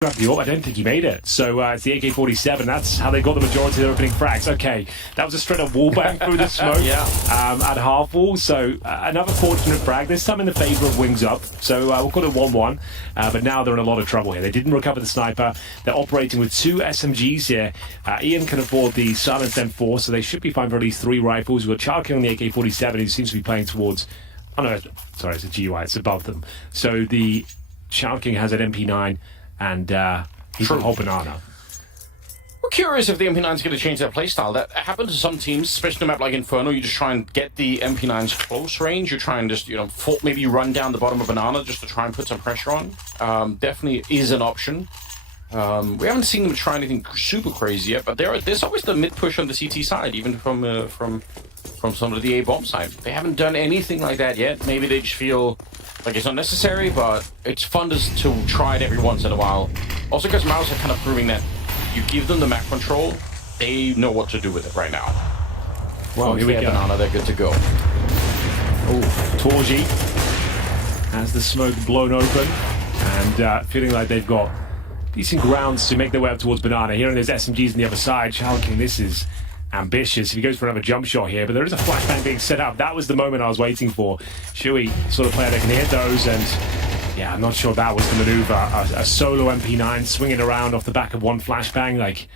Grab the AWP. I don't think he made it. So it's the AK-47. That's how they got the majority of their opening frags. Okay, that was a straight-up wallbang through the smoke at half wall. So another fortunate frag. This time in the favor of Wings Up. So we'll call it 1-1. But now they're in a lot of trouble here. They didn't recover the sniper. They're operating with 2 SMGs here. Ian can afford the silenced M4, so they should be fine for at least 3 rifles. We've got Charlie on the AK-47, who seems to be playing towards... Oh no, sorry, it's a GUI. It's above them. So the Child King has an MP9. And he's a whole banana. We're curious if the MP9 is going to change their playstyle. That happens to some teams, especially in a map like Inferno. You just try and get the MP9's close range. You try and just, maybe run down the bottom of Banana just to try and put some pressure on. Definitely is an option. We haven't seen them try anything super crazy yet, but there's always the mid push on the CT side, even from some of the A-bomb side. They haven't done anything like that yet. Maybe they just feel like it's unnecessary, but it's fun to try it every once in a while. Also because MOUZ are kind of proving that you give them the map control, they know what to do with it right now. Well, here we go. Banana, they're good to go. Oh, Torji has the smoke blown open and feeling like they've got decent grounds to make their way up towards Banana. Hearing there's SMGs on the other side, Child King, this is ambitious. If he goes for another jump shot here, but there is a flashbang being set up. That was the moment I was waiting for. Shui, sort of player that can hit those, and yeah, I'm not sure that was the maneuver. A solo MP9 swinging around off the back of one flashbang, like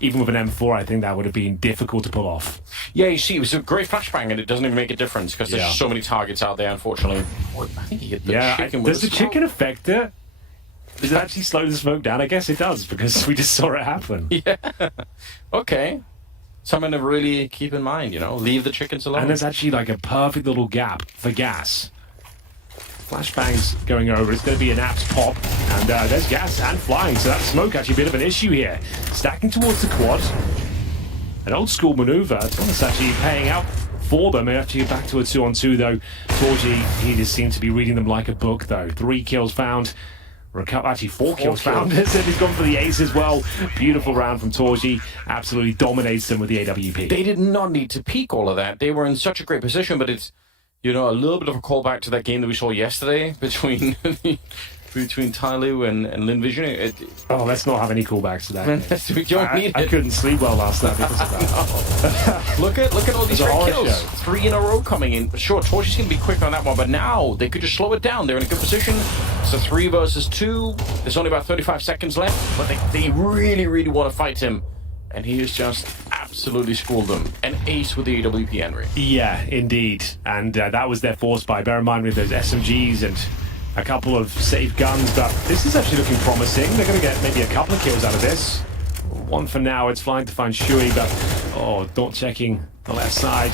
even with an M4, I think that would have been difficult to pull off. Yeah, you see, it was a great flashbang, and it doesn't even make a difference because there's so many targets out there, unfortunately. I think he hit the chicken with does the chicken affect it? Does it actually slow the smoke down? I guess it does, because we just saw it happen. Yeah. Okay. Something to really keep in mind, leave the chickens alone. And there's actually like a perfect little gap for gas. Flashbangs going over. It's going to be an apt pop. And there's gas and flying. So that smoke actually a bit of an issue here. Stacking towards the quad. An old school maneuver. It's actually paying out for them. They have to get back to a 2-on-2 though. Torji, he just seemed to be reading them like a book though. 3 kills found. Actually, 4 kills found. He's gone for the ace as well. Beautiful round from Torji. Absolutely dominates them with the AWP. They did not need to peak all of that. They were in such a great position, but it's, a little bit of a callback to that game that we saw yesterday between Tyloo and Lin Vision. Let's not have any callbacks to that. We don't need it. I couldn't sleep well last night because of that. Look at all these great kills. 3 in a row coming in. Sure, Torchi's going to be quick on that one, but now they could just slow it down. They're in a good position. It's a 3 versus 2. There's only about 35 seconds left, but they really, really want to fight him. And he has just absolutely schooled them. An ace with the AWP, Henry. Yeah, indeed. And that was their force buy. Bear in mind with those SMGs and a couple of safe guns, but this is actually looking promising. They're going to get maybe a couple of kills out of this. 1 for now. It's flying to find Shui, but not checking the left side.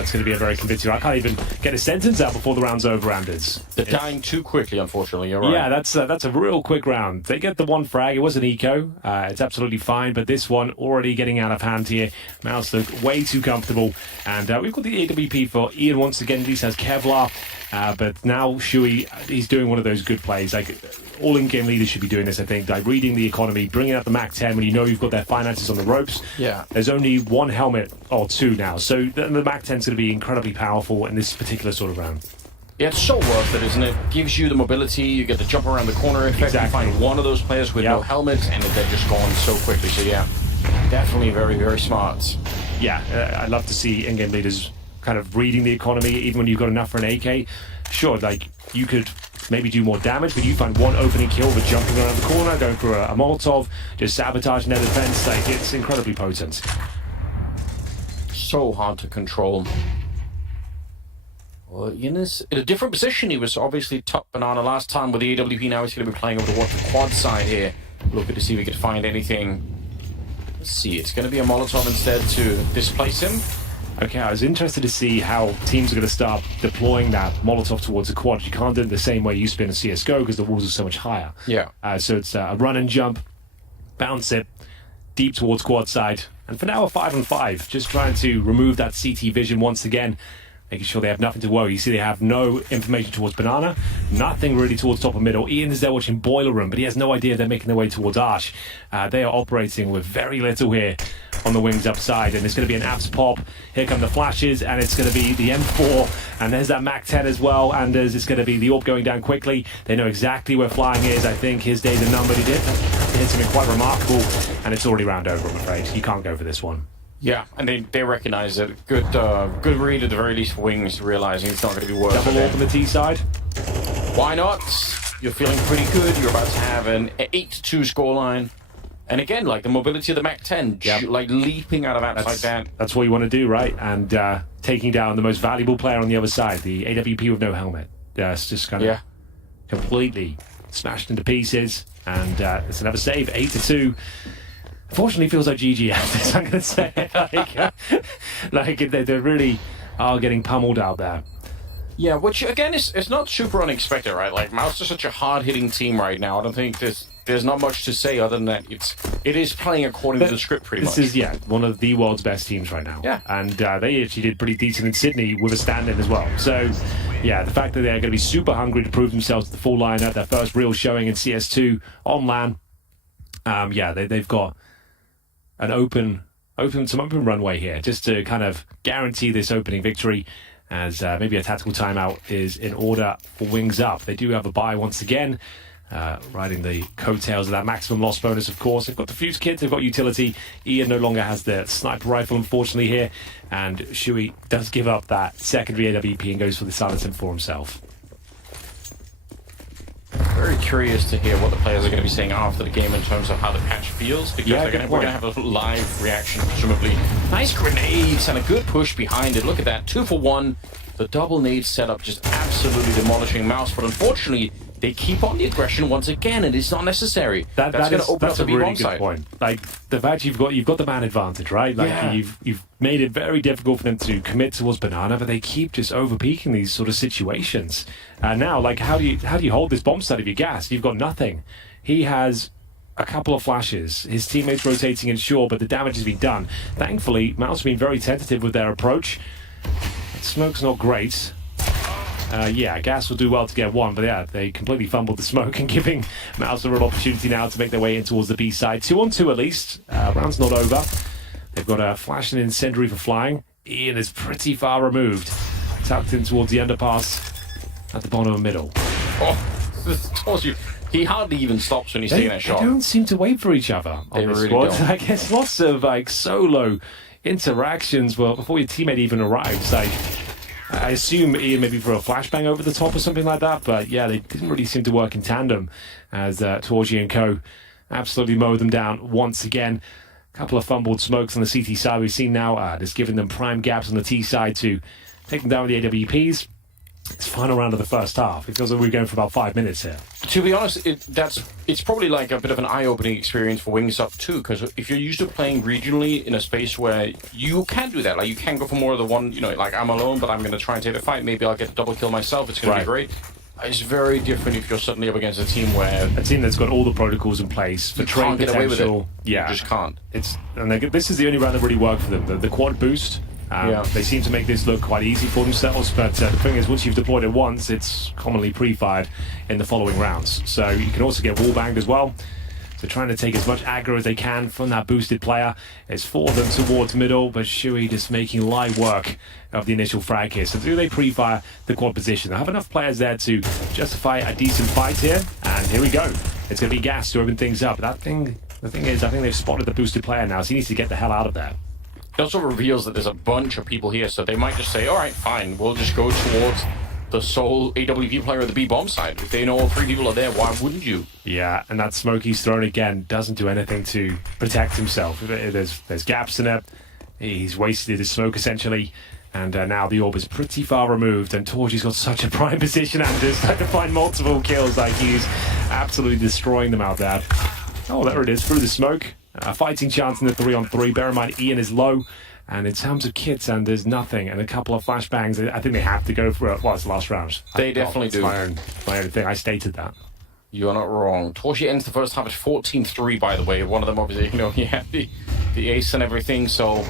It's going to be a very convincing. I can't even get a sentence out before the round's over, Anders. They're dying too quickly, unfortunately. You're right. Yeah, that's a real quick round. They get the 1 frag. It was an eco. It's absolutely fine, but this one already getting out of hand here. MOUZ look way too comfortable, and we've got the AWP for Ian once again. At least has Kevlar. But now Shui, he's doing one of those good plays. Like all in-game leaders should be doing this, I think. Like reading the economy, bringing out the Mac 10 when you know you've got their finances on the ropes. Yeah. There's only 1 helmet or 2 now, so the Mac 10 is going to be incredibly powerful in this particular sort of round. Yeah, it's so worth it, isn't it? Gives you the mobility, you get the jump around the corner effect. Exactly. You find one of those players with no helmet, and they're just gone so quickly. So yeah, definitely very, very smart. Yeah, I'd love to see in-game leaders kind of reading the economy, even when you've got enough for an AK. Sure, like you could maybe do more damage, but you find 1 opening kill with jumping around the corner, going for a Molotov, just sabotaging their defense. Like it's incredibly potent. So hard to control. Well, Ian is in a different position. He was obviously top Banana last time with the AWP. Now he's going to be playing over the water quad side here. Looking to see if we could find anything. Let's see. It's going to be a Molotov instead to displace him. Okay, I was interested to see how teams are going to start deploying that Molotov towards the quad. You can't do it the same way you used to be in a CSGO because the walls are so much higher. Yeah. So it's a run and jump, bounce it, deep towards quad side. And for now, a 5-on-5. Just trying to remove that CT vision once again. Making sure they have nothing to worry. You see they have no information towards Banana, nothing really towards top or middle. Ian is there watching Boiler Room, but he has no idea they're making their way towards Arsh. They are operating with very little here on the wings upside, and it's going to be an abs pop. Here come the flashes, and it's going to be the M4, and there's that Mac 10 as well, and it's going to be the AWP going down quickly. They know exactly where flying is. I think his days are numbered. He did hit something quite remarkable, and it's already round over, I'm afraid. You can't go for this one. Yeah, and they recognize it. Good read at the very least for Wings, realizing it's not going to be worth it. Double AWP on the T side. Why not? You're feeling pretty good. You're about to have an 8-2 scoreline. And again, like the mobility of the MAC-10, like leaping out of apps like that. That's what you want to do, right? And taking down the most valuable player on the other side, the AWP with no helmet. It's just kind of completely smashed into pieces. And it's another save, 8-2. Unfortunately, feels like GG at this, I'm going to say. Like they really are getting pummeled out there. Yeah, which again is not super unexpected, right? Like MOUZ is such a hard-hitting team right now. I don't think there's not much to say other than that it is playing according to the script pretty much. This is one of the world's best teams right now. Yeah, and they actually did pretty decent in Sydney with a stand-in as well. So yeah, the fact that they're going to be super hungry to prove themselves to the full lineup, their first real showing in CS2 on LAN. They've got an some open runway here just to kind of guarantee this opening victory, as maybe a tactical timeout is in order for Wings Up. They do have a bye once again, riding the coattails of that maximum loss bonus, of course. They've got the fuse kit, they've got utility. Ian no longer has the sniper rifle, unfortunately, here, and Shui does give up that secondary AWP and goes for the silencer for himself. Very curious to hear what the players are going to be saying after the game in terms of how the patch feels, because we're going to have a live reaction, presumably. Nice grenades and a good push behind it. Look at that, 2 for 1. The double nade setup just absolutely demolishing MOUZ, but unfortunately, they keep on the aggression once again, and it's not necessary. That's going to open up the B-bomb side. Good point. Like the fact you've got the man advantage, right? Like you've made it very difficult for them to commit towards Banana, but they keep just overpeaking these sort of situations. And now, like, how do you hold this bomb side if you're gassed? You've got nothing. He has a couple of flashes. His teammates rotating in, sure, but the damage has been done. Thankfully, MOUZ have been very tentative with their approach. Smoke's not great. Gas will do well to get one, but they completely fumbled the smoke and giving MOUZ a real opportunity now to make their way in towards the B side. 2-on-2 at least. Round's not over. They've got a flash and incendiary for flying. Ian is pretty far removed. Tucked in towards the underpass at the bottom of the middle. Oh, told you. He hardly even stops when he's taking that shot. They don't seem to wait for each other on this squad. I guess lots of solo interactions before your teammate even arrives. I assume Ian maybe for a flashbang over the top or something like that, but they didn't really seem to work in tandem, as Torgy and co absolutely mow them down once again. A couple of fumbled smokes on the CT side we've seen now, just giving them prime gaps on the T side to take them down with the AWPs. It's final round of the first half. It feels like we're going for about 5 minutes here. To be honest, it's probably like a bit of an eye-opening experience for Wings Up too, because if you're used to playing regionally in a space where you can do that, like you can go for more of the one, like I'm alone, but I'm going to try and take the fight. Maybe I'll get a double kill myself. It's going to be great. It's very different if you're suddenly up against a team that's got all the protocols in place for train potential. Get away with it. Yeah, you just can't. This is the only round that really worked for them. The quad boost. They seem to make this look quite easy for themselves, but the thing is, once you've deployed it once, it's commonly pre-fired in the following rounds. So you can also get wallbanged as well. So trying to take as much aggro as they can from that boosted player. It's for them towards middle, but Shui just making light work of the initial frag here. So do they pre-fire the quad position? They have enough players there to justify a decent fight here, and here we go. It's going to be gas to open things up. The thing is, I think they've spotted the boosted player now, so he needs to get the hell out of there. It also reveals that there's a bunch of people here, so they might just say, all right, fine, we'll just go towards the sole AWP player of the B-bomb side. If they know all 3 people are there, why wouldn't you? Yeah, and that smoke he's thrown again doesn't do anything to protect himself. There's gaps in it. He's wasted his smoke, essentially. And now the orb is pretty far removed, and Torgy's got such a prime position and just to find multiple kills. Like, he's absolutely destroying them out there. Oh, there it is, through the smoke. A fighting chance in the 3-on-3. Bear in mind, Ian is low. And in terms of kits, and there's nothing. And a couple of flashbangs, I think they have to go for it. Well, it's the last round. They definitely do. My own thing. I stated that. You're not wrong. Torgy ends the first half at 14-3, by the way. One of them, obviously, he had the ace and everything. So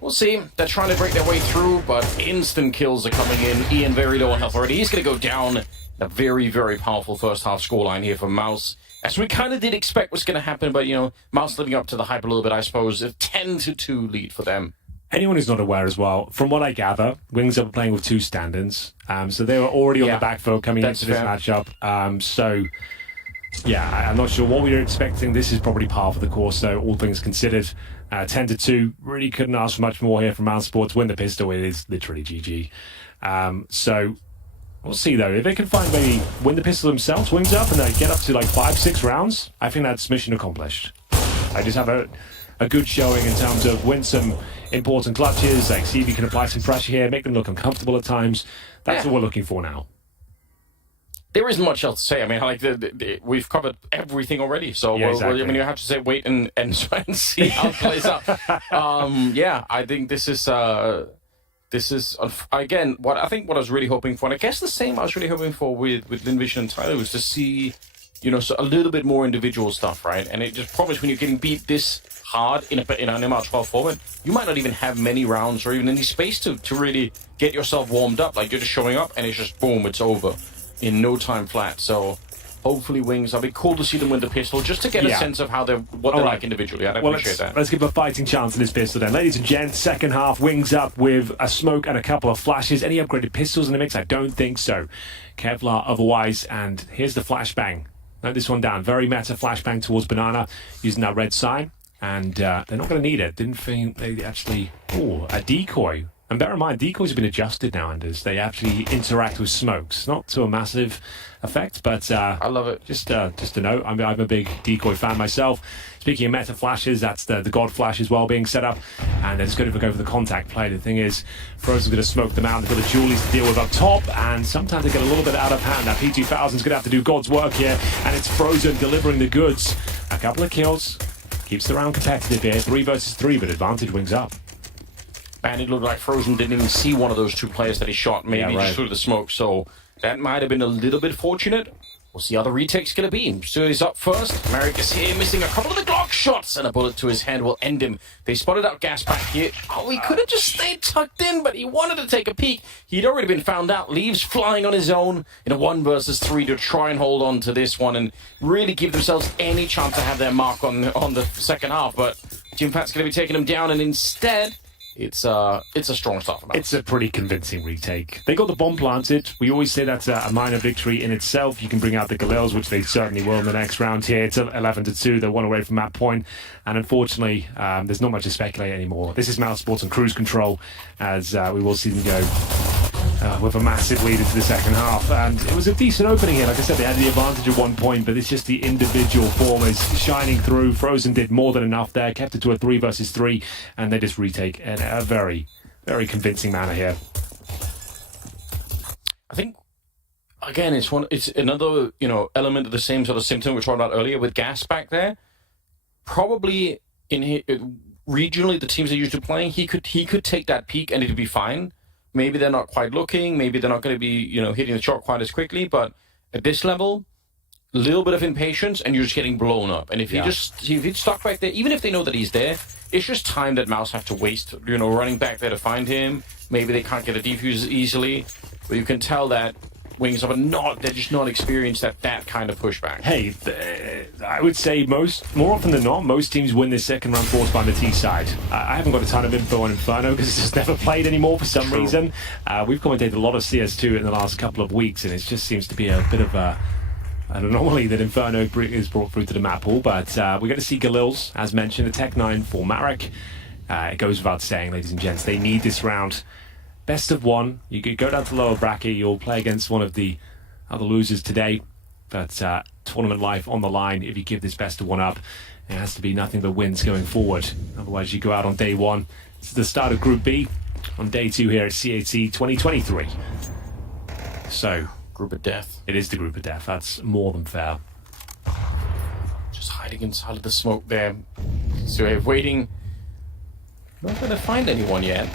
we'll see. They're trying to break their way through, but instant kills are coming in. Ian very low on health already. He's going to go down. A very, very powerful first half scoreline here for MOUZ. As we kind of did expect was going to happen, but, MOUZ living up to the hype a little bit, I suppose. A 10-2 lead for them. Anyone who's not aware as well, from what I gather, Wings are playing with 2 stand-ins. So they were already on the back foot coming into this matchup. So Yeah, I'm not sure what we were expecting. This is probably par for the course, though, all things considered. 10-2, really couldn't ask for much more here from MOUZ Sports. Win the pistol, it is literally GG. So we'll see, though. If they can find maybe win the pistol themselves, wings up, and they get up to like 5-6 rounds, I think that's mission accomplished. I just have a good showing in terms of win some important clutches, like see if you can apply some pressure here, make them look uncomfortable at times. That's what we're looking for now. There isn't much else to say. I mean, like we've covered everything already. So exactly. I mean, you have to say wait and see how it plays out. Yeah, I think this is again what I was really hoping for, and I guess the same I was really hoping for with Linvision and Tyler was to see, so a little bit more individual stuff, right? And it just promised when you're getting beat this hard in an MR12 format, you might not even have many rounds or even any space to really get yourself warmed up. Like you're just showing up and it's just boom, it's over in no time flat. So hopefully Wings, it'll be cool to see them win the pistol just to get a sense of how they're like individually. I'd appreciate that. Let's give a fighting chance in this pistol then. Ladies and gents, second half, Wings up with a smoke and a couple of flashes. Any upgraded pistols in the mix? I don't think so. Kevlar otherwise, and here's the flashbang. Note this one down. Very meta flashbang towards Banana using that red sign. And they're not going to need it. Didn't think they actually... Oh, a decoy. And bear in mind, decoys have been adjusted now, Anders. They actually interact with smokes. Not to a massive effect, but... I love it. Just to note, I'm a big decoy fan myself. Speaking of meta flashes, that's the God flash as well being set up. And they're just going to go for the contact play. The thing is, Frozen's going to smoke them out. They've got the Julies to deal with up top. And sometimes they get a little bit out of hand. That P2000's going to have to do God's work here. And it's Frozen delivering the goods. A couple of kills. Keeps the round competitive here. 3 versus 3, but advantage Wings up. And it looked like Frozen didn't even see one of those two players that he shot, maybe just through the smoke. So that might have been a little bit fortunate. We'll see how the retake's going to be. So he's up first. Merrick is here, missing a couple of the Glock shots, and a bullet to his head will end him. They spotted out gas back here. Oh, he could have just stayed tucked in, but he wanted to take a peek. He'd already been found out. Leaves flying on his own in a 1 versus 3 to try and hold on to this one and really give themselves any chance to have their mark on the second half. But Jim Pat's going to be taking him down, and instead... It's a strong start for MOUZ. It's a pretty convincing retake. They got the bomb planted. We always say that's a minor victory in itself. You can bring out the Galils, which they certainly will in the next round here. It's 11-2. They're 1 away from that point. And unfortunately, there's not much to speculate anymore. This is MOUZ Sports on cruise control, as we will see them go with a massive lead into the second half. And it was a decent opening here. Like I said, they had the advantage at 1 point, but it's just the individual form is shining through. Frozen did more than enough there, kept it to a 3 versus 3, and they just retake in a very, very convincing manner here. I think, again, it's another element of the same sort of symptom we were talking about earlier with Gas back there. Probably regionally, the teams they're used to playing, he could take that peak and it'd be fine. Maybe they're not quite looking. Maybe they're not going to be, hitting the shot quite as quickly. But at this level, a little bit of impatience, and you're just getting blown up. And if he's stuck back there, even if they know that he's there, it's just time that MOUZ have to waste, running back there to find him. Maybe they can't get a defuse easily. But you can tell that Wings are they're just not experienced at that kind of pushback. Hey, I would say more often than not, most teams win this second round forced by the T side. I haven't got a ton of info on Inferno because it's just never played anymore for some reason. We've commentated a lot of CS2 in the last couple of weeks, and it just seems to be a bit of an anomaly that Inferno is brought through to the map pool. But we're going to see Galils, as mentioned, a Tech 9 for Marek. It goes without saying, ladies and gents, they need this round. Best of 1. You could go down to lower bracket. You'll play against one of the other losers today. But tournament life on the line. If you give this best of 1 up, it has to be nothing but wins going forward. Otherwise, you go out on day 1. It's the start of Group B. On day 2 here at CAC 2023. So, Group of death. It is the group of death. That's more than fair. Just hiding inside of the smoke there. So we're waiting. Not going to find anyone yet.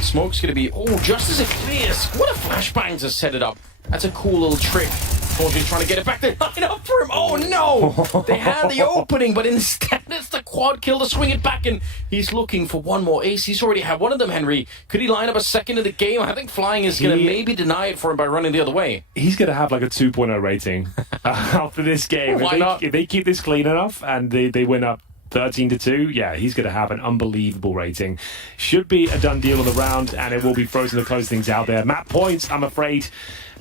Smoke's going to be, just as it clears. What a flashbang to set it up. That's a cool little trick. Fortunately trying to get it back there. Line up for him. Oh, no. They had the opening, but instead it's the quad kill to swing it back, and he's looking for one more ace. He's already had one of them, Henry. Could he line up a second in the game? I think Flying is going to maybe deny it for him by running the other way. He's going to have like a 2.0 rating after this game. Why not? If they keep this clean enough and they win up 13-2, yeah, he's going to have an unbelievable rating. Should be a done deal on the round, and it will be Frozen to close things out there. Map points, I'm afraid,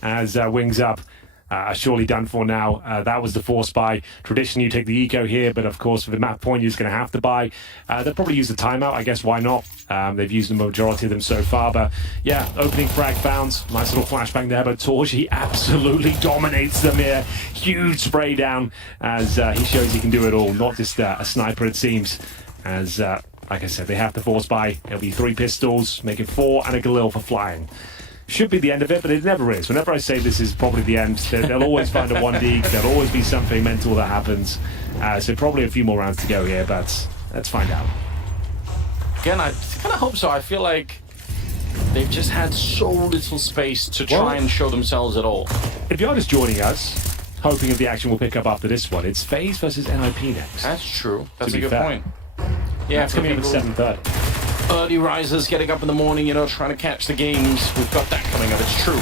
as Wings up. are surely done for now. That was the force buy. Traditionally, you take the eco here, but of course, for the map point, you're just going to have to buy. They'll probably use the timeout. I guess why not? They've used the majority of them so far, but yeah, opening frag found. Nice little flashbang there, but Torji absolutely dominates them here. Huge spray down as he shows he can do it all, not just a sniper, it seems. As like I said, they have to force buy. It'll be 3 pistols, making 4, and a Galil for flying. Should be the end of it, but it never is. Whenever I say this is probably the end, they'll always find a 1D. There'll always be something mental that happens. So probably a few more rounds to go here, but let's find out. Again, I kind of hope so. I feel like they've just had so little space to try and show themselves at all. If you're just joining us, hoping that the action will pick up after this one, it's FaZe versus NIP next. That's true. That's a good fair. point. Yeah, it's coming up at 7:30. Early risers getting up in the morning, trying to catch the games. We've got that coming up, it's true.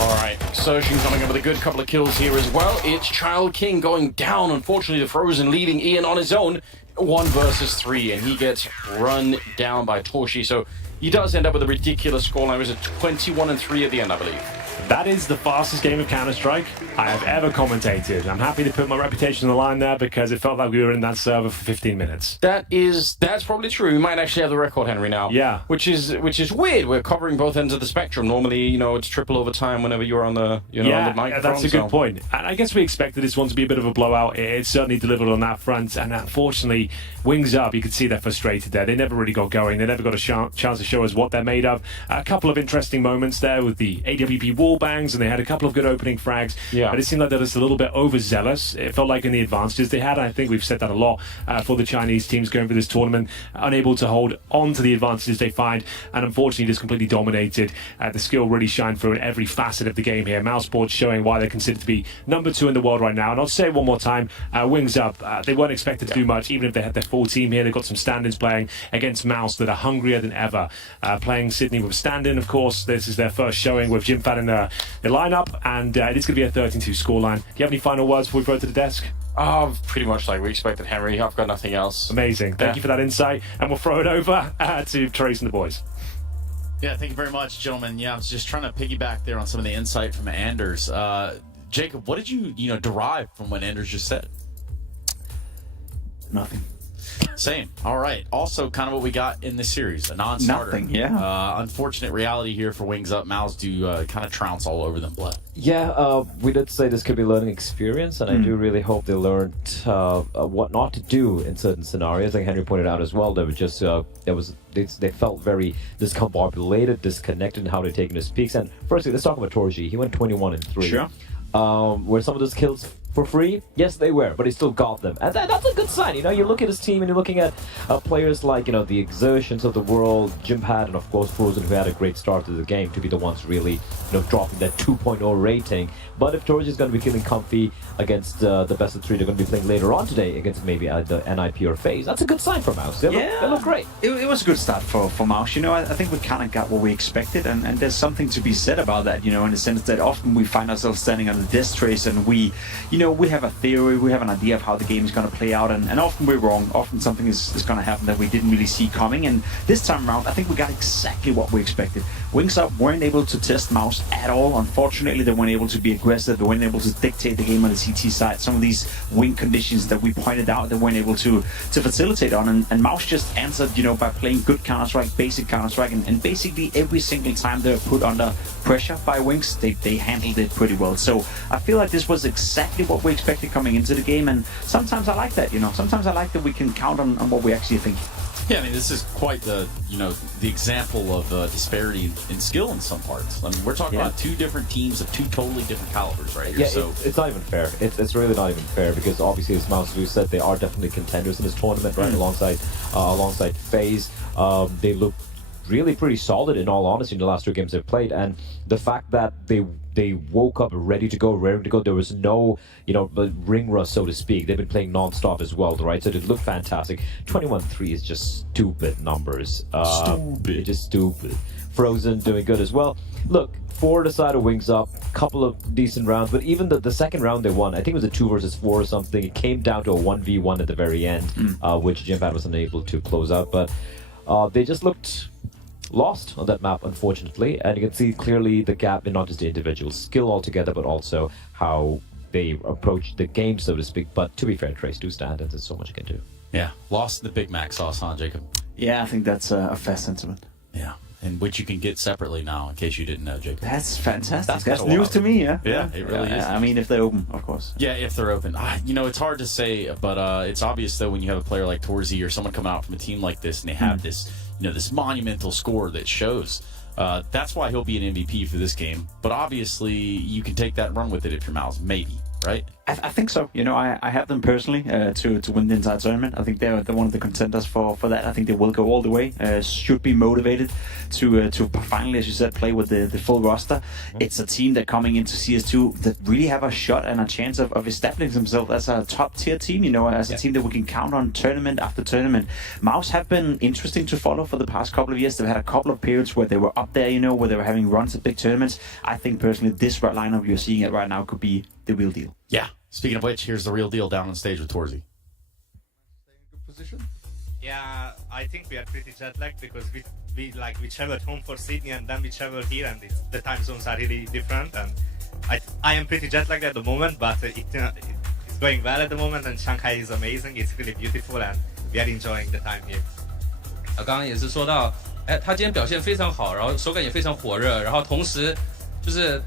All right, Surgeon coming up with a good couple of kills here as well. It's Child King going down. Unfortunately, the Frozen leaving Ian on his own. 1 versus 3, and he gets run down by Torshi. So he does end up with a ridiculous scoreline. It was a 21-3 at the end, I believe. That is the fastest game of Counter-Strike I have ever commentated. I'm happy to put my reputation on the line there because it felt like we were in that server for 15 minutes. That's probably true. We might actually have the record, Henry, now. Yeah. Which is weird. We're covering both ends of the spectrum. Normally, it's triple overtime whenever you're on the on the microphone. Yeah, that's a good point. And I guess we expected this one to be a bit of a blowout. It certainly delivered on that front. And unfortunately, Wings Up, you could see they're frustrated there. They never really got going. They never got a chance to show us what they're made of. A couple of interesting moments there with the AWP wall bangs, and they had a couple of good opening frags. Yeah. But it seemed like they were just a little bit overzealous. It felt like in the advantages they had. I think we've said that a lot for the Chinese teams going through this tournament, unable to hold on to the advantages they find, and unfortunately just completely dominated. The skill really shined through in every facet of the game here. Mouseboard showing why they're considered to be number 2 in the world right now. And I'll say it one more time, Wings Up, they weren't expected to do much, even if they had their full team here. They've got some stand-ins playing against MOUZ that are hungrier than ever. Playing Sydney with stand-in, of course. This is their first showing with Jimfat in the lineup, and it is going to be a 13-2 scoreline. Do you have any final words before we throw to the desk? Pretty much like we expected, Henry. I've got nothing else. Amazing. Thank you for that insight, and we'll throw it over to Trace and the boys. Yeah, thank you very much, gentlemen. Yeah, I was just trying to piggyback there on some of the insight from Anders. Jacob, what did you derive from what Anders just said? Nothing. Same. All right. Also, kind of what we got in this series, a non-starter. Nothing, yeah. Unfortunate reality here for Wings Up. MOUZ do kind of trounce all over them, Blood. Yeah, we did say this could be a learning experience, and I do really hope they learned what not to do in certain scenarios. Like Henry pointed out as well, they were just they felt very discombobulated, disconnected in how they're taking these peaks. And firstly, let's talk about Torji. He went 21-3. Sure. Were some of those kills for free? Yes, they were, but he still got them, and that's a good sign. You look at his team, and you're looking at players like the Exertions of the world, Jimpat, and of course Frozen, who had a great start to the game, to be the ones really dropping that 2.0 rating. But if Torji is going to be feeling comfy against the best of 3 they're going to be playing later on today against maybe the NIP or FaZe, that's a good sign for MOUZ. They look great. It was a good start for MOUZ. I think we kind of got what we expected, and there's something to be said about that. In the sense that often we find ourselves standing on the death trace, and we have a theory, we have an idea of how the game is going to play out, and often we're wrong. Often something is going to happen that we didn't really see coming, and this time around I think we got exactly what we expected. Wings Up weren't able to test MOUZ at all. Unfortunately, they weren't able to be aggressive, they weren't able to dictate the game on the CT side. Some of these win conditions that we pointed out, they weren't able to facilitate on, and MOUZ just answered by playing good Counter-Strike, basic Counter-Strike, and basically every single time they were put under pressure by Wings, they handled it pretty well. So I feel like this was exactly what we expected coming into the game, and sometimes I like that. Sometimes I like that we can count on what we actually think. Yeah, I mean, this is quite the example of disparity in skill in some parts. I mean, we're talking about 2 different teams of 2 totally different calibers right here. Yeah, so it's not even fair. It's really not even fair, because obviously, as MOUZ said, they are definitely contenders in this tournament, right? Alongside FaZe, they look really pretty solid, in all honesty, in the last 2 games they've played, and the fact that they woke up ready to go. There was no, ring rust, so to speak. They've been playing non-stop as well, right? So they look fantastic. 21-3 is just stupid numbers. It's just stupid. Frozen doing good as well. Look, 4 the side of Wings Up, couple of decent rounds, but even the second round they won, I think it was a 2 versus 4 or something. It came down to a 1v1 at the very end, which Jimpat was unable to close out, but they just looked lost on that map, unfortunately. And you can see clearly the gap in not just the individual skill altogether, but also how they approach the game, so to speak. But to be fair, Trace do stand, and there's so much you can do. Yeah, lost the Big Mac sauce, huh, Jacob? Yeah, I think that's a fair sentiment. Yeah, and which you can get separately now, in case you didn't know, Jacob. That's fantastic. That's That's news to me, yeah? Yeah, it really is. I mean, if they're open, of course. Yeah, if they're open. You know, it's hard to say, but it's obvious, though, when you have a player like Torzy or someone coming out from a team like this and they have this, you know, this monumental score that shows. That's why he'll be an MVP for this game. But obviously, you can take that and run with it if you're MOUZ, maybe, right? I think so. You know, I have them personally to win the entire tournament. I think they're one of the contenders for that. I think they will go all the way. Should be motivated to finally, as you said, play with the full roster. It's a team that coming into CS2 that really have a shot and a chance of establishing themselves as a top tier team. You know, as a team that we can count on tournament after tournament. MOUZ have been interesting to follow for the past couple of years. They've had a couple of periods where they were up there. You know, where they were having runs at big tournaments. I think personally, this lineup you're seeing it right now could be the real deal. Yeah. Speaking of which, here's the real deal down on stage with Torzy. Good position. Yeah, I think we are pretty jet lagged because we traveled home for Sydney and then we traveled here, and the time zones are really different. And I am pretty jet lagged at the moment, but it's going well at the moment. And Shanghai is amazing. It's really beautiful, and we are enjoying the time here. 刚刚也是说到，他今天表现非常好，然后手感也非常火热，然后同时就是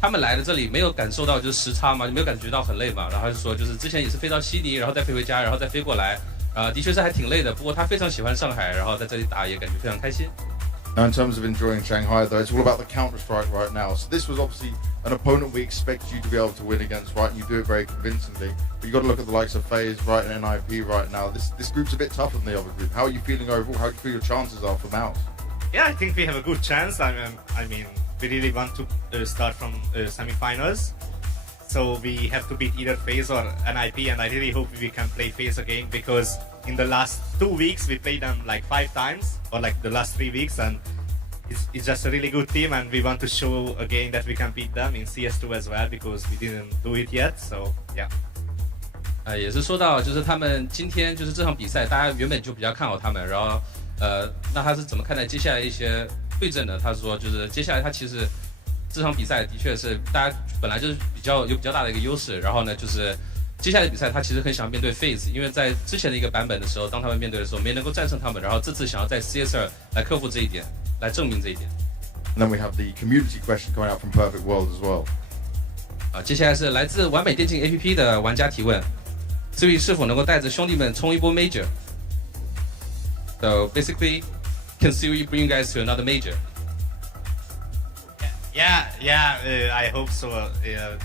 他们来的这里没有感受到就是时差嘛，就没有感觉到很累嘛。然后他就说就是之前也是飞到悉尼，然后再飞回家，然后再飞过来，的确是还挺累的。不过他非常喜欢上海，然后在这里打也感觉非常开心。 Now, in terms of enjoying Shanghai, though, it's all about the Counter-Strike right now. So this was obviously an opponent we expect you to be able to win against, right? And you do it very convincingly. But you've got to look at the likes of FAZE, right, and NIP right now. This group's a bit tougher than the other group. How are you feeling overall? How do you feel your chances are for MOUZ? Yeah, I think we have a good chance. I mean, we really want to start from semi-finals. So we have to beat either FAZE or NIP, and I really hope we can play FAZE again, because in the last 2 weeks we played them like 5 times, or like the last 3 weeks, and it's just a really good team, and we want to show again that we can beat them in CS2 as well, because we didn't do it yet. So yeah. 也是说到就是他们今天就是这场比赛，大家原本就比较看好他们，然后那他是怎么看待接下来一些对阵呢？他说就是接下来他其实这场比赛的确是大家本来就是比较大的一个优势，然后呢就是接下来的比赛他其实很想面对 FAZE， 因为在之前的一个版本的时候，当他们面对的时候没能够战胜他们，然后这次想要在 CS2 来克服这一点，来证明这一点。And then we have the community question coming out from Perfect World as well. 接下来是来自完美电竞 APP 的玩家提问，至于是否能够带着兄弟们冲一波 Major。So basically, can Siri bring you guys to another major? Yeah, I hope so.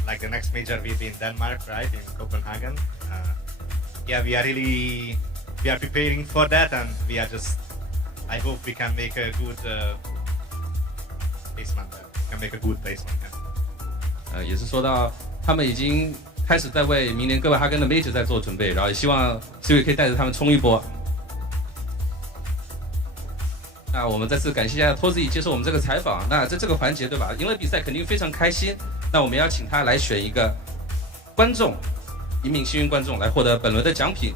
Like the next major will be in Denmark, right, in Copenhagen. Yeah, we are preparing for that, and I hope we can make a good placement. Can make a good placement. Yeah. 也是说到他们已经开始在为明年哥本哈根的 major 在做准备，然后也希望 Siri 可以带着他们冲一波。那我们再次感谢一下托子接受我们这个采访。那在这个环节，对吧？赢了比赛肯定非常开心。那我们要请他来选一个观众，一名幸运观众来获得本轮的奖品。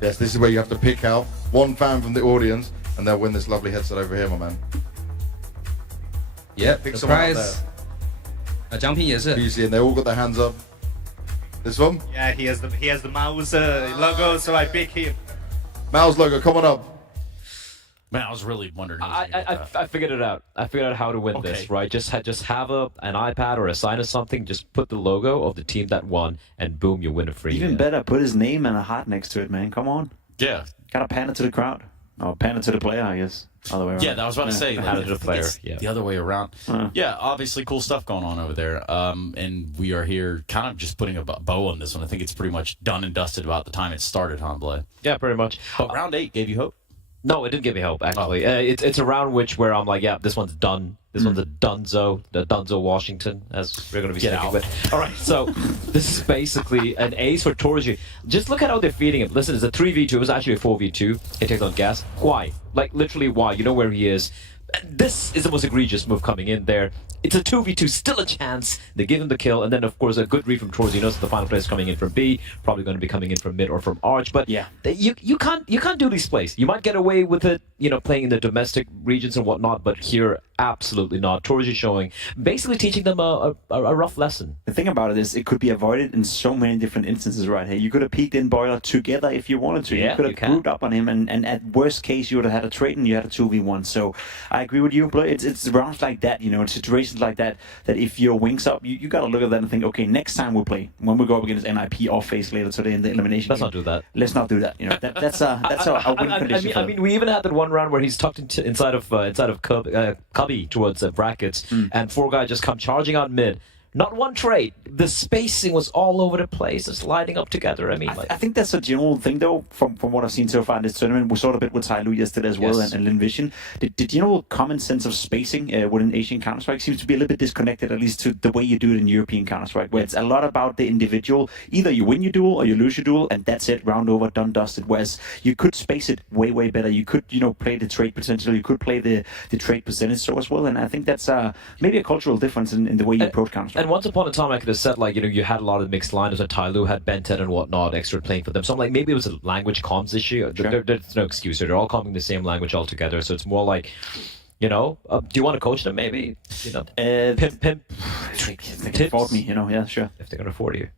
Yes, this is where you have to pick out one fan from the audience, and they'll win this lovely headset over here, my man. Yeah, Pick the someone out prize. 奖品也是。You see, and they all got their hands up. This one? Yeah, he has the MOUZ logo, so I pick him. MOUZ logo, come on up. Man, I was really wondering. Who was gonna get that. I figured it out. I figured out how to win this, right? Just have an iPad or a sign or something. Just put the logo of the team that won, and boom, you win a free. Even better, put his name and a heart next to it, man. Come on. Yeah. Gotta pan it to the crowd. Or pan it to the player, I guess. Other way around. Yeah, I was about to say. Hand it to the player. Yeah. The other way around. Yeah, obviously cool stuff going on over there. And we are here kind of just putting a bow on this one. I think it's pretty much done and dusted about the time it started, huh, Blay? Yeah, pretty much. But round 8 gave you hope? No, it didn't give me hope, actually. It's a round which I'm like, yeah, this one's done. This one's a Dunzo, the Dunzo Washington, as we're going to be sticking with. All right, so this is basically an ace for Torzy. Just look at how they're feeding him. Listen, it's a 3v2. It was actually a 4v2. He takes on Gas. Why? Like, literally, why? You know where he is. This is the most egregious move coming in there. it's a 2v2, still a chance. They give him the kill, and then of course a good read from Torzi. He knows that the final player is coming in from B, probably going to be coming in from mid or from Arch. But Yeah. you can't do these plays. You might get away with it, playing in the domestic regions and whatnot, but here absolutely not. Torzi showing, basically teaching them a rough lesson. The thing about it is, it could be avoided in so many different instances right here. You could have peeked in Boiler together if you wanted to. Yeah, you could have grouped up on him, and at worst case, you would have had a trade and you had a 2v1. So I agree with you, but it's rounds like that, in situations like that if your wings up, you got to look at that and think, okay, next time we'll play, when we go up against NIP or FAZE later today in the elimination Let's game, not do that. Let's not do that. That's a win condition. I mean, we even had that one round where he's tucked inside of Cubby towards brackets, and 4Guy just come charging out mid. Not one trade. The spacing was all over the place, just lining up together. I mean, I think that's a general thing, though, from what I've seen so far in this tournament. We saw it a bit with Tyloo yesterday as well, Yes. and Lin Vision. The general common sense of spacing within Asian Counter-Strike seems to be a little bit disconnected, at least to the way you do it in European Counter-Strike, where it's a lot about the individual. Either you win your duel or you lose your duel, and that's it, round over, done, dusted. Whereas you could space it way, way better. You could, play the trade potential. You could play the trade percentage so as well, and I think that's maybe a cultural difference in the way you approach Counter-Strike. And once upon a time, I could have said, you had a lot of mixed liners, and Tyloo had Bentet and whatnot, extra playing for them. So I'm like, maybe it was a language comms issue. Sure. There's no excuse here. They're all coming the same language altogether. So it's more like, do you want to coach them? Maybe, pimp. They can afford me, yeah, sure. If they can afford you.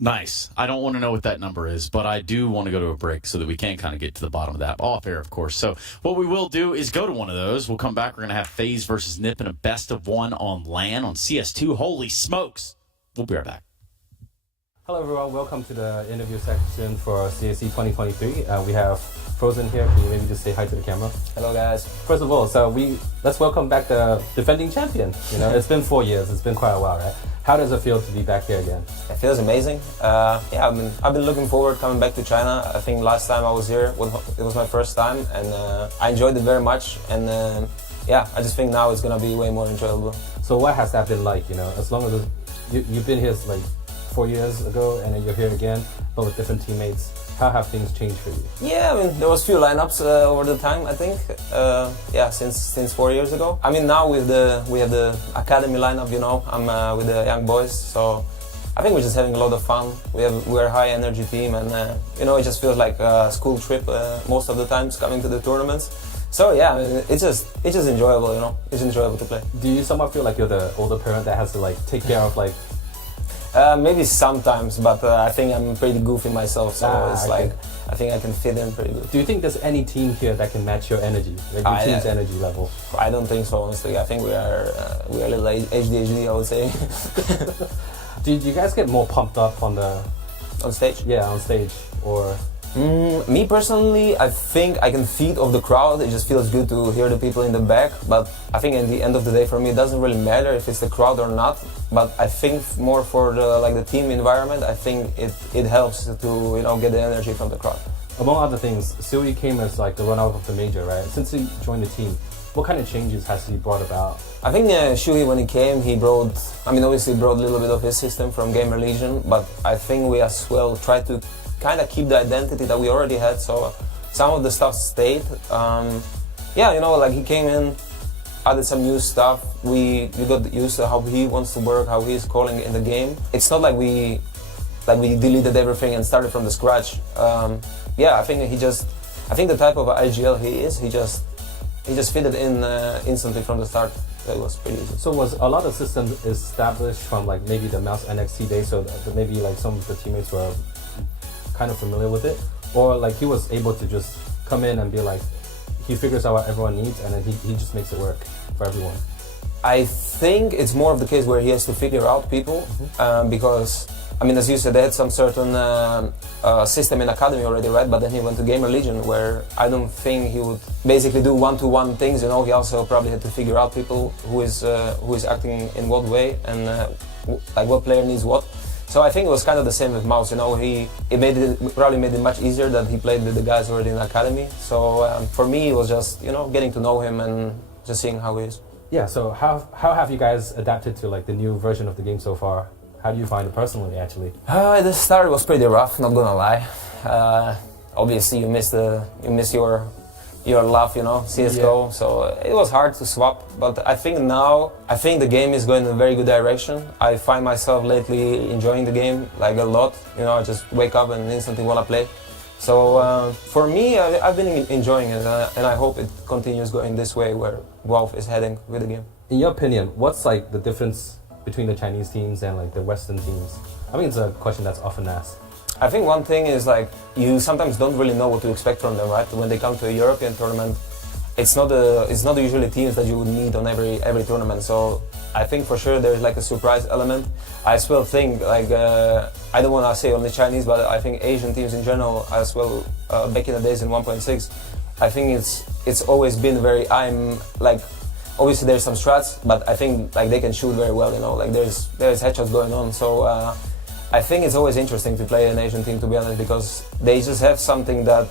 Nice. I don't want to know what that number is, but I do want to go to a break so that we can kind of get to the bottom of that. Off air, of course. So what we will do is go to one of those. We'll come back. We're going to have FaZe versus NiP in a best of one on LAN on CS2. Holy smokes. We'll be right back. Hello everyone, welcome to the interview section for CAC 2023. We have Frozen here. Can you maybe just say hi to the camera? Hello guys. First of all, let's welcome back the defending champion. It's been 4 years. It's been quite a while, right? How does it feel to be back here again? It feels amazing. I've been looking forward coming back to China. I think last time I was here, it was my first time, and I enjoyed it very much. And I just think now it's gonna be way more enjoyable. So what has that been like? As long as you've been here 4 years ago, and then you're here again, but with different teammates. How have things changed for you? Yeah, I mean, there was few lineups over the time, I think. Since 4 years ago. I mean, now we have the academy lineup. I'm with the young boys, so I think we're just having a lot of fun. We're a high energy team, and it just feels like a school trip most of the times coming to the tournaments. So yeah, I mean, it's just enjoyable. It's enjoyable to play. Do you somewhat feel like you're the older parent that has to take care of maybe sometimes, but I think I'm pretty goofy myself, so okay. I think I can fit in pretty good. Do you think there's any team here that can match your energy, your team's energy level? I don't think so, honestly. I think we are a little HDHD, I would say. Do you guys get more pumped up on stage? Yeah, on stage, or? Me personally, I think I can feed off the crowd. It just feels good to hear the people in the back. But I think at the end of the day, for me, it doesn't really matter if it's the crowd or not. But I think more for the team environment, I think it helps to get the energy from the crowd. Among other things, Sui came as the runner-up of the major, right? Since he joined the team, what kind of changes has he brought about? I think Shui, when he came, obviously brought a little bit of his system from Gamer Legion, but I think we as well tried to kind of keep the identity that we already had, so some of the stuff stayed. He came in, added some new stuff. We got used to how he wants to work, how he's calling in the game. It's not like we deleted everything and started from the scratch. I think the type of IGL he is, he just fitted in instantly from the start. It was pretty easy. So was a lot of systems established from maybe the MOUZ NXT days, so that maybe some of the teammates were kind of familiar with it, or he was able to just come in and be he figures out what everyone needs, and then he just makes it work for everyone? I think it's more of the case where he has to figure out people, because as you said, they had some certain system in academy already, right? But then he went to Gamer Legion, where I don't think he would basically do one-to-one things. He also probably had to figure out people who is acting in what way, and what player needs what. So I think it was kind of the same with MOUZ. It probably made it much easier that he played with the guys already in academy. So for me, it was just getting to know him and just seeing how he is. Yeah. So how have you guys adapted to the new version of the game so far? How do you find it personally, actually? The start was pretty rough, not gonna lie. Obviously, you miss your your love, CS:GO. So it was hard to swap, but I think the game is going in a very good direction. I find myself lately enjoying the game like a lot. I just wake up and instantly want to play. So for me, I've been enjoying it, and I hope it continues going this way where Valve is heading with the game. In your opinion, what's like the difference between the Chinese teams and like the Western teams? I mean, it's a question that's often asked. I think one thing is like you sometimes don't really know what to expect from them, right? When they come to a European tournament, it's not usually teams that you would meet on every tournament. So I think for sure there's like a surprise element. I as well think like I don't want to say only Chinese, but I think Asian teams in general as well. Back in the days in 1.6, I think it's always been very. Obviously there's some strats, but I think like they can shoot very well. Like there's headshots going on. So. I think it's always interesting to play an Asian team, to be honest, because they just have something that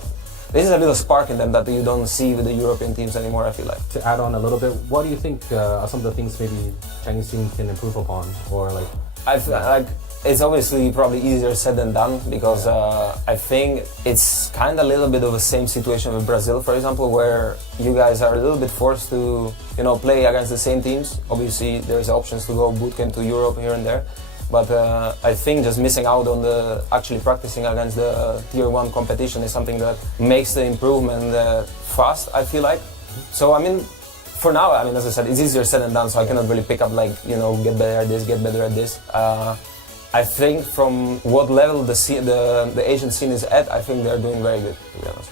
there's a little spark in them that you don't see with the European teams anymore, I feel like. To add on a little bit, what do you think are some of the things maybe Chinese teams can improve upon, or like? I feel like it's obviously probably easier said than done because I think it's kind of a little bit of the same situation with Brazil, for example, where you guys are a little bit forced to play against the same teams. Obviously, there's options to go bootcamp to Europe here and there. But I think just missing out on actually practicing against the Tier 1 competition is something that makes the improvement fast, I feel like. So, I mean, for now, as I said, it's easier said than done, so I cannot really pick up get better at this, get better at this. I think from what level the Asian scene is at, I think they're doing very good, to be honest.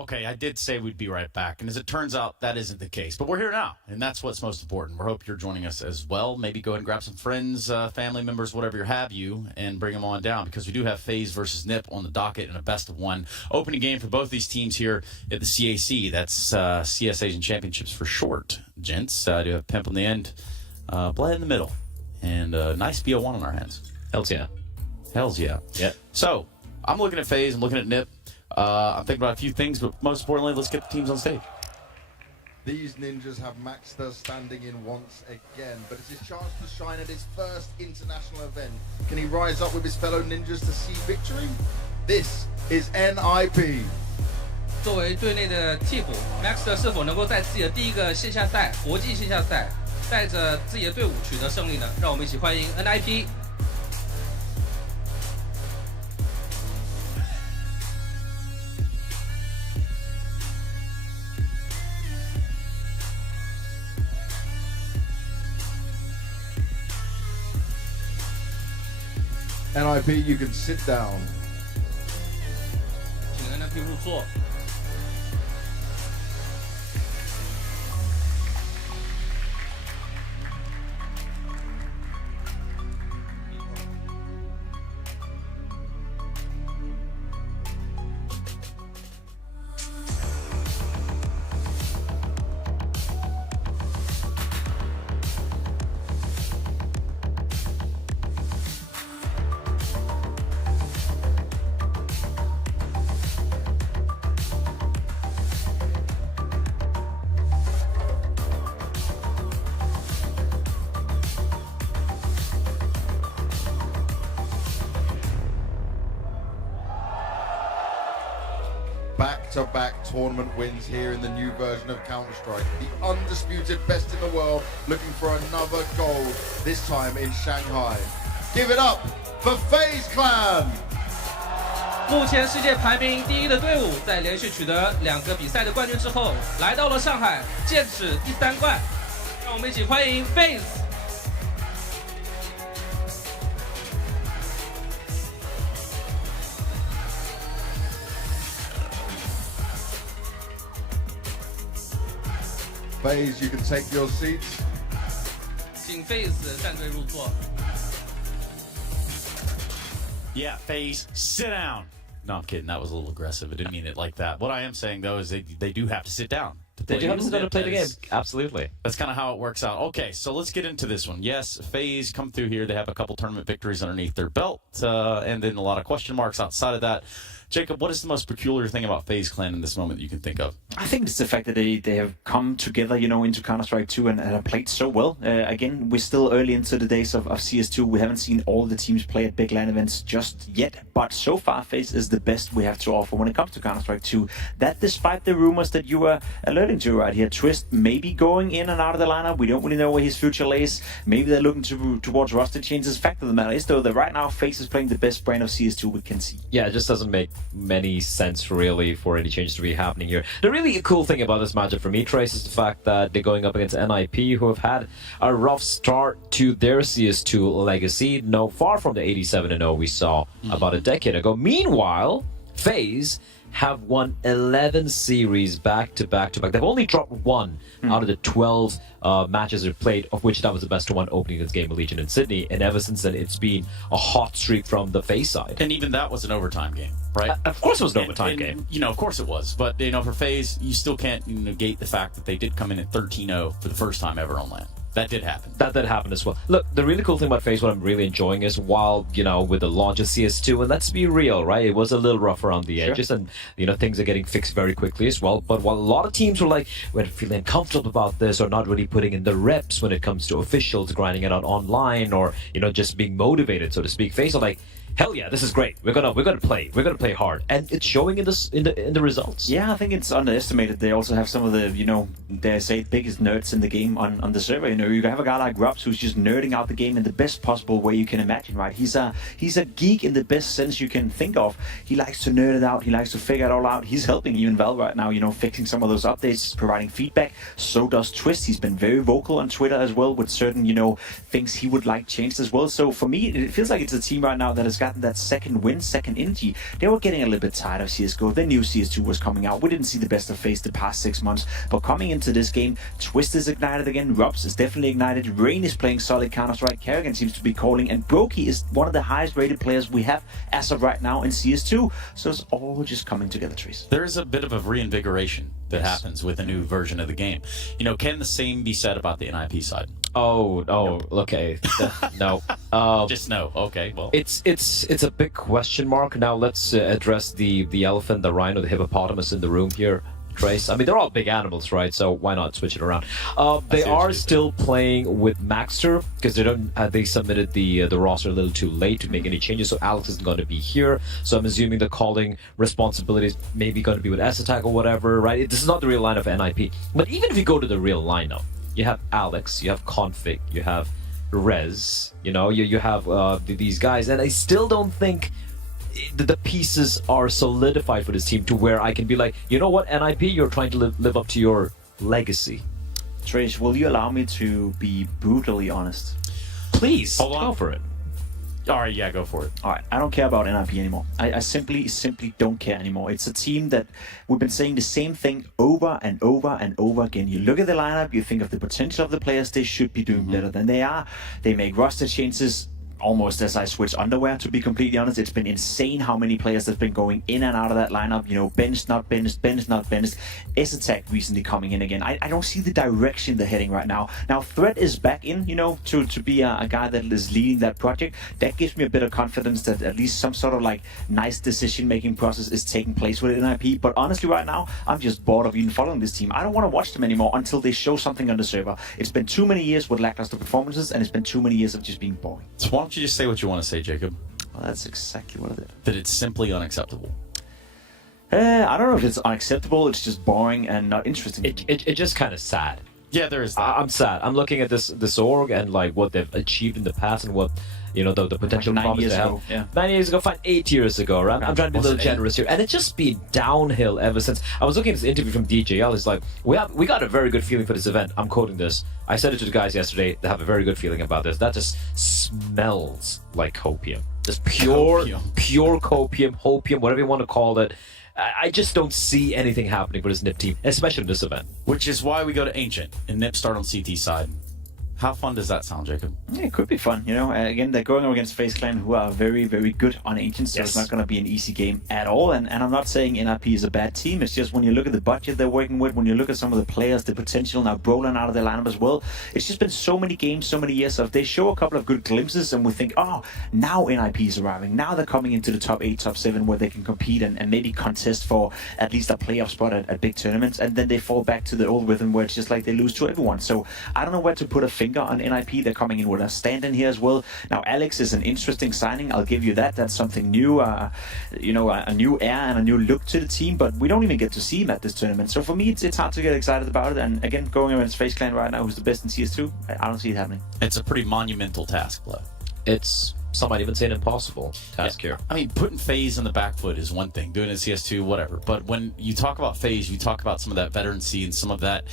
Okay, I did say we'd be right back, and as it turns out, that isn't the case. But we're here now, and that's what's most important. We hope you're joining us as well. Maybe go ahead and grab some friends, family members, whatever you have you, and bring them on down, because we do have FaZe versus NiP on the docket in a best-of-1 opening game for both these teams here at the CAC. That's CS Asian Championships for short, gents. I do have Pimp on the end, Bled in the middle, and a nice BO1 on our hands. Hells yeah. Hells yeah. Yeah. So, I'm looking at FaZe, I'm looking at NiP. I'm thinking about a few things, but most importantly, let's get the teams on stage. These ninjas have Maxter standing in once again, but it's his chance to shine at his first international event. Can he rise up with his fellow ninjas to see victory? This is NIP. 作为队内的替补 ，Maxter 是否能够在自己的第一个线下赛、国际线下赛，带着自己的队伍取得胜利呢？让我们一起欢迎 NIP。NIP, you can sit down. 请 NIP 入座。Back-to-back tournament wins here in the new version of Counter-Strike. The undisputed best in the world looking for another gold, this time in Shanghai. Give it up for FAZE Clan! 目前世界排名第1的队伍，在连续取得2个比赛的冠军之后，来到了上海，剑指第3冠。让我们一起欢迎 FAZE。FAZE, you can take your seats. 请 FAZE 站队入座。 Yeah, FAZE, sit down. No, I'm kidding. That was a little aggressive. I didn't mean it like that. What I am saying, though, is they do have to sit down. They do have to sit down to play the game. Absolutely. That's kind of how it works out. Okay, so let's get into this one. Yes, FAZE come through here. They have a couple tournament victories underneath their belt, and then a lot of question marks outside of that. Jacob, what is the most peculiar thing about FaZe Clan in this moment that you can think of? I think it's the fact that they have come together, you know, into Counter-Strike 2 and have played so well. Again, we're still early into the days of CS2. We haven't seen all the teams play at big LAN events just yet. But so far, FaZe is the best we have to offer when it comes to Counter-Strike 2. That despite the rumors that you were alerting to right here. Twist maybe going in and out of the lineup. We don't really know where his future lays. Maybe they're looking towards roster changes. The fact of the matter is, though, that right now FaZe is playing the best brand of CS2 we can see. Yeah, it just doesn't make many sense really for any changes to be happening here. The really cool thing about this matchup for me, Trace, is the fact that they're going up against NIP, who have had a rough start to their CS2 legacy. No, far from the 87-0 we saw about a decade ago. Meanwhile, FaZe have won 11 series back-to-back. They've only dropped one out of the 12 matches they've played, of which that was the best one opening this game of Legion in Sydney. And ever since then, it's been a hot streak from the FaZe side. And even that was an overtime game, right? Of course it was an overtime game. You know, of course it was. But, you know, for FaZe, you still can't negate the fact that they did come in at 13-0 for the first time ever on LAN. That did happen. That did happen as well. Look, the really cool thing about FaZe, what I'm really enjoying is while, you know, with the launch of CS2, and let's be real, right? It was a little rough around the edges, and, you know, things are getting fixed very quickly as well. But while a lot of teams were like, we're feeling uncomfortable about this or not really putting in the reps when it comes to officials grinding it out online or, you know, just being motivated, so to speak, FaZe are like, hell yeah, this is great. We're gonna play hard, and it's showing in the results. Yeah, I think it's underestimated. They also have some of the, you know, dare I say, biggest nerds in the game on the server. You know, you have a guy like Rubs who's just nerding out the game in the best possible way you can imagine, right? He's a geek in the best sense you can think of. He likes to nerd it out. He likes to figure it all out. He's helping even Valve right now, you know, fixing some of those updates, providing feedback. So does Twist. He's been very vocal on Twitter as well with certain, you know, things he would like changed as well. So for me, it feels like it's a team right now that has gotten that second win, second energy. They were getting a little bit tired of CSGO. They knew CS2 was coming out. We didn't see the best of FaZe the past 6 months, but coming into this game, Twist is ignited again, Rubs is definitely ignited, Rain is playing solid Counter-Strike, Kerrigan seems to be calling, and Brokey is one of the highest rated players we have as of right now in CS2. So it's all just coming together, Trace. There is a bit of a reinvigoration that happens with a new version of the game. You know, can the same be said about the NIP side? Okay. No. Just no. Okay, well. It's a big question mark. Now let's address the elephant, the rhino, the hippopotamus in the room here. Trace. I mean, they're all big animals, right? So why not switch it around? They are still playing with Maxter because they submitted the roster a little too late to make any changes. So Alex isn't going to be here. So I'm assuming the calling responsibilities maybe going to be with S-Attack or whatever, right? This is not the real lineup of NIP. But even if you go to the real lineup, you have Alex, you have Config, you have Rez, you know, you have these guys, and I still don't think the pieces are solidified for this team to where I can be like, you know what, NIP, you're trying to live up to your legacy. Trace, will you allow me to be brutally honest? Please, Hold on. go for it. All right, yeah, go for it. All right, I don't care about NIP anymore. I simply don't care anymore. It's a team that we've been saying the same thing over and over and over again. You look at the lineup, you think of the potential of the players, they should be doing better than they are. They make roster changes almost as I switch underwear, to be completely honest. It's been insane how many players have been going in and out of that lineup. You know, benched, not benched, benched, not benched. S-Attack recently coming in again. I don't see the direction they're heading right now. Now, Threat is back in, you know, to be a guy that is leading that project. That gives me a bit of confidence that at least some sort of like nice decision-making process is taking place with NIP. But honestly, right now, I'm just bored of even following this team. I don't want to watch them anymore until they show something on the server. It's been too many years with lackluster performances, and it's been too many years of just being boring. So why don't you just say what you want to say, Jacob? Well, that's exactly what it is. That it's simply unacceptable. I don't know if it's unacceptable. It's just boring and not interesting. It's just kind of sad. Yeah, there is that. I'm sad. I'm looking at this org and like what they've achieved in the past and what, you know, the potential like 9 promise years they have. ago, yeah. 9 years ago, fine, 8 years ago, right? I'm trying to be a Was little it 8? generous here, and it's just been downhill ever since. I was looking at this interview from DJL. It's like we got a very good feeling for this event. I'm quoting this. I said it to the guys yesterday. They have a very good feeling about this. That just smells like copium. Just pure copium, hopium, whatever you want to call it. I just don't see anything happening for this NIP team, especially in this event. Which is why we go to Ancient and Nip start on CT side. How fun does that sound, Jacob? Yeah, it could be fun, you know. Again, they're going against FaZe Clan, who are very, very good on Ancients, so it's not going to be an easy game at all. And I'm not saying NIP is a bad team. It's just when you look at the budget they're working with, when you look at some of the players, the potential, now Brolan out of their lineup as well, it's just been so many games, so many years of they show a couple of good glimpses and we think, oh, now NIP is arriving. Now they're coming into the top 8, top 7 where they can compete and maybe contest for at least a playoff spot at big tournaments. And then they fall back to the old rhythm where it's just like they lose to everyone. So I don't know where to put a finger on NIP. They're coming in with a stand-in here as well. Now, Alex is an interesting signing. I'll give you that. That's something new, you know, a new air and a new look to the team, but we don't even get to see him at this tournament. So for me, it's hard to get excited about it. And again, going against FaZe Clan right now, who's the best in CS2, I don't see it happening. It's a pretty monumental task, Blood. It's, some might even say, an impossible task here. I mean, putting FaZe in the back foot is one thing, doing it in CS2, whatever. But when you talk about FaZe, you talk about some of that veterancy and some of that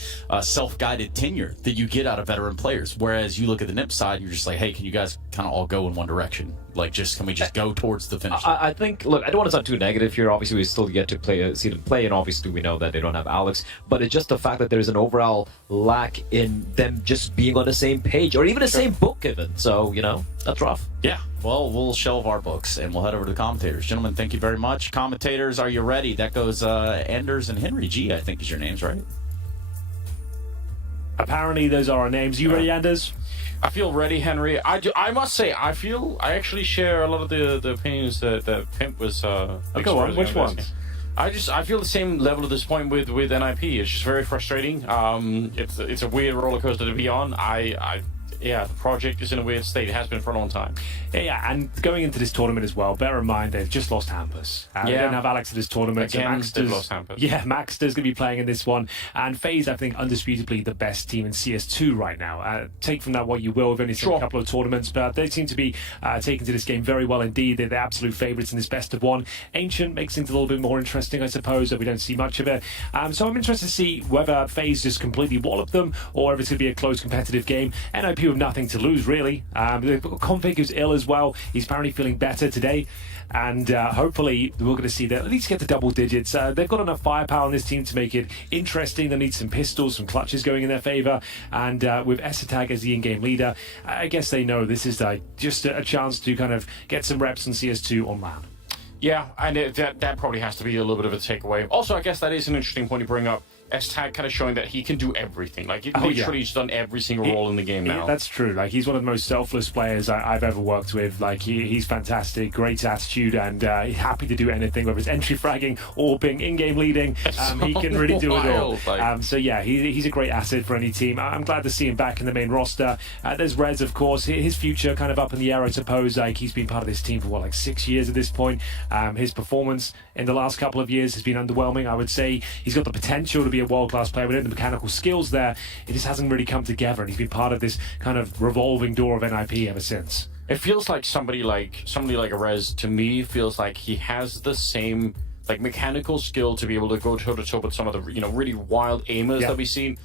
self-guided tenure that you get out of veteran players. Whereas you look at the NIP side, and you're just like, hey, can you guys kind of all go in one direction? Like, can we just go towards the finish? I think, look, I don't want to sound too negative here. Obviously, we still get to see them play, and obviously we know that they don't have Alex. But it's just the fact that there's an overall lack in them just being on the same page, or even the same book even. So, you know, that's rough. Yeah. Well, we'll shelve our books, and we'll head over to the commentators. Gentlemen, thank you very much. Commentators, are you ready? That goes Anders and Henry G, I think is your names, right? Apparently, those are our names. You ready, Anders? I feel ready, Henry. I must say, I actually share a lot of the opinions that Pimp was Go on, expressing which on this. ones? I feel the same level of disappointment with NIP. It's just very frustrating. It's a weird roller coaster to be on. Yeah, the project is in a weird state. It has been for a long time. Yeah, and going into this tournament as well, bear in mind they've just lost Hampus. They don't have Alex at this tournament. Again, so they've lost Hampus. Yeah, Maxter's going to be playing in this one. And FaZe, I think, undisputably the best team in CS2 right now. Take from that what you will. We've only seen a couple of tournaments, but they seem to be taking to this game very well indeed. They're the absolute favourites in this best of one. Ancient makes things a little bit more interesting, I suppose, that we don't see much of it. So I'm interested to see whether FaZe just completely wallop them or if it's going to be a close competitive game. NIP with nothing to lose, really. Config is ill as well. He's apparently feeling better today. And hopefully we're going to see that at least get to double digits. They've got enough firepower on this team to make it interesting. They need some pistols, some clutches going in their favour. And with S-Attack as the in-game leader, I guess they know this is just a chance to kind of get some reps on CS2 on LAN. Yeah, and that probably has to be a little bit of a takeaway. Also, I guess that is an interesting point to bring up. S-Tag kind of showing that he can do everything. Like, literally he's done every single role in the game now. That's true. Like, he's one of the most selfless players I've ever worked with. Like, he's fantastic, great attitude, and he's happy to do anything, whether it's entry fragging or being in-game leading. He can really do it all. So, yeah, he's a great asset for any team. I'm glad to see him back in the main roster. There's Rez, of course. His future kind of up in the air, I suppose. Like, he's been part of this team for, 6 years at this point. His performance in the last couple of years has been underwhelming, I would say. He's got the potential to be a world-class player, but the mechanical skills there, it just hasn't really come together, and he's been part of this kind of revolving door of NIP ever since. It feels like somebody like a Rez, to me, feels like he has the same mechanical skill to be able to go toe-to-toe with some of the really wild aimers that we've seen.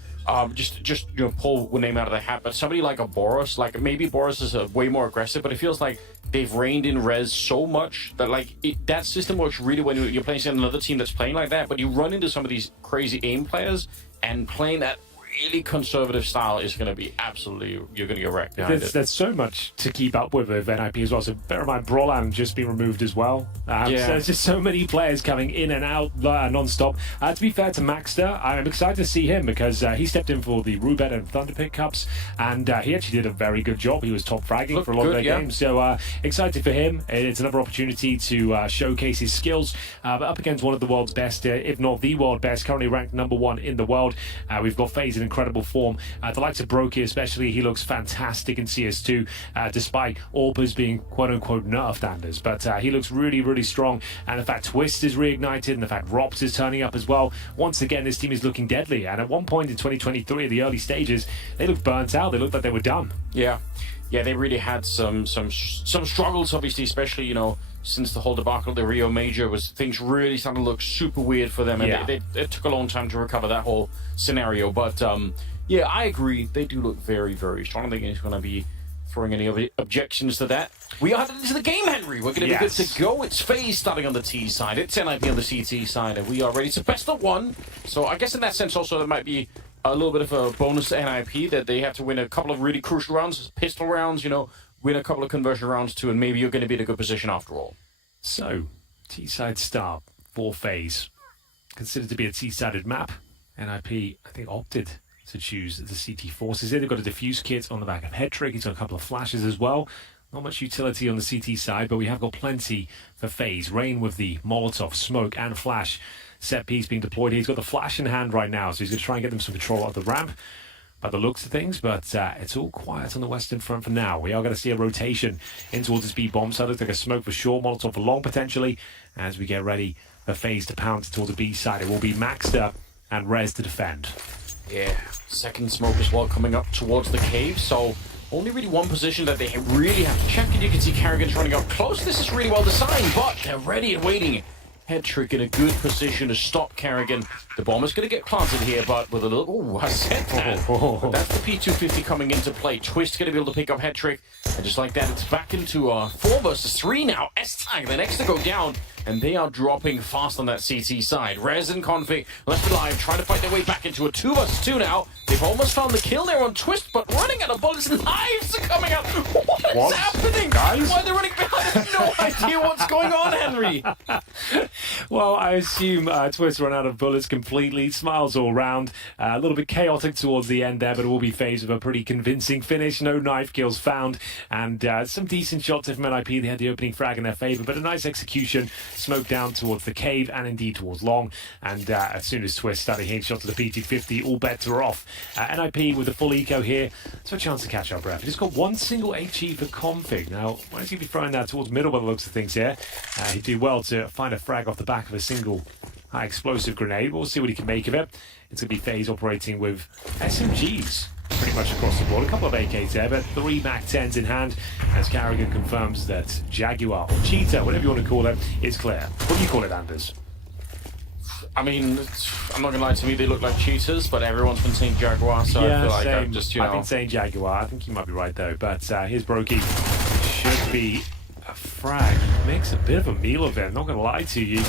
Just pull one name out of the hat, but somebody like a Boros, maybe Boros is way more aggressive, but it feels like they've reined in res so much that like that system works really when you're playing against another team that's playing like that. But you run into some of these crazy aim players, and playing that really conservative style is going to be absolutely, you're going to get wrecked behind it. There's so much to keep up with NIP as well. So bear in mind, Brawlan just been removed as well. So there's just so many players coming in and out non-stop. To be fair to Maxter, I'm excited to see him because he stepped in for the Rubet and Thunderpick Cups, and he actually did a very good job. He was top fragging for a lot of their games. So excited for him. It's another opportunity to showcase his skills, but up against one of the world's best, if not the world best, currently ranked #1 in the world. We've got FaZe in incredible form. The likes of Brokey especially, he looks fantastic in CS2, despite Orpers being quote-unquote nerfed Anders, but he looks really, really strong, and the fact Twist is reignited, and the fact Rops is turning up as well. Once again, this team is looking deadly, and at one point in 2023, at the early stages, they looked burnt out. They looked like they were done. Yeah, they really had some struggles, obviously, especially, you know, since the whole debacle of the Rio Major, was things really starting to look super weird for them, and it took a long time to recover that whole scenario. But yeah, I agree. They do look very, very strong. I think he's going to be throwing any objections to that. We are headed into the game, Henry. We're going to be good to go. It's FaZe starting on the T side. It's NIP on the CT side, and we are ready to best of one. So I guess in that sense also there might be a little bit of a bonus to NIP that they have to win a couple of really crucial rounds, pistol rounds, you know, win a couple of conversion rounds too, and maybe you're going to be in a good position after all. So, T-side start for FaZe. Considered to be a T-sided map. NIP, I think, opted to choose the CT forces here. They've got a diffuse kit on the back of Hetrick. He's got a couple of flashes as well. Not much utility on the CT side, but we have got plenty for FaZe. Rain with the Molotov, smoke, and flash set piece being deployed. He's got the flash in hand right now, so he's going to try and get them some control of the ramp by the looks of things, but it's all quiet on the western front for now. We are going to see a rotation in towards the speed bomb side. Looks like a smoke for sure, Molotov for long potentially, as we get ready for FaZe to pound towards the B side. It will be Maxter and Rez to defend. Yeah, second smoke as well coming up towards the cave, so only really one position that they really have to check, and you can see Carrigan's running up close. This is really well designed, but they're ready and waiting. Hetrick in a good position to stop Carrigan. The bomb is going to get planted here, but with a little... I said that. But that's the P250 coming into play. Twist going to be able to pick up Hetrick. And just like that, it's back into 4 versus 3 now. S-Tag, the next to go down. And they are dropping fast on that CT side. Rez and Config left alive, trying to fight their way back into a 2 versus 2 now. They've almost found the kill there on Twist, but running out of bullets. Knives are coming out. What is happening? Guys? Why are they running behind? I have no idea what's going on, Henry. Well, I assume Twist run out of bullets completely. Smiles all round. A little bit chaotic towards the end there, but it will be FaZe with a pretty convincing finish. No knife kills found, and some decent shots from NIP. They had the opening frag in their favour, but a nice execution. Smoke down towards the cave and indeed towards long, and as soon as Twist started hitting shots to the P250, all bets are off. NIP with the full eco here, so a chance to catch our breath. He's got one single HE for Config. Now, why is he be throwing that towards middle by the looks of things here? He'd do well to find a frag off the back of a single high explosive grenade. We'll see what he can make of it. It's going to be FaZe operating with SMGs pretty much across the board. A couple of AKs there, but 3 MAC-10s in hand, as Carrigan confirms that Jaguar, or Cheetah, whatever you want to call it, is clear. What do you call it, Anders? I mean, I'm not going to lie, to me they look like cheetahs, but everyone's been saying Jaguar, so I feel like same. I'm just, you know... I've been saying Jaguar. I think you might be right, though. But here's Brokey. Should be a frag. Makes a bit of a meal of it, not going to lie to you.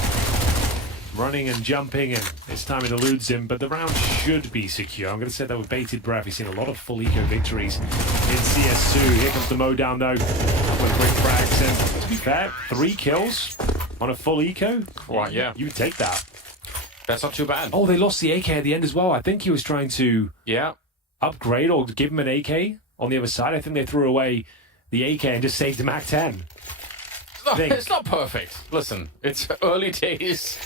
Running and jumping, and this time it eludes him, but the round should be secure. I'm going to say that with bated breath. We've seen a lot of full eco victories in CS2. Here comes the Modown, though, with quick frags, and to be fair, 3 kills on a full eco. Right, yeah. You would take that. That's not too bad. Oh, they lost the AK at the end as well. I think he was trying to upgrade or give him an AK on the other side. I think they threw away the AK and just saved the MAC-10. It's not perfect. Listen, it's early days.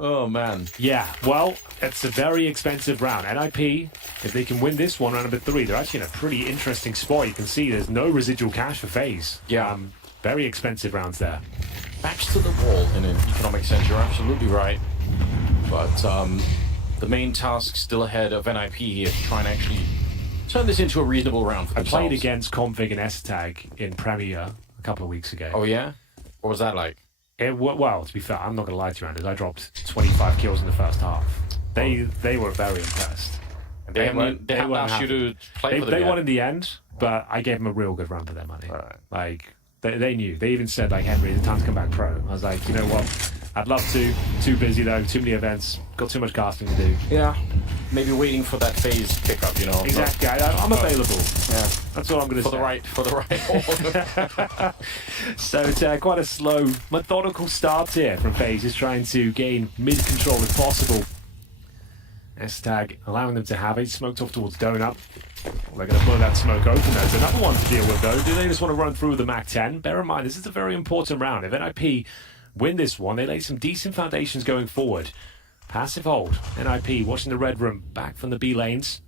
Oh, man. Yeah, well, it's a very expensive round. NIP, if they can win this one, round number 3, they're actually in a pretty interesting spot. You can see there's no residual cash for FaZe. Yeah. Very expensive rounds there. Backs to the wall in an economic sense. You're absolutely right. But the main task still ahead of NIP here to try and actually turn this into a reasonable round for I themselves. played against Config and S-Tag in Premier a couple of weeks ago. Oh, yeah? What was that like? Well, to be fair, I'm not going to lie to you, Anders. I dropped 25 kills in the first half. They were very impressed. They haven't asked you to play for them They yet. won in the end, but I gave them a real good run for their money. Right. Like, They knew. They even said, like, Henry, the time to come back pro. I was like, you know what? I'd love to. Too busy, though. Too many events. Got too much casting to do. Yeah. Maybe waiting for that phase pickup, you know. Exactly. I'm available. Yeah. That's all I'm going to say. For the right. So it's quite a slow, methodical start here from FaZe. Is trying to gain mid-control if possible. S-Tag allowing them to have it. Smoked off towards Donut. They're going to blow that smoke open. There's another one to deal with, though. Do they just want to run through the MAC-10? Bear in mind, this is a very important round. If NIP win this one, they lay some decent foundations going forward. Passive hold. NIP watching the red room back from the B lanes.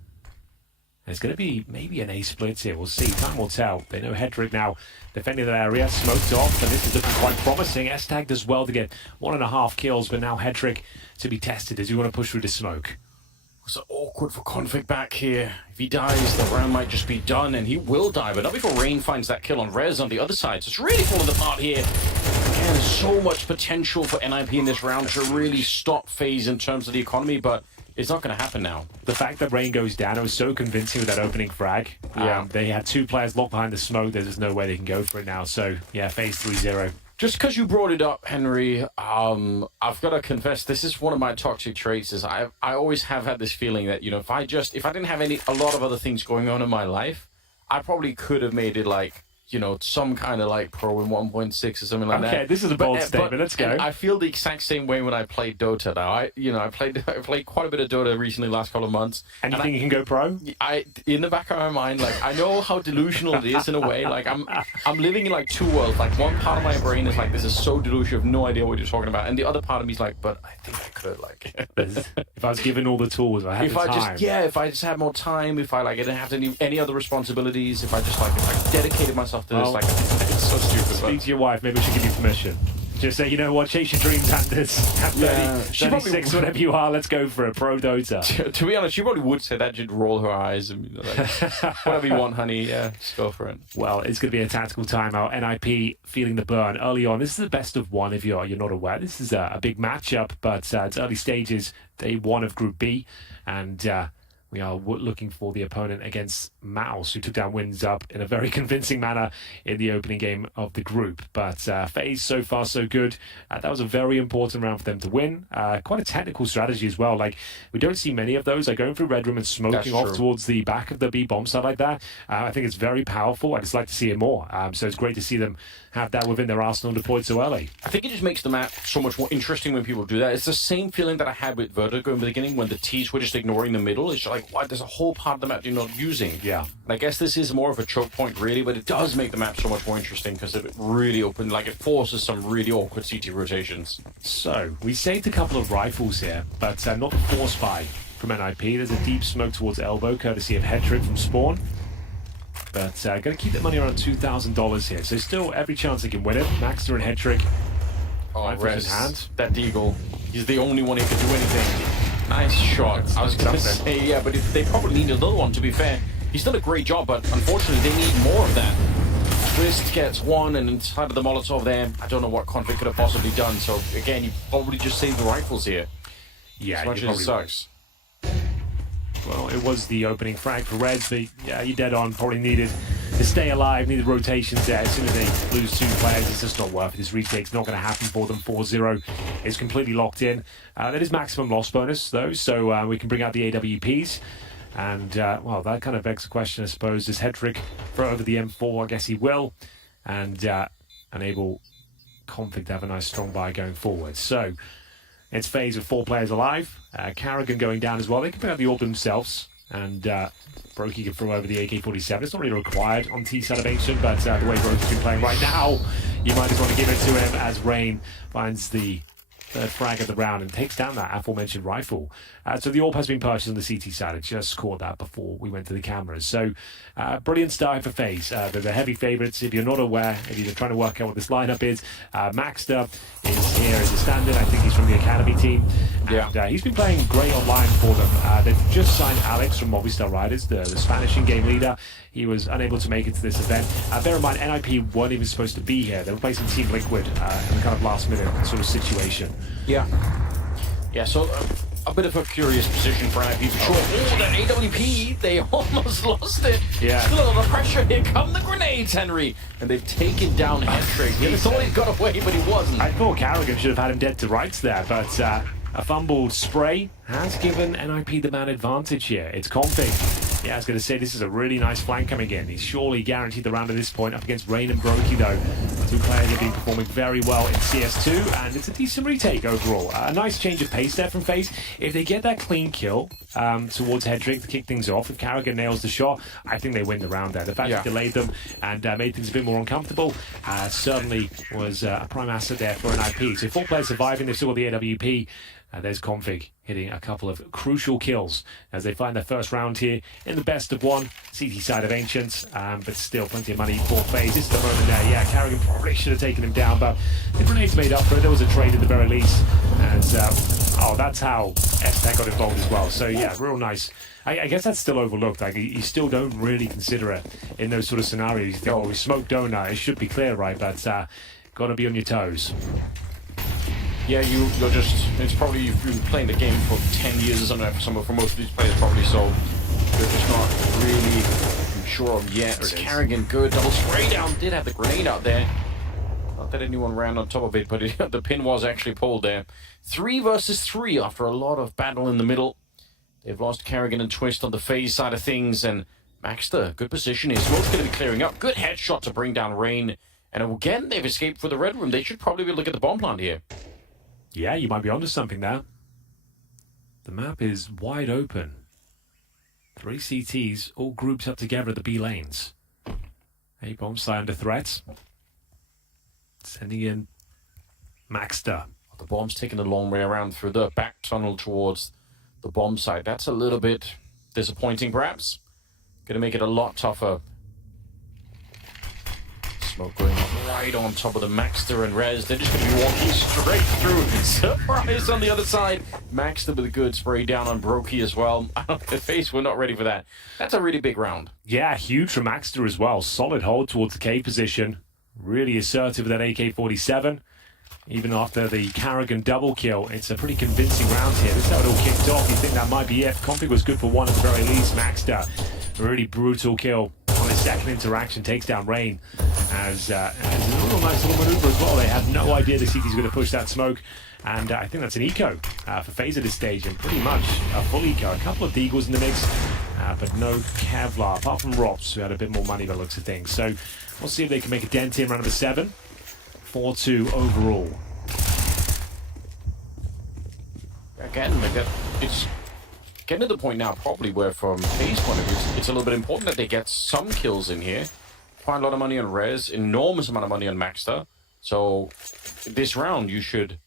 There's going to be maybe an A split here. We'll see. Time will tell. They know Hedrick now defending that area. Smoked off, and this is looking quite promising. S-Tag does well to get 1.5 kills, but now Hedrick to be tested as you want to push through the smoke. It's awkward for Config back here. If he dies, the round might just be done, and he will die, but not before Rain finds that kill on Rez on the other side. So it's really falling apart here. Again, there's so much potential for NIP in this round to really stop FaZe in terms of the economy, but it's not going to happen now. The fact that Rain goes down, it was so convincing with that opening frag. Yeah. They had 2 players locked behind the smoke. There's just no way they can go for it now. So, yeah, FaZe 3-0. Just because you brought it up, Henry, I've got to confess, this is one of my toxic traits. Is I always have had this feeling that, you know, if I didn't have a lot of other things going on in my life, I probably could have made it like, you know, some kind of like pro in 1.6 or something like that. Okay, this is a bold statement. Let's go. I feel the exact same way when I played Dota now. I played quite a bit of Dota recently, last couple of months. And you think you can go pro? In the back of my mind, like, I know how delusional it is in a way. Like, I'm living in like 2 worlds. Like, one part of my brain is like, this is so delusional, I have no idea what you're talking about. And the other part of me is like, but I think I could, like. If I was given all the tools, I had the time. If I just had more time, if I didn't have any other responsibilities, if I dedicated myself to this, like, it's so stupid. Speak to your wife. Maybe we should give you permission. Just say, you know what, chase your dreams, Anders. At 36, whatever you are, let's go for a pro Dota. To be honest, she probably would say that. She'd roll her eyes and like, whatever you want, honey. Yeah, just go for it. Well, it's going to be a tactical timeout. NIP feeling the burn early on. This is the best of one if you're not aware. This is a big matchup, but it's early stages, day 1 of Group B. And we are looking for the opponent against MOUZ, who took down Wins Up in a very convincing manner in the opening game of the group. But FaZe, so far, so good. That was a very important round for them to win. Quite a technical strategy as well. Like, we don't see many of those, like going through Red Room and smoking off towards the back of the B bomb side like that. I think it's very powerful. I just like to see it more. So it's great to see them have that within their arsenal deployed so early. I think it just makes the map so much more interesting when people do that. It's the same feeling that I had with Vertigo in the beginning when the T's were just ignoring the middle. It's like, what? There's a whole part of the map you're not using. Yeah. And I guess this is more of a choke point, really, but it does make the map so much more interesting because it really it forces some really awkward CT rotations. So, we saved a couple of rifles here, but not the force buy from NIP. There's a deep smoke towards elbow, courtesy of Hedrick from Spawn. But going to keep the money around $2,000 here. So still every chance they can win it. Maxter and Hedrick. Rez, hand. That Deagle. He's the only one who can do anything. Nice shot. I was going to say, yeah, but if they probably need another one, to be fair. He's done a great job, but unfortunately they need more of that. Twist gets one, and inside of the Molotov there, I don't know what Config could have possibly done. So again, you probably just saved the rifles here. Yeah, as much as it sucks. Well, it was the opening frag for Reds, but yeah, you're dead on. Probably needed to stay alive, needed rotations there. As soon as they lose 2 players, it's just not worth it. This retake's not going to happen for them. 4-0 is completely locked in. That is maximum loss bonus, though, so we can bring out the AWPs. And, well, that kind of begs the question, I suppose. Does Hedrick throw over the M4? I guess he will. And enable Config to have a nice strong buy going forward. So it's FaZe with 4 players alive. Carrigan going down as well. They can pick up the orb themselves. And Brokey can throw over the AK-47. It's not really required on T-side of Ancient, but the way Brokey's been playing right now, you might just want to give it to him as Rain finds the 3rd frag of the round and takes down that aforementioned rifle. So the AWP has been purchased on the CT side. I just caught that before we went to the cameras. So brilliant start for FaZe. They're the heavy favourites. If you're not aware, if you're trying to work out what this lineup is, Maxter is here as a standard. I think he's from the Academy team. And he's been playing great online for them. They've just signed Alex from Movistar Riders, the Spanish in-game leader. He was unable to make it to this event. Bear in mind, NIP weren't even supposed to be here. They were placing Team Liquid in a kind of last-minute sort of situation. Yeah. Yeah, so a bit of a curious position for NIP for sure. Oh, that AWP, they almost lost it. Yeah. Still under pressure. Here come the grenades, Henry. And they've taken down Hetrick. He thought he got away, but he wasn't. I thought Carrigan should have had him dead to rights there, but a fumbled spray has given NIP the man advantage here. It's Config. Yeah, I was going to say, this is a really nice flank coming in. He's surely guaranteed the round at this point. Up against Rain and Brokey, though. Two players have been performing very well in CS2, and it's a decent retake overall. A nice change of pace there from FaZe. If they get that clean kill towards Hedrick to kick things off, if Carrigan nails the shot, I think they win the round there. The fact that delayed them and made things a bit more uncomfortable certainly was a prime asset there for NIP. So 4 players surviving, they've still got the AWP. There's Config hitting a couple of crucial kills as they find their first round here in the best of one. CT side of Ancients, but still plenty of money for FaZe. This is the moment there. Yeah, Carrigan probably should have taken him down, but the grenades made up for it. There was a trade at the very least. And, that's how S-Tech got involved as well. So, yeah, real nice. I guess that's still overlooked. Like, you still don't really consider it in those sort of scenarios. You think, we smoked donut. It should be clear, right? But got to be on your toes. Yeah, you're just, it's probably, you've been playing the game for 10 years or something for most of these players probably, so they're just not really sure of yet. Carrigan, good, double spray down, did have the grenade out there. Not that anyone ran on top of it, but the pin was actually pulled there. 3 versus 3 after a lot of battle in the middle. They've lost Carrigan and Twist on the FaZe side of things, and Maxter, good position here. Smoke's going to be clearing up. Good headshot to bring down Rain. And again, they've escaped for the Red Room. They should probably be looking at the bomb plant here. Yeah, you might be onto something there. The map is wide open. 3 CTs all grouped up together at the B lanes. A bomb side under threat. Sending in Maxter. The bomb's taking a long way around through the back tunnel towards the bomb site. That's a little bit disappointing, perhaps. Going to make it a lot tougher. Smoke going right on top of the Maxter and Rez. They're just going to be walking straight through. Surprise on the other side. Maxter with a good spray down on Brokey as well. The FaZe were not ready for that. That's a really big round. Yeah, huge from Maxter as well. Solid hold towards the K position. Really assertive with that AK-47. Even after the Carrigan double kill, it's a pretty convincing round here. This is how it all kicked off. You think that might be it. Config was good for one at the very least. Maxter, a really brutal kill on his second interaction, takes down Rain as a little nice little maneuver as well. They had no idea the CT's going to push that smoke, and I think that's an eco for FaZe at this stage, and pretty much a full eco. A couple of Deagles in the mix, but no Kevlar, apart from Rops, who had a bit more money by the looks of things. So we'll see if they can make a dent in round number 7. 4-2 overall. Again, it's getting to the point now probably where from FaZe point of view, it's a little bit important that they get some kills in here. Quite a lot of money on Rez, enormous amount of money on Maxter. So this round you should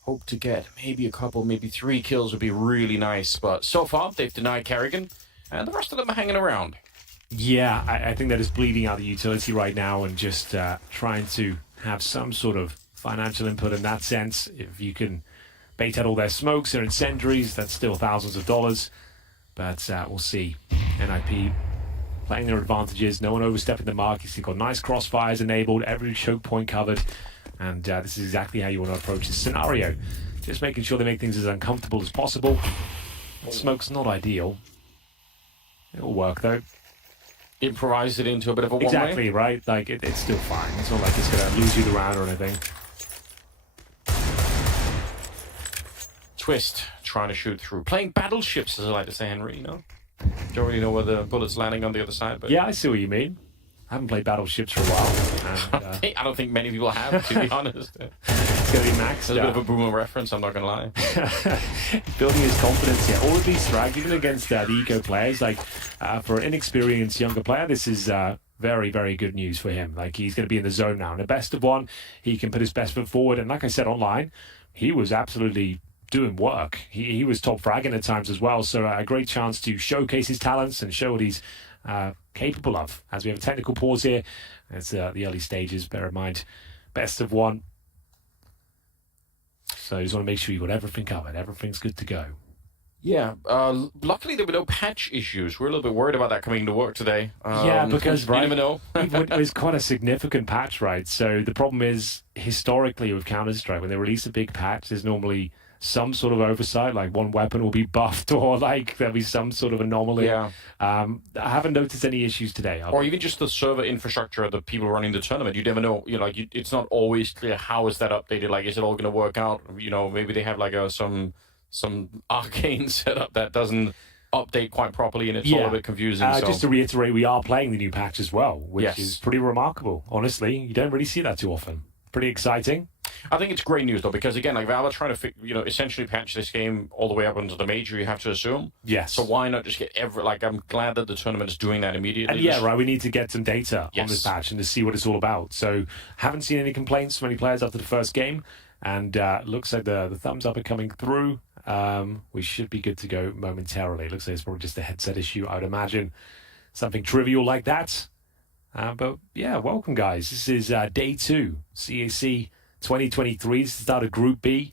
hope to get maybe a couple, maybe 3 kills would be really nice. But so far they've denied Carrigan and the rest of them are hanging around. Yeah, I think they're just bleeding out the utility right now and just trying to have some sort of financial input in that sense. If you can bait out all their smokes, their incendiaries, that's still thousands of dollars. But we'll see. NIP playing their advantages, no one overstepping the mark. You've got nice crossfires enabled, every choke point covered. And this is exactly how you want to approach this scenario. Just making sure they make things as uncomfortable as possible. Smoke's not ideal. It'll work though. Improvise it into a bit of a one-way. Exactly, right? Like, it's still fine. It's not like it's going to lose you the round or anything. Twist, trying to shoot through. Playing battleships, as I like to say, Henry, you know? Don't really know where the bullet's landing on the other side, but... Yeah, I see what you mean. I haven't played battleships for a while. And, I don't think many people have, to be honest. It's going to be Max. It's a bit of a boomer reference, I'm not going to lie. Building his confidence here. All of these frags, even against the eco players, like for an inexperienced younger player, this is very, very good news for him. Like, he's going to be in the zone now. In the best of one, he can put his best foot forward. And like I said online, he was absolutely doing work. He was top fragging at times as well. So a great chance to showcase his talents and show what he's capable of. As we have a technical pause here, it's the early stages, bear in mind, best of one. So you just want to make sure you've got everything covered. Everything's good to go. Yeah, luckily there were no patch issues. We're a little bit worried about that coming into work today. Yeah, because you never know. It was quite a significant patch, right? So the problem is, historically with Counter-Strike, when they release a big patch, there's normally some sort of oversight, like one weapon will be buffed or like there'll be some sort of anomaly. Yeah. I haven't noticed any issues today. Or even just the server infrastructure of the people running the tournament. You never know. It's not always clear how is that updated. Like, is it all going to work out? Maybe they have like some arcane setup that doesn't update quite properly, and it's all a bit confusing. Just to reiterate, we are playing the new patch as well, which Yes. is pretty remarkable. Honestly, you don't really see that too often. Pretty exciting. I think it's great news though, because again, like Valve are trying to essentially patch this game all the way up into the major. You have to assume. Yes. So why not just get I'm glad that the tournament is doing that immediately. And yeah, right. We need to get some data on Yes. this patch and to see what it's all about. So, haven't seen any complaints from any players after the first game, and looks like the thumbs up are coming through. We should be good to go momentarily. It looks like it's probably just a headset issue, I would imagine. Something trivial like that. But yeah, welcome guys. This is day 2, CAC 2023. This is the start of Group B.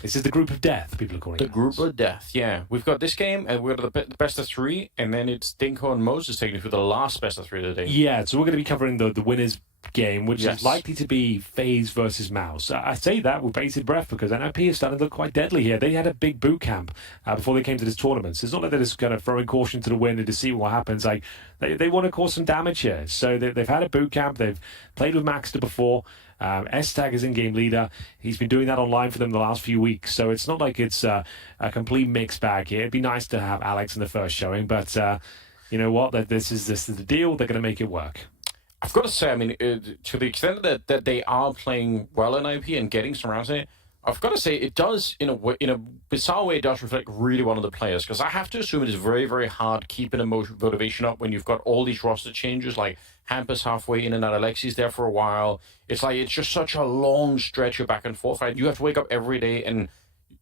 This is the group of death, people are calling it. The group of death, yeah. We've got this game, and we've got the best of 3, and then it's Dinko and MOUZ taking it through the last best of 3 of the day. Yeah, so we're going to be covering the winners game, which Yes. is likely to be FAZE versus MOUZ. I say that with bated breath because NIP is starting to look quite deadly here. They had a big boot camp before they came to this tournament. So it's not like they're just kind of throwing caution to the wind and to see what happens. Like they want to cause some damage here. So they've had a boot camp. They've played with Maxter before. S-Tag is in-game leader. He's been doing that online for them the last few weeks. So it's not like it's a complete mixed bag here. It'd be nice to have Alex in the first showing, but you know what? This is the deal. They're going to make it work. I've got to say, I mean, to the extent that they are playing well in IP and getting some rounds in it, I've got to say it does, in a bizarre way, it does reflect really one of the players. Because I have to assume it is very, very hard keeping motivation up when you've got all these roster changes, like Hampus halfway in and out, Alexi's there for a while. It's like, it's just such a long stretch of back and forth, right? You have to wake up every day and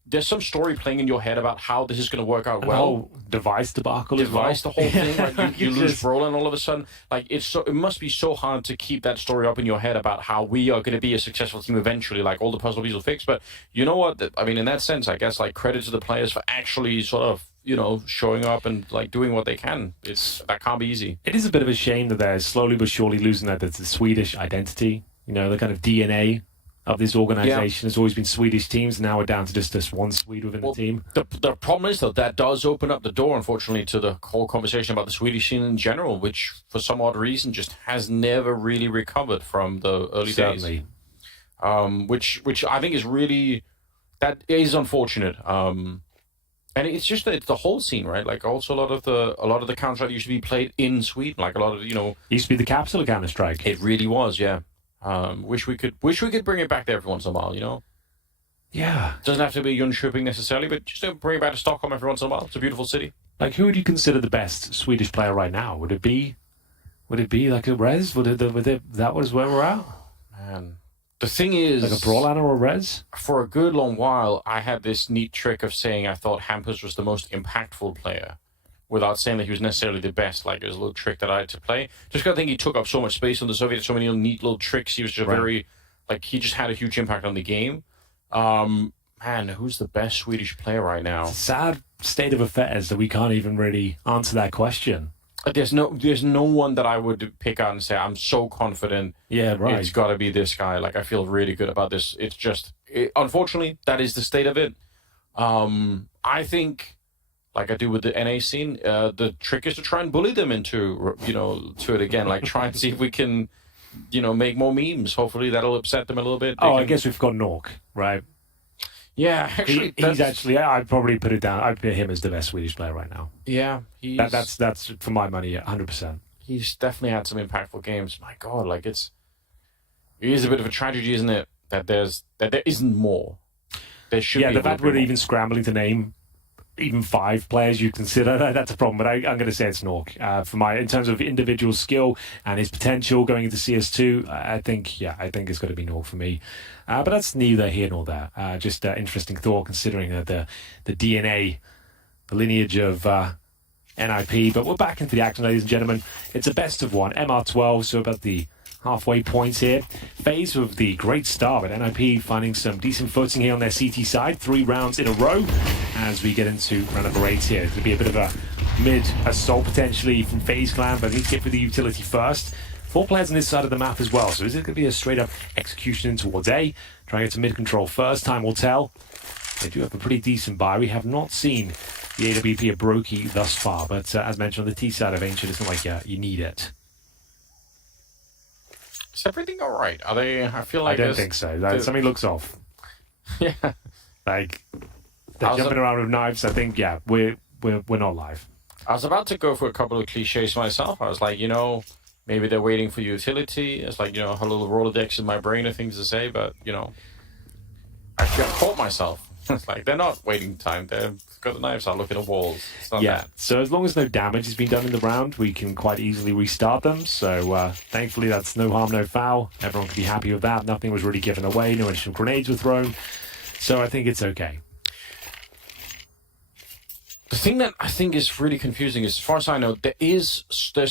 there's some story playing in your head about how this is going to work out well. Oh, device debacle as well. The whole thing. Like you lose Brolin all of a sudden. Like it must be so hard to keep that story up in your head about how we are going to be a successful team eventually. Like all the puzzle pieces will fix. But you know what? I mean, in that sense, I guess like credit to the players for actually sort of showing up and like doing what they can. That can't be easy. It is a bit of a shame that they're slowly but surely losing the Swedish identity. The kind of DNA of this organization has always been Swedish teams. Now we're down to just this one Swede within the team. The problem is, though, that does open up the door, unfortunately, to the whole conversation about the Swedish scene in general, which, for some odd reason, just has never really recovered from the early days. Which I think is really... That is unfortunate. And it's just that the whole scene, right? Like, also a lot of the Counter-Strike used to be played in Sweden. Like, a lot of, Used to be the capital of Counter-Strike. It really was, yeah. Wish we could bring it back there every once in a while, Yeah. Doesn't have to be Jönköping necessarily, but just to bring it back to Stockholm every once in a while. It's a beautiful city. Like, who would you consider the best Swedish player right now? Would it be like a Rez? That was where we're at? Man, the thing is, like a Brawlhalla or a Rez? For a good long while, I had this neat trick of saying I thought Hampus was the most impactful player, without saying that he was necessarily the best. Like, it was a little trick that I had to play. Just because I think he took up so much space on the Soviet, so many neat little tricks. He was just he just had a huge impact on the game. Man, who's the best Swedish player right now? Sad state of affairs that we can't even really answer that question. There's no one that I would pick out and say, I'm so confident. Yeah, right. It's got to be this guy. Like, I feel really good about this. It's just, unfortunately, that is the state of it. I think, like I do with the NA scene, the trick is to try and bully them into, to it again. Like, try and see if we can, make more memes. Hopefully that'll upset them a little bit. I guess we've got Nork, right? Yeah, actually, he's actually. I'd probably put it down. I'd put him as the best Swedish player right now. Yeah, that's for my money, 100%. He's definitely had some impactful games. My God, like it is a bit of a tragedy, isn't it? That there isn't more. There should be. Yeah, the fact we're even scrambling to name even 5 players you consider, that's a problem. But I'm going to say it's Nork. In terms of individual skill and his potential going into CS2, I think it's got to be Nork for me. But that's neither here nor there. Just interesting thought considering the DNA, the lineage of NIP. But we're back into the action, ladies and gentlemen. It's a best of 1, MR12, so about the halfway point here. FAZE with the great start, but NIP finding some decent footing here on their CT side. 3 rounds in a row as we get into round number 8 here. It's going to be a bit of a mid-assault potentially from FaZe Clan, but need to get through the utility first. 4 players on this side of the map as well, so is it going to be a straight-up execution in towards A? Trying to get to mid-control first, time will tell. They do have a pretty decent buy. We have not seen the AWP of Brokey thus far, but as mentioned on the T side of Ancient, it's not like you need it. Is everything all right? Are they? I feel like I don't think so. Something looks off. Yeah. Like they're jumping around with knives. I think we're not live. I was about to go for a couple of cliches myself. I was like, maybe they're waiting for utility. It's like, a little Rolodex in my brain of things to say, but I caught myself. It's like they're not waiting time. They've got the knives out, looking at walls. It's not that. So as long as no damage has been done in the round, we can quite easily restart them. So thankfully, that's no harm, no foul. Everyone can be happy with that. Nothing was really given away. No additional grenades were thrown. So I think it's okay. The thing that I think is really confusing is, as far as I know, there's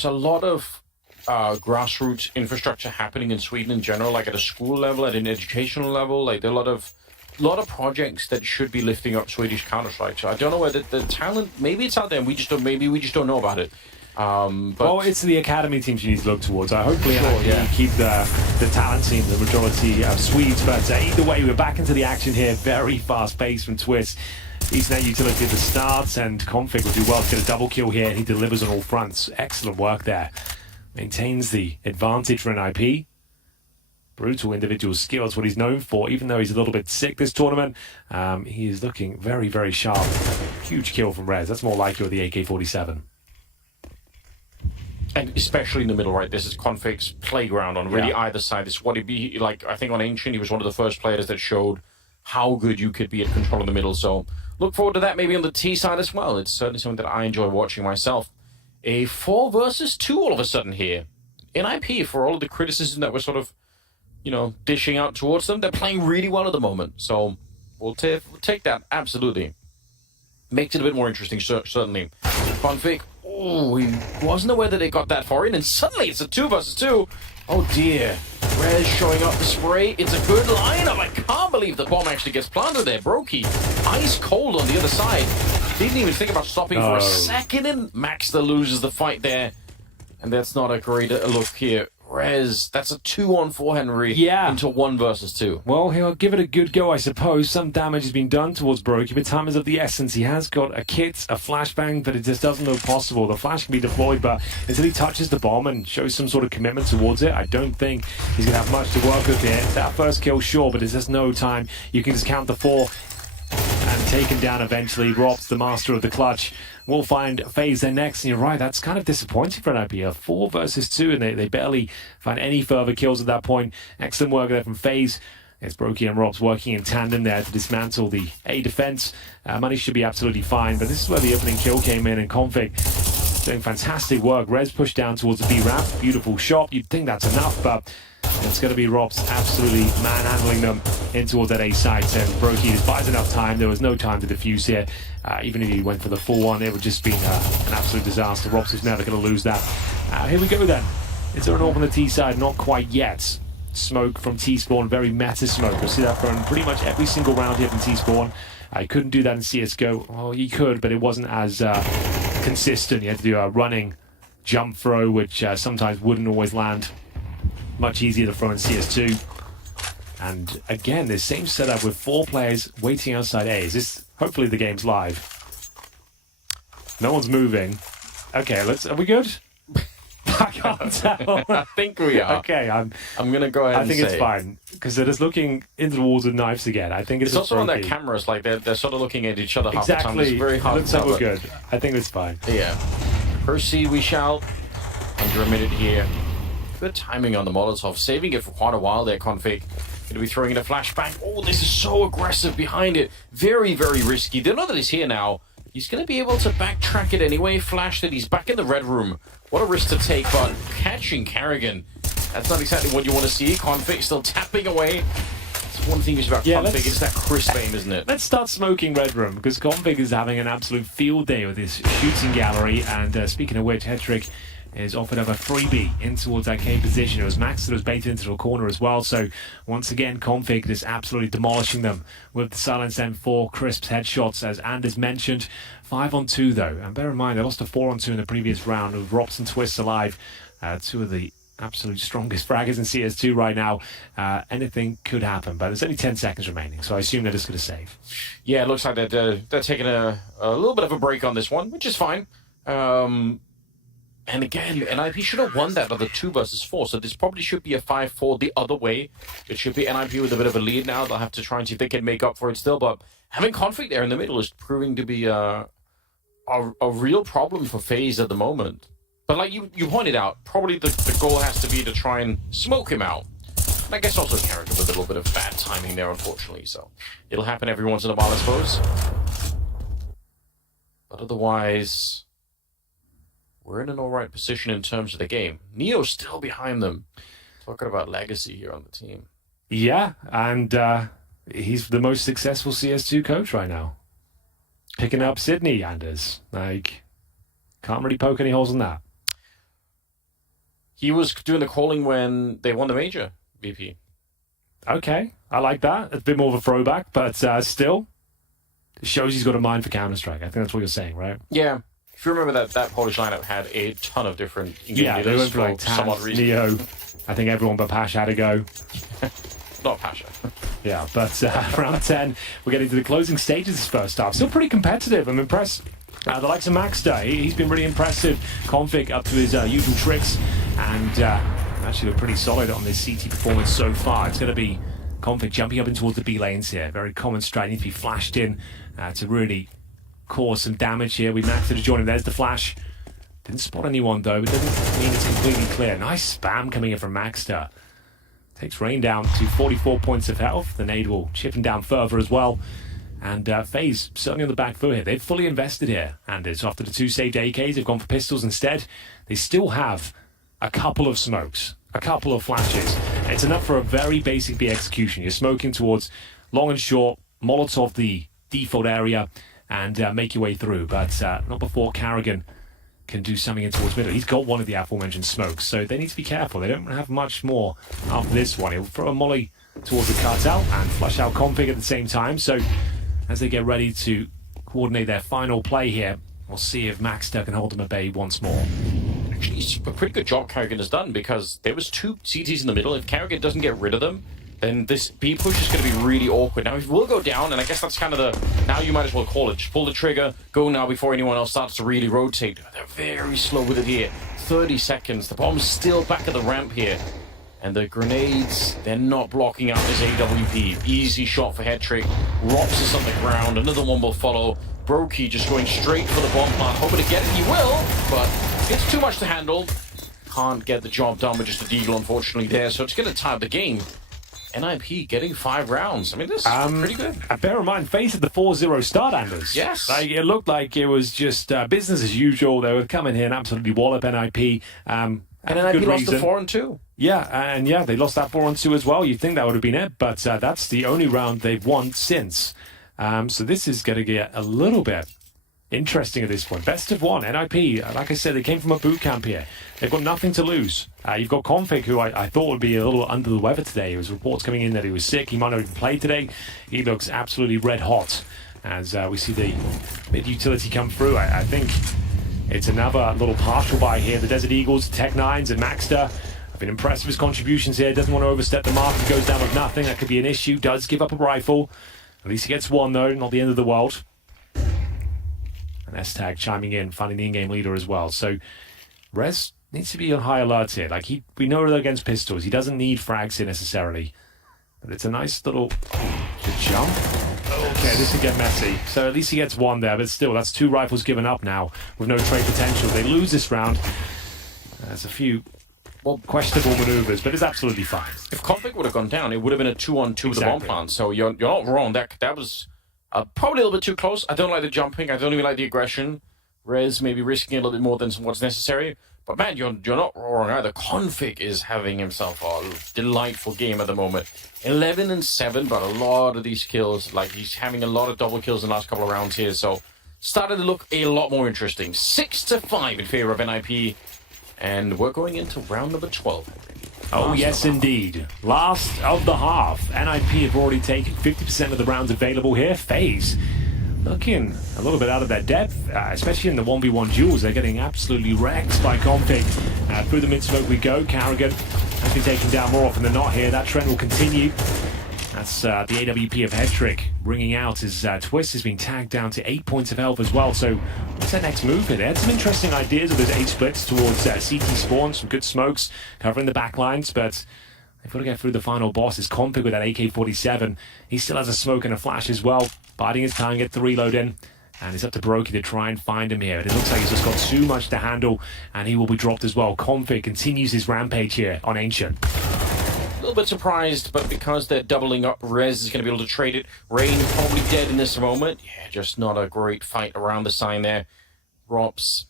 a lot of grassroots infrastructure happening in Sweden in general, like at a school level, at an educational level. Like there are a lot of projects that should be lifting up Swedish Counter-Strike. So I don't know whether the talent, maybe it's out there and we just don't know about it. Well, it's the academy teams you need to look towards. Hopefully, keep the talent team, the majority of Swedes. But either way, we're back into the action here. Very fast pace from Twist. Ethernet utility at the start, and Config will do well to get a double kill here. He delivers on all fronts. Excellent work there. Maintains the advantage for an IP. Brutal individual skill is what he's known for, even though he's a little bit sick this tournament. He is looking very, very sharp. Huge kill from Rez. That's more like with the AK-47. And especially in the middle, right? This is Config's playground on really either side. This is what he'd be like. I think on Ancient, he was one of the first players that showed how good you could be at control in the middle. So look forward to that maybe on the T side as well. It's certainly something that I enjoy watching myself. A 4 versus 2 all of a sudden here. In IP, for all of the criticism that we're sort of, dishing out towards them, they're playing really well at the moment. So we'll take that, absolutely. Makes it a bit more interesting, certainly. Config, he wasn't aware that they got that far in, and suddenly it's a 2 versus 2. Oh dear. Rez showing up the spray. It's a good lineup. I can't believe the bomb actually gets planted there. Brokey, ice cold on the other side. Didn't even think about stopping for a second, and Maxter loses the fight there. And that's not a great look here. Rez, that's a 2-on-4 Henry into 1 versus 2. Well, he'll give it a good go, I suppose. Some damage has been done towards Brokey, but time is of the essence. He has got a kit, a flashbang, but it just doesn't look possible. The flash can be deployed, but until he touches the bomb and shows some sort of commitment towards it, I don't think he's going to have much to work with here. That first kill, sure, but there's just no time. You can just count the 4 and take him down eventually. Rob's the master of the clutch. We'll find FaZe there next, and you're right, that's kind of disappointing for an IP. A 4 versus 2, and they barely find any further kills at that point. Excellent work there from FaZe. It's Brokey and Robs working in tandem there to dismantle the A defense. Money should be absolutely fine, but this is where the opening kill came in, and Config doing fantastic work. Rez pushed down towards the B ramp. Beautiful shot. You'd think that's enough, but it's going to be Robs absolutely manhandling them in towards that A site. And Brokey just buys enough time. There was no time to defuse here. Even if he went for the full one, it would just be an absolute disaster. Robs is never going to lose that. Here we go then. Is there an AWP on the T side? Not quite yet. Smoke from T-Spawn, very meta smoke. You'll see that from pretty much every single round here from T-Spawn. I couldn't do that in CSGO. Well, he could, but it wasn't as consistent. You had to do a running jump throw, which sometimes wouldn't always land. Much easier to throw in CS2. And again, this same setup with 4 players waiting outside A. Is this, hopefully the game's live. No one's moving. Okay, are we good? I can't tell. I think we are. Okay, I'm gonna go ahead. I think it's fine because they're just looking into the walls with knives again. I think it's also on their cameras, like they're sort of looking at each other half the time. Exactly. It's very hard Looks to like tell. we're good. I think it's fine. Yeah. Proceed, we shall. Under a minute here. Good timing on the Molotov, saving it for quite a while there. Config gonna be throwing in a flashbang. Oh, this is so aggressive behind it. Very, very risky. They know that he's here now. He's going to be able to backtrack it anyway. Flash that he's back in the red room. What a risk to take, but catching Carrigan. That's not exactly what you want to see. Config still tapping away. That's one thing about Config. It's that crisp aim, isn't it? Let's start smoking red room because Config is having an absolute field day with his shooting gallery. And speaking of which, Hetrick is offered up a freebie in towards that K position. It was Max that was baited into the corner as well. So once again, Config is absolutely demolishing them with the Silence M4 crisp headshots, as Anders mentioned. 5-on-2 though, and bear in mind they lost a 4-on-2 in the previous round with Robs and Twists alive. 2 of the absolute strongest fraggers in CS2 right now. Anything could happen, but there's only 10 seconds remaining, so I assume they're just going to save. Yeah, it looks like they're taking a little bit of a break on this one, which is fine. And again, NIP should have won that other 2 versus 4, so this probably should be a 5-4 the other way. It should be NIP with a bit of a lead now. They'll have to try and see if they can make up for it still, but having Config there in the middle is proving to be a real problem for FaZe at the moment. But like you pointed out, probably the goal has to be to try and smoke him out. And I guess also Carrick with a little bit of bad timing there, unfortunately, so it'll happen every once in a while, I suppose. But otherwise, we're in an alright position in terms of the game. Neo's still behind them. Talking about legacy here on the team. Yeah, and he's the most successful CS2 coach right now. Picking up Sydney, Anders. Like, can't really poke any holes in that. He was doing the calling when they won the major, VP. Okay, I like that. It's a bit more of a throwback, but still, it shows he's got a mind for Counter-Strike. I think that's what you're saying, right? Yeah. If you remember that Polish lineup had a ton of different yeah, they went for like Taz, Neo. I think everyone but Pasha had to go. Not Pasha. Yeah, but round 10, we're getting to the closing stages of this first half. Still pretty competitive. I'm impressed. The likes of Maxter, he's been really impressive. Config up to his usual tricks, and actually look pretty solid on this CT performance so far. It's going to be Config jumping up in towards the B lanes here. Very common strat, needs to be flashed in to really cause some damage here. We Maxter to join him. There's the flash. Didn't spot anyone though. It doesn't mean it's completely clear. Nice spam coming in from Maxter. Takes Rain down to 44 points of health. The nade will chip him down further as well. And FaZe certainly on the back foot here. They've fully invested here. And it's after the 2 saved AKs, they've gone for pistols instead. They still have a couple of smokes, a couple of flashes. It's enough for a very basic B execution. You're smoking towards long and short, Molotov the default area, and make your way through. But not before Carrigan can do something in towards middle. He's got one of the aforementioned smokes, so they need to be careful. They don't have much more after this one. He'll throw a molly towards the cutout and flush out Config at the same time. So as they get ready to coordinate their final play here, we'll see if Maxter can hold them at bay once more. Actually, it's a pretty good job Carrigan has done, because there was 2 CTs in the middle. If Carrigan doesn't get rid of them, then this B push is going to be really awkward. Now, he will go down, and I guess that's kind of the... Now you might as well call it. Just pull the trigger, go now before anyone else starts to really rotate. They're very slow with it here. 30 seconds. The bomb's still back at the ramp here. And the grenades, they're not blocking out this AWP. Easy shot for head trick. Rops is on the ground. Another one will follow. Brokey just going straight for the bomb plant. Hoping to get it. He will, but it's too much to handle. Can't get the job done with just a deagle, unfortunately, there. So it's going to tie up the game. NIP getting 5 rounds. I mean, this is pretty good. Bear in mind, FaZe at the 4-0 start, Anders. Yes. Like, it looked like it was just business as usual. They were coming here and absolutely wallop NIP. And NIP lost to 4-2. Yeah, and yeah, they lost that 4-2 as well. You'd think that would have been it, but that's the only round they've won since. So this is going to get a little bit interesting at this point. Best of 1, NIP. Like I said, they came from a boot camp here. They've got nothing to lose. You've got Config, who I thought would be a little under the weather today. There was reports coming in that he was sick. He might not even play today. He looks absolutely red hot as we see the mid-utility come through. I think it's another little partial buy here. The Desert Eagles, Tech 9s, and Maxter. I've been impressed with his contributions here. Doesn't want to overstep the mark. If he goes down with nothing, that could be an issue. Does give up a rifle. At least he gets 1, though. Not the end of the world. And S-Tag chiming in, finding the in-game leader as well. So Rez needs to be on high alert here. Like, we know they're against pistols. He doesn't need frags here necessarily. But it's a nice little good jump. Okay, this could get messy. So at least he gets 1 there, but still, that's 2 rifles given up now with no trade potential. They lose this round. There's a few questionable maneuvers, but it's absolutely fine. If Config would have gone down, it would have been a 2-on-2 with the bomb plant. So you're not wrong. That was probably a little bit too close. I don't like the jumping. I don't even like the aggression. Rez maybe risking a little bit more than what's necessary. But man, you're not wrong either. Config is having himself a delightful game at the moment. 11-7, but a lot of these kills, like he's having a lot of double kills in the last couple of rounds here. So started to look a lot more interesting. 6-5 in favor of NIP. And we're going into round number 12. Oh, yes, indeed. Last of the half. NIP have already taken 50% of the rounds available here. FaZe looking a little bit out of their depth, especially in the 1v1 duels. They're getting absolutely wrecked by Config. Through the mid-smoke we go. Carrigan has been taken down more often than not here. That trend will continue. That's the AWP of Headtrick bringing out as Twist has been tagged down to 8 points of health as well. So what's their next move here? They had some interesting ideas with those 8 splits towards CT spawn, some good smokes covering the back lines, but they've got to get through the final boss. Is Config with that AK-47. He still has a smoke and a flash as well, biding his time, get the reload in. And it's up to Brokey to try and find him here. But it looks like he's just got too much to handle, and he will be dropped as well. Config continues his rampage here on Ancient. A little bit surprised, but because they're doubling up, Rez is going to be able to trade it. Rain probably dead in this moment. Yeah, just not a great fight around the sign there. Rops,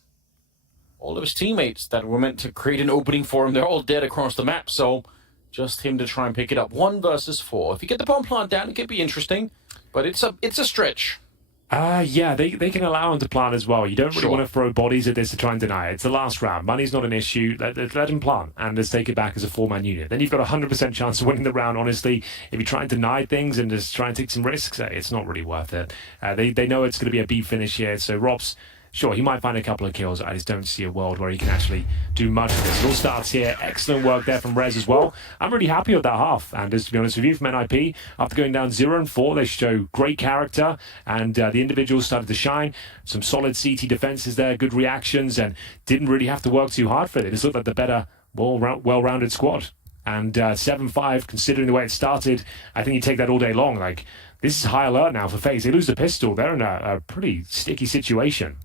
all of his teammates that were meant to create an opening for him, they're all dead across the map, so just him to try and pick it up. 1 versus 4. If you get the bomb plant down, it could be interesting, but it's a stretch. Yeah, they can allow him to plant as well. You don't really want to throw bodies at this to try and deny it. It's the last round. Money's not an issue. Let him plant and just take it back as a 4-man unit. Then you've got a 100% chance of winning the round, honestly. If you try and deny things and just try and take some risks, it's not really worth it. They know it's going to be a B finish here, so Robs, sure, he might find a couple of kills. I just don't see a world where he can actually do much of this. It all starts here. Excellent work there from Rez as well. I'm really happy with that half. And to be honest with you, from NIP, after going down 0-4, they show great character, and the individuals started to shine. Some solid CT defenses there, good reactions, and didn't really have to work too hard for it. It just looked like the better, well-rounded squad. And 7-5, considering the way it started, I think you take that all day long. Like, this is high alert now for FaZe. They lose the pistol. They're in a pretty sticky situation.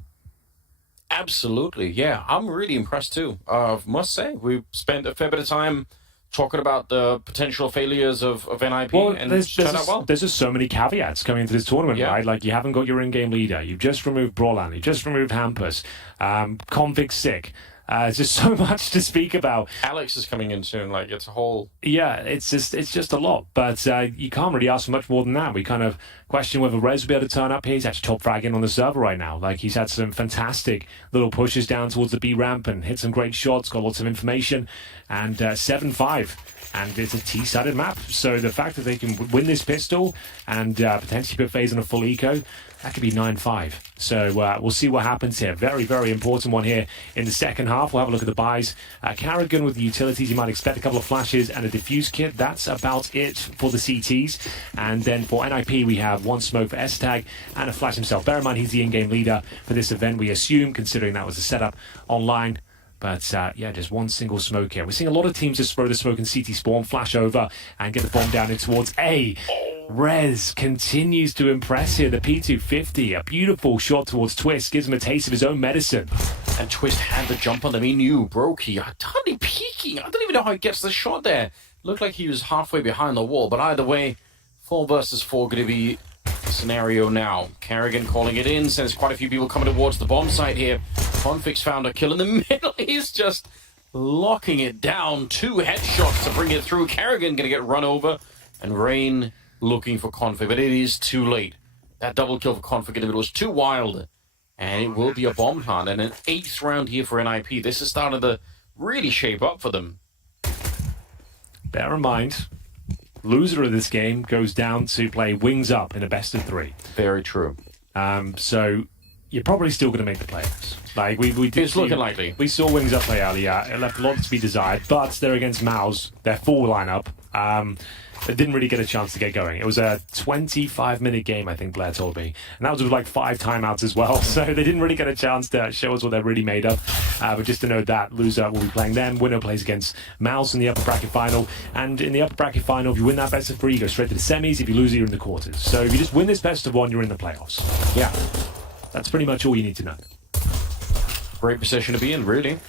Absolutely, yeah. I'm really impressed too. Must say, we've spent a fair bit of time talking about the potential failures of NIP, and it's turned out well. There's just so many caveats coming into this tournament, right? Like, you haven't got your in-game leader. You've just removed Brawlan. You've just removed Hampus. Config sick. There's just so much to speak about. Alex is coming in soon. Like, it's a whole... Yeah, it's just a lot. But you can't really ask for much more than that. We kind of question whether Rez will be able to turn up here. He's actually top fragging on the server right now. Like, he's had some fantastic little pushes down towards the B ramp and hit some great shots, got lots of information. And 7-5. And it's a T-sided map. So the fact that they can win this pistol and potentially put FaZe on a full eco, that could be 9-5. So we'll see what happens here. Very, very important one here in the second half. We'll have a look at the buys. Carrigan with the utilities. You might expect a couple of flashes and a diffuse kit. That's about it for the CTs. And then for NIP, we have 1 smoke for S-Tag and a flash himself. Bear in mind, he's the in-game leader for this event, we assume, considering that was a setup online. But yeah, just 1 single smoke here. We're seeing a lot of teams just throw the smoke in CT spawn, flash over, and get the bomb down in towards A. Rez continues to impress here. The P250, a beautiful shot towards Twist, gives him a taste of his own medicine. And Twist had the jump on them. He knew Brokey, totally peeking. I don't even know how he gets the shot there. Looked like he was halfway behind the wall, but either way, 4 versus 4 going to be the scenario now. Carrigan calling it in, since quite a few people coming towards the bomb site here. Config's found a kill in the middle. He's just locking it down. 2 headshots to bring it through. Carrigan going to get run over, and Rain looking for Config, but it is too late. That double kill for Config in the middle was too wild, and it will be a bomb plant. And an 8th round here for NIP. This is starting to really shape up for them. Bear in mind, loser of this game goes down to play Wings Up in a best of 3. Very true. So you're probably still going to make the playoffs. Like we did. It's looking likely. We saw Wings Up play earlier. It left a lot to be desired, but they're against MOUZ. Their full lineup. They didn't really get a chance to get going. It was a 25-minute game, I think Blair told me. And that was with like 5 timeouts as well. So they didn't really get a chance to show us what they're really made of. But just to note that, loser will be playing them. Winner plays against MOUZ in the upper bracket final. And in the upper bracket final, if you win that best of 3, you go straight to the semis. If you lose it, you're in the quarters. So if you just win this best of 1, you're in the playoffs. Yeah. That's pretty much all you need to know. Great position to be in, really.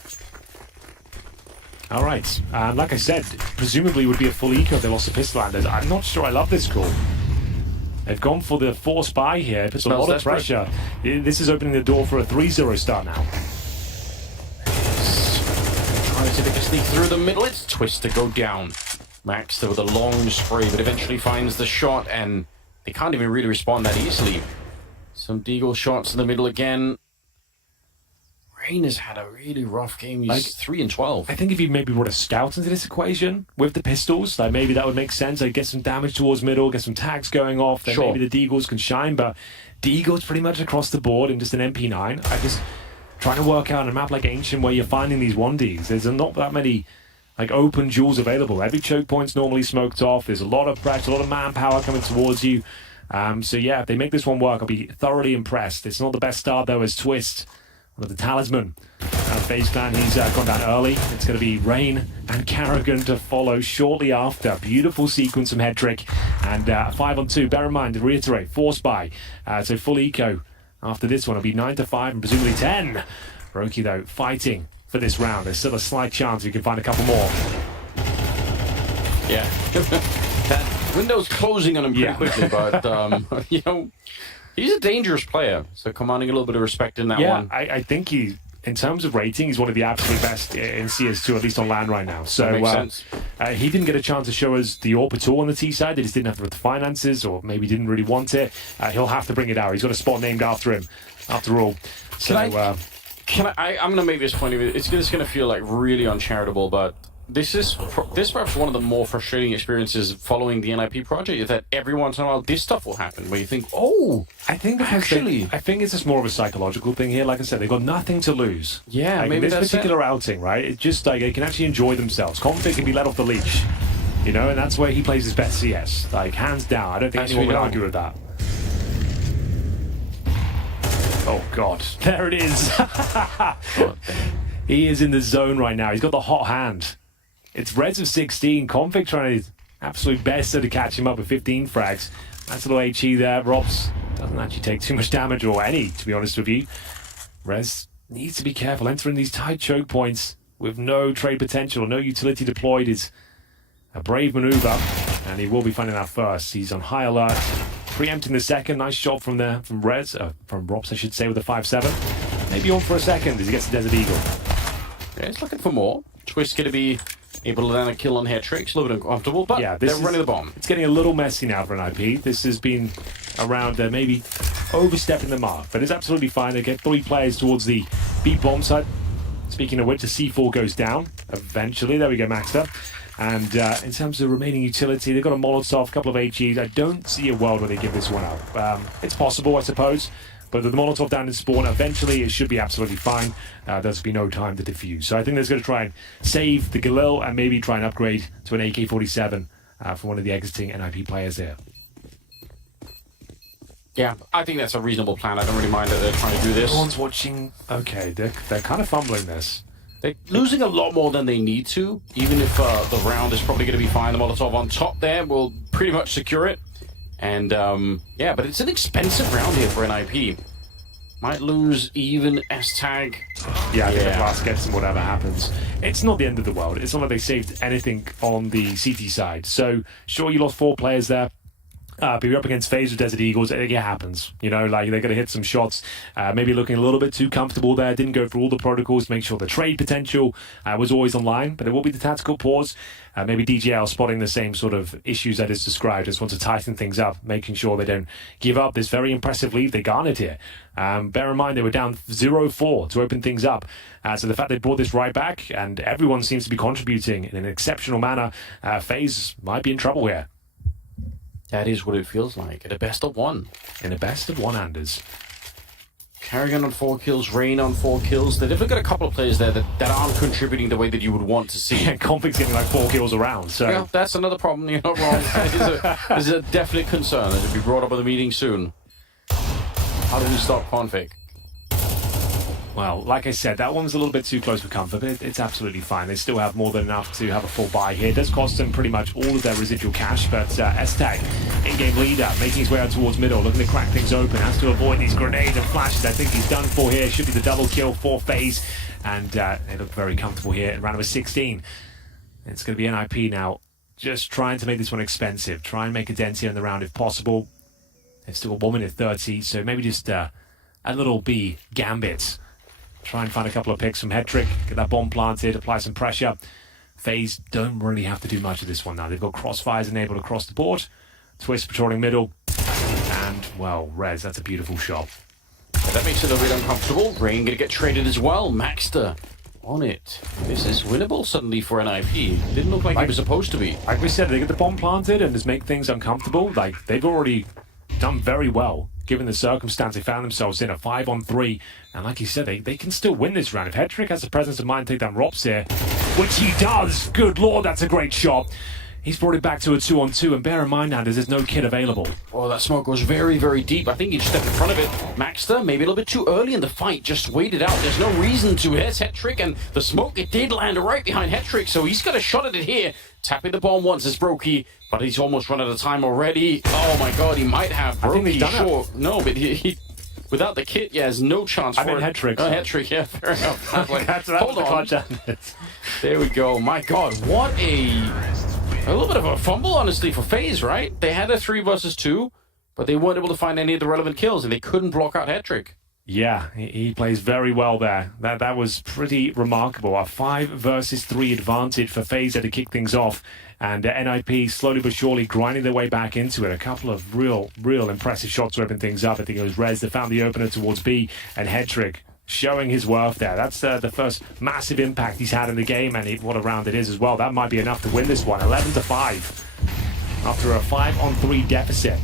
All right. Like I said, presumably it would be a full eco if they lost the pistol landers. I'm not sure I love this call. They've gone for the force buy here. It puts a lot of pressure. This is opening the door for a 3-0 start now. Trying to take a sneak through the middle. It's Twist to go down. Max with a long spray, but eventually finds the shot, and they can't even really respond that easily. Some deagle shots in the middle again. Rain has had a really rough game. He's Like, 3 and 12. I think if you maybe brought a scout into this equation with the pistols, like maybe that would make sense. Like get some damage towards middle, get some tags going off, then Sure. maybe the Deagles can shine. But Deagles pretty much across the board in just an MP9. I just trying to work out on a map like Ancient where you're finding these 1Ds. There's not that many like open jewels available. Every choke point's normally smoked off. There's a lot of pressure, a lot of manpower coming towards you. So yeah, if they make this one work, I'll be thoroughly impressed. It's not the best start though as Twist, one of the talisman. FaZe Clan, he's gone down early. It's going to be Rain and Carrigan to follow shortly after. Beautiful sequence from Headtrick. And 5-on-2. Bear in mind, to reiterate, forced by. So full eco after this one. It'll be 9-5 and presumably 10. Roki, though, fighting for this round. There's still a slight chance we can find a couple more. Yeah. That window's closing on him pretty quickly, but, you know, he's a dangerous player. So commanding a little bit of respect in that one. I think he, in terms of rating, he's one of the absolute best in CS2, at least on LAN right now. So makes sense. He didn't get a chance to show us the AWP at all on the T side. They just didn't have the finances, or maybe didn't really want it. He'll have to bring it out. He's got a spot named after him, after all. So, I'm going to make this point. It's going to feel like really uncharitable, but this is perhaps one of the more frustrating experiences following the NIP project, is that every once in a while this stuff will happen where you think, oh, I think actually, I think it's just more of a psychological thing here. Like I said, they've got nothing to lose. Yeah, like maybe in this that's particular outing, right? It's just like they can actually enjoy themselves. Config can be let off the leash, you know, and that's where he plays his best CS. Like hands down, I don't think anyone would argue with that. Oh God, there it is. He is in the zone right now. He's got the hot hand. It's Reds of 16. Config trying his absolute best to catch him up with 15 frags. Nice little HE there. Robs doesn't actually take too much damage, or any, to be honest with you. Rez needs to be careful. Entering these tight choke points with no trade potential, no utility deployed is a brave maneuver, and he will be finding that first. He's on high alert. Preempting the second. Nice shot from there, from Rez, from Robs, I should say, with a 5-7. Maybe on for a second as he gets the Desert Eagle. Yeah, he's looking for more. Twist going to be able to land a kill on Headtrick. A little bit uncomfortable, but yeah, they're running the bomb. It's getting a little messy now for an IP. This has been around maybe overstepping the mark, but it's absolutely fine. They get 3 players towards the B bomb side. Speaking of which, the C4 goes down eventually. There we go, maxed up. And in terms of remaining utility, they've got a Molotov, a couple of HEs. I don't see a world where they give this one up. It's possible, I suppose. But with the Molotov down in spawn, eventually it should be absolutely fine. There's be no time to defuse. So I think they're going to try and save the Galil and maybe try and upgrade to an AK-47 from one of the exiting NIP players there. Yeah, I think that's a reasonable plan. I don't really mind that they're trying to do this. Everyone's watching. Okay, they're kind of fumbling this. They're losing a lot more than they need to, even if the round is probably going to be fine. The Molotov on top there will pretty much secure it. And, yeah, but it's an expensive round here for NIP. Might lose even S-Tag. Yeah, I think the class gets them whatever happens. It's not the end of the world. It's not like they saved anything on the CT side. So, sure, you lost 4 players there. But you're up against FaZe with Desert Eagles. It happens. You know, like they're going to hit some shots. Maybe looking a little bit too comfortable there. Didn't go through all the protocols to make sure the trade potential was always online. But it will be the tactical pause. Maybe DGL spotting the same sort of issues that is described. Just want to tighten things up, making sure they don't give up this very impressive lead they garnered here. Bear in mind, they were down 0-4 to open things up. So the fact they brought this right back and everyone seems to be contributing in an exceptional manner, FaZe might be in trouble here. That is what it feels like. At a best of 1. In a best of 1, Anders. Carrigan on 4 kills, Rain on 4 kills. They've definitely got a couple of players there that aren't contributing the way that you would want to see. Yeah, Config's getting like 4 kills around. So yeah, that's another problem. You're not wrong. It's a definite concern that will be brought up at the meeting soon. How do we stop Config? Well, like I said, that one was a little bit too close for comfort, but it's absolutely fine. They still have more than enough to have a full buy here. It does cost them pretty much all of their residual cash, but S-Tag, in-game leader, making his way out towards middle, looking to crack things open, has to avoid these grenades and flashes. I think he's done for here. Should be the double kill for FaZe, and they look very comfortable here in round number 16. It's going to be NIP now, just trying to make this one expensive. Try and make a dent here in the round if possible. They've still got 1 minute 30, so maybe just a little B gambit. Try and find a couple of picks from Headtrick, get that bomb planted, apply some pressure. FaZe don't really have to do much of this one now. They've got crossfires enabled across the board. Twist patrolling middle. And, well, Rez, that's a beautiful shot. That makes it a bit uncomfortable. Rain gonna get traded as well. Maxter on it. This is winnable suddenly for NIP. Didn't look like it was supposed to be. Like we said, they get the bomb planted and just make things uncomfortable. Like, they've already done very well, given the circumstance they found themselves in, a 5-on-3. And like you said, they can still win this round. If Hedrick has the presence of mind to take down Rops here, which he does, good lord, that's a great shot. He's brought it back to a 2-on-2, and bear in mind, Anders, there's no kit available. Oh, that smoke goes very, very deep. I think he just stepped in front of it. Maxter, maybe a little bit too early in the fight. Just wait it out. There's no reason to. Here's Hetrick, and the smoke, it did land right behind Hetrick, so he's got a shot at it here. Tapping the bomb once is Brokey, but he's almost run out of time already. Oh my god, he might have. Brokey, I think he's done it. No, but he without the kit, yeah, has no chance for it. Hetrick. Oh, Hetrick, yeah, fair enough. That's Hold the on. clutch. There we go. My god, what a little bit of a fumble, honestly, for FaZe, right? They had a 3 versus 2, but they weren't able to find any of the relevant kills, and they couldn't block out Hetrick. Yeah, he plays very well there. That was pretty remarkable. A 5 versus 3 advantage for FaZe to kick things off. And NIP slowly but surely grinding their way back into it. A couple of real impressive shots to open things up. I think it was Rez that found the opener towards B, and Hetrick showing his worth there. That's the first massive impact he's had in the game, and what a round it is as well. That might be enough to win this one. 11-5 after a 5-on-3 deficit.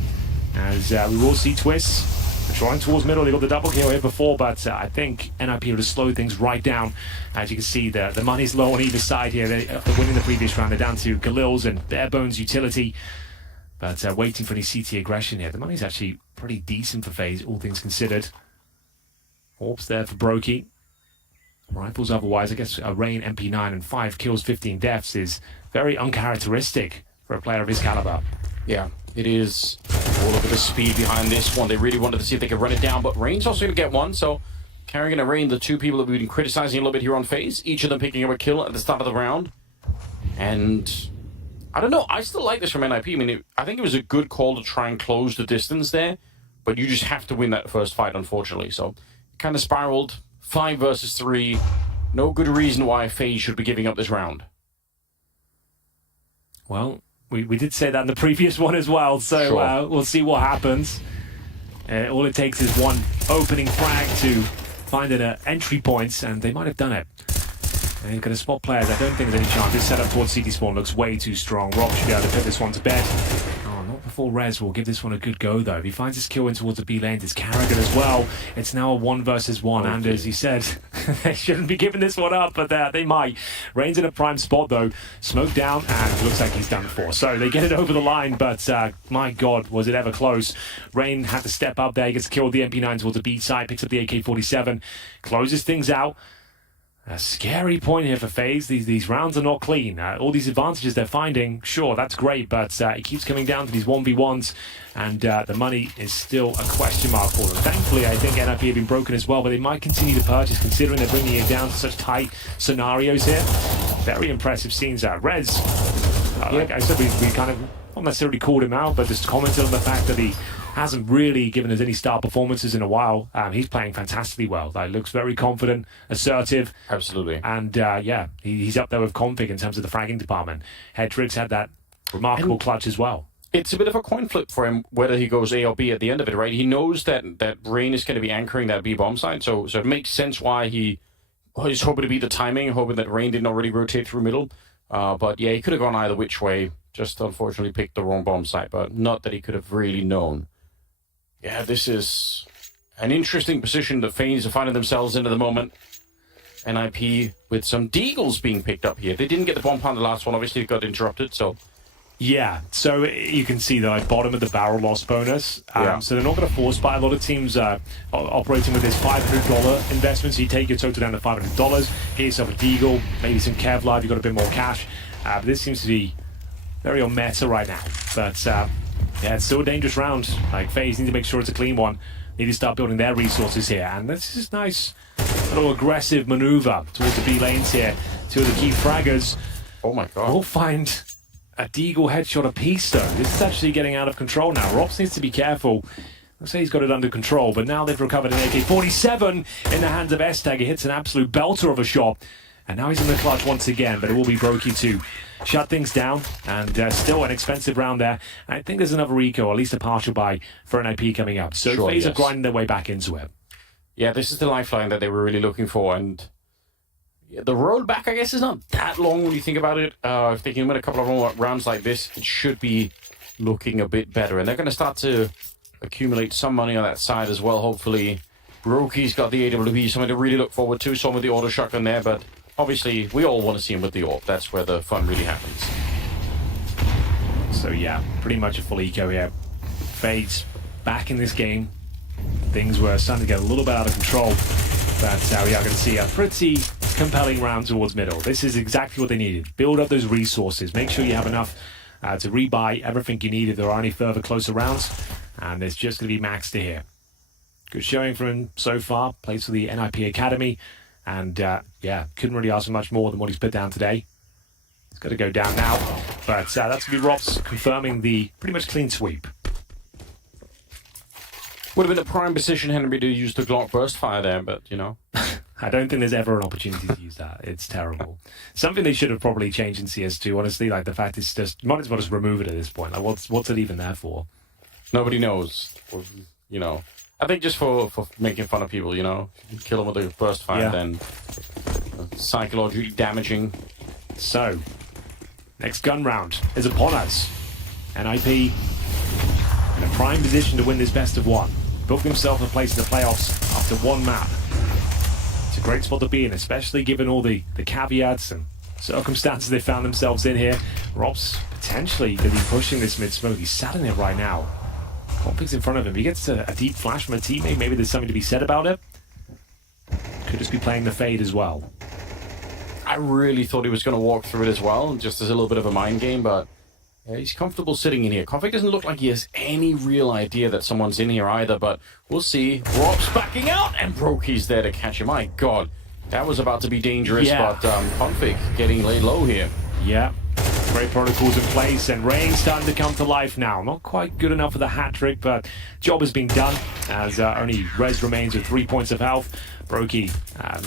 As we will see twists. Trying towards middle, they got the double kill here before, but I think NIP would have slowed things right down. As you can see, the money's low on either side here. After winning the previous round, they're down to Galil's and Barebones utility. But waiting for any CT aggression here. The money's actually pretty decent for FaZe, all things considered. Orbs there for Brokey. Rifles otherwise, I guess a Rain MP9 and 5 kills, 15 deaths is very uncharacteristic for a player of his caliber. Yeah, it is all of the speed behind this one. They really wanted to see if they could run it down, but Rain's also going to get one, so Carrigan and Rain, the two people that we've been criticizing a little bit here on FaZe, each of them picking up a kill at the start of the round. And I don't know, I still like this from NIP. I mean, I think it was a good call to try and close the distance there, but you just have to win that first fight, unfortunately. So kind of spiraled, 5 versus 3. No good reason why FaZe should be giving up this round. Well, we did say that in the previous one as well, so Sure. We'll see what happens. All it takes is one opening frag to find an entry point, and they might have done it. And you're going to spot players. I don't think there's any chance. This setup towards CT spawn looks way too strong. Rob should be able to put this one to bed. Oh, not before Rez will give this one a good go, though. If he finds his kill in towards the B lane, it's Carrigan as well. It's now a 1 versus 1, and as you said, they shouldn't be giving this one up, but they might. Rain's in a prime spot, though. Smoke down, and it looks like he's done for. So they get it over the line, but my God, was it ever close. Rain had to step up there. He gets killed the MP9 towards the B side, picks up the AK-47, closes things out. A scary point here for FaZe. These rounds are not clean. All these advantages they're finding, sure, that's great, but it keeps coming down to these 1v1s, and the money is still a question mark for them. Thankfully, I think NIP have been broken as well, but they might continue to purchase, considering they're bringing it down to such tight scenarios here. Very impressive scenes out. Rez, like I said, we kind of not necessarily called him out, but just commented on the fact that he hasn't really given us any star performances in a while. He's playing fantastically well. Looks very confident, assertive. Absolutely. And yeah, he's up there with Config in terms of the fragging department. Hetrick's had that remarkable clutch as well. It's a bit of a coin flip for him whether he goes A or B at the end of it, right? He knows that Rain is going to be anchoring that B bomb side, so it makes sense why he's hoping to beat the timing, hoping that Rain didn't already rotate through middle. But yeah, he could have gone either which way, just unfortunately picked the wrong bomb site, but not that he could have really known. Yeah, this is an interesting position that FaZe are finding themselves in at the moment. NIP with some deagles being picked up here. They didn't get the bomb plant the last one, obviously it got interrupted, so... Yeah, so you can see the bottom of the barrel loss bonus. So they're not going to force buy. A lot of teams operating with this $500 investment, so you take your total down to $500, get yourself a deagle, maybe some Kevlar if you've got a bit more cash. But this seems to be very on meta right now. But yeah, it's still a dangerous round. Like, FaZe need to make sure it's a clean one. Need to start building their resources here. And this is nice little aggressive maneuver towards the B lanes here. Two of the key fraggers. Oh my God. Will find a deagle headshot apiece, though. This is actually getting out of control now. Rops needs to be careful. Let's say he's got it under control, but now they've recovered an AK-47 in the hands of Estag. He hits an absolute belter of a shot. And now he's in the clutch once again, but it will be Brokey to shut things down. And still an expensive round there. And I think there's another eco, or at least a partial buy for NIP coming up. So FaZe are grinding their way back into it. Yeah, this is the lifeline that they were really looking for, and the rollback, I guess, is not that long when you think about it. If they can win a couple of rounds like this, it should be looking a bit better, and they're going to start to accumulate some money on that side as well, hopefully. Brokey's got the AWP, something to really look forward to, some with the auto shotgun there, but obviously we all want to see him with the AWP. That's where the fun really happens. So yeah, pretty much a full eco here. FAZE back in this game. Things were starting to get a little bit out of control, but we are going to see a pretty compelling round towards middle. This is exactly what they needed. Build up those resources. Make sure you have enough to rebuy everything you need if there are any further closer rounds, and it's just going to be max to here. Good showing from him so far. Plays for the NIP Academy, and yeah, couldn't really ask for much more than what he's put down today. He's got to go down now, but that's going to be Robs confirming the pretty much clean sweep. Would have been a prime position, Henry, to use the Glock burst fire there, but, you know. I don't think there's ever an opportunity to use that. It's terrible. Something they should have probably changed in CS2, honestly. Like, the fact is just, might as well just remove it at this point. Like, what's it even there for? Nobody knows, you know. I think just for making fun of people, you know. Kill them with a burst fire, then psychologically damaging. So, next gun round is upon us. NIP in a prime position to win this best of one. Booked himself a place in the playoffs after one map. It's a great spot to be in, especially given all the caveats and circumstances they found themselves in here. Rob's potentially going to be pushing this mid-smoke. He's sat in it right now. Config's in front of him. He gets a deep flash from a teammate. Maybe there's something to be said about it. Could just be playing the fade as well. I really thought he was going to walk through it as well, just as a little bit of a mind game, but yeah, he's comfortable sitting in here. Config doesn't look like he has any real idea that someone's in here either, but we'll see. Rob's backing out, and Brokey's there to catch him. My God, that was about to be dangerous, but Config getting laid low here. Yeah, great protocols in place, and Rain's starting to come to life now. Not quite good enough for the hat trick, but job has been done, as only Rez remains with 3 points of health. Brokey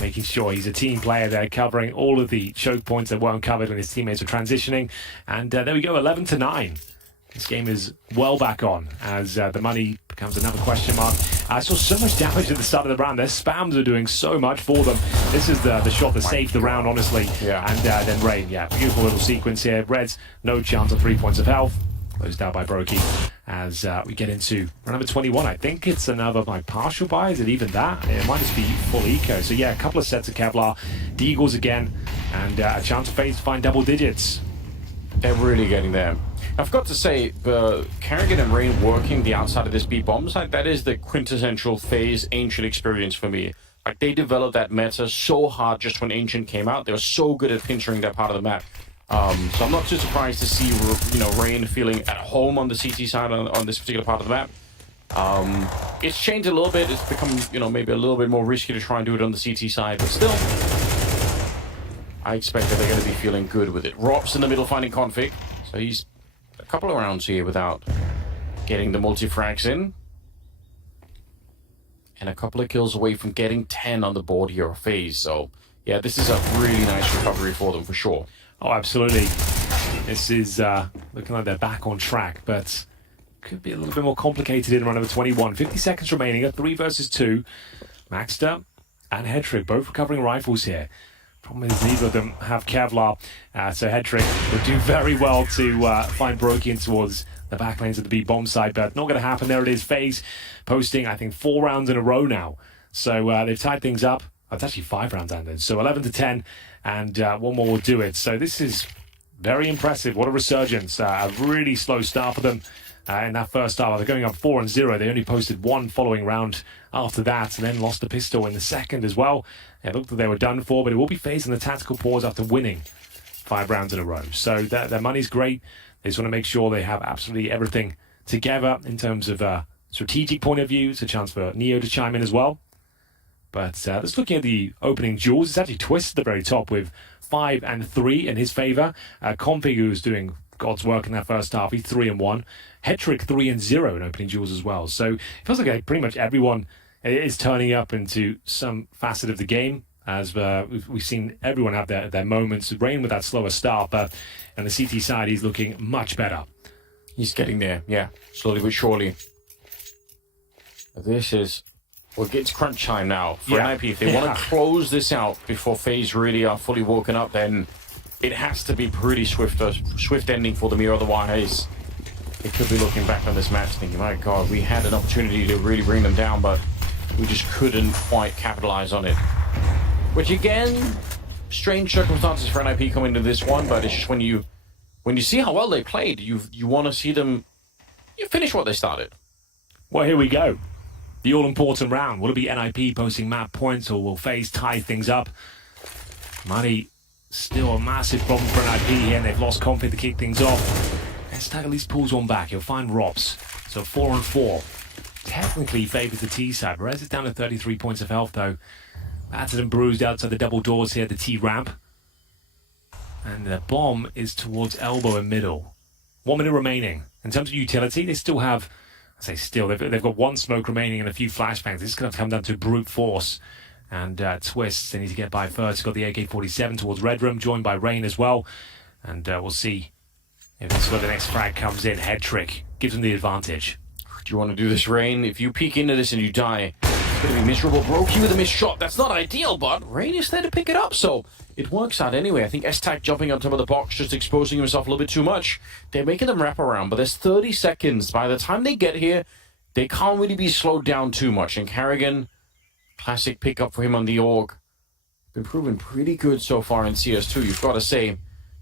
making sure he's a team player there, covering all of the choke points that weren't covered when his teammates were transitioning. And there we go, 11-9. This game is well back on, as the money becomes another question mark. I saw so much damage at the start of the round. Their spams are doing so much for them. This is the shot that saved the round, honestly. Yeah. And then Rain, beautiful little sequence here. Reds, no chance of 3 points of health. Closed out by Brokey as we get into round number 21. I think it's another partial buy. Is it even that? It might just be full eco. So yeah, a couple of sets of Kevlar, Deagles again, and a chance for FaZe to find double digits. They're really getting there. I've got to say, Kerrigan and Rain working the outside of this B bomb site, that is the quintessential FaZe Ancient experience for me. Like, they developed that meta so hard just when Ancient came out. They were so good at pinching that part of the map. So I'm not too surprised to see, Rain feeling at home on the CT side on this particular part of the map. It's changed a little bit. It's become, maybe a little bit more risky to try and do it on the CT side, but still, I expect that they're going to be feeling good with it. Rob's in the middle finding Config, so he's a couple of rounds here without getting the multi-frags in. And a couple of kills away from getting 10 on the board here of FaZe. So, yeah, this is a really nice recovery for them, for sure. Oh, absolutely. This is looking like they're back on track, but could be a little bit more complicated in round number 21. 50 seconds remaining, a 3 versus 2. Maxter and Headtrick both recovering rifles here. Problem is neither of them have Kevlar, so Headtrick would do very well to find Brokey in towards the back lanes of the B bomb side, but not going to happen. There it is, FaZe posting, I think, 4 rounds in a row now. So they've tied things up. It's actually 5 rounds ended. So 11-10, and one more will do it. So this is very impressive. What a resurgence. A really slow start for them in that first half. They're going up 4-0. They only posted 1 following round after that, and then lost the pistol in the second as well. It looked like they were done for, but it will be FaZe in the tactical pause after winning 5 rounds in a row. So their money's great. They just want to make sure they have absolutely everything together in terms of a strategic point of view. It's a chance for Neo to chime in as well. But just looking at the opening duels, it's actually twisted at the very top with 5 and 3 in his favour. Config, who's doing God's work in that first half, he's 3-1. Hetrick 3-0 in opening duels as well. So it feels like pretty much everyone is turning up into some facet of the game, as we've seen everyone have their moments. Rain with that slower start, but on the CT side, he's looking much better. He's getting there, yeah, slowly but surely. This is Well, it's crunch time now for Yeah. NIP. If they want to close this out before FaZe really are fully woken up, then it has to be pretty swift ending for them here. Otherwise, they could be looking back on this match thinking, my God, we had an opportunity to really bring them down, but we just couldn't quite capitalize on it. Which again, strange circumstances for NIP coming into this one, but it's just when you see how well they played, you want to see them finish what they started. Well, here we go. The all-important round. Will it be NIP posting map points, or will FaZe tie things up? Money still a massive problem for NIP here, and they've lost Config to kick things off. Stag at least pulls one back. He'll find Robs. So 4-4. Technically favors the T side. Perez is down to 33 points of health, though. Battered and bruised outside the double doors here at the T ramp. And the bomb is towards elbow and middle. 1 minute remaining. In terms of utility, they still have, I say still, they've got one smoke remaining and a few flashbangs. This is going to come down to brute force. And Twists, they need to get by first. Got the AK-47 towards Red Room, joined by Rain as well. And we'll see if this is where the next frag comes in. Head trick gives them the advantage. Do you want to do this, Rain? If you peek into this and you die, it's going to be miserable. Brokey with a missed shot. That's not ideal, but Rain is there to pick it up, so it works out anyway. I think S-Tac jumping on top of the box, just exposing himself a little bit too much. They're making them wrap around, but there's 30 seconds. By the time they get here, they can't really be slowed down too much. And Carrigan, classic pickup for him on the AUG. Been proven pretty good so far in CS2, you've got to say.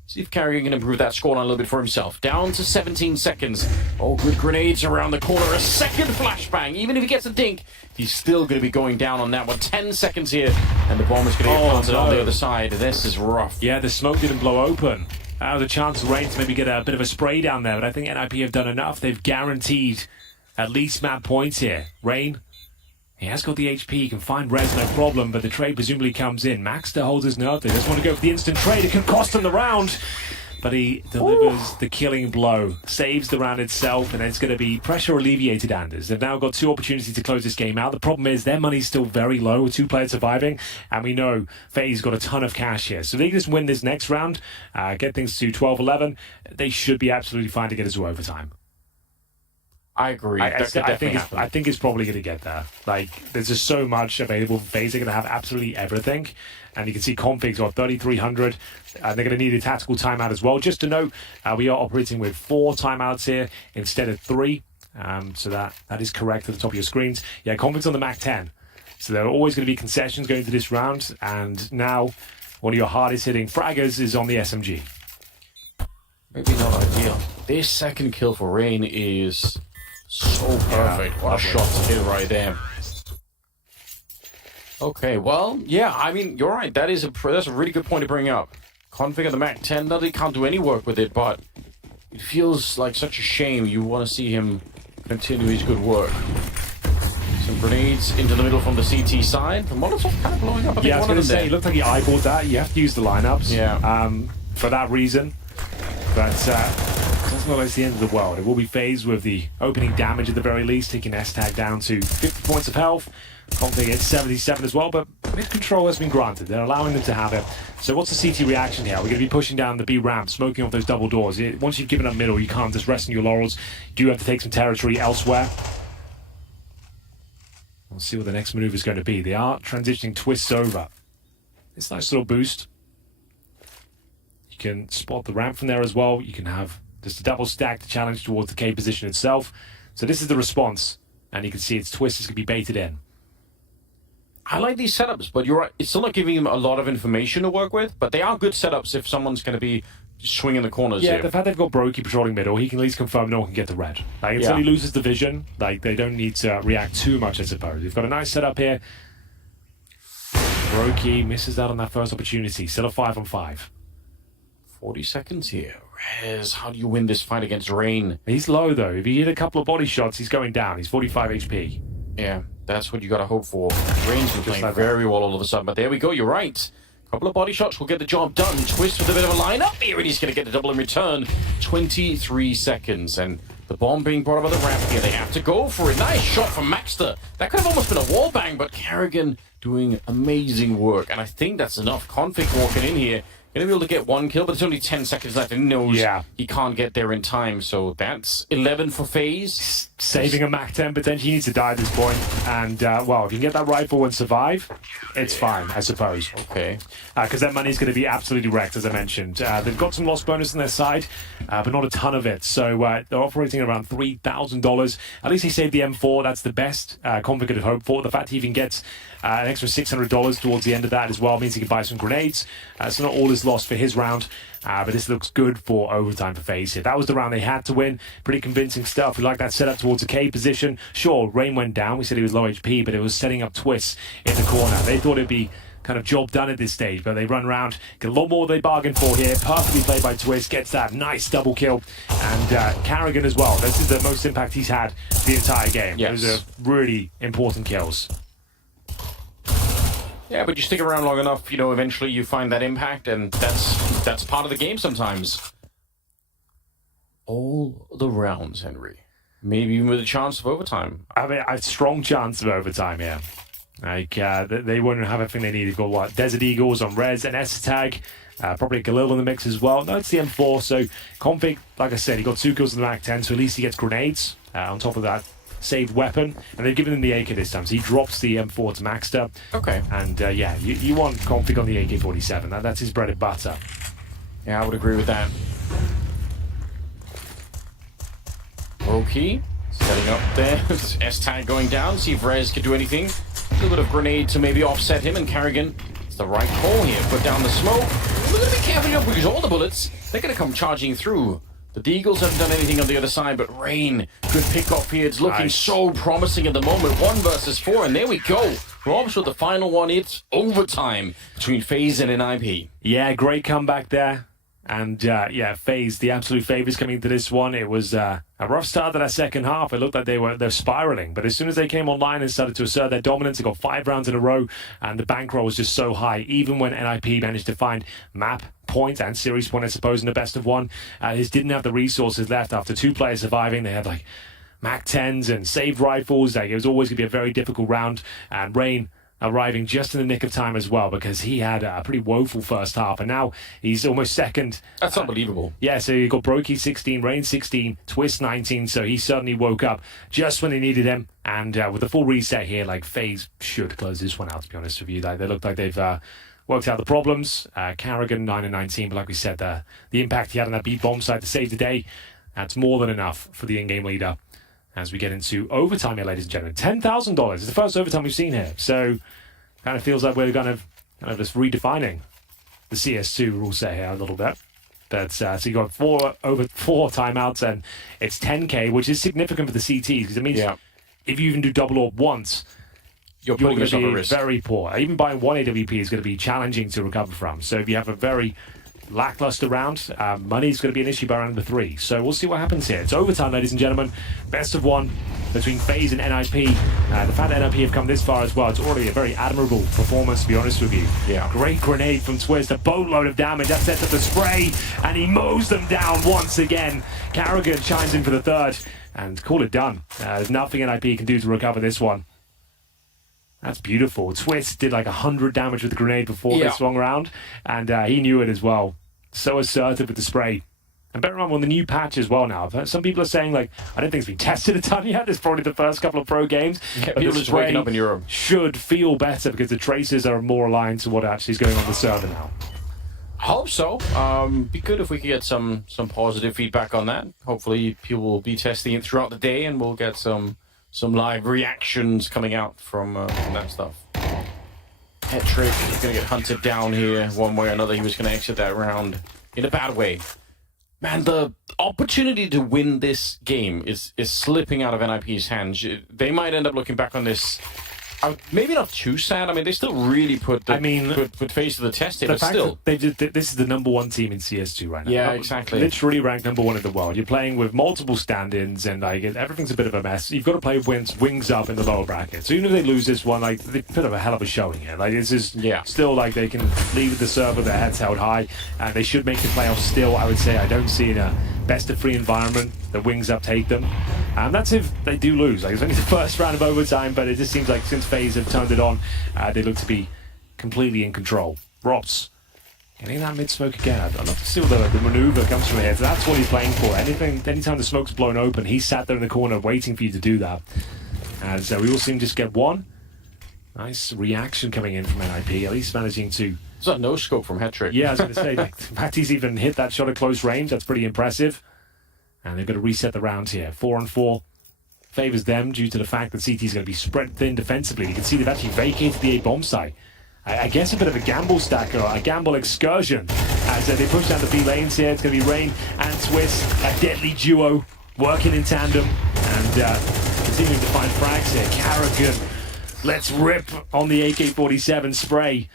See if Carrigan can improve that scoreline a little bit for himself. Down to 17 seconds. Oh, good grenades around the corner. A second flashbang. Even if he gets a dink, he's still going to be going down on that one. 10 seconds here, and the bomb is going to get planted on the other side. This is rough. Yeah, the smoke didn't blow open. That was a chance for Rain to maybe get a bit of a spray down there, but I think NIP have done enough. They've guaranteed at least map points here. Rain, he has got the HP, he can find res, no problem, but the trade presumably comes in. Maxter holds his nerve. They just want to go for the instant trade. It can cost him the round, but he delivers the killing blow, saves the round itself, and it's going to be pressure alleviated, Anders. They've now got 2 opportunities to close this game out. The problem is their money's still very low with 2 players surviving, and we know FaZe got a ton of cash here. So if they can just win this next round, get things to 12-11, they should be absolutely fine to get us to overtime. I agree. I think it's probably going to get there. Like, there's just so much available for FaZe. They're going to have absolutely everything. And you can see Config's got 3,300. They're going to need a tactical timeout as well. Just to note, we are operating with 4 timeouts here instead of 3. So that is correct at the top of your screens. Yeah, Config's on the Mac 10. So there are always going to be concessions going into this round. And now, one of your hardest hitting fraggers is on the SMG. Maybe not ideal. This second kill for Rain is so perfect. Yeah, what a shot to hit right there. Okay, well, yeah, I mean, you're right. That's a really good point to bring up. Config on the Mac 10, no, they can't do any work with it, but it feels like such a shame. You want to see him continue his good work. Some grenades into the middle from the CT side. The Molotov kind of blowing up. I was going to say, it looked like he eyeballed that. You have to use the lineups. Yeah. For that reason. But that's not like the end of the world. It will be FaZe with the opening damage at the very least, taking S-Tag down to 50 points of health. Config at 77 as well, but mid-control has been granted. They're allowing them to have it. So what's the CT reaction here? We're going to be pushing down the B ramp, smoking off those double doors. Once you've given up middle, you can't just rest on your laurels. You do have to take some territory elsewhere. We'll see what the next maneuver is going to be. They are transitioning Twists over. It's a nice little boost. You can spot the ramp from there as well. You can have just a double stack to challenge towards the K position itself. So this is the response. And you can see its Twist is going to be baited in. I like these setups, but you're right. It's still not giving him a lot of information to work with, but they are good setups if someone's going to be swinging the corners Yeah, here. the fact they've got Brokey patrolling middle, he can at least confirm no one can get the red. Like, until he loses the vision, like, they don't need to react too much, I suppose. You've got a nice setup here. Brokey misses out on that first opportunity. Still a 5-on-5. 40 seconds here. Rez, how do you win this fight against Rain? He's low, though. If he hit a couple of body shots, he's going down. He's 45 HP. Yeah, that's what you got to hope for. Rain's been playing like very well all of a sudden, but there we go, you're right. Couple of body shots will get the job done. Twist with a bit of a lineup here, and he's going to get the double in return. 23 seconds, and the bomb being brought up on the ramp here. They have to go for it. Nice shot from Maxter. That could have almost been a wall bang, but Carrigan doing amazing work, and I think that's enough. Config walking in here. Going to be able to get 1 kill, but there's only 10 seconds left, and he knows he can't get there in time, so that's 11 for FaZe. saving a Mac 10 potentially. He needs to die at this point. And, well, if you can get that rifle and survive, it's fine, I suppose. Okay. Because their money's going to be absolutely wrecked, as I mentioned. They've got some loss bonus on their side, but not a ton of it. So they're operating around $3,000. At least he saved the M4. That's the best Config could have hoped for. The fact he even gets an extra $600 towards the end of that as well means he can buy some grenades. So not all is lost for his round. But this looks good for overtime for FaZe here. That was the round they had to win. Pretty convincing stuff. We like that setup towards the K position. Sure, Rain went down. We said he was low HP, but it was setting up twists in the corner. They thought it'd be kind of job done at this stage, but they run around, get a lot more they bargained for here. Perfectly played by Twist, gets that nice double kill. And Carrigan as well. This is the most impact he's had the entire game. Yes. Those are really important kills. Yeah, but you stick around long enough, you know, eventually you find that impact, and that's part of the game sometimes. All the rounds, Henry. Maybe even with a chance of overtime. I mean, a strong chance of overtime here. Like, they wouldn't have everything they need. They've got, what, Desert Eagles on Rez, an S-Tag, probably Galil in the mix as well. No, it's the M4, so Config, like I said, he got 2 kills in the Mac 10, so at least he gets grenades on top of that saved weapon, and they've given him the AK this time, so he drops the M4 to Maxter. Okay. And yeah, you want Config on the AK-47. That's his bread and butter. Yeah, I would agree with that. Low-key, setting up there. S-Tag going down, see if Rez can do anything. A little bit of grenade to maybe offset him, and Carrigan, it's the right call here. Put down the smoke. We're going to be careful enough because all the bullets, they're going to come charging through. The Deagles haven't done anything on the other side, but Rain, good pick off here. It's looking so promising at the moment. 1 versus 4, and there we go. Robs with the final one. It's overtime between FaZe and NIP. Yeah, great comeback there. And yeah, FaZe, the absolute favourites coming into this one. It was a rough start to that second half. It looked like they're spiraling. But as soon as they came online and started to assert their dominance, they got 5 rounds in a row. And the bankroll was just so high. Even when NIP managed to find map point and series point, I suppose, in the best of one, they didn't have the resources left after 2 players surviving. They had like Mac 10s and saved rifles. Like, it was always going to be a very difficult round. And Rain arriving just in the nick of time as well, because he had a pretty woeful first half, and now he's almost second. That's unbelievable. Yeah, so you got Brokey 16, Rain 16, Twist 19, so he suddenly woke up just when they needed him, and with the full reset here, like, FaZe should close this one out, to be honest with you. They look like they've worked out the problems. Carrigan 9 and 19, but like we said, the impact he had on that beat bomb side to save the day, that's more than enough for the in-game leader. As we get into overtime here, ladies and gentlemen. $10,000. It's the first overtime we've seen here. So, kind of feels like we're kind of just redefining the CS2 rule set here a little bit. But, so you got over 4 timeouts, and it's 10K, which is significant for the CTs, because it means if you even do double AWP once, you're going to be very poor. Even buying 1 AWP is going to be challenging to recover from. So if you have a very lackluster round, money's going to be an issue by round number 3. So we'll see what happens here. It's overtime, ladies and gentlemen. Best of 1 between FaZe and NIP. The fact that NIP have come this far as well, it's already a very admirable performance, to be honest with you. Yeah. Great grenade from Twist, a boatload of damage. That sets up the spray, and he mows them down once again. Carrigan chimes in for the 3rd, and call it done. There's nothing NIP can do to recover this one. That's beautiful. Twist did like 100 damage with the grenade before this swung around, and he knew it as well. So assertive with the spray. And bear in mind, on the new patch as well now, some people are saying, like, I don't think it's been tested a ton yet. It's probably the first couple of pro games. Yeah, people just waking up in Europe. Should feel better because the traces are more aligned to what actually is going on the server now. I hope so. Be good if we could get some positive feedback on that. Hopefully people will be testing it throughout the day, and we'll get some live reactions coming out from that stuff. Hetrick is going to get hunted down here one way or another. He was going to exit that round in a bad way. Man, the opportunity to win this game is slipping out of NIP's hands. They might end up looking back on this, maybe not too sad. I mean, they still really put FaZe to the test here, but still. This is the number 1 team in CS2 right now. Yeah, exactly. Literally ranked number 1 in the world. You're playing with multiple stand-ins, and like everything's a bit of a mess. You've got to play wings up in the lower bracket. So even if they lose this one, like, they put up a hell of a showing here. Like, this is still like they can leave the server, their heads held high, and they should make the playoffs still. I would say I don't see in a best-of-3 environment the wings up take them. And that's if they do lose. Like, it's only the first round of overtime, but it just seems like since FaZe have turned it on, they look to be completely in control. Rops Getting that mid-smoke again. I'd love to see what the maneuver comes from here. So that's what he's playing for. Anytime the smoke's blown open, he's sat there in the corner waiting for you to do that. As we will see him just get one. Nice reaction coming in from NIP, at least managing to... Is that no scope from Hetrick? Yeah, I was going to say, the fact he's even hit that shot at close range, that's pretty impressive. And they've got to reset the round here. 4-on-4 favors them due to the fact that CT is going to be spread thin defensively. You can see they've actually vacated the A bomb site. I guess a bit of a gamble stack or a gamble excursion as they push down the B lanes here. It's going to be Rain and Twist, a deadly duo working in tandem and continuing to find frags here. Carrigan, let's rip on the AK-47 spray.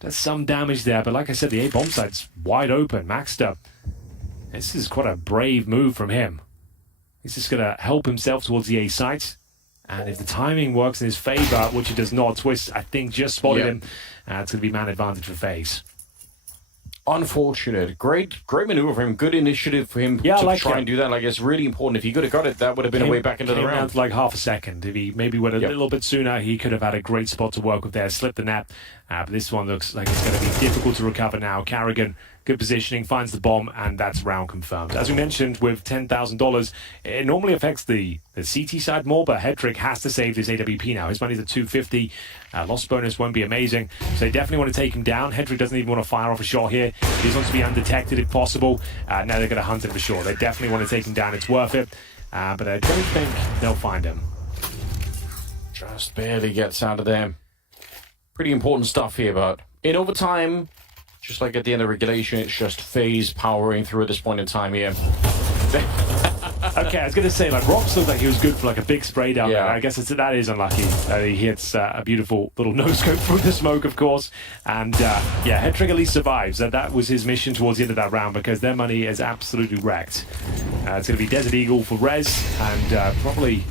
Does some damage there, but like I said, the A bomb site's wide open, maxed up. This is quite a brave move from him. He's just going to help himself towards the A site. And if the timing works in his favor, which it does not, Twist, I think, just spotted him. It's going to be man advantage for FaZe. Unfortunate. Great maneuver for him. Good initiative for him to try and do that. Like, it's really important. If he could have got it, that would have been a way back into the round. Down to like half a second. If he maybe went a little bit sooner, he could have had a great spot to work with there. Slipped the net. But this one looks like it's going to be difficult to recover now. Carrigan, good positioning, finds the bomb, and that's round confirmed. As we mentioned, with $10,000, it normally affects the CT side more, but Hetrick has to save this AWP now. His money's at $250. Loss bonus won't be amazing, so they definitely want to take him down. Hetrick doesn't even want to fire off a shot here. He just wants to be undetected if possible. Now they're going to hunt him for sure. They definitely want to take him down. It's worth it, but I don't think they'll find him. Just barely gets out of there. Pretty important stuff here, but in overtime, just like at the end of regulation, it's just FaZe powering through at this point in time here. Okay, I was going to say, like, Rops looked like he was good for like a big spray down there. I guess that is unlucky. He hits a beautiful little no-scope through the smoke, of course. And Hetrick at least survives. That was his mission towards the end of that round because their money is absolutely wrecked. It's going to be Desert Eagle for Rez and probably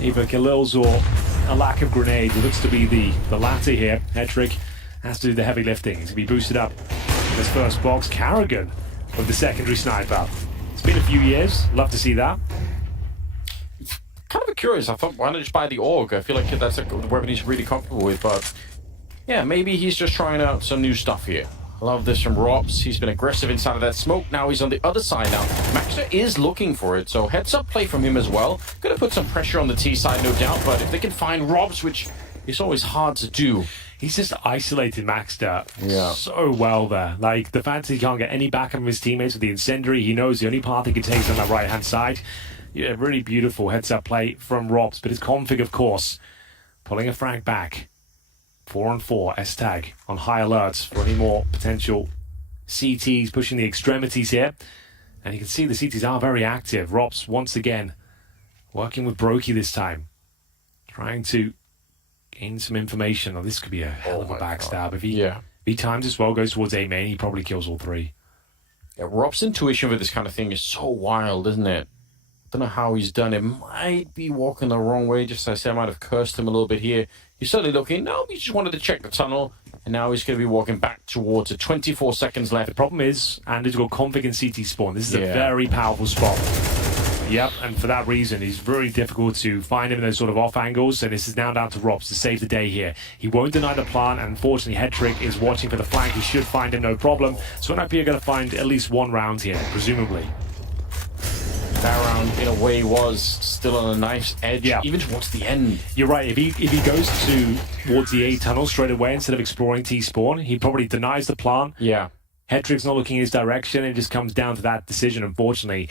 either Khalil's or a lack of grenades. It looks to be the latter here. Hetrick has to do the heavy lifting. He's going to be boosted up in this first box. Carrigan with the secondary sniper. It's been a few years. Love to see that. Kind of curious. I thought, why not just buy the AUG? I feel like that's a weapon he's really comfortable with, but yeah, maybe he's just trying out some new stuff here. I love this from Robs. He's been aggressive inside of that smoke. Now he's on the other side now. Maxter is looking for it, so heads up play from him as well. Gonna put some pressure on the T side, no doubt, but if they can find Robs, which is always hard to do. He's just isolated Maxter so well there. Like, the fact that he can't get any back from his teammates with the incendiary, he knows the only path he can take is on that right-hand side. Yeah, really beautiful heads-up play from Robs, but his config, of course, pulling a frag back. 4-on-4, S-tag on high alerts for any more potential CTs pushing the extremities here. And you can see the CTs are very active. Robs, once again, working with Brokey this time. Trying to gain some information. Oh, this could be a hell of a backstab. If he times as well, goes towards A main, he probably kills all three. Yeah, Rob's intuition for this kind of thing is so wild, isn't it? Don't know how he's done it. Might be walking the wrong way. Just as I say, I might have cursed him a little bit here. He's certainly looking. No, he just wanted to check the tunnel. And now he's going to be walking back towards it. 24 seconds left. The problem is, Andy's got config and CT spawn. This is a very powerful spot. Yep, and for that reason, it's very difficult to find him in those sort of off angles. And this is now down to Robs to save the day here. He won't deny the plan, and unfortunately, Hetrick is watching for the flank. He should find him, no problem. So NIP are going to find at least one round here, presumably. That round, in a way, was still on a nice edge, even towards the end. You're right. If he goes towards the A tunnel straight away instead of exploring T spawn, he probably denies the plan. Yeah. Hetrick's not looking in his direction. It just comes down to that decision, unfortunately.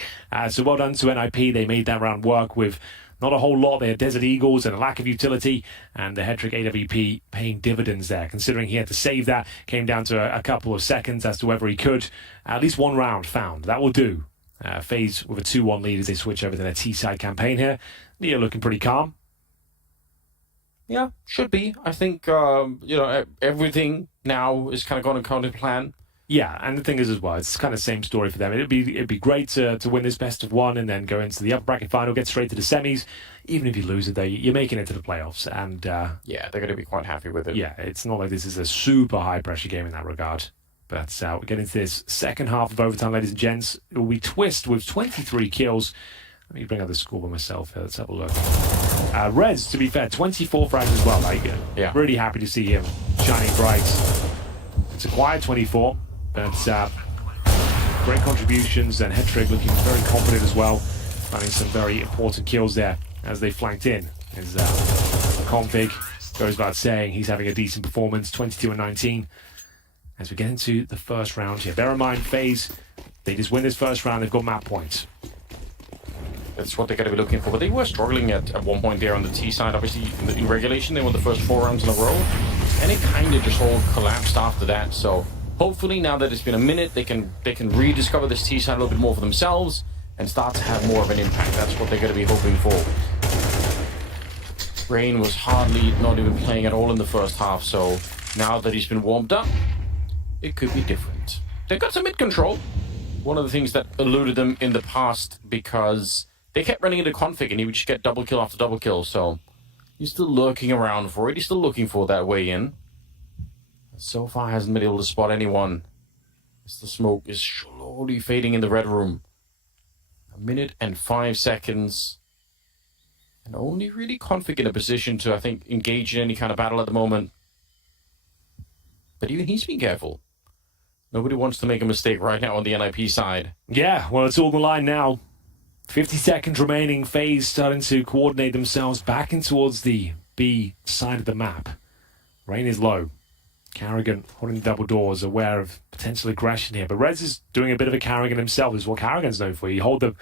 So well done to NIP. They made that round work with not a whole lot. They had Desert Eagles and a lack of utility, and the Hetrick AWP paying dividends there, considering he had to save that. Came down to a couple of seconds as to whether he could. At least one round found. That will do. FaZe with a 2-1 lead as they switch over to their T-side campaign here. Neo looking pretty calm. Yeah, should be. I think, everything now is kind of going according to plan. Yeah, and the thing is as well, it's kind of the same story for them. It'd be great to win this best of one and then go into the upper bracket final, get straight to the semis. Even if you lose it, though, you're making it to the playoffs. And yeah, they're going to be quite happy with it. Yeah, it's not like this is a super high-pressure game in that regard. But we get into this second half of overtime, ladies and gents. It will be Twist with 23 kills. Let me bring up the score by myself here. Let's have a look. Rez, to be fair, 24 frags as well. Really happy to see him shining bright. It's a quiet 24. But great contributions, and Hetrick looking very confident as well, finding some very important kills there as they flanked in. As Config goes without saying, he's having a decent performance, 22 and 19. As we get into the first round here, bear in mind, FaZe, they just win this first round, they've got map points. That's what they're going to be looking for. But they were struggling at one point there on the T side. Obviously, in regulation, they won the first 4 rounds in a row. And it kind of just all collapsed after that. So hopefully, now that it's been a minute, they can rediscover this T side a little bit more for themselves and start to have more of an impact. That's what they're going to be hoping for. Rain was hardly not even playing at all in the first half. So now that he's been warmed up, it could be different. They've got some mid control. One of the things that eluded them in the past because they kept running into Config and he would just get double kill after double kill. So he's still lurking around for it. He's still looking for that way in. So far hasn't been able to spot anyone as the smoke is slowly fading in the red room. 1 minute and 5 seconds. And only really Config in a position to, I think, engage in any kind of battle at the moment. But even he's being careful. Nobody wants to make a mistake right now on the NIP side. Yeah, well, it's all the line now. 50 seconds remaining. FaZe starting to coordinate themselves back in towards the B side of the map. Rain is low. Carrigan holding the double doors, aware of potential aggression here. But Rez is doing a bit of a Carrigan himself. This is what Carrigan's known for. You hold the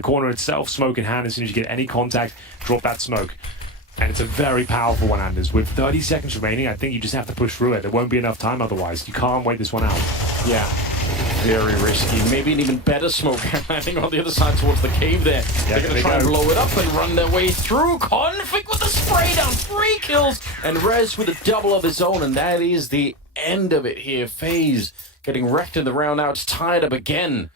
corner itself, smoke in hand. As soon as you get any contact, drop that smoke. And it's a very powerful one, Anders. With 30 seconds remaining, I think you just have to push through it. There won't be enough time otherwise. You can't wait this one out. Yeah. Very risky. Maybe an even better smoke. I think on the other side towards the cave there. Yeah, they're going to try and blow it up and run their way through. Config with the spray down. 3 kills. And Rez with a double of his own. And that is the end of it here. FaZe getting wrecked in the round now. It's tied up again.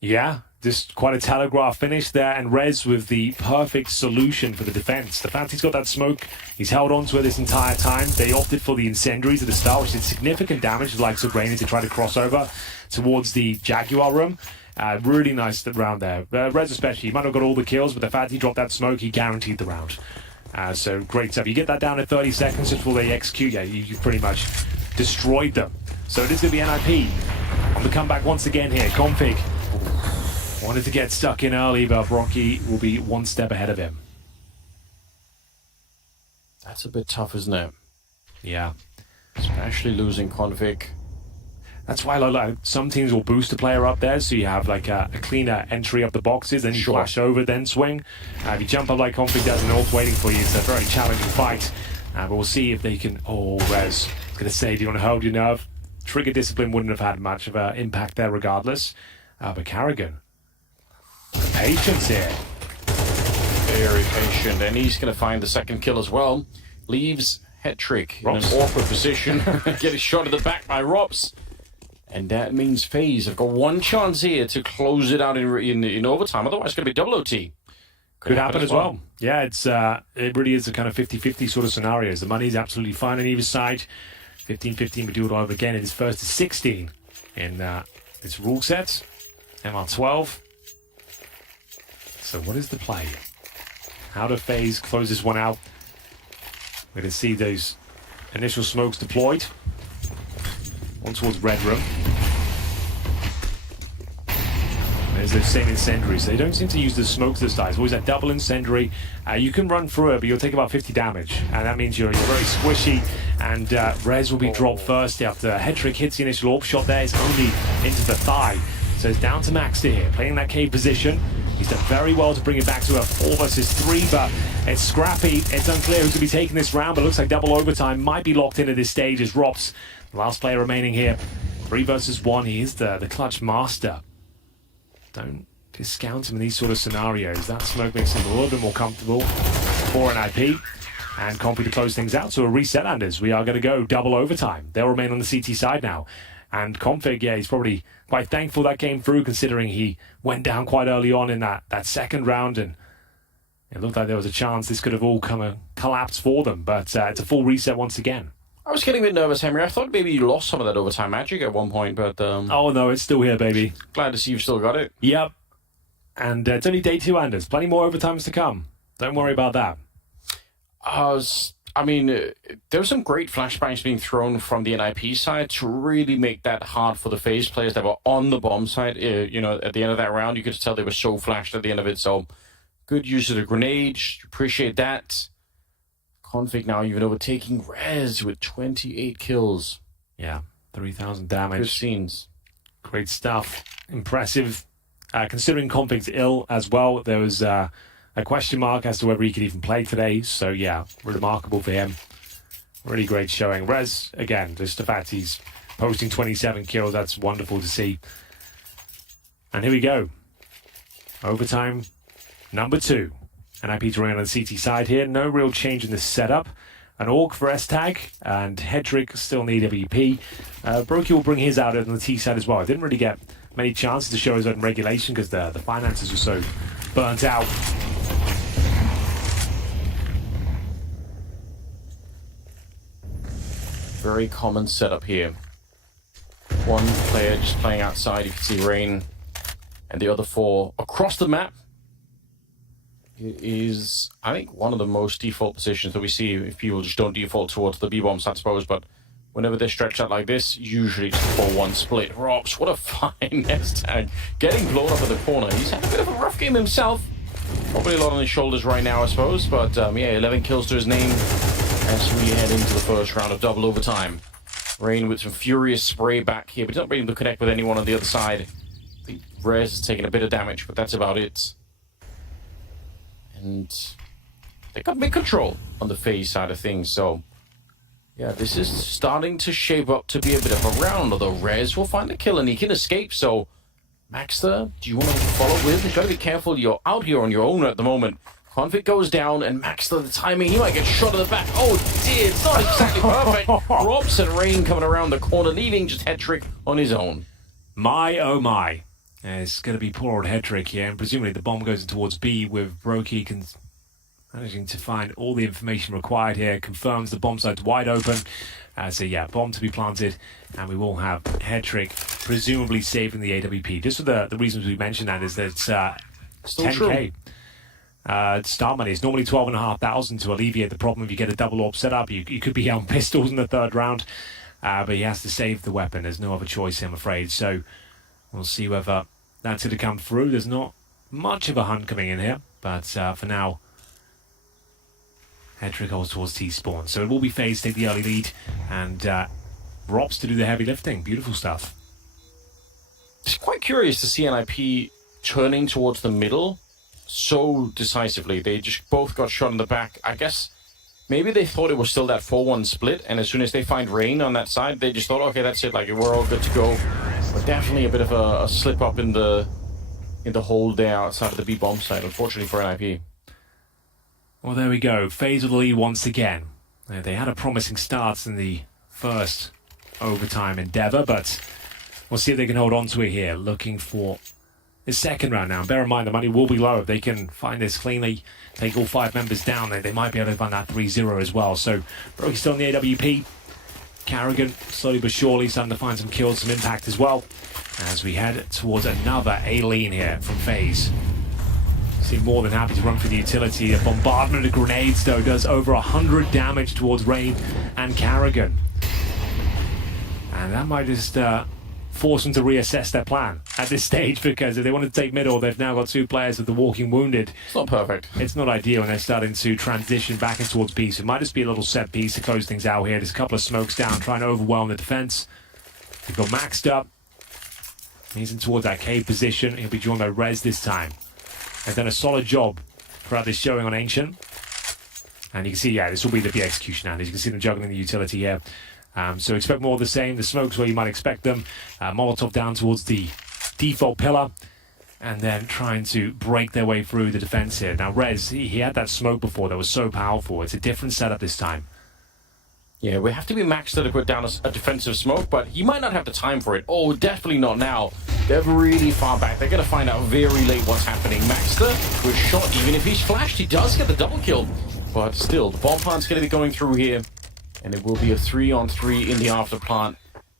Yeah, just quite a telegraph finish there. And Rez with the perfect solution for the defense. The fact he's got that smoke, he's held on to it this entire time. They opted for the incendiaries at the start, which did significant damage to the likes of Rainy to try to cross over towards the Jaguar room. Really nice round there. Rez especially, he might not have got all the kills, but the fact he dropped that smoke, he guaranteed the round. So great stuff. You get that down at 30 seconds just before they execute. Yeah, you pretty much destroyed them. So it is going to be NIP on the comeback once again here. Config wanted to get stuck in early, but Brocky will be one step ahead of him. That's a bit tough, isn't it? Yeah. Especially losing Config. That's why like some teams will boost a player up there, so you have like a cleaner entry up the boxes, then you flash over, then swing. If you jump up like Config does and North waiting for you, it's a very challenging fight. But we'll see if they can... Oh, Rez, I was going to say, do you want to hold your nerve? Trigger discipline wouldn't have had much of an impact there regardless. But Carrigan, patience here. Very patient, and he's going to find the second kill as well. Leaves Hetrick in an awkward position. Get a shot at the back by Rops. And that means FaZe have got one chance here to close it out in overtime. Otherwise, it's going to be double OT. Could happen as well. Yeah, it really is a kind of 50-50 sort of scenarios. The money's absolutely fine on either side. 15-15, we do it all over again. It is first to 16 in this rule set. MR12. So what is the play? How do FaZe close this one out? We're going to see those initial smokes deployed. One towards Red Room. There's those same incendiaries. They don't seem to use the smokes this time. It's always that double incendiary. You can run through it, but you'll take about 50 damage. And that means you're very squishy. And Rez will be dropped first after Hetrick hits the initial AWP shot there. It's only into the thigh. So it's down to Max here, playing that cave position. He's done very well to bring it back to a 4 versus 3, but it's scrappy. It's unclear who's going to be taking this round, but it looks like double overtime might be locked in at this stage as Rops, the last player remaining here. 3 versus 1, he is the clutch master. Don't discount him in these sort of scenarios. That smoke makes him a little bit more comfortable for an IP. And Compy to close things out. So a reset, Anders. We are going to go double overtime. They'll remain on the CT side now. And Config, yeah, he's probably quite thankful that came through, considering he went down quite early on in that second round, and it looked like there was a chance this could have all collapsed for them. But it's a full reset once again. I was getting a bit nervous, Henry. I thought maybe you lost some of that overtime magic at one point, but... Oh, no, it's still here, baby. Glad to see you've still got it. Yep. And it's only day 2, Anders. Plenty more overtimes to come. Don't worry about that. I was I mean, there were some great flashbangs being thrown from the NIP side to really make that hard for the FaZe players that were on the bomb side. You know, at the end of that round, you could tell they were so flashed at the end of it. So, good use of the grenade. Appreciate that. Config now even overtaking Rez with 28 kills. Yeah, 3,000 damage. Good scenes. Great stuff. Impressive. Considering Config's ill as well, there was a question mark as to whether he could even play today. So, yeah, remarkable for him. Really great showing. Rez, again, just the fact he's posting 27 kills, that's wonderful to see. And here we go. Overtime number 2. NIP's running on the CT side here. No real change in the setup. An Orc for S-Tag, and Hedrick still in the AWP. Brokey will bring his out on the T side as well. Didn't really get many chances to show his own regulation because the finances were so burnt out. Very common setup here. One player just playing outside, you can see Rain, and the other 4 across the map. It is, I think, one of the most default positions that we see if people just don't default towards the B-bomb side, I suppose, but whenever they're stretched out like this, usually it's 4-1 split. Robs, what a fine S-Tag. Getting blown up at the corner. He's had a bit of a rough game himself. Probably a lot on his shoulders right now, I suppose, but yeah, 11 kills to his name as we head into the first round of double overtime. Rain with some furious spray back here, but he's not really able to connect with anyone on the other side. I think Rez is taking a bit of damage, but that's about it. And they got mid control on the FaZe side of things, so yeah, this is starting to shape up to be a bit of a round, although Rez will find a kill and he can escape, so Maxter, do you want to follow with? You've got to be careful, you're out here on your own at the moment. Config goes down, and Maxter, the timing, he might get shot in the back. Oh dear, it's not exactly perfect. Robs and Rain coming around the corner, leaving just Hedrick on his own. My, oh my. It's going to be poor old Hedrick here, and presumably the bomb goes towards B with Brokey managing to find all the information required here. Confirms the bomb site's wide open. So yeah, bomb to be planted, and we will have Hedrick presumably saving the AWP. Just for the reasons we mentioned that is that it's Still 10k. Start money is normally 12,500 to alleviate the problem if you get a double AWP set up. You could be on pistols in the 3rd round, but he has to save the weapon. There's no other choice, I'm afraid. So we'll see whether that's going to come through. There's not much of a hunt coming in here, but for now, Hedrick holds towards T-spawn. So it will be FaZe take the early lead, and Rops to do the heavy lifting. Beautiful stuff. It's quite curious to see NIP turning towards the middle so decisively. They just both got shot in the back. I guess maybe they thought it was still that 4-1 split, and as soon as they find Rain on that side, they just thought, okay, that's it, like we're all good to go. But definitely a bit of a slip up in the hole there outside of the B bomb side, unfortunately for NIP. Well, there we go. FaZe with the lead once again. They had a promising start in the first overtime endeavor, but we'll see if they can hold on to it here. Looking for the second round now. Bear in mind, the money will be low. If they can find this cleanly, take all 5 members down, they might be able to find that 3-0 as well. So, Brokey's still in the AWP. Carrigan, slowly but surely, starting to find some kills, some impact as well, as we head towards another A-lean here from FaZe. Seem more than happy to run for the utility. A bombardment of grenades, though, does over 100 damage towards Rain and Carrigan. And that might just force them to reassess their plan at this stage, because if they want to take middle, they've now got 2 players with the walking wounded. It's not perfect. It's not ideal, and they're starting to transition back in towards B. So it might just be a little set piece to close things out here. There's a couple of smokes down, trying to overwhelm the defense. We've got maxed up. He's in towards that cave position. He'll be joined by Rez this time. They've done a solid job throughout this showing on Ancient. And you can see, yeah, this will be the execution hand. As you can see them juggling the utility here. So expect more of the same. The smokes where you might expect them. Molotov down towards the default pillar. And then trying to break their way through the defense here. Now, Rez, he had that smoke before that was so powerful. It's a different setup this time. Yeah, we have to be maxed to put down a defensive smoke, but he might not have the time for it. Oh, definitely not now. They're really far back. They're going to find out very late what's happening. Maxter was shot. Even if he's flashed, he does get the double kill. But still, the bomb plant's going to be going through here. And it will be a 3-on-3 in the after plant.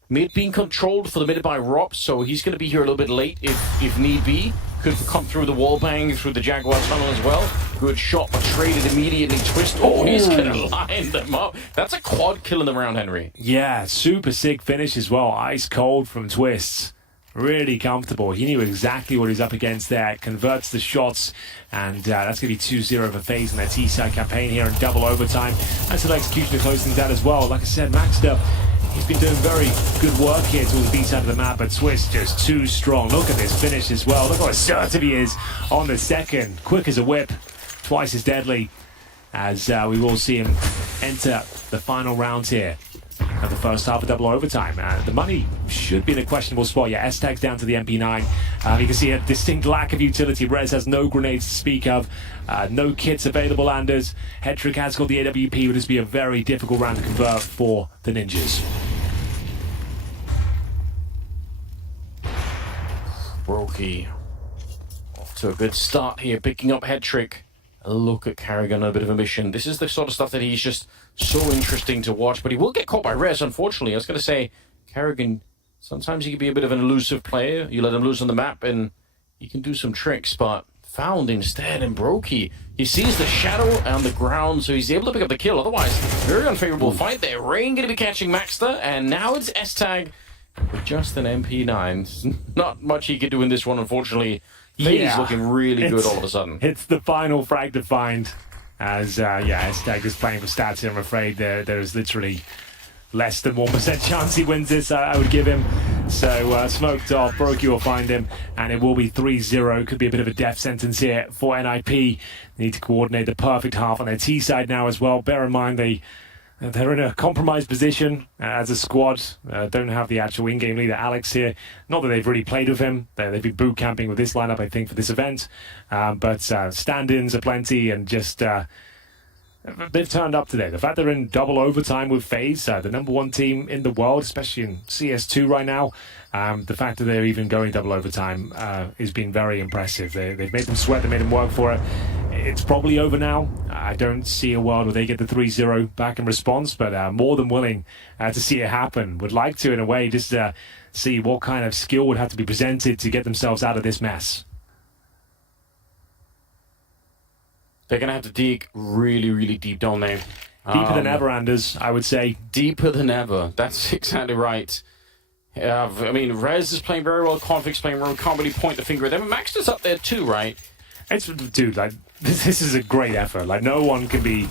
Mid being controlled for the mid by Rob, so he's going to be here a little bit late if need be. could come through the wall bang, through the Jaguar tunnel as well. Good shot, but traded immediately. Twist. Oh, he's going to line them up. That's a quad kill in the round, Henry. Yeah, super sick finish as well. Ice cold from Twist. Really comfortable. He knew exactly what he was up against there. Converts the shots, and that's going to be 2-0 for FaZe in their T-side campaign here in double overtime. Nice little execution to close things out as well. Like I said, Maxter, he's been doing very good work here towards the B side of the map, but Twist just too strong. Look at this finish as well. Look how assertive he is on the second. Quick as a whip. Twice as deadly, as we will see him enter the final round here of the first half of double overtime. The money should be in a questionable spot. Yeah, S-Tag's down to the MP9. You can see a distinct lack of utility. Rez has no grenades to speak of. No kits available, Anders. Hedrick has got the AWP. Would just be a very difficult round to convert for the Ninjas. Brokey off to a good start here, picking up Hedrick. A look at Carrigan, a bit of a mission. This is the sort of stuff that he's just so interesting to watch, but he will get caught by Rez, unfortunately. I was going to say, Carrigan, sometimes he can be a bit of an elusive player. You let him loose on the map, and he can do some tricks, but found instead in Brokey. He sees the shadow on the ground, so he's able to pick up the kill. Otherwise, very unfavorable fight there. Rain going to be catching Maxter, and now it's S-Tag with just an MP9. Not much he could do in this one, unfortunately. FaZe looking really good all of a sudden. It's the final frag to find, as S-Tag is playing for stats here. I'm afraid there's literally less than 1% chance he wins this, I would give him. So smoked off, Brokey will find him, and it will be 3-0. Could be a bit of a death sentence here for NIP. They need to coordinate the perfect half on their T side now as well. Bear in mind they're in a compromised position as a squad. Don't have the actual in-game leader, Alex, here. Not that they've really played with him. They've been boot camping with this lineup, I think, for this event. But stand-ins are plenty, and just they've turned up today. The fact they're in double overtime with FaZe, the #1 team in the world, especially in CS2 right now, the fact that they're even going double overtime has been very impressive. They've made them sweat. They made them work for it. It's probably over now. I don't see a world where they get the 3-0 back in response, but more than willing to see it happen. Would like to, in a way, just see what kind of skill would have to be presented to get themselves out of this mess. They're going to have to dig really, really deep, don't they? Deeper than ever, Anders, I would say. Deeper than ever. That's exactly right. I mean, Rez is playing very well. Conflict's playing well. Can't really point the finger at them. Maxter's up there too, right? Dude, like, this is a great effort. Like, no one can be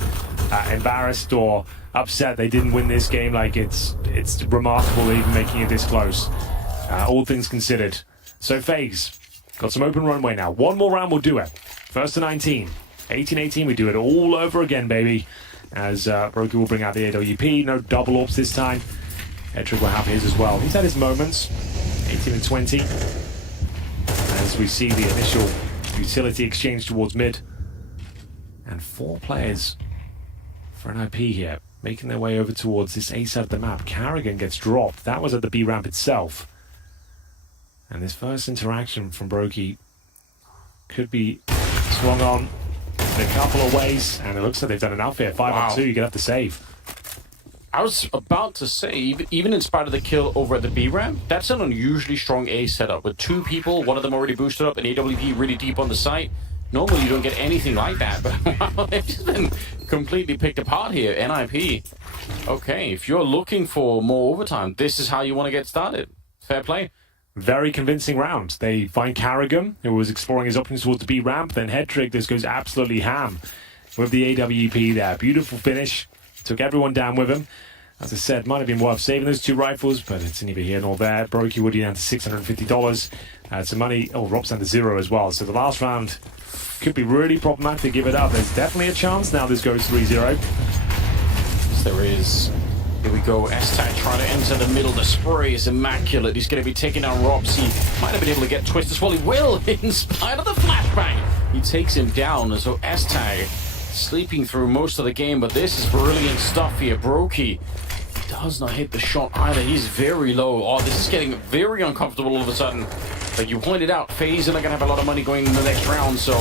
embarrassed or upset they didn't win this game. Like, it's remarkable they're even making it this close. All things considered. So FaZe got some open runway now. One more round will do it. First to 19. 18-18, we do it all over again, baby. As Brokey will bring out the AWP. No double ops this time. Hedrick will have his as well. He's had his moments. 18 and 20. As we see the initial utility exchange towards mid. And 4 players for NIP here, making their way over towards this A side of the map. Carrigan gets dropped. That was at the B ramp itself. And this first interaction from Brokey could be swung on in a couple of ways, and it looks like they've done enough here. 5-on-2, you're gonna have to save. I was about to say, even in spite of the kill over at the B ramp, that's an unusually strong A setup with 2 people, one of them already boosted up, and AWP really deep on the site. Normally you don't get anything like that, but wow, they've just been completely picked apart here. NIP. Okay, if you're looking for more overtime, this is how you want to get started. Fair play. Very convincing round. They find Carrigan, who was exploring his options towards the B ramp. Then Hedrick just goes absolutely ham with the AWP there. Beautiful finish. Took everyone down with him. As I said, might have been worth saving those 2 rifles, but it's neither here nor there. Brokey would be down to $650. Some money. Oh, Rob's down to 0 as well. So the last round could be really problematic to give it up. There's definitely a chance now this goes 3-0. Yes, there is. Here we go. S-Tag trying to enter the middle. The spray is immaculate. He's going to be taking down Robs. He might have been able to get Twist as well. He will, in spite of the flashbang. He takes him down. So S-Tag sleeping through most of the game, but this is brilliant stuff here. Brokey does not hit the shot either. He's very low. Oh, this is getting very uncomfortable all of a sudden. But you pointed out, FaZe are not going to have a lot of money going in the next round, so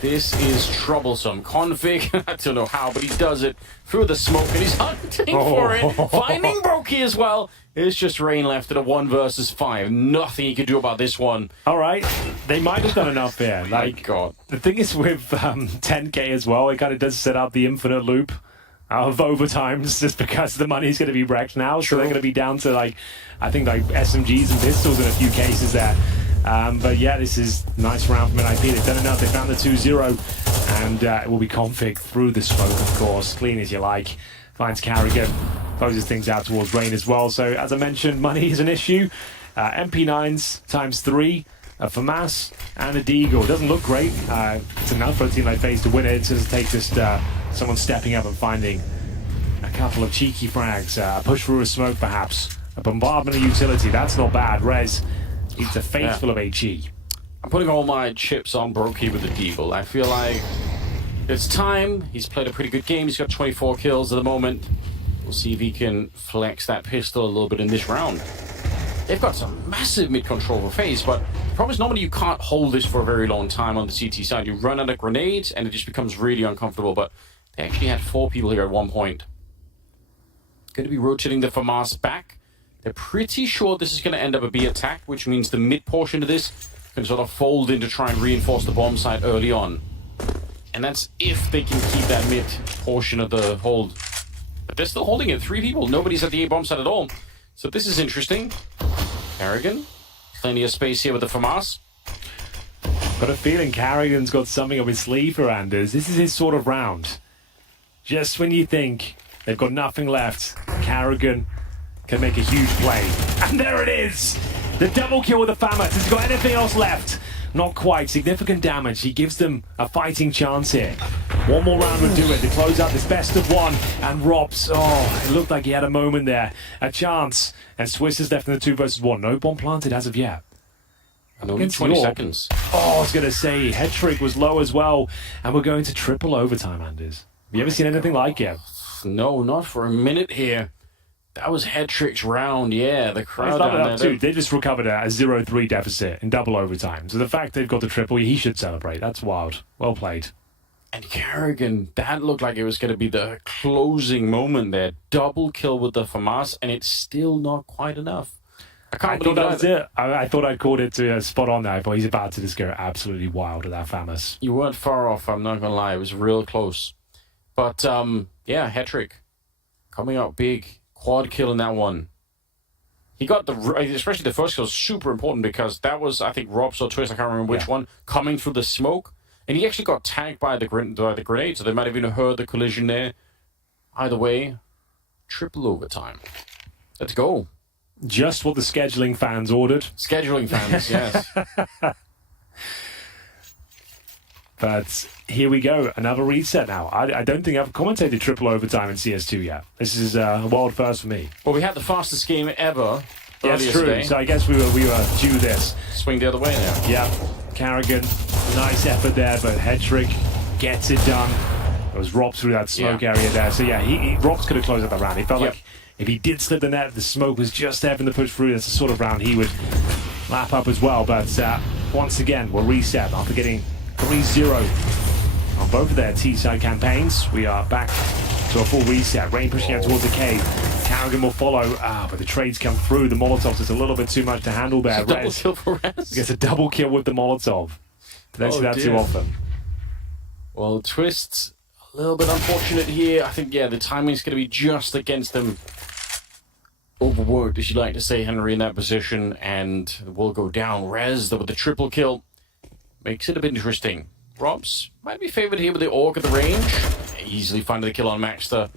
This is troublesome. Config, I don't know how, but he does it through the smoke, and he's hunting for it. Finding Brokey as well. It's just Rain left at a 1 versus 5. Nothing he could do about this one. All right, they might have done enough here. Like, God. The thing is with 10K as well, it kind of does set up the infinite loop of overtimes just because the money's going to be wrecked now. So they're going to be down to, like, I think, like SMGs and pistols in a few cases there. But yeah, this is a nice round from NIP. They've done enough. They found the 2-0, and it will be config through the smoke, of course. Clean as you like. Finds Carrigan, closes things out towards Rain as well. So as I mentioned, money is an issue. MP9s times 3 for FAZE and a Deagle. Doesn't look great. It's enough for a team like FaZe to win it. It just takes just someone stepping up and finding a couple of cheeky frags. A push through a smoke, perhaps. A bombardment of utility. That's not bad. Rez eats a face full of HE. I'm putting all my chips on Brokey with the Deagle. I feel like it's time. He's played a pretty good game. He's got 24 kills at the moment. We'll see if he can flex that pistol a little bit in this round. They've got some massive mid-control for FaZe, but the problem is normally you can't hold this for a very long time on the CT side. You run out of grenades, and it just becomes really uncomfortable, but they actually had 4 people here at one point. Going to be rotating the FAMAS back. They're pretty sure this is going to end up a B attack, which means the mid portion of this can sort of fold in to try and reinforce the bomb site early on. And that's if they can keep that mid portion of the hold. But they're still holding it. 3 people. Nobody's at the A bomb site at all. So this is interesting. Carrigan. Plenty of space here with the FAMAS. Got a feeling Carrigan's got something up his sleeve for Anders. This is his sort of round. Just when you think they've got nothing left, Carrigan can make a huge play. And there it is! The double kill with the FAMAS. Has he got anything else left? Not quite. Significant damage. He gives them a fighting chance here. One more round would do it to close out this best of 1. And Robs, it looked like he had a moment there. A chance. And Swiss is left in the 2 versus 1. No bomb planted as of yet. And only 20 seconds. I was going to say, head trick was low as well. And we're going to triple overtime, Anders. Have you ever seen anything like it? No, not for a minute here. That was Headtrick's round, yeah. The crowd down there. Too. They just recovered a 0-3 deficit in double overtime. So the fact they've got the triple, he should celebrate. That's wild. Well played. And Carrigan, that looked like it was going to be the closing moment there. Double kill with the FAMAS, and it's still not quite enough. I thought that was it. I thought I caught it to spot on there, but he's about to just go absolutely wild with that FAMAS. You weren't far off, I'm not going to lie. It was real close. But, yeah, Headtrick coming out big. Quad kill in that one. He got especially the first kill, super important because that was, I think, Robs or Twist, I can't remember which one, coming through the smoke. And he actually got tagged by the grenade, so they might have even heard the collision there. Either way, triple overtime. Let's go. Just what the scheduling fans ordered. Scheduling fans, yes. But here we go, another reset now. I don't think I've commentated triple overtime in CS2 yet. This is a wild first for me. Well, we had the fastest game ever. Yes, true. Today. So I guess we were due this. Swing the other way now. Yeah, Carrigan, nice effort there, but Headtrick gets it done. It was Robs through that smoke area there. So yeah, Robs could have closed out the round. He felt like if he did slip the net, the smoke was just there for the push through. That's the sort of round he would lap up as well. But once again, we'll reset after getting 3-0 on both of their T-side campaigns. We are back to a full reset. Rain pushing out towards the cave. Carrigan will follow. But the trades come through. The Molotovs is a little bit too much to handle there. Double kill for Rez. Gets a double kill with the Molotov. Don't see that too often. Well, Twist's a little bit unfortunate here. I think, the timing's going to be just against them. Overworked, as you like to say, Henry, in that position. And will go down. Rez with the triple kill. Makes it a bit interesting. Robs might be favored here with the Orc at the range. Easily finding the kill on Maxter.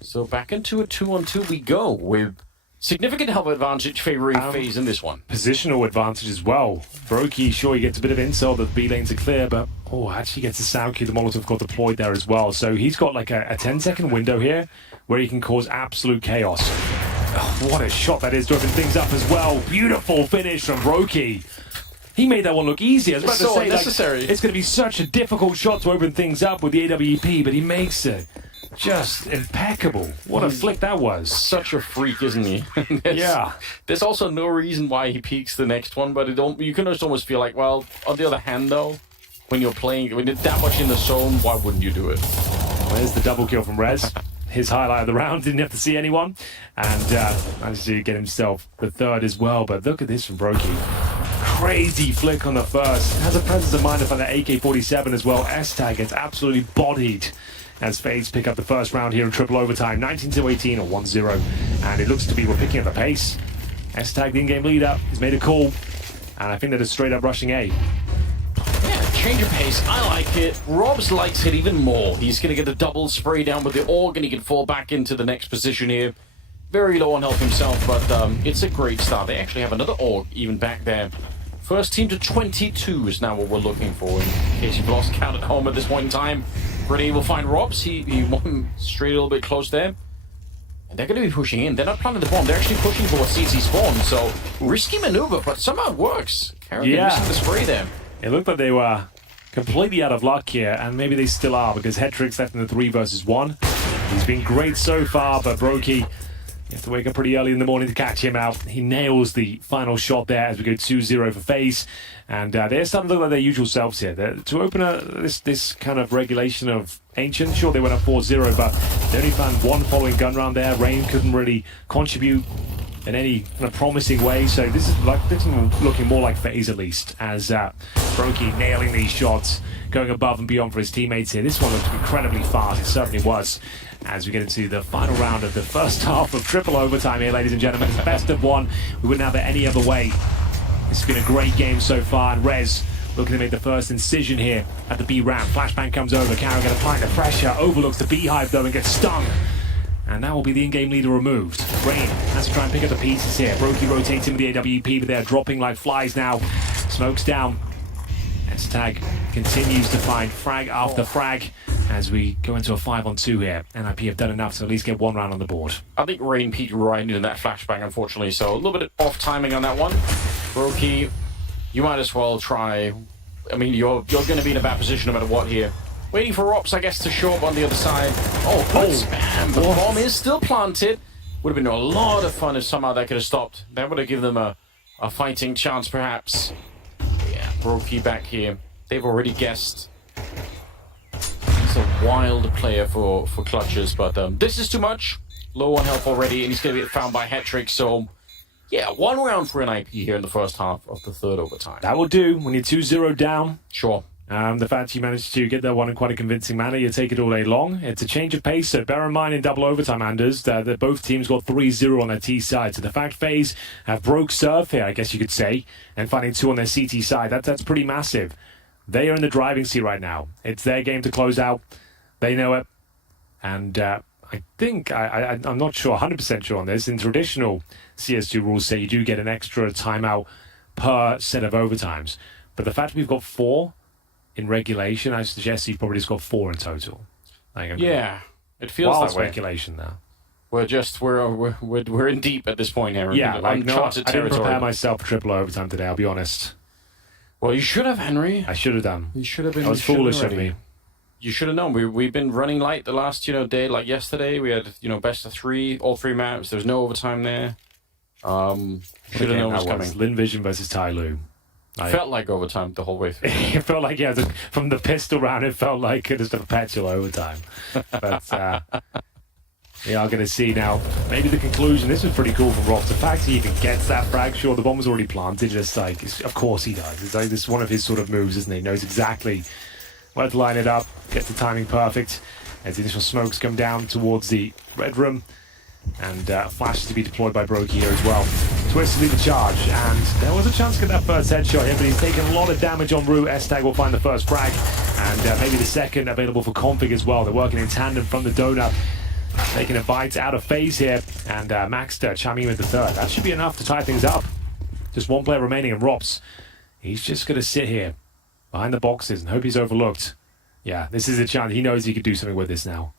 So back into a 2-on-2 we go with significant health advantage favoring FaZe in this one. Positional advantage as well. Brokey, sure, he gets a bit of intel that the B lanes are clear, but actually gets the sound key. The Molotov got deployed there as well. So he's got like a 10-second window here where he can cause absolute chaos. What a shot that is to open things up as well. Beautiful finish from Brokey. He made that one look easy. I was about to say, unnecessary. It's going to be such a difficult shot to open things up with the AWP, but he makes it just impeccable. What a flick that was. Such a freak, isn't he? Yeah. There's also no reason why he peeks the next one, but you can just almost feel like, well, on the other hand, though, when you're playing, when you're that much in the zone, why wouldn't you do it? There's the double kill from Rez. His highlight of the round, didn't have to see anyone. And managed to get himself the third as well. But look at this from Brokey. Crazy flick on the first. Has a presence of mind to find that AK-47 as well. S-Tag gets absolutely bodied as FAZE pick up the first round here in triple overtime. 19-18 or 1-0. And it looks to be we're picking up the pace. S-Tag, the in-game leader, has made a call. And I think that it's straight up rushing A. Yeah, change of pace. I like it. Robs likes it even more. He's going to get a double spray down with the AUG, and he can fall back into the next position here. Very low on health himself, but it's a great start. They actually have another AUG even back there. First team to 22 is now what we're looking for. In case you've lost count at home at this point in time, Renee will find Robs. He won straight a little bit close there. And they're going to be pushing in. They're not planting the bomb. They're actually pushing for a CT spawn. So, risky maneuver, but somehow it works. Carrigan missing the spray there. It looked like they were completely out of luck here, and maybe they still are, because Hetrix left in the 3 versus 1. He's been great so far, but Brokey, you have to wake up pretty early in the morning to catch him out. He nails the final shot there as we go 2-0 for FAZE. And they're starting to look like their usual selves here. To open this kind of regulation of Ancient, sure, they went up 4-0, but they only found one following gun round there. Rain couldn't really contribute in any kind of promising way. So this is looking more like FAZE at least, as Brokey nailing these shots, going above and beyond for his teammates here. This one looks incredibly fast. It certainly was. As we get into the final round of the first half of triple overtime here, ladies and gentlemen. It's best of one. We wouldn't have it any other way. It's been a great game so far, and Rez looking to make the first incision here at the B round. Flashbang comes over, Carrigan applying the pressure, overlooks the beehive though and gets stung. And that will be the in-game leader removed. Rain has to try and pick up the pieces here. Brokey rotates in with the AWP, but they're dropping like flies now. Smokes down. S-Tag continues to find frag after frag as we go into a 5-on-2 here. NIP have done enough to at least get one round on the board. I think Rain peeked right into that flashbang, unfortunately, so a little bit off timing on that one. Brokey, you might as well try. I mean, you're going to be in a bad position no matter what here. Waiting for Ops, I guess, to show up on the other side. Oh, spam. The bomb is still planted. Would have been a lot of fun if somehow that could have stopped. That would have given them a fighting chance, perhaps. Yeah, Brokey back here. They've already guessed. He's a wild player for clutches, but this is too much. Low on health already, and he's going to get found by Hetrix, so yeah, one round for an IP here in the first half of the third overtime. That will do when you're 2-0 down. Sure. The fact you managed to get that one in quite a convincing manner, you take it all day long. It's a change of pace, so bear in mind in double overtime, Anders, that both teams got 3-0 on their T side. So the fact FAZE have broke serve here, I guess you could say, and finding 2 on their CT side, that's pretty massive. They are in the driving seat right now. It's their game to close out. They know it. And I think, I'm not sure, 100% sure on this, in traditional CS2 rules say you do get an extra timeout per set of overtimes. But the fact we've got 4 in regulation, I suggest you've probably just got 4 in total. Yeah, it feels that way. Speculation now. We're in deep at this point, Aaron. Yeah, I didn't prepare myself for triple overtime today, I'll be honest. Well, you should have, Henry. I should have done. You should have been. I was foolish of me. You should have known. We've been running light the last day. Like yesterday, we had best of 3, all 3 maps. There was no overtime there. Should have known what was coming. Lin Vision versus Tai Lu. Felt like overtime the whole way through. It felt like, yeah, from the pistol round, it felt like just a perpetual overtime. But we are going to see now, maybe the conclusion. This was pretty cool from Rob. The fact he even gets that frag, sure, the bomb was already planted, just like, of course he does. It's like, this is one of his sort of moves, isn't he? He knows exactly where to line it up, gets the timing perfect. As the initial smokes come down towards the red room. And flashes to be deployed by Brokey here as well. Twist to lead the charge, and there was a chance to get that first headshot here, but he's taken a lot of damage en route. S-Tag will find the first frag, and maybe the second available for Config as well. They're working in tandem from the donut, taking a bite out of FAZE here, and Maxter chiming in with the third. That should be enough to tie things up. Just one player remaining, and Robs, he's just going to sit here behind the boxes and hope he's overlooked. Yeah, this is a chance. He knows he could do something with this now.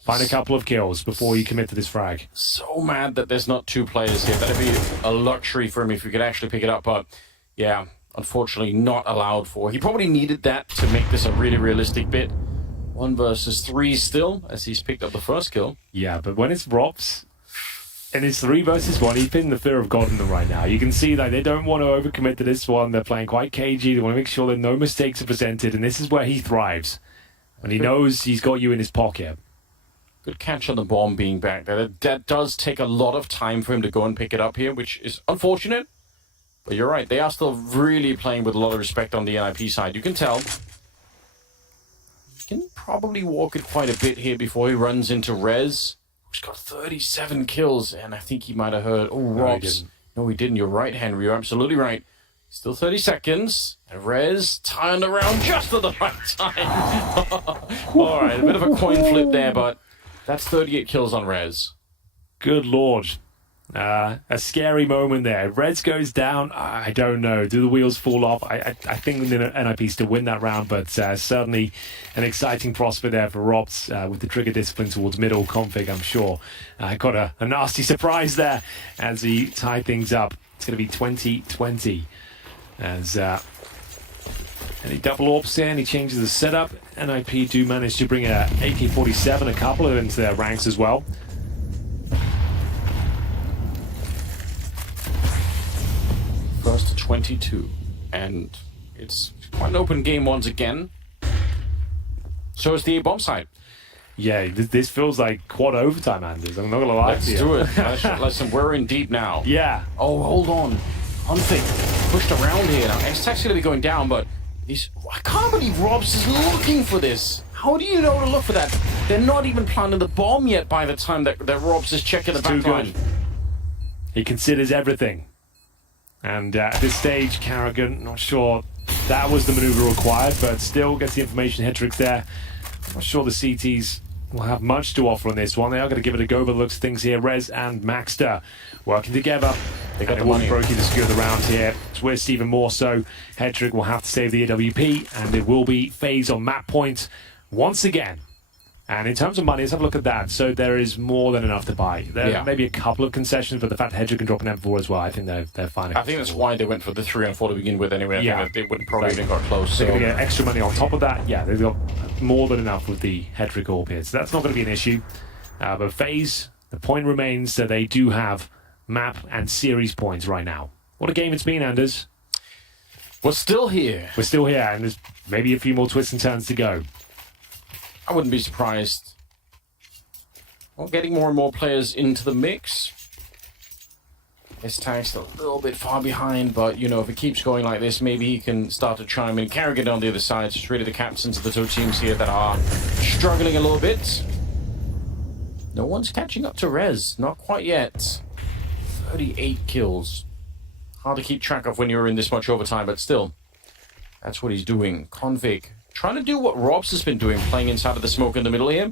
Find a couple of kills before you commit to this frag. So mad that there's not 2 players here. That'd be a luxury for him if we could actually pick it up. But yeah, unfortunately not allowed for. He probably needed that to make this a really realistic bit. 1 versus 3 still, as he's picked up the first kill. Yeah, but when it's Robs, And it's 3 versus 1. He's pinning the fear of God in them right now. You can see that they don't want to overcommit to this one. They're playing quite cagey. They want to make sure that no mistakes are presented. And this is where he thrives. When he knows he's got you in his pocket. Good catch on the bomb being back there. That does take a lot of time for him to go and pick it up here, which is unfortunate. But you're right. They are still really playing with a lot of respect on the NIP side. You can tell. He can probably walk it quite a bit here before he runs into Rez. He's got 37 kills, and I think he might have heard. Oh, Robs. No, he didn't. You're right, Henry. You're absolutely right. Still 30 seconds. And Rez turned around just at the right time. All right, a bit of a coin flip there, but that's 38 kills on Rez. Good Lord. A scary moment there. Rez goes down. I don't know. Do the wheels fall off? I think the NIP still win that round, but certainly an exciting prospect there for Robs with the trigger discipline towards middle config, I'm sure. Got a nasty surprise there as he tied things up. It's going to be 20-20 as and he double orbs there and he changes the setup. NIP do manage to bring a AK-47, a couple of them into their ranks as well. First to 22, and it's quite an open game once again. So it's the A-bomb side. Yeah, this feels like quad overtime, Anders. I'm not going to lie Let's to you. do it. Listen, we're in deep now. Yeah. Oh, hold on. Unfit pushed around here. Now, X-Tac's going to be going down, but I can't believe Robs is looking for this. How do you know to look for that? They're not even planting the bomb yet by the time that Robs is checking the back line. He considers everything. And at this stage, Carrigan, not sure that was the maneuver required, but still gets the information. Hedrick's there. Not sure the CTs will have much to offer on this one. They are going to give it a go, but looks things here. Rez and Maxter working together. They got the money. money. Brokey to secure the round here. Twist even more so. Hedrick will have to save the AWP, and it will be FaZe on map point once again. And in terms of money, let's have a look at that. So there is more than enough to buy. There may be a couple of concessions, but the fact that Hedrick can drop an M4 as well, I think they're fine. I think that's why they went for the 3 and 4 to begin with anyway. I think that they wouldn't probably even got close. They're going to get extra money on top of that. Yeah, they've got more than enough with the Hedrick AWP here. So that's not going to be an issue. But FaZe, the point remains that they do have map and series points right now. What a game it's been, Anders. We're still here. We're still here, and there's maybe a few more twists and turns to go. I wouldn't be surprised. Well, getting more and more players into the mix. S-Tag's still a little bit far behind, but, you know, if it keeps going like this, maybe he can start to chime in. Carrigan on the other side, so it's really the captains of the two teams here that are struggling a little bit. No one's catching up to Rez, not quite yet. 38 kills. Hard to keep track of when you're in this much overtime, but still, that's what he's doing. Convic trying to do what Robs has been doing, playing inside of the smoke in the middle here.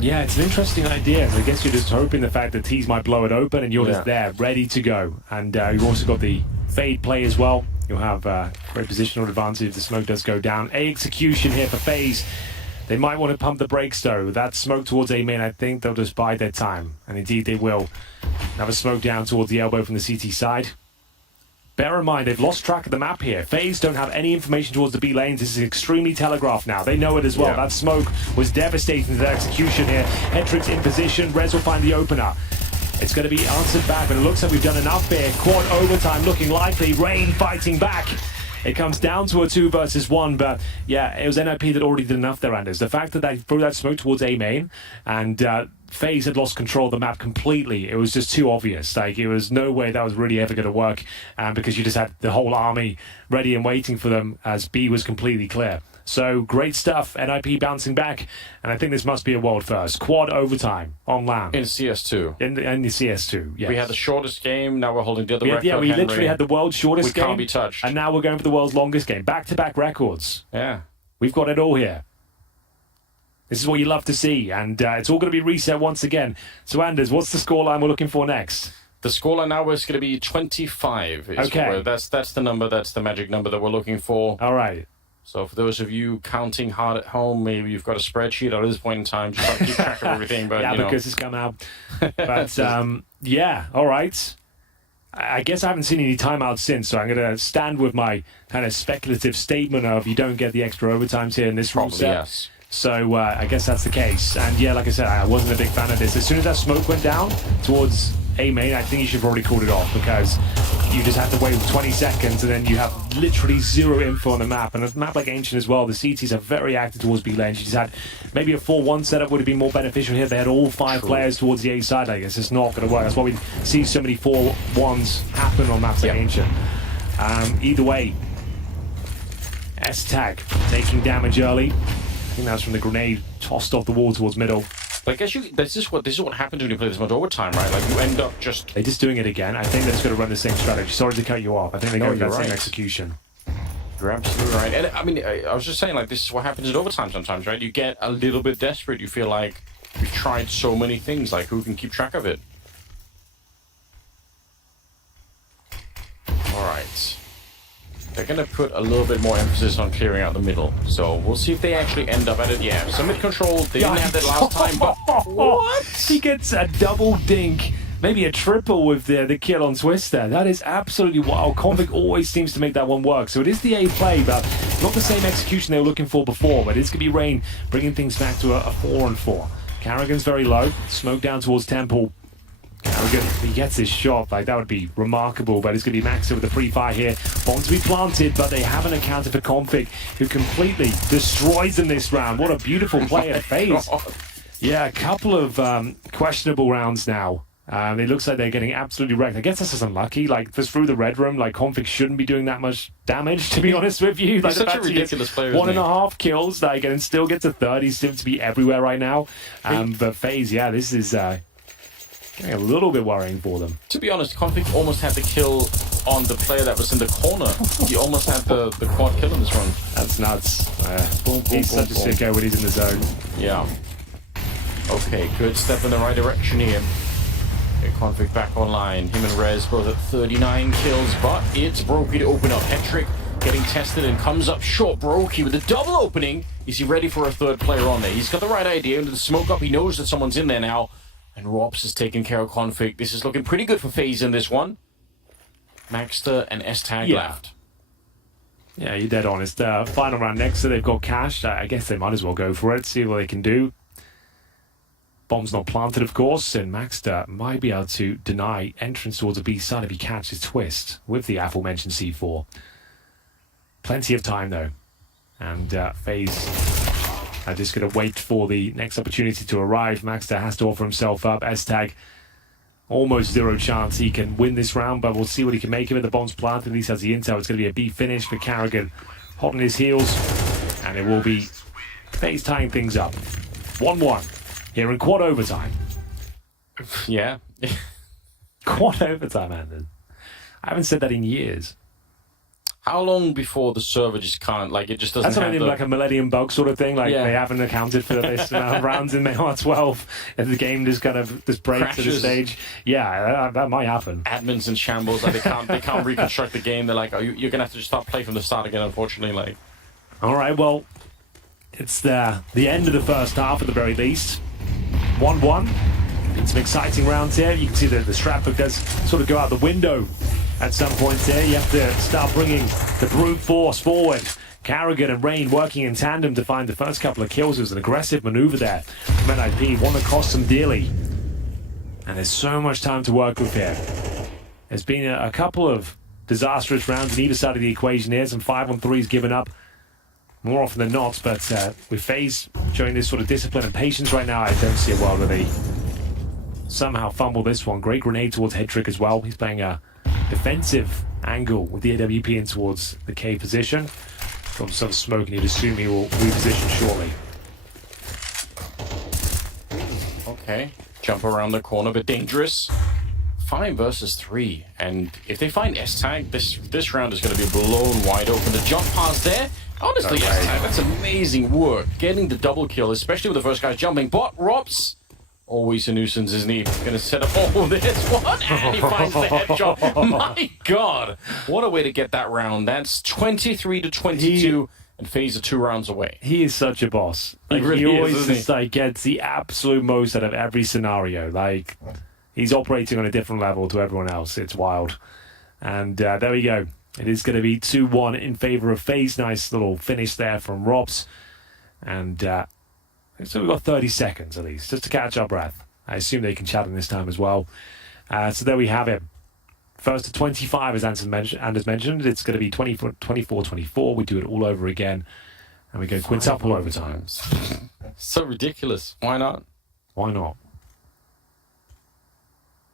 Yeah, it's an interesting idea. I guess you're just hoping the fact that Tees might blow it open and you're just there, ready to go. And you've also got the fade play as well. You'll have great positional advantage if the smoke does go down. A execution here for FaZe. They might want to pump the brakes though. That smoke towards A main, I think they'll just bide their time. And indeed they will. Have a smoke down towards the elbow from the CT side. Bear in mind, they've lost track of the map here. FaZe don't have any information towards the B lanes. This is extremely telegraphed now. They know it as well. That smoke was devastating to their execution here. Hedrick's in position. Rez will find the opener. It's going to be answered back, but it looks like we've done enough here. Quad overtime looking likely. Rain fighting back. It comes down to a 2 versus 1, but yeah, it was NIP that already did enough there, Anders. The fact that they threw that smoke towards A main and FaZe had lost control of the map completely. It was just too obvious. Like, it was no way that was really ever going to work because you just had the whole army ready and waiting for them as B was completely clear. So great stuff. NIP bouncing back, and I think this must be a world first. Quad overtime on land. In CS2. In the CS2, yes. We had the shortest game, now we're holding the other record. Yeah, we Henry. literally had the world's shortest game. We can't be touched. And now we're going for the world's longest game. Back-to-back records. Yeah. We've got it all here. This is what you love to see, and it's all going to be reset once again. So, Anders, what's the scoreline we're looking for next? The scoreline now is going to be 25. Okay. That's the number, that's the magic number that we're looking for. All right. So for those of you counting hard at home, maybe you've got a spreadsheet at this point in time, just trying to keep track of everything. But, yeah, because it's come out. But, yeah, all right. I guess I haven't seen any timeouts since, so I'm going to stand with my kind of speculative statement of you don't get the extra overtimes here in this rule set. Yes. So I guess that's the case. And yeah, like I said, I wasn't a big fan of this. As soon as that smoke went down towards A main, I think you should have already called it off, because you just have to wait 20 seconds and then you have literally zero info on the map. And a map like Ancient as well, the CTs are very active towards B lane. You just had maybe a 4-1 setup would have been more beneficial here. They had all 5 players towards the A side. I guess it's not going to work. That's why we see so many 4-1s happen on maps like Ancient. Either way, S-Tag taking damage early. I think that was from the grenade tossed off the wall towards middle. But I guess this is what happens when you play this much overtime, right? Like you end up just... They're just doing it again. I think they're just going to run the same strategy. Sorry to cut you off. I think they're going to that same execution. You're absolutely right. And I mean, I was just saying, like, this is what happens in overtime sometimes, right? You get a little bit desperate. You feel like you've tried so many things. Like, who can keep track of it? All right. They're going to put a little bit more emphasis on clearing out the middle. So we'll see if they actually end up at it. Yeah, some mid control. They didn't have that last time, but what? He gets a double dink, maybe a triple with the kill on Twister. That is absolutely wild. Convict always seems to make that one work. So it is the A play, but not the same execution they were looking for before. But it's going to be Rain bringing things back to a 4-on-4. Carrigan's very low. Smoke down towards Temple. Carrigan, if he gets his shot, like that would be remarkable, but it's going to be Maxter with the pre-fire here. Bomb to be planted, but they haven't accounted for Config, who completely destroys them this round. What a beautiful play at FaZe. Yeah, a couple of questionable rounds now. It looks like they're getting absolutely wrecked. I guess this is unlucky. Like, just through the red room, like, Config shouldn't be doing that much damage, to be honest with you. Like, he's such a ridiculous player, 1.5 kills, like, and still gets a third. He seems to be everywhere right now. But FaZe, yeah, this is... getting a little bit worrying for them. To be honest, Conflict almost had the kill on the player that was in the corner. He almost had the quad kill in this run. That's nuts. He's such a sicko when he's in the zone. Yeah. Okay, good step in the right direction here. Okay, Conflict back online. Him and Rez both at 39 kills, but it's Brokey to open up. Hetrick getting tested and comes up short. Brokey with a double opening. Is he ready for a third player on there? He's got the right idea. Into the smoke up, he knows that someone's in there now. And Rops is taking care of Config. This is looking pretty good for FaZe in this one. Maxter and S-Tag left. Yeah, you're dead honest. Final round next, so they've got cash. I guess they might as well go for it, see what they can do. Bomb's not planted, of course, and Maxter might be able to deny entrance towards the B side if he catches Twist with the aforementioned C4. Plenty of time, though. And FaZe... I'm just going to wait for the next opportunity to arrive. Maxter has to offer himself up. S-Tag, almost zero chance he can win this round, but we'll see what he can make of it. The bomb's planted, at least has the intel. It's going to be a B finish for Carrigan. Hot on his heels, and it will be FaZe tying things up. 1-1 here in quad overtime. Yeah. Quad overtime, Anders. I haven't said that in years. How long before the server just can't, like, it just doesn't That's have something like a millennium bug sort of thing. Like, they haven't accounted for this amount of rounds in MOUZ 12, and the game just kind of just breaks at the stage. Yeah, that might happen. Admins in shambles, like, they can't reconstruct the game. They're like, oh, you're gonna have to just start playing from the start again, unfortunately. Like, all right, well, it's the end of the first half at the very least. 1-1. Been some exciting rounds here. You can see that the strap book does sort of go out the window at some points there. You have to start bringing the brute force forward. Carrigan and Rain working in tandem to find the first couple of kills. It was an aggressive maneuver there from NIP, one that cost them dearly. And there's so much time to work with here. There's been a couple of disastrous rounds on either side of the equation here. Some 5-on-3s given up more often than not, but with FaZe showing this sort of discipline and patience right now, I don't see a world where they somehow fumble this one. Great grenade towards Hetrick as well. He's playing a defensive angle with the AWP in towards the K position. From some smoke, and you'd assume he will reposition shortly. okay, jump around the corner, but dangerous. 5 versus 3, and if they find S-Tag, this round is going to be blown wide open. The jump pass there, honestly, S-Tag, that's amazing work. Getting the double kill, especially with the first guy jumping. But Rops, always a nuisance, isn't he? Going to set up all this one, and he finds the headshot. My God, what a way to get that round. That's 23-22, and FaZe are 2 rounds away. He is such a boss. Like, he really he always is, just like gets the absolute most out of every scenario. Like, he's operating on a different level to everyone else. It's wild. And there we go. It is going to be 2-1 in favor of FaZe. Nice little finish there from Robs. And So we've got 30 seconds at least, just to catch our breath. I assume they can chat in this time as well. So there we have it. First to 25, as Anders mentioned. It's going to be 24-24. We do it all over again. And we go quintuple overtimes. So ridiculous. Why not? Why not?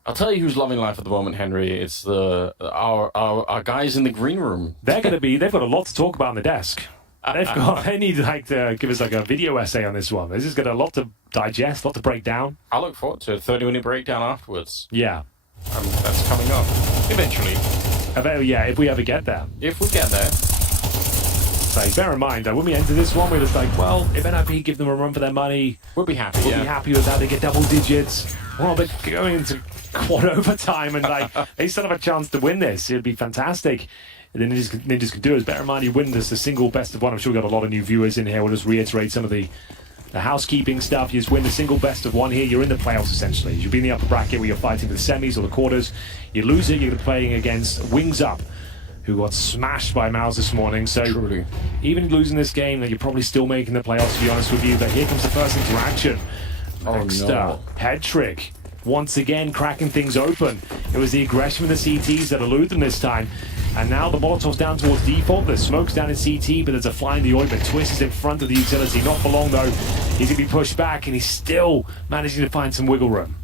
I'll tell you who's loving life at the moment, Henry. It's our guys in the green room. They've got a lot to talk about on the desk. They need to give us like a video essay on this one. This has got a lot to digest, a lot to break down. I look forward to a 30-minute breakdown afterwards. Yeah. That's coming up eventually. Yeah, if we ever get there. If we get there. So bear in mind that when we enter this one, we're just like, well, if NIP give them a run for their money, we'll be happy. We'll be happy with that. They get double digits. Well, they're going into quad overtime, and like they still have a chance to win this. It'd be fantastic. The Ninjas can do is bear in mind you win this a single best of one. I'm sure we've got a lot of new viewers in here. We'll just reiterate some of the housekeeping stuff. You just win the single best of one here. You're in the playoffs essentially. You'll be in the upper bracket where you're fighting for the semis or the quarters. You lose it, you're playing against Wings Up, who got smashed by MOUZ this morning. So truly, even losing this game, you're probably still making the playoffs, to be honest with you. But here comes the first interaction. Maxter, head trick. Once again, cracking things open. It was the aggression with the CTs that elude them this time. And now the Molotov's down towards default. There's smokes down in CT, but there's a fly in the ointment. Twist is in front of the utility. Not for long, though. He's going to be pushed back, and he's still managing to find some wiggle room.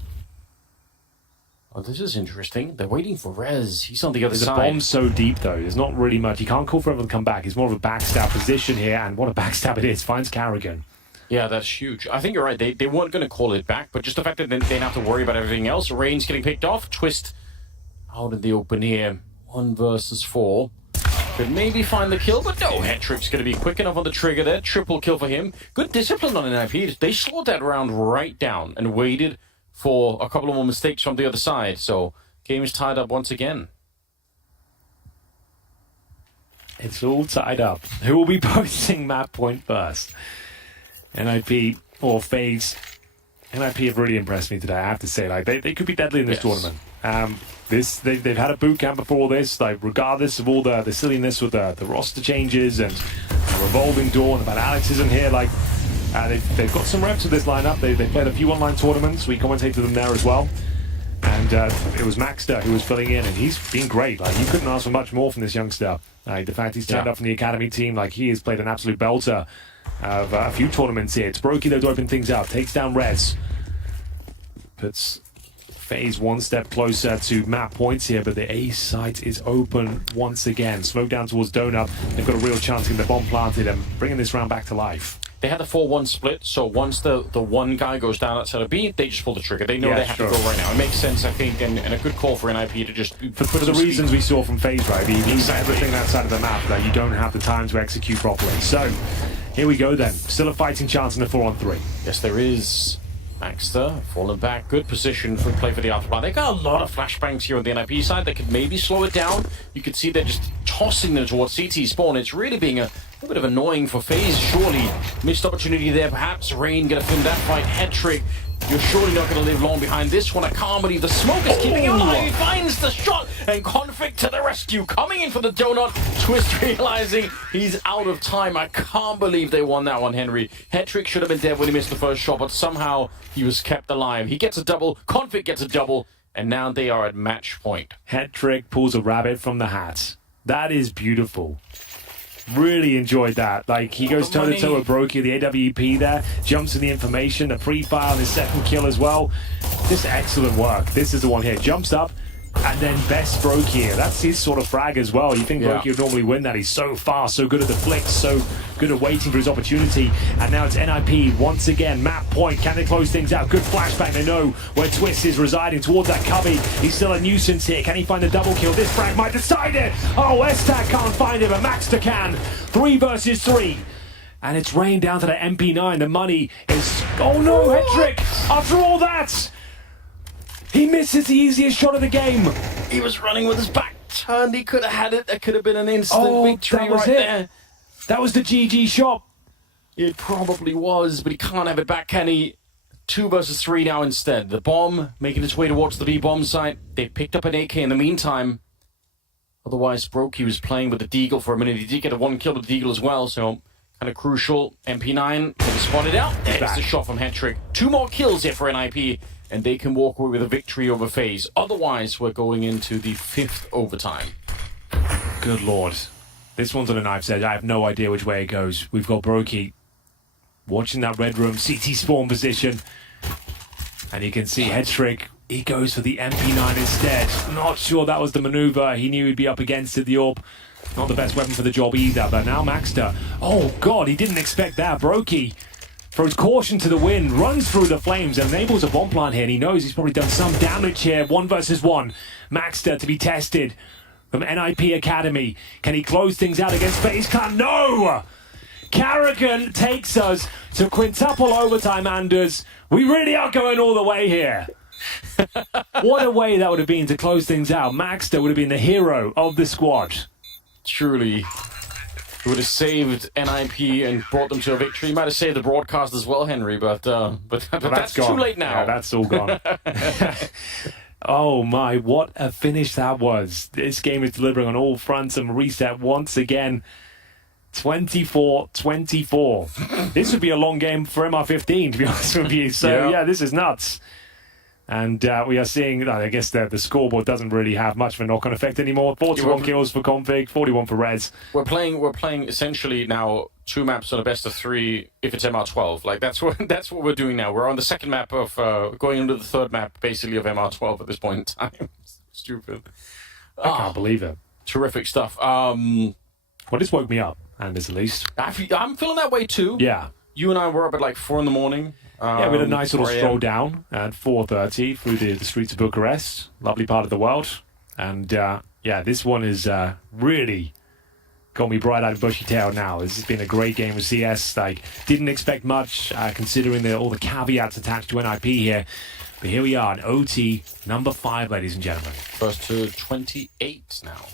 Oh, this is interesting. They're waiting for Rez. He's on the other side. The bomb's so deep, though. There's not really much. He can't call for everyone to come back. It's more of a backstab position here, and what a backstab it is. Finds Carrigan. Yeah, that's huge. I think you're right. They weren't going to call it back, but just the fact that they didn't have to worry about everything else. Rain's getting picked off. Twist out in the open here. 1 versus 4. Could maybe find the kill, but no. Hetrick's going to be quick enough on the trigger there. Triple kill for him. Good discipline on NIP. They slowed that round right down and waited for a couple of more mistakes from the other side. So game is tied up once again. It's all tied up. Who will be posting map point first? NIP or FAZE? NIP have really impressed me today, I have to say. Like they could be deadly in this tournament. They've had a boot camp before this. Like regardless of all the silliness with the roster changes and the revolving door and about Alex isn't here, like they've got some reps with this lineup. They played a few online tournaments. We commentated them there as well. And it was Maxter who was filling in, and he's been great. Like you couldn't ask for much more from this youngster. Like the fact he's turned up from the academy team, like he has played an absolute belter of a few tournaments here. It's Brokey though to open things up. Takes down Rez. Puts FaZe one step closer to map points here, but the A site is open once again. Smoke down towards Donut. They've got a real chance to get the bomb planted and bringing this round back to life. They had the 4-1 split, so once the one guy goes down outside of B, they just pull the trigger. They know they have to go right now. It makes sense, I think, and a good call for NIP to just... For the reasons we saw from FaZe, right? He needs everything outside of the map that you don't have the time to execute properly. So, here we go then. Still a fighting chance in the 4-on-3. Yes, there is. Maxter falling back, good position for play for the Alpha. They got a lot of flashbangs here on the NIP side. They could maybe slow it down. You could see they're just tossing them towards CT spawn. It's really being a little bit of annoying for FaZe. Surely missed opportunity there. Perhaps Rain gonna fin that fight. Head trick. You're surely not going to live long behind this one. I can't believe the smoke is keeping him alive. He finds the shot, and Conflict to the rescue. Coming in for the donut. Twist realizing he's out of time. I can't believe they won that one, Henry. Hetrick should have been dead when he missed the first shot, but somehow he was kept alive. He gets a double. Conflict gets a double, and now they are at match point. Hetrick pulls a rabbit from the hat. That is beautiful. Really enjoyed that. Like, he goes toe-to-toe with Brokey, the AWP there, jumps in the information, the pre-fire, his second kill as well. Just excellent work. This is the one here. Jumps up, and then best Brokey here. That's his sort of frag as well. You think Brokey would normally win that. He's so fast, so good at the flicks, so good at waiting for his opportunity. And now it's NIP once again. Map point. Can they close things out? Good flashbang. They know where Twist is residing towards that cubby. He's still a nuisance here. Can he find the double kill? This frag might decide it. Oh, S-Tag can't find him, but Maxter can. 3 versus 3. And it's Rain down to the MP9. The money is... Oh no, Hetrick! After all that! He misses the easiest shot of the game. He was running with his back turned. He could have had it. That could have been an instant victory that was right it. there. That was the GG shot. It probably was, but he can't have it back, can he? 2 versus 3 now instead. The bomb making its way towards the B-bomb site. They picked up an AK in the meantime. Otherwise, Brokey was playing with the Deagle for a minute. He did get a 1 kill with the Deagle as well, so kind of crucial. MP9 can spot it out. There's back. the shot from Hetrick. 2 more kills here for NIP, and they can walk away with a victory over FaZe. Otherwise, we're going into the 5th overtime. Good lord. This one's on a knife's edge. I have no idea which way it goes. We've got Brokey watching that red room CT spawn position. And you can see Hetrick, he goes for the MP9 instead. Not sure that was the maneuver. He knew he'd be up against it, the AWP. Not the best weapon for the job either, but now Maxter. Oh god, he didn't expect that. Brokey throws caution to the wind, runs through the flames, and enables a bomb plant here, and he knows he's probably done some damage here. 1 versus 1. Maxter to be tested from NIP Academy. Can he close things out against FaZe Clan? No! Carrigan takes us to quintuple overtime, Anders. We really are going all the way here. What a way that would have been to close things out. Maxter would have been the hero of the squad. Truly, it would have saved NIP and brought them to a victory. Might have saved the broadcast as well, Henry, but that's gone. too late now. Yeah, that's all gone. Oh my, what a finish that was. This game is delivering on all fronts and reset once again. 24-24. This would be a long game for MR15, to be honest with you. So, yeah, this is nuts. And we are seeing, I guess the scoreboard doesn't really have much of a knock-on effect anymore. 41 kills for Config, 41 for Reds. We're playing essentially now 2 maps on a best of 3 if it's MR12. Like that's what we're doing now. We're on the 2nd map of going into the 3rd map basically of MR12 at this point in time. Stupid. I can't believe it. Terrific stuff. Well, this woke me up, Anders, at least. I'm feeling that way too. Yeah. You and I were up at like 4 in the morning. Yeah, we had a nice little stroll down at 4:30 through the streets of Bucharest. Lovely part of the world. And yeah, this one is really got me bright-eyed and bushy-tailed now. This has been a great game with CS. Like, didn't expect much considering all the caveats attached to NIP here. But here we are in OT number 5, ladies and gentlemen. First to 28 now.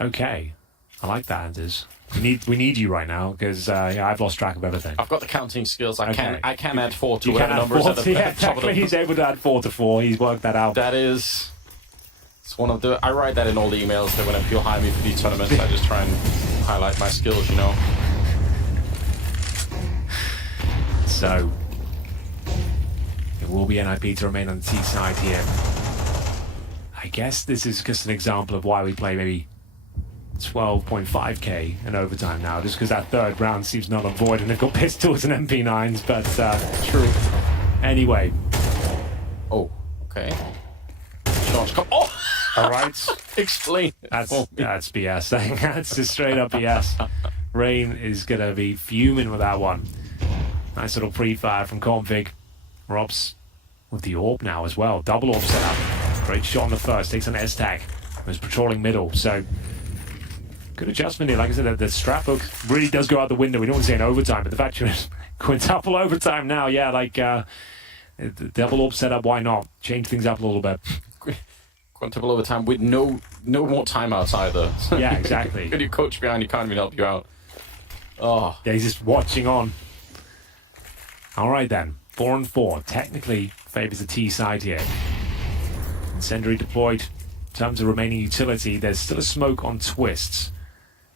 Okay. I like that, Anders. We need you right now because I've lost track of everything. I've got the counting skills. I can add 4 to you whatever numbers at the top of exactly. He's able to add 4 to 4. He's worked that out. That is, it's one of the. I write that in all the emails that when people hire me for these tournaments, I just try and highlight my skills. You know. So it will be NIP to remain on the T side here. I guess this is just an example of why we play maybe 12.5k in overtime now, just because that 3rd round seems null and void, and they've got pistols and MP9s, but true. Anyway. Oh, okay. Shots come. Oh! All right. Explain. That's BS. That's just straight up BS. Rain is going to be fuming with that one. Nice little pre-fire from Config. Robs with the AWP now as well. Double AWP setup. Great shot on the first. Takes an S-tag. Was patrolling middle, so good adjustment here. Like I said, the strap hook really does go out the window. We don't want to say in overtime, but the fact you're in quintuple overtime now, yeah, like the double AWP setup, why not? Change things up a little bit. Quintuple overtime with no more timeouts either. Yeah, exactly. Got your coach behind, he can't even help you out. Oh. Yeah, he's just watching on. All right then, 4 and 4. Technically favors the T side here. Incendiary deployed. In terms of remaining utility, there's still a smoke on Twists.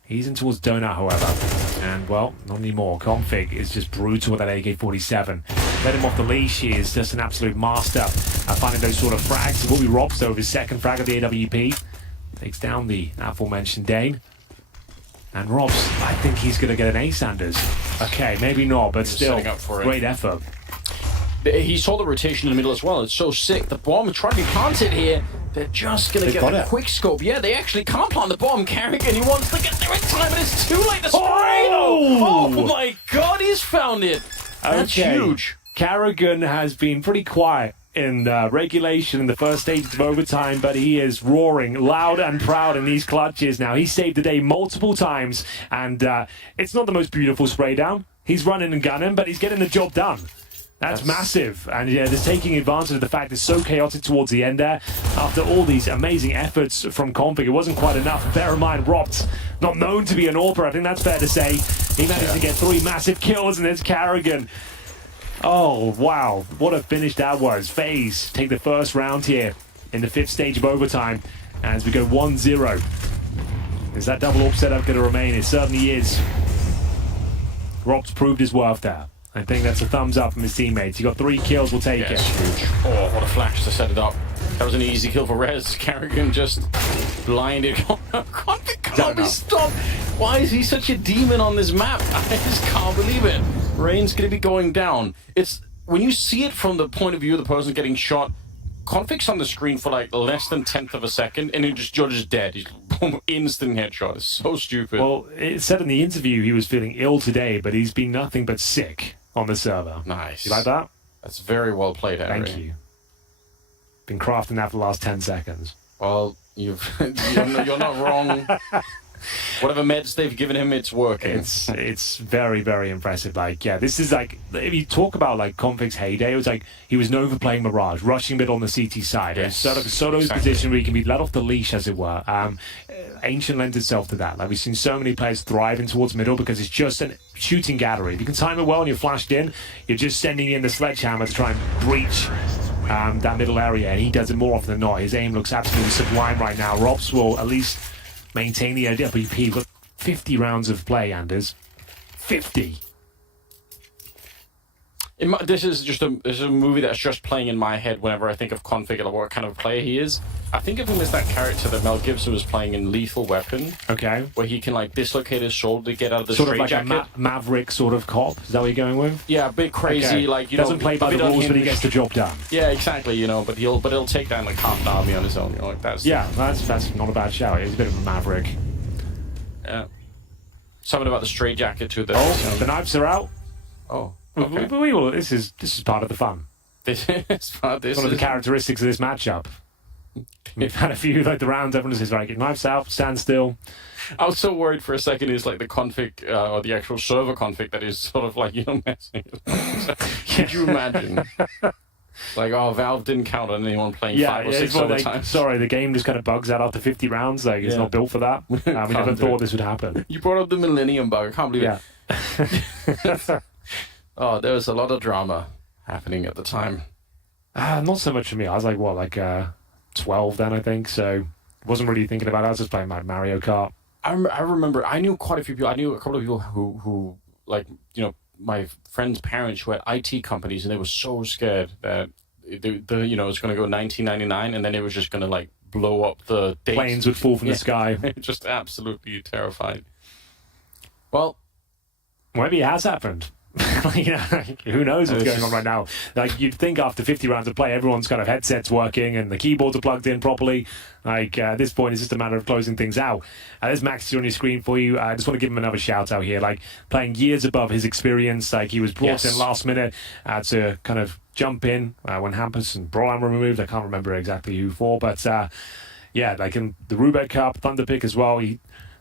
He's in towards Donut, however. And, well, not anymore. Config is just brutal with that AK-47. Let him off the leash. He is just an absolute master at finding those sort of frags. It will be Robs, though, with his 2nd frag of the AWP. Takes down the aforementioned Dane. And Robs, I think he's going to get an ace, Anders. Okay, maybe not, but still, great effort. He saw the rotation in the middle as well. It's so sick. The bomb trying to be planted here. They're just going to get the quick scope. Yeah, they actually can't plant the bomb. Carrigan, he wants to get there in time, and it's too late. The spray! Oh my god, he's found it. That's huge. Carrigan has been pretty quiet in regulation in the first stages of overtime, but he is roaring loud and proud in these clutches now. He saved the day multiple times, and it's not the most beautiful spray down. He's running and gunning, but he's getting the job done. That's massive, and yeah, they're taking advantage of the fact it's so chaotic towards the end there. After all these amazing efforts from Config, it wasn't quite enough. Bear in mind, Ropt, not known to be an AWPer, I think that's fair to say. He managed to get 3 massive kills, and there's Carrigan. Oh, wow, what a finish that was. FaZe take the first round here in the 5th stage of overtime, as we go 1-0. Is that double AWP setup going to remain? It certainly is. Rob's proved his worth there. I think that's a thumbs up from his teammates. He got 3 kills, we'll take it. Huge. Oh, what a flash to set it up. That was an easy kill for Rez. Carrigan just blinded. Can't be stopped. Why is he such a demon on this map? I just can't believe it. Rain's going to be going down. It's when you see it from the point of view of the person getting shot, Config's on the screen for like less than 1/10 of a second, and you're just dead. He's boom, instant headshot. It's so stupid. Well, it said in the interview he was feeling ill today, but he's been nothing but sick on the server. Nice. You like that? That's very well played, Henry. Thank you. Been crafting that for the last 10 seconds. Well, you're not wrong. Whatever meds they've given him, it's working. It's very, very impressive. Like, yeah, this is like, if you talk about like Config's heyday, it was like he was known for playing Mirage, rushing mid on the CT side. Yes, It's sort of Soto's exactly. position where he can be let off the leash, as it were. Ancient lends itself to that. Like, we've seen so many players thriving towards middle because it's just a shooting gallery. If you can time it well and you're flashed in, you're just sending in the sledgehammer to try and breach that middle area, and he does it more often than not. His aim looks absolutely sublime right now. Robs will at least maintain the AWP. Got 50 rounds of play, Anders. 50. This is a movie that's just playing in my head whenever I think of Config and what kind of player he is. I think of him as that character that Mel Gibson was playing in Lethal Weapon. Okay. Where he can like dislocate his shoulder to get out of the Sort of like straitjacket. a Maverick sort of cop. Is that what you're going with? Yeah, a bit crazy. Okay. Like you doesn't know, play by the rules, but he gets the job done. Yeah, exactly. You know, but he'll take down like half an army on his own. You know, like that's that's not a bad shout. He's a bit of a Maverick. Yeah. Something about the straitjacket too. That The knives are out. Oh. Okay. We will. This is part of the fun. This is one of the characteristics of this matchup. We've had a few like the rounds. Everyone says like knives out, stand still. I was so worried for a second. Is like the config or the actual server config that is sort of like messing. Could you imagine? Like, oh, Valve didn't count on anyone playing 5 or 6 other times. Sorry, the game just kind of bugs out after 50 rounds. Like, it's not built for that. We never thought this would happen. You brought up the Millennium bug. I can't believe it. Oh, there was a lot of drama happening at the time. Not so much for me. I was like, 12 then, I think. So, wasn't really thinking about it. I was just playing my Mario Kart. I remember, I knew quite a few people. I knew a couple of people who like, my friends' parents who had IT companies, and they were so scared that it was going to go 1999, and then it was just going to like blow up the dates. Planes would fall from the sky. Just absolutely terrified. Well, maybe it has happened. Who knows what's going on right now? Like, you'd think after 50 rounds of play, everyone's kind of headsets working and the keyboards are plugged in properly. Like, at this point, it's just a matter of closing things out. There's Max on your screen for you. I just want to give him another shout out here. Like, playing years above his experience. Like, he was brought in last minute to kind of jump in when Hampus and Brolam were removed. I can't remember exactly who for, but like in the Rubek Cup, Thunderpick as well.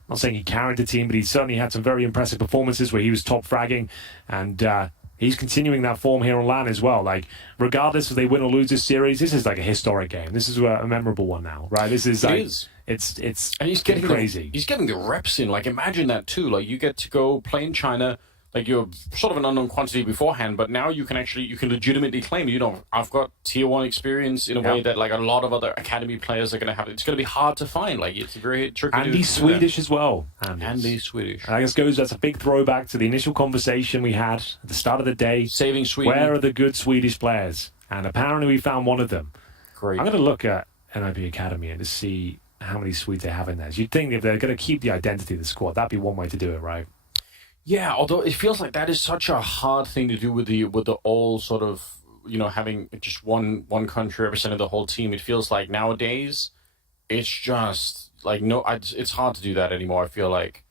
Not saying he carried the team, but he certainly had some very impressive performances where he was top fragging, and he's continuing that form here on LAN as well. Like, regardless if they win or lose this series, this is like a historic game. This is a memorable one now, right? This is like it's and he's getting crazy. He's getting the reps in. Like, imagine that too. Like, you get to go play in China. Like, you're sort of an unknown quantity beforehand, but now you can legitimately claim, I've got tier 1 experience in a way that like a lot of other academy players are going to have. It's going to be hard to find. Like, it's very tricky. And he's Swedish as well. And he's Swedish. I guess that's a big throwback to the initial conversation we had at the start of the day. Saving Sweden. Where are the good Swedish players? And apparently we found one of them. Great. I'm going to look at NIP Academy and to see how many Swedes they have in there. You'd think if they're going to keep the identity of the squad, that'd be one way to do it, right? Yeah, although it feels like that is such a hard thing to do with the all sort of having just one country representing the whole team. It feels like nowadays it's just like it's hard to do that anymore. I feel like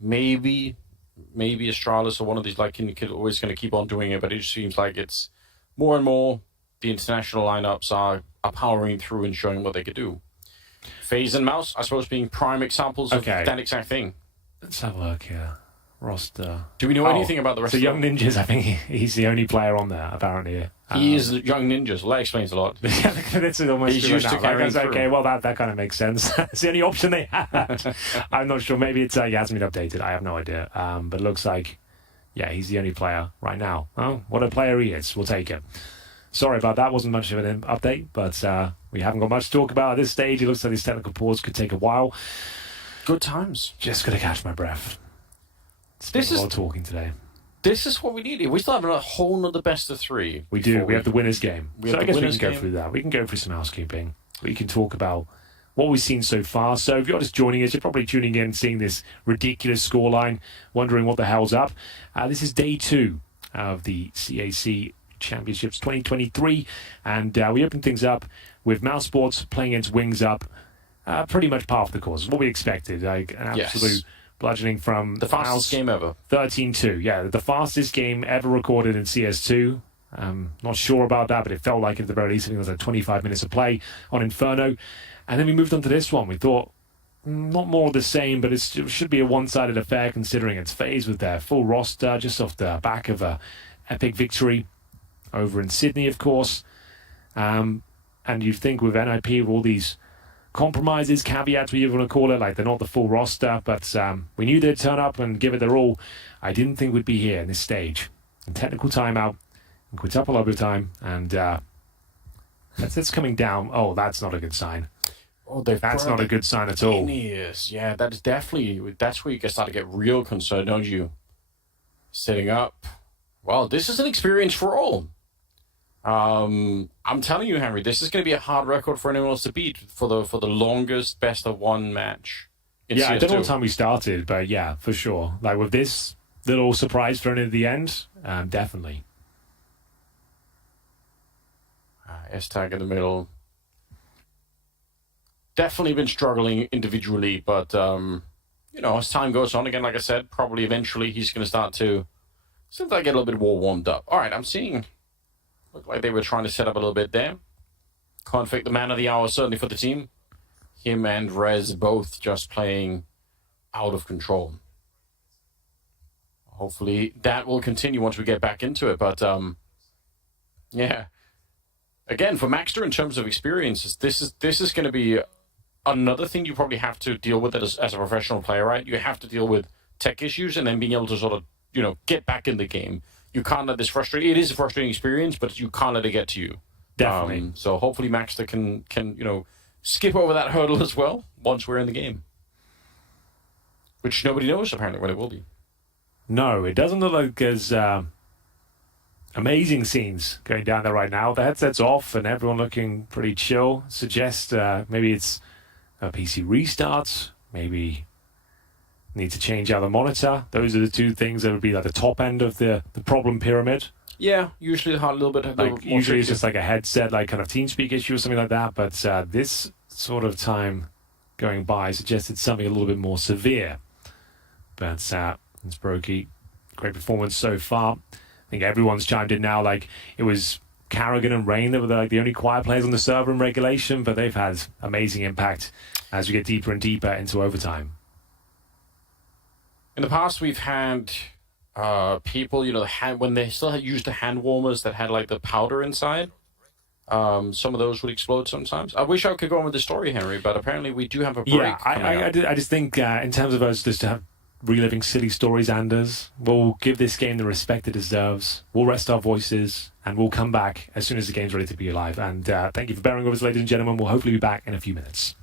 maybe Astralis or one of these like can always going to keep on doing it, but it just seems like it's more and more the international lineups are powering through and showing what they could do. FaZe and MOUZ, I suppose, being prime examples of that exact thing. Let's have a look here. Roster. Do we know anything about the rest of Young Ninjas, I think he's the only player on there, apparently. He is Young Ninjas. Well, that explains a lot. That's almost he's used to carrying through. Okay, well, that kind of makes sense. It's the only option they had. I'm not sure. Maybe it's he hasn't been updated. I have no idea. But it looks like, he's the only player right now. Oh, what a player he is. We'll take it. Sorry about that. Wasn't much of an update, but we haven't got much to talk about at this stage. It looks like this technical pause could take a while. Good times. Just going to catch my breath. This a is lot of talking today. This is what we need. We still have a whole nother best of 3. We do. We have the winners game. So I guess we can go game. through that. We can go through some housekeeping. We can talk about what we've seen so far. So if you're just joining us, you're probably tuning in, seeing this ridiculous scoreline, wondering what the hell's up. This is day 2 of the CAC Championships 2023, and we open things up with MOUZ Sports playing against Wings Up. Pretty much par for the course. What we expected, like an absolute bludgeoning from the fastest game ever. 13-2. Yeah, the fastest game ever recorded in CS2. Not sure about that, but it felt like at the very least, I think it was like 25 minutes of play on Inferno. And then we moved on to this one. We thought, not more of the same, but it should be a one-sided affair considering it's FAZE with their full roster, just off the back of a epic victory over in Sydney, of course. And you'd think with NIP, with all these compromises, caveats, whatever you want to call it, like they're not the full roster, but we knew they'd turn up and give it their all. I didn't think we'd be here in this stage. In technical timeout, in quintuple overtime, and that's coming down. Oh, that's not a good sign. Oh, that's not a good sign at all. Yeah, that is definitely, that's where you can start to get real concerned, don't you? Setting up. Well, this is an experience for all. I'm telling you, Henry, this is going to be a hard record for anyone else to beat for the longest best of 1 match. Yeah, I don't know what time we started, but yeah, for sure. Like with this little surprise thrown in at the end, definitely. S-Tag in the middle. Definitely been struggling individually, but, as time goes on, again, like I said, probably eventually he's going to start to get a little bit more warmed up. All right, I'm seeing, looked like they were trying to set up a little bit there. Conflict, the man of the hour, certainly for the team. Him and Rez both just playing out of control. Hopefully that will continue once we get back into it, but, yeah. Again, for Maxter, in terms of experiences, this is going to be another thing you probably have to deal with as a professional player, right? You have to deal with tech issues and then being able to sort of, get back in the game. You can't let this frustrate. It is a frustrating experience, but you can't let it get to you. Definitely. So hopefully Maxter can skip over that hurdle as well once we're in the game, which nobody knows apparently when it will be. No, it doesn't look like there's amazing scenes going down there right now. The headset's off and everyone looking pretty chill. Suggest maybe it's a PC restart, maybe need to change out the monitor. Those are the 2 things that would be like the top end of the problem pyramid. Yeah, usually a little bit. Usually it's just like a headset, like kind of TeamSpeak issue or something like that. But this sort of time going by suggested something a little bit more severe. But it's Brokey. Great performance so far. I think everyone's chimed in now. Like it was Carrigan and Rain that were the only quiet players on the server in regulation, but they've had amazing impact as we get deeper and deeper into overtime. In the past, we've had people, when they still had used the hand warmers that had like the powder inside. Some of those would explode sometimes. I wish I could go on with the story, Henry, but apparently we do have a break. Yeah, I just think in terms of us just to have reliving silly stories, Anders, we'll give this game the respect it deserves. We'll rest our voices and we'll come back as soon as the game's ready to be live. And thank you for bearing with us, ladies and gentlemen. We'll hopefully be back in a few minutes.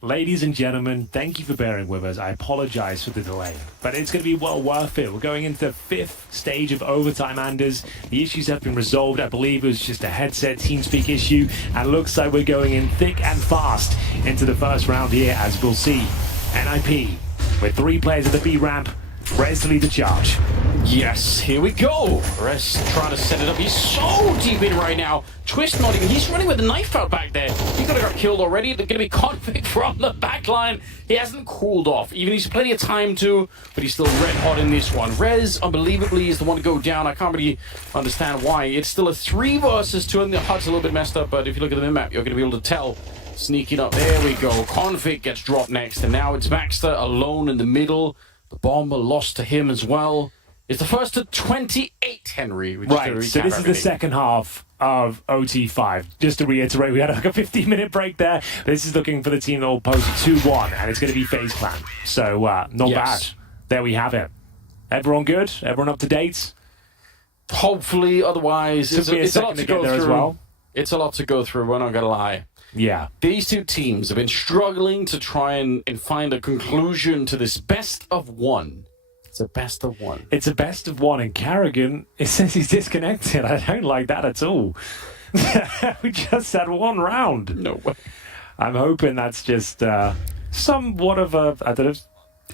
Ladies and gentlemen, thank you for bearing with us. I apologize for the delay, but it's going to be well worth it. We're going into the 5th stage of overtime, Anders. The issues have been resolved. I believe it was just a headset TeamSpeak issue, and looks like we're going in thick and fast into the first round here, as we'll see. NIP with 3 players at the B ramp. Rez to lead the charge. Yes, here we go. Rez trying to set it up. He's so deep in right now. Twist not even. He's running with a knife out back there. He could have got killed already. They're going to be conflict from the back line. He hasn't cooled off. Even he's plenty of time to, but he's still red hot in this one. Rez, unbelievably, is the one to go down. I can't really understand why. It's still a 3 versus 2, and the HUD's a little bit messed up, but if you look at the minmap, you're going to be able to tell. Sneaking up. There we go. Config gets dropped next, and now it's Baxter alone in the middle. The bomber lost to him as well. It's the first to 28, Henry. Right, so this is the second half of OT5. Just to reiterate, we had like a 15-minute break there. This is looking for the team that will pose a 2-1, and it's going to be FaZe Clan. So, not bad. There we have it. Everyone good? Everyone up to date? Hopefully, otherwise, it's a lot to go through. As well. It's a lot to go through, we're not going to lie. Yeah. These 2 teams have been struggling to try and find a conclusion to this best of 1. It's a best of 1. It's a best of 1, and Carrigan, it says he's disconnected. I don't like that at all. We just had 1 round. No way. I'm hoping that's just somewhat of a, I don't know.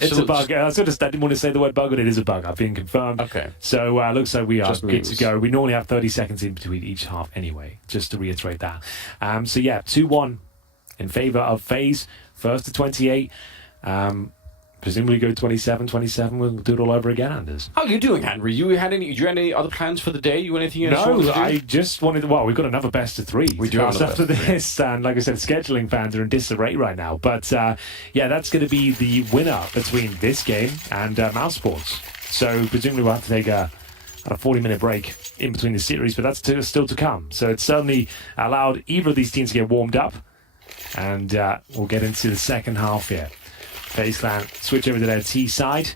It's a bug. I didn't want to say the word bug, but it is a bug. I've been confirmed. Okay. So looks like we are Just good to go. We normally have 30 seconds in between each half anyway, just to reiterate that. So yeah, 2-1 in favor of FaZe. First to 28. Presumably go 27. We'll do it all over again, Anders. How are you doing, Henry? Do you had any other plans for the day? You anything else? No, I just wanted to, well, we've got another best of 3. We do have after this, and like I said, scheduling fans are in disarray right now. But yeah, that's going to be the winner between this game and MOUZ Sports. So presumably we'll have to take a 40-minute break in between the series, but that's still to come. So it's certainly allowed either of these teams to get warmed up, and we'll get into the second half here. FaZe Clan switch over to their T side.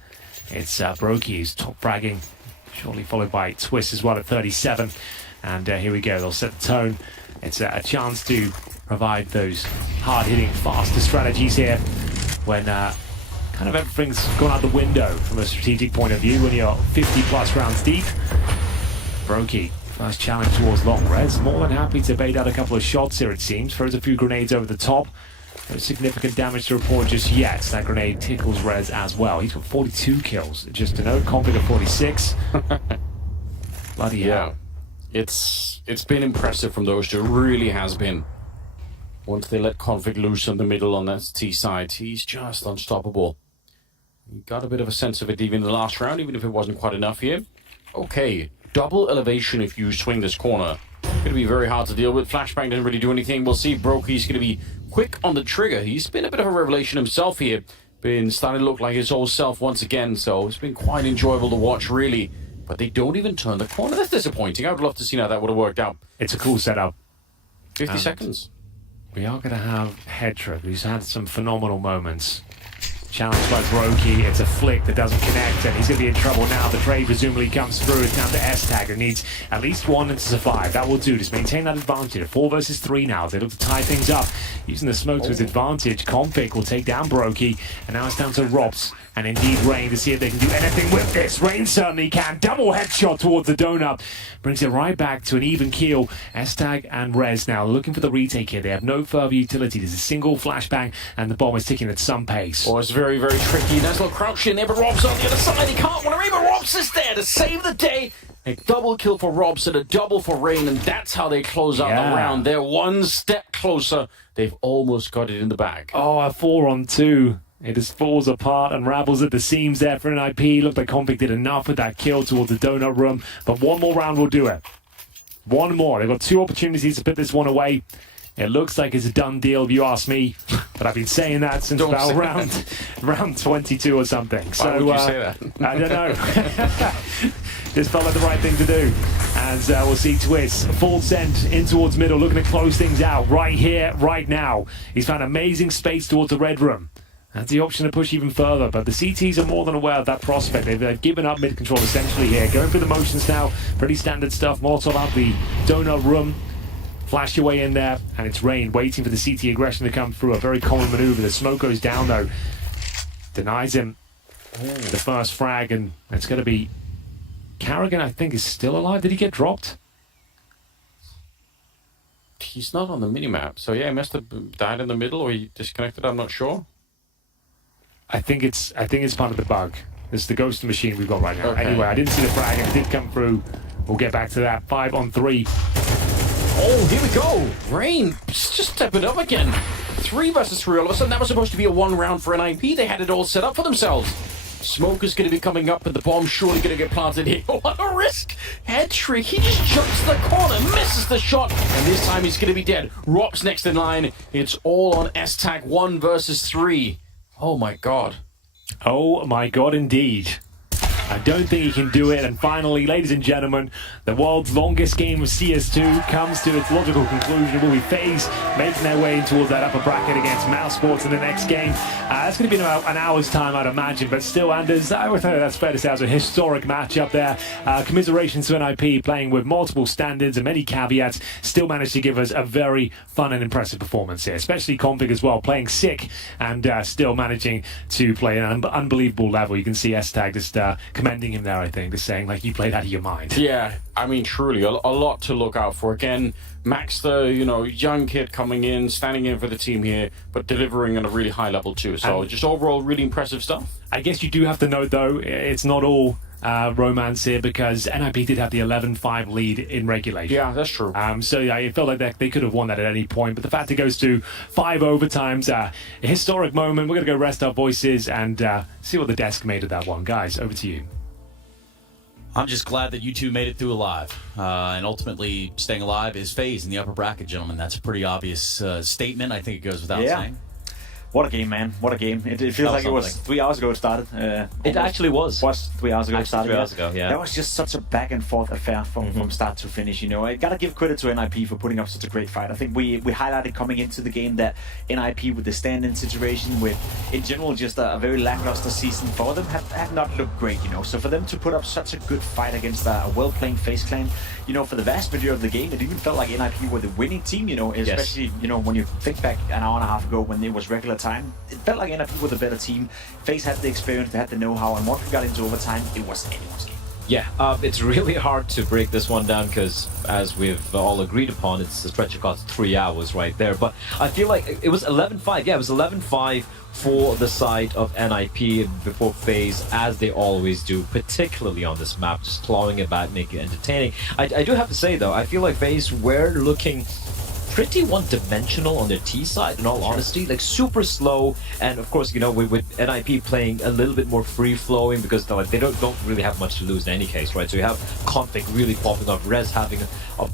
It's Brokey who's top fragging, shortly followed by Twist as well at 37. And here we go, they'll set the tone. It's a chance to provide those hard-hitting, faster strategies here when kind of everything's gone out the window from a strategic point of view when you're 50-plus rounds deep. Brokey, first challenge towards long. Rez more than happy to bait out a couple of shots here, it seems. Throws a few grenades over the top. No significant damage to report just yet. That grenade tickles Rez as well. He's got 42 kills. Just to note, Config of 46. Bloody hell. It's been impressive from those 2. Really has been. Once they let Config loose in the middle on that T side, he's just unstoppable. He got a bit of a sense of it even in the last round, even if it wasn't quite enough here. Okay, double elevation if you swing this corner. Going to be very hard to deal with. Flashbang didn't really do anything. We'll see. Brokey's going to be quick on the trigger. He's been a bit of a revelation himself here. Been starting to look like his old self once again. So it's been quite enjoyable to watch, really. But they don't even turn the corner. That's disappointing. I would love to see how that would have worked out. It's a cool setup. 50 seconds. We are going to have Hedra, who's had some phenomenal moments. Challenged by Brokey, it's a flick that doesn't connect, and he's going to be in trouble now. The trade presumably comes through. It's down to S-Tag, who needs at least 1 to survive. That will do. Just maintain that advantage. 4 versus 3 now. They look to tie things up. Using the smoke to his advantage, Config will take down Brokey, and now it's down to Robs and indeed Rain to see if they can do anything with this. Rain certainly can. Double headshot towards the donut. Brings it right back to an even keel. S-Tag and Rez now looking for the retake here. They have no further utility. There's a single flashbang, and the bomb is ticking at some pace. Oh, it's very, very tricky. There's no crouch in there, but Rob's on the other side. He can't want to read, but Robs is there to save the day. A double kill for Robs and a double for Rain, and that's how they close out the round. They're 1 step closer. They've almost got it in the bag. Oh, a 4-on-2. It just falls apart and ravels at the seams there for an IP. Looked like Config did enough with that kill towards the donut room, but 1 more round will do it. 1 more. They've got 2 opportunities to put this one away. It looks like it's a done deal, if you ask me. But I've been saying that since about round 22 or something. Why would you say that? I don't know. Just felt like the right thing to do. And we'll see Twist full send in towards middle, looking to close things out right here, right now. He's found amazing space towards the red room. That's the option to push even further, but the CTs are more than aware of that prospect. They've given up mid-control essentially here. Going through the motions now, pretty standard stuff. Molotov out the donut room. Flash your way in there, and it's Rain waiting for the CT aggression to come through. A very common maneuver. The smoke goes down, though. Denies him the first frag, and it's going to be... Carrigan, I think, is still alive. Did he get dropped? He's not on the minimap, so yeah, he must have died in the middle, or he disconnected, I'm not sure. I think it's part of the bug. It's the ghost machine we've got right now. Okay. Anyway, I didn't see the frag, and it did come through. We'll get back to that. 5 on 3. Oh, here we go. Rain, just step it up again. 3 versus 3 all of a sudden. That was supposed to be a 1 round for NIP. They had it all set up for themselves. Smoke is going to be coming up, and the bomb's surely going to get planted here. What a risk. Head trick. He just jumps the corner, misses the shot, and this time he's going to be dead. Rob's next in line. It's all on S-Tac 1 versus 3. Oh, my God. Oh my God, indeed. I don't think he can do it. And finally, ladies and gentlemen, the world's longest game of CS2 comes to its logical conclusion. It will be FaZe making their way towards that upper bracket against MOUZ Sports in the next game. That's going to be in about an hour's time, I'd imagine. But still, Anders, I would think that's fair to say, as a historic matchup there. Commiserations to NIP, playing with multiple standards and many caveats, still managed to give us a very fun and impressive performance here. Especially Config as well, playing sick and still managing to play at an unbelievable level. You can see S-Tag just commending him there, I think, just saying, like, you played out of your mind. Yeah, I mean, truly, a lot to look out for. Again, Max, the young kid coming in, standing in for the team here, but delivering on a really high level too. So just overall, really impressive stuff. I guess you do have to note, though, it's not all romance here, because NIP did have the 11-5 lead in regulation. Yeah, that's true. So yeah, it felt like they could have won that at any point, but the fact it goes to 5 overtimes, a historic moment. We're going to go rest our voices and see what the desk made of that one. Guys, over to you. I'm just glad that you two made it through alive. And ultimately, staying alive is FaZe in the upper bracket, gentlemen. That's a pretty obvious statement. I think it goes without saying. What a game, man. What a game. It feels like it was 3 hours ago it started. It actually was. Was 3 hours ago it started. 3 hours ago, yeah. That was just such a back and forth affair from start to finish. I got to give credit to NIP for putting up such a great fight. I think we highlighted coming into the game that NIP, with the stand-in situation, with in general just a very lackluster season for them, have not looked great. So for them to put up such a good fight against a well-playing FaZe clan, for the vast majority of the game, it even felt like NIP were the winning team. Especially when you think back an hour and a half ago when it was regular time, it felt like NIP were the better team. FaZe had the experience, they had the know-how, and once we got into overtime, it was anyone's game. Yeah, it's really hard to break this one down because, as we've all agreed upon, it's a stretch across 3 hours right there. But I feel like it was 11-5. Yeah, it was 11-5 for the side of NIP before FaZe, as they always do, particularly on this map, just clawing it back, making it entertaining. I do have to say, though, I feel like FaZe were looking pretty one-dimensional on their T side, in all honesty, like super slow, and of course, with NIP playing a little bit more free-flowing because they don't really have much to lose in any case, right? So you have Config really popping up, Rez having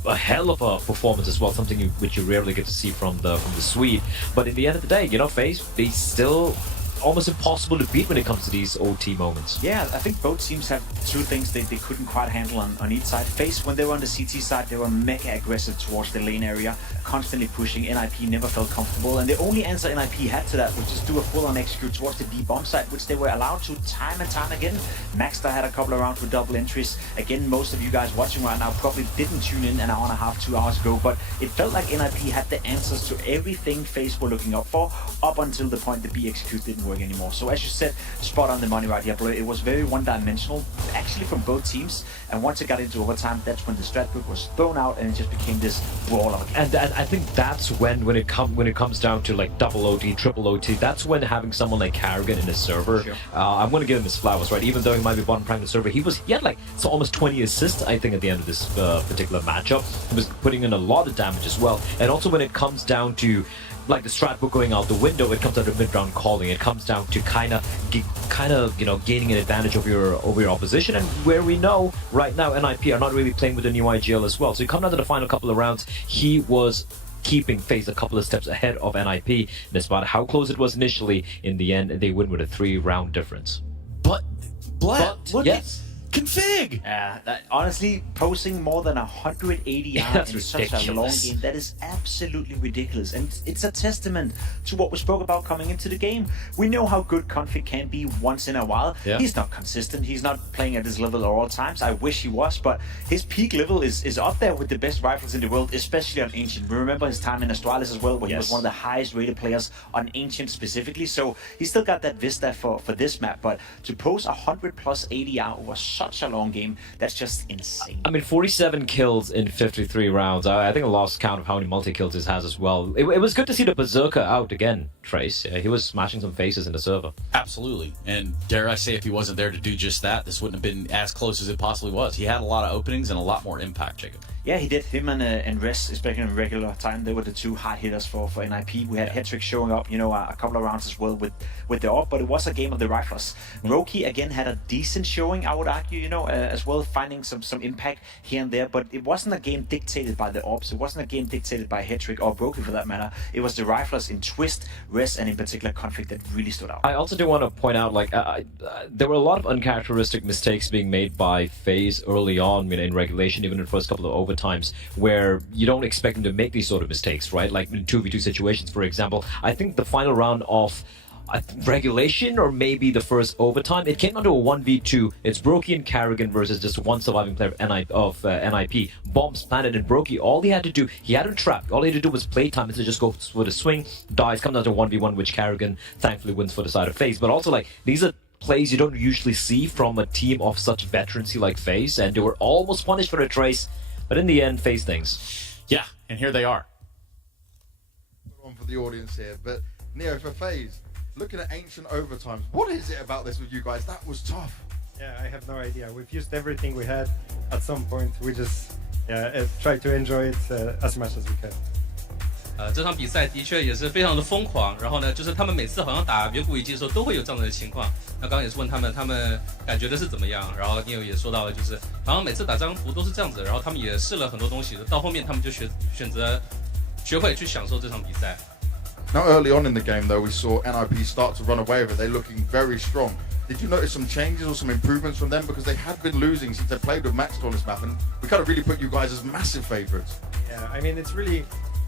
a hell of a performance as well, something which you rarely get to see from the Swede. But in the end of the day, FaZe, they still almost impossible to beat when it comes to these OT moments. Yeah, I think both teams have two things they couldn't quite handle on each side. FaZe, when they were on the CT side, they were mega aggressive towards the lane area, constantly pushing. NIP never felt comfortable, and the only answer NIP had to that was just do a full-on execute towards the D-bomb side, which they were allowed to time and time again. Maxstar had a couple of rounds with double entries. Again, most of you guys watching right now probably didn't tune in an hour and a half, 2 hours ago, but it felt like NIP had the answers to everything FaZe were looking up for, up until the point the B execute didn't work anymore. So as you said, spot on the money right here, bro. It was very one-dimensional, actually, from both teams. And once it got into overtime, that's when the strat book was thrown out, and it just became this brawl of a game. And I think that's when it comes down to like double OT, triple OT. That's when having someone like Carrigan in his server, Sure. I'm going to give him his flowers, right? Even though he might be bottom prime the server, he had like almost 20 assists, I think, at the end of this particular matchup. He was putting in a lot of damage as well. And also when it comes down to like the strat book going out the window, it comes down to mid-round calling. It comes down to kind of gaining an advantage over your opposition. And where we know right now NIP are not really playing with the new IGL as well. So you come down to the final couple of rounds, he was keeping FaZe a couple of steps ahead of NIP. And despite how close it was initially, in the end they win with a 3-round difference. But yes. config. Yeah, honestly, posting more than 180 yards in such a long game, that is absolutely ridiculous. And it's a testament to what we spoke about coming into the game. We know how good config can be once in a while. Yeah. He's not consistent. He's not playing at this level at all times. I wish he was, but his peak level is up there with the best rifles in the world, especially on Ancient. We remember his time in Astralis as well, where he was one of the highest rated players on Ancient specifically. So he still got that Vista for this map, but to post 100 plus ADR over such a long game, that's just insane. I mean, 47 kills in 53 rounds. I think I lost count of how many multi-kills this has as well. It was good to see the Berserker out again, Trace. He was smashing some faces in the server. Absolutely. And dare I say, if he wasn't there to do just that, this wouldn't have been as close as it possibly was. He had a lot of openings and a lot more impact, Jacob. Yeah, he did. Him and Res, especially in regular time, they were the two hard hitters for NIP. We had Hetrick showing up, a couple of rounds as well with the AWP, but it was a game of the riflers. Roki again had a decent showing, I would argue, as well, finding some impact here and there, but it wasn't a game dictated by the AWPs. It wasn't a game dictated by Hetrick or Roki for that matter. It was the riflers in Twist, Res, and in particular Conflict that really stood out. I also do want to point out, there were a lot of uncharacteristic mistakes being made by FaZe early on, in regulation, even in the first couple of overtimes, where you don't expect them to make these sort of mistakes, right? Like in 2v2 situations, for example. I think the final round of regulation, or maybe the first overtime, it came down to a 1v2. It's Brokey and Carrigan versus just one surviving player of NIP. Bombs planted in Brokey. All he had to do, he had him trapped. All he had to do was play time and to just go for the swing, dies, comes down to 1v1, which Carrigan thankfully wins for the side of FaZe. But also, these are plays you don't usually see from a team of such veterancy like FaZe, and they were almost punished for the trace. But in the end, FaZe things. Yeah, and here they are. On for the audience here, but Neo, for FaZe, looking at Ancient overtimes, what is it about this with you guys? That was tough. Yeah, I have no idea. We've used everything we had. At some point, we just try to enjoy it as much as we can. 这场比赛的确也是非常的疯狂，然后呢，就是他们每次好像打远古遗迹的时候都会有这样的情况。那刚刚也是问他们感觉的是怎么样，然后你也说到了，就是好像每次打这张图都是这样子，然后他们也试了很多东西，到后面他们就选择学会去享受这场比赛。Now early on in the game though, we saw NIP start to run away with it. They're looking very strong. Did you notice some changes or some improvements from them? Because they had been losing since they played with Max on this map, and we kind of really put you guys as massive favourites. Yeah, I mean, it's really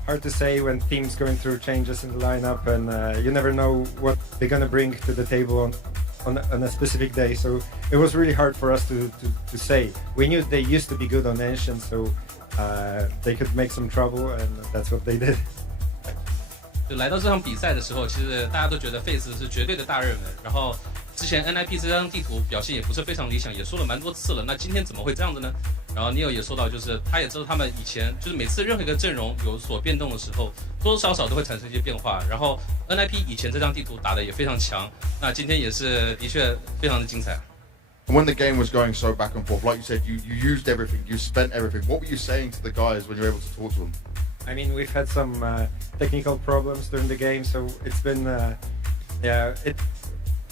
hard to say when teams going through changes in the lineup, and you never know what they're gonna bring to the table on a specific day. So it was really hard for us to say. We knew they used to be good on Ancient, so they could make some trouble, and that's what they did. 就来到这场比赛的时候，其实大家都觉得 FaZe 是绝对的大热门，然后之前 NIP 这张地图表现也不是非常理想，也说了蛮多次了。那今天怎么会这样子呢？然后 Neo 也说到，就是他也知道他们以前就是每次任何一个阵容有所变动的时候，多多少少都会产生一些变化。然后 NIP 以前这张地图打得也非常强，那今天也是的确非常的精彩。And when the game was going so back and forth, like you said, you used everything, you spent everything. What were you saying to the guys when you were able to talk to them? I mean, we've had some technical problems during the game, so it's been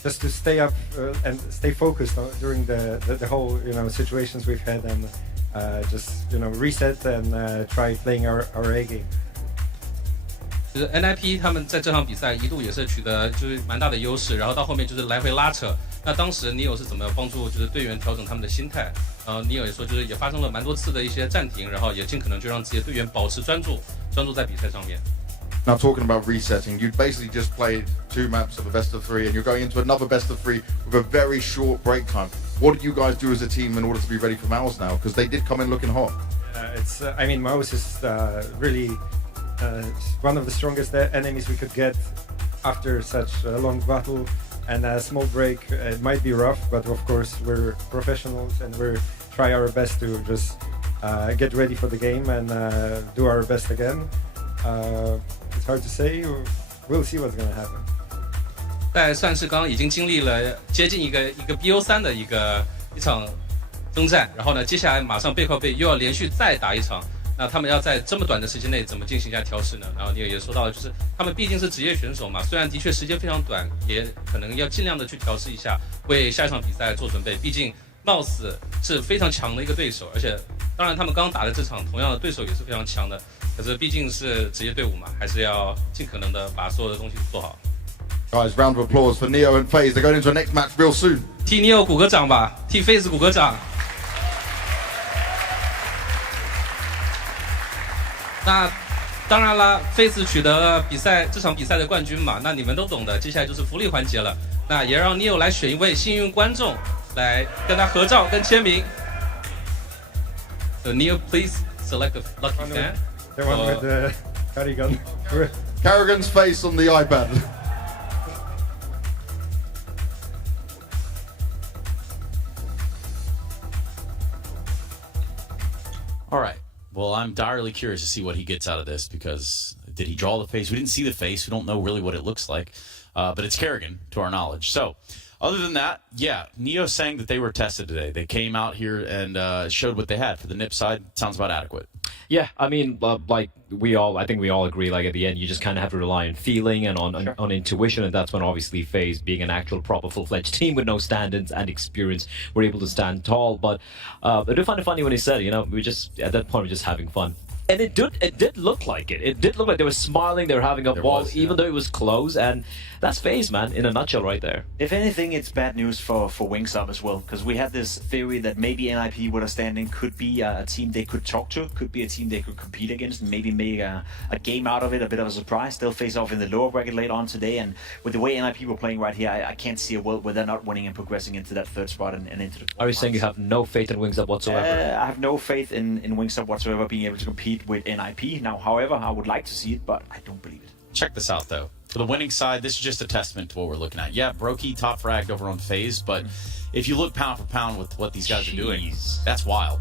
just to stay up and stay focused during the whole situations we've had, and just reset and try playing our A game. 就是 NIP 他们在这场比赛一度也是取得就是蛮大的优势，然后到后面就是来回拉扯。那当时 Neo 是怎么帮助就是队员调整他们的心态？Neo 也说就是也发生了蛮多次的一些暂停，然后也尽可能就让自己的队员保持专注在比赛上面。Now talking about resetting, you basically just played 2 maps of a best of 3, and you're going into another best of 3 with a very short break time. What did you guys do as a team in order to be ready for MOUZ now? Because they did come in looking hot. It's I mean, MOUZ is really one of the strongest enemies we could get after such a long battle, and a small break. It might be rough, but of course we're professionals and we try our best to just get ready for the game and do our best again. It's hard to say. We'll see what's gonna happen. 在算是刚刚已经经历了接近一个 BO3 的一场征战，然后呢，接下来马上背靠背又要连续再打一场。那他们要在这么短的时间内怎么进行一下调试呢？然后你也说到了，就是他们毕竟是职业选手嘛，虽然的确时间非常短，也可能要尽量的去调试一下，为下一场比赛做准备。毕竟 MOUZ 是非常强的一个对手，而且当然他们刚打的这场同样的对手也是非常强的，可是毕竟是职业队伍嘛，还是要尽可能的把所有的东西做好。Guys, round of applause for Neo and FaZe. They're going into a next match real soon. 替 Neo 鼓个掌吧，替 FaZe 鼓个掌。那当然了 ，FaZe 取得了这场比赛的冠军嘛，那你们都懂的。接下来就是福利环节了，那也让 Neo 来选一位幸运观众来跟他合照跟签名。So Neo, please select a lucky fan. The one with the Carrigan. Carrigan's face on the iPad. All right. Well, I'm direly curious to see what he gets out of this because did he draw the face? We didn't see the face. We don't know really what it looks like. But it's Kerrigan, to our knowledge. So, other than that, yeah, Neo saying that they were tested today. They came out here and showed what they had. For the NIP side, sounds about adequate. Yeah, I mean, like I think we all agree. Like at the end, you just kind of have to rely on feeling and on intuition, and that's when obviously FaZe, being an actual proper full-fledged team with no stand-ins and experience, were able to stand tall. But I do find it funny when he said, we just at that point we're just having fun. And it did look like it. It did look like they were smiling, they were having a ball, even though it was close. And that's FaZe, man, in a nutshell right there. If anything, it's bad news for Wings Up as well, because we had this theory that maybe NIP with a standing could be a team they could talk to, could be a team they could compete against, and maybe make a game out of it, a bit of a surprise. They'll face off in the lower bracket later on today, and with the way NIP were playing right here, I can't see a world where they're not winning and progressing into that third spot and into the... Are you saying you have no faith in Wings Up whatsoever? I have no faith in Wings Up whatsoever being able to compete with NIP. Now, however, I would like to see it, but I don't believe it. Check this out, though. For the winning side, this is just a testament to what we're looking at. Yeah, Brokey top fragged over on FaZe, but if you look pound for pound with what these guys are doing, that's wild.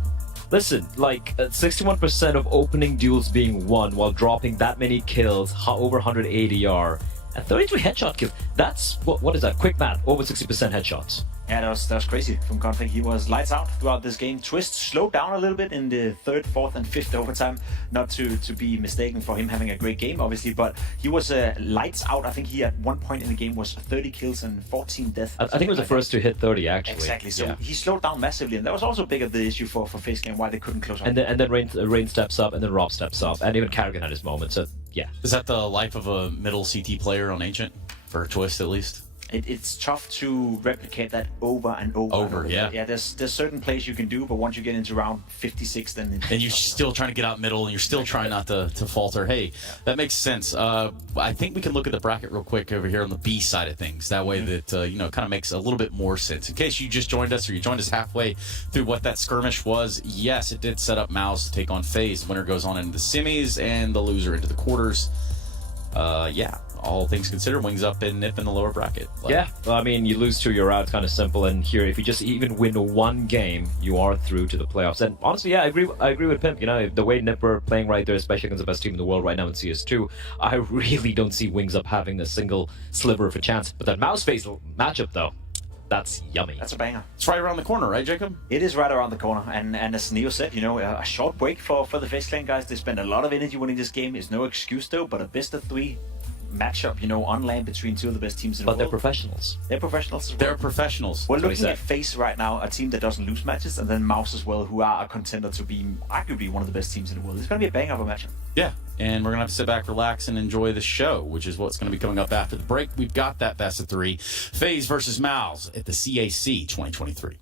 Listen, like 61% of opening duels being won while dropping that many kills, over 100 ADR, and 33 headshot kills. That's, what is that? Quick math, over 60% headshots. Yeah, that was crazy from Config. He was lights out throughout this game. Twist slowed down a little bit in the third, fourth, and fifth overtime. Not to be mistaken for him having a great game, obviously, but he was lights out. I think he at one point in the game was 30 kills and 14 deaths. I think it was the first to hit 30, actually. Exactly. So he slowed down massively, and that was also big of the issue for FaZe game, why they couldn't close out. And then Rain steps up, and then Rob steps up, and even Carrigan had his moment. So yeah. Is that the life of a middle CT player on Ancient for Twist at least? It's tough to replicate that over and over. Yeah. Yeah, there's certain plays you can do, but once you get into round 56, then... And you're still trying to get out middle, and you're still trying not to falter. Hey, that makes sense. I think we can look at the bracket real quick over here on the B side of things. That way that, kind of makes a little bit more sense. In case you just joined us or you joined us halfway through what that skirmish was, yes, it did set up MOUZ to take on FaZe. Winner goes on into the semis, and the loser into the quarters. Yeah. All things considered, Wings Up and NIP in the lower bracket. Yeah, well, I mean, you lose two, you're out. It's kind of simple. And here, if you just even win one game, you are through to the playoffs. And honestly, yeah, I agree with Pimp. The way NIP are playing right there, especially against the best team in the world right now in CS2, I really don't see Wings Up having a single sliver of a chance. But that MOUZ FaZe matchup, though, that's yummy. That's a banger. It's right around the corner, right, Jacob? It is right around the corner. And as Neo said, a short break for the FaZe clan guys. They spend a lot of energy winning this game. It's no excuse, though, but a best of three matchup, on land between two of the best teams in the world. But they're professionals. They're professionals as well. They're professionals. We're looking at FaZe right now, a team that doesn't lose matches, and then MOUZ as well, who are a contender to be arguably one of the best teams in the world. It's going to be a bang of a matchup. Yeah, and we're going to have to sit back, relax, and enjoy the show, which is what's going to be coming up after the break. We've got that best of three. FaZe versus MOUZ at the CAC 2023.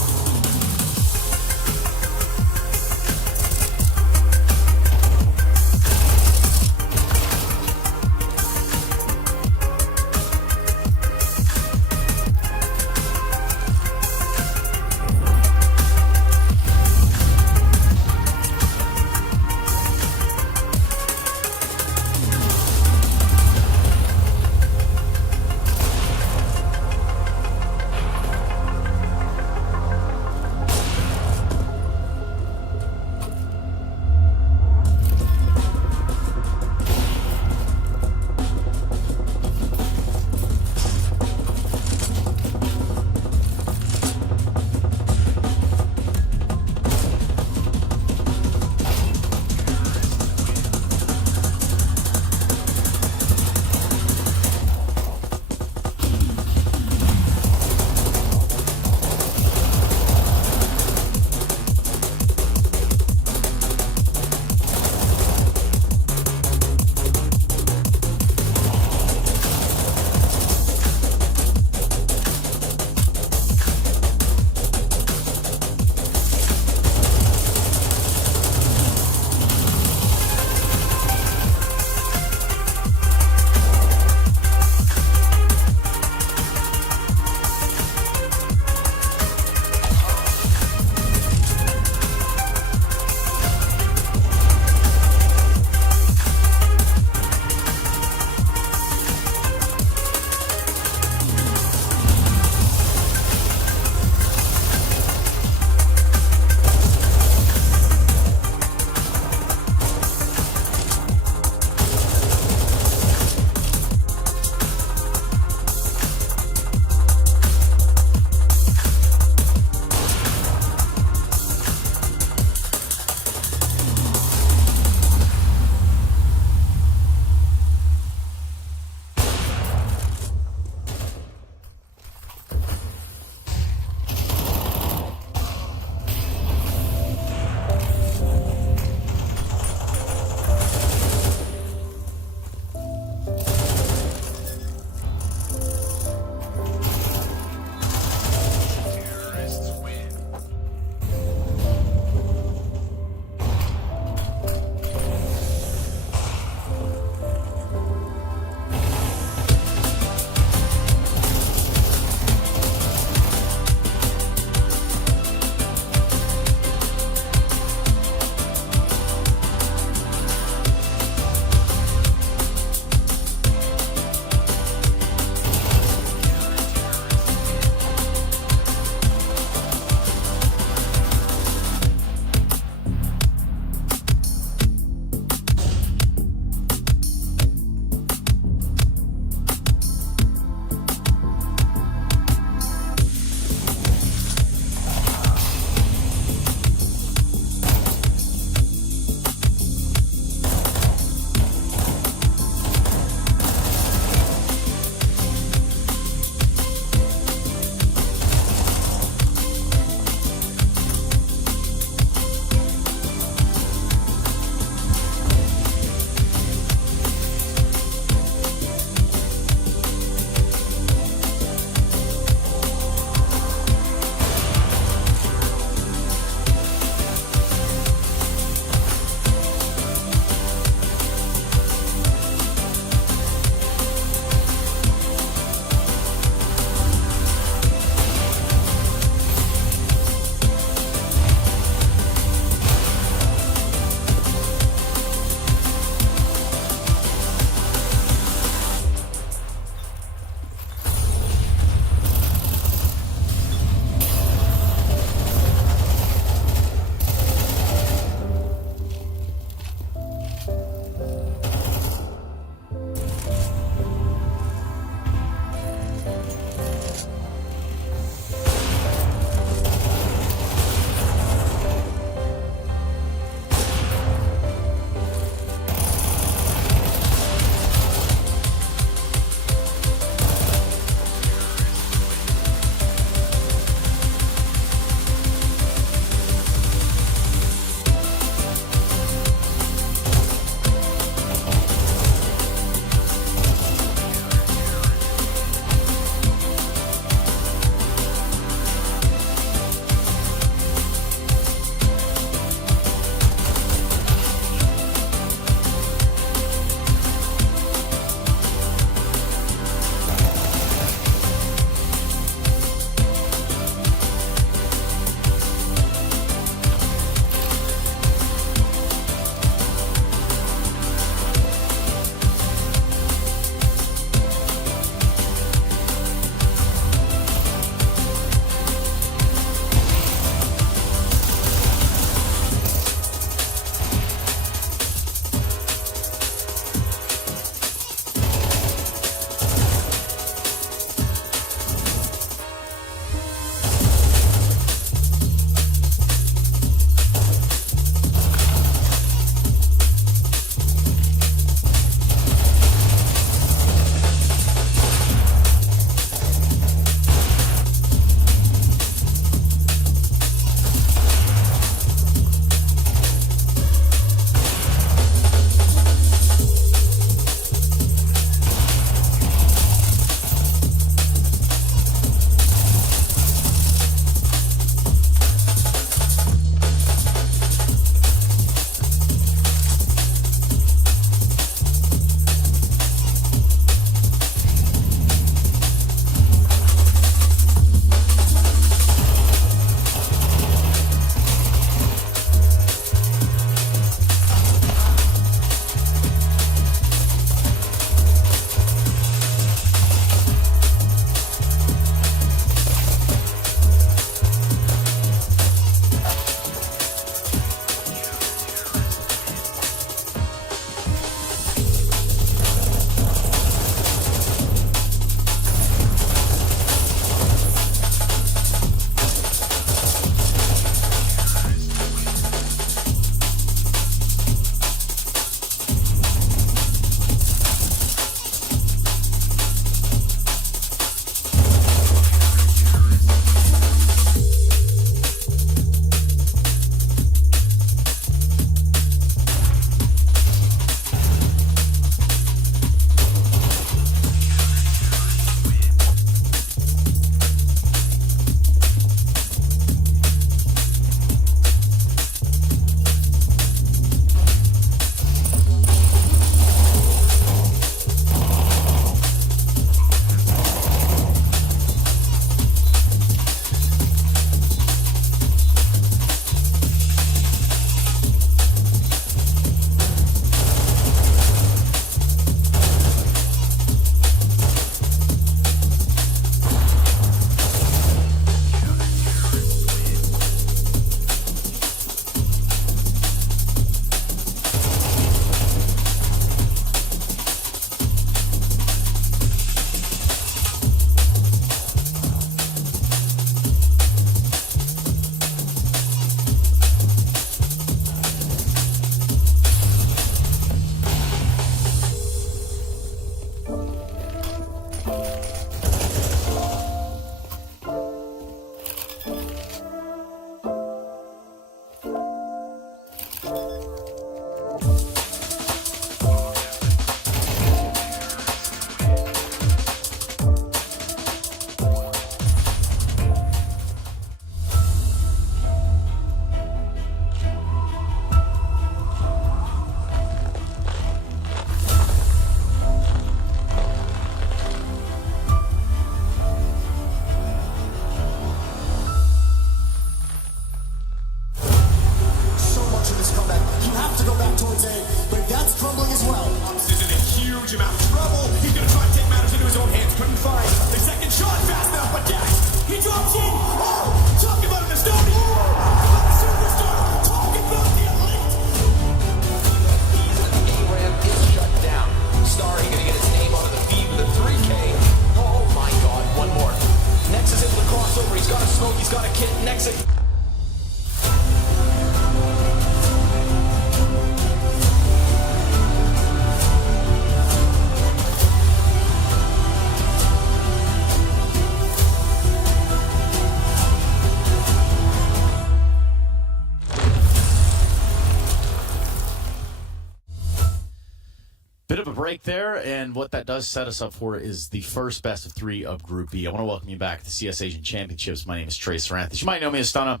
Bit of a break there, and what that does set us up for is the first best of 3 of Group B. I want to welcome you back to the CS Asian Championships. My name is Trey Saranthus. You might know me as Stunna.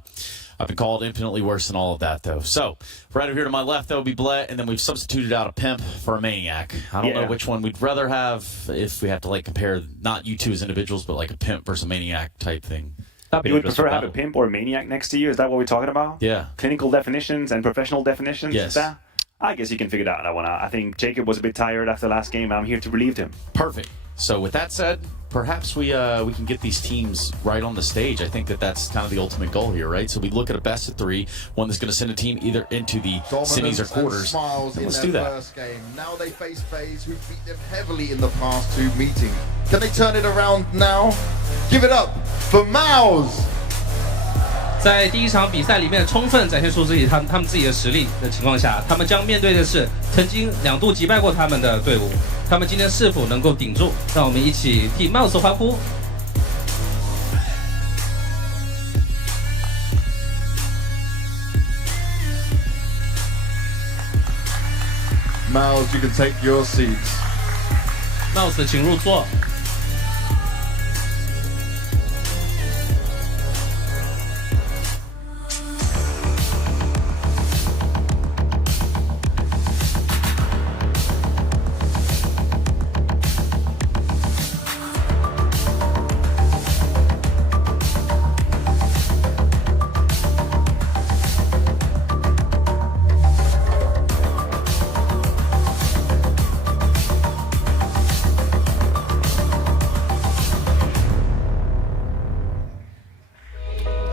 I've been called infinitely worse than all of that, though. So, right over here to my left, that would be Blett, and then we've substituted out a Pimp for a Maniac. I don't know which one we'd rather have if we have to, like, compare not you two as individuals, but like a Pimp versus a Maniac type thing. You would prefer to have a Pimp or a Maniac next to you? Is that what we're talking about? Yeah. Clinical definitions and professional definitions? Yes. I guess you can figure that one out. I think Jacob was a bit tired after the last game. I'm here to relieve him. Perfect. So with that said, perhaps we can get these teams right on the stage. I think that's kind of the ultimate goal here, right? So we look at a best of 3, one that's going to send a team either into the semis or quarters. And let's do that. First game. Now they face FaZe, who beat them heavily in the past 2 meetings. Can they turn it around now? Give it up for MOUZ! 在第一场比赛里面充分展现出他们自己的实力的情况下，他们将面对的是曾经2度击败过他们的队伍。他们今天是否能够顶住？让我们一起替 MOUZ 欢呼。MOUZ, you can take your seats. MOUZ 请入座。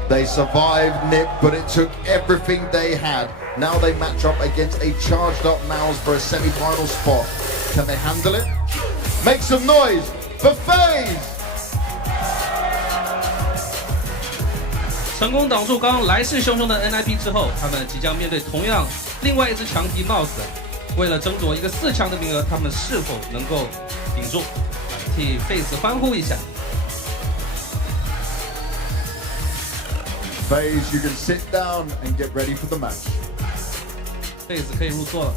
They survived Nip, but it took everything they had. Now they match up against a charged up MOUZ for a semi-final spot. Can they handle it? Make some noise for FAZE! 成功挡住刚刚来势汹汹的 NIP 之后，他们即将面对同样另外一支强敌 MOUZ。为了争夺一个4强的名额，他们是否能够顶住？替 FAZE 欢呼一下。FaZe, you can sit down and get ready for the match. FaZe 可以入座了。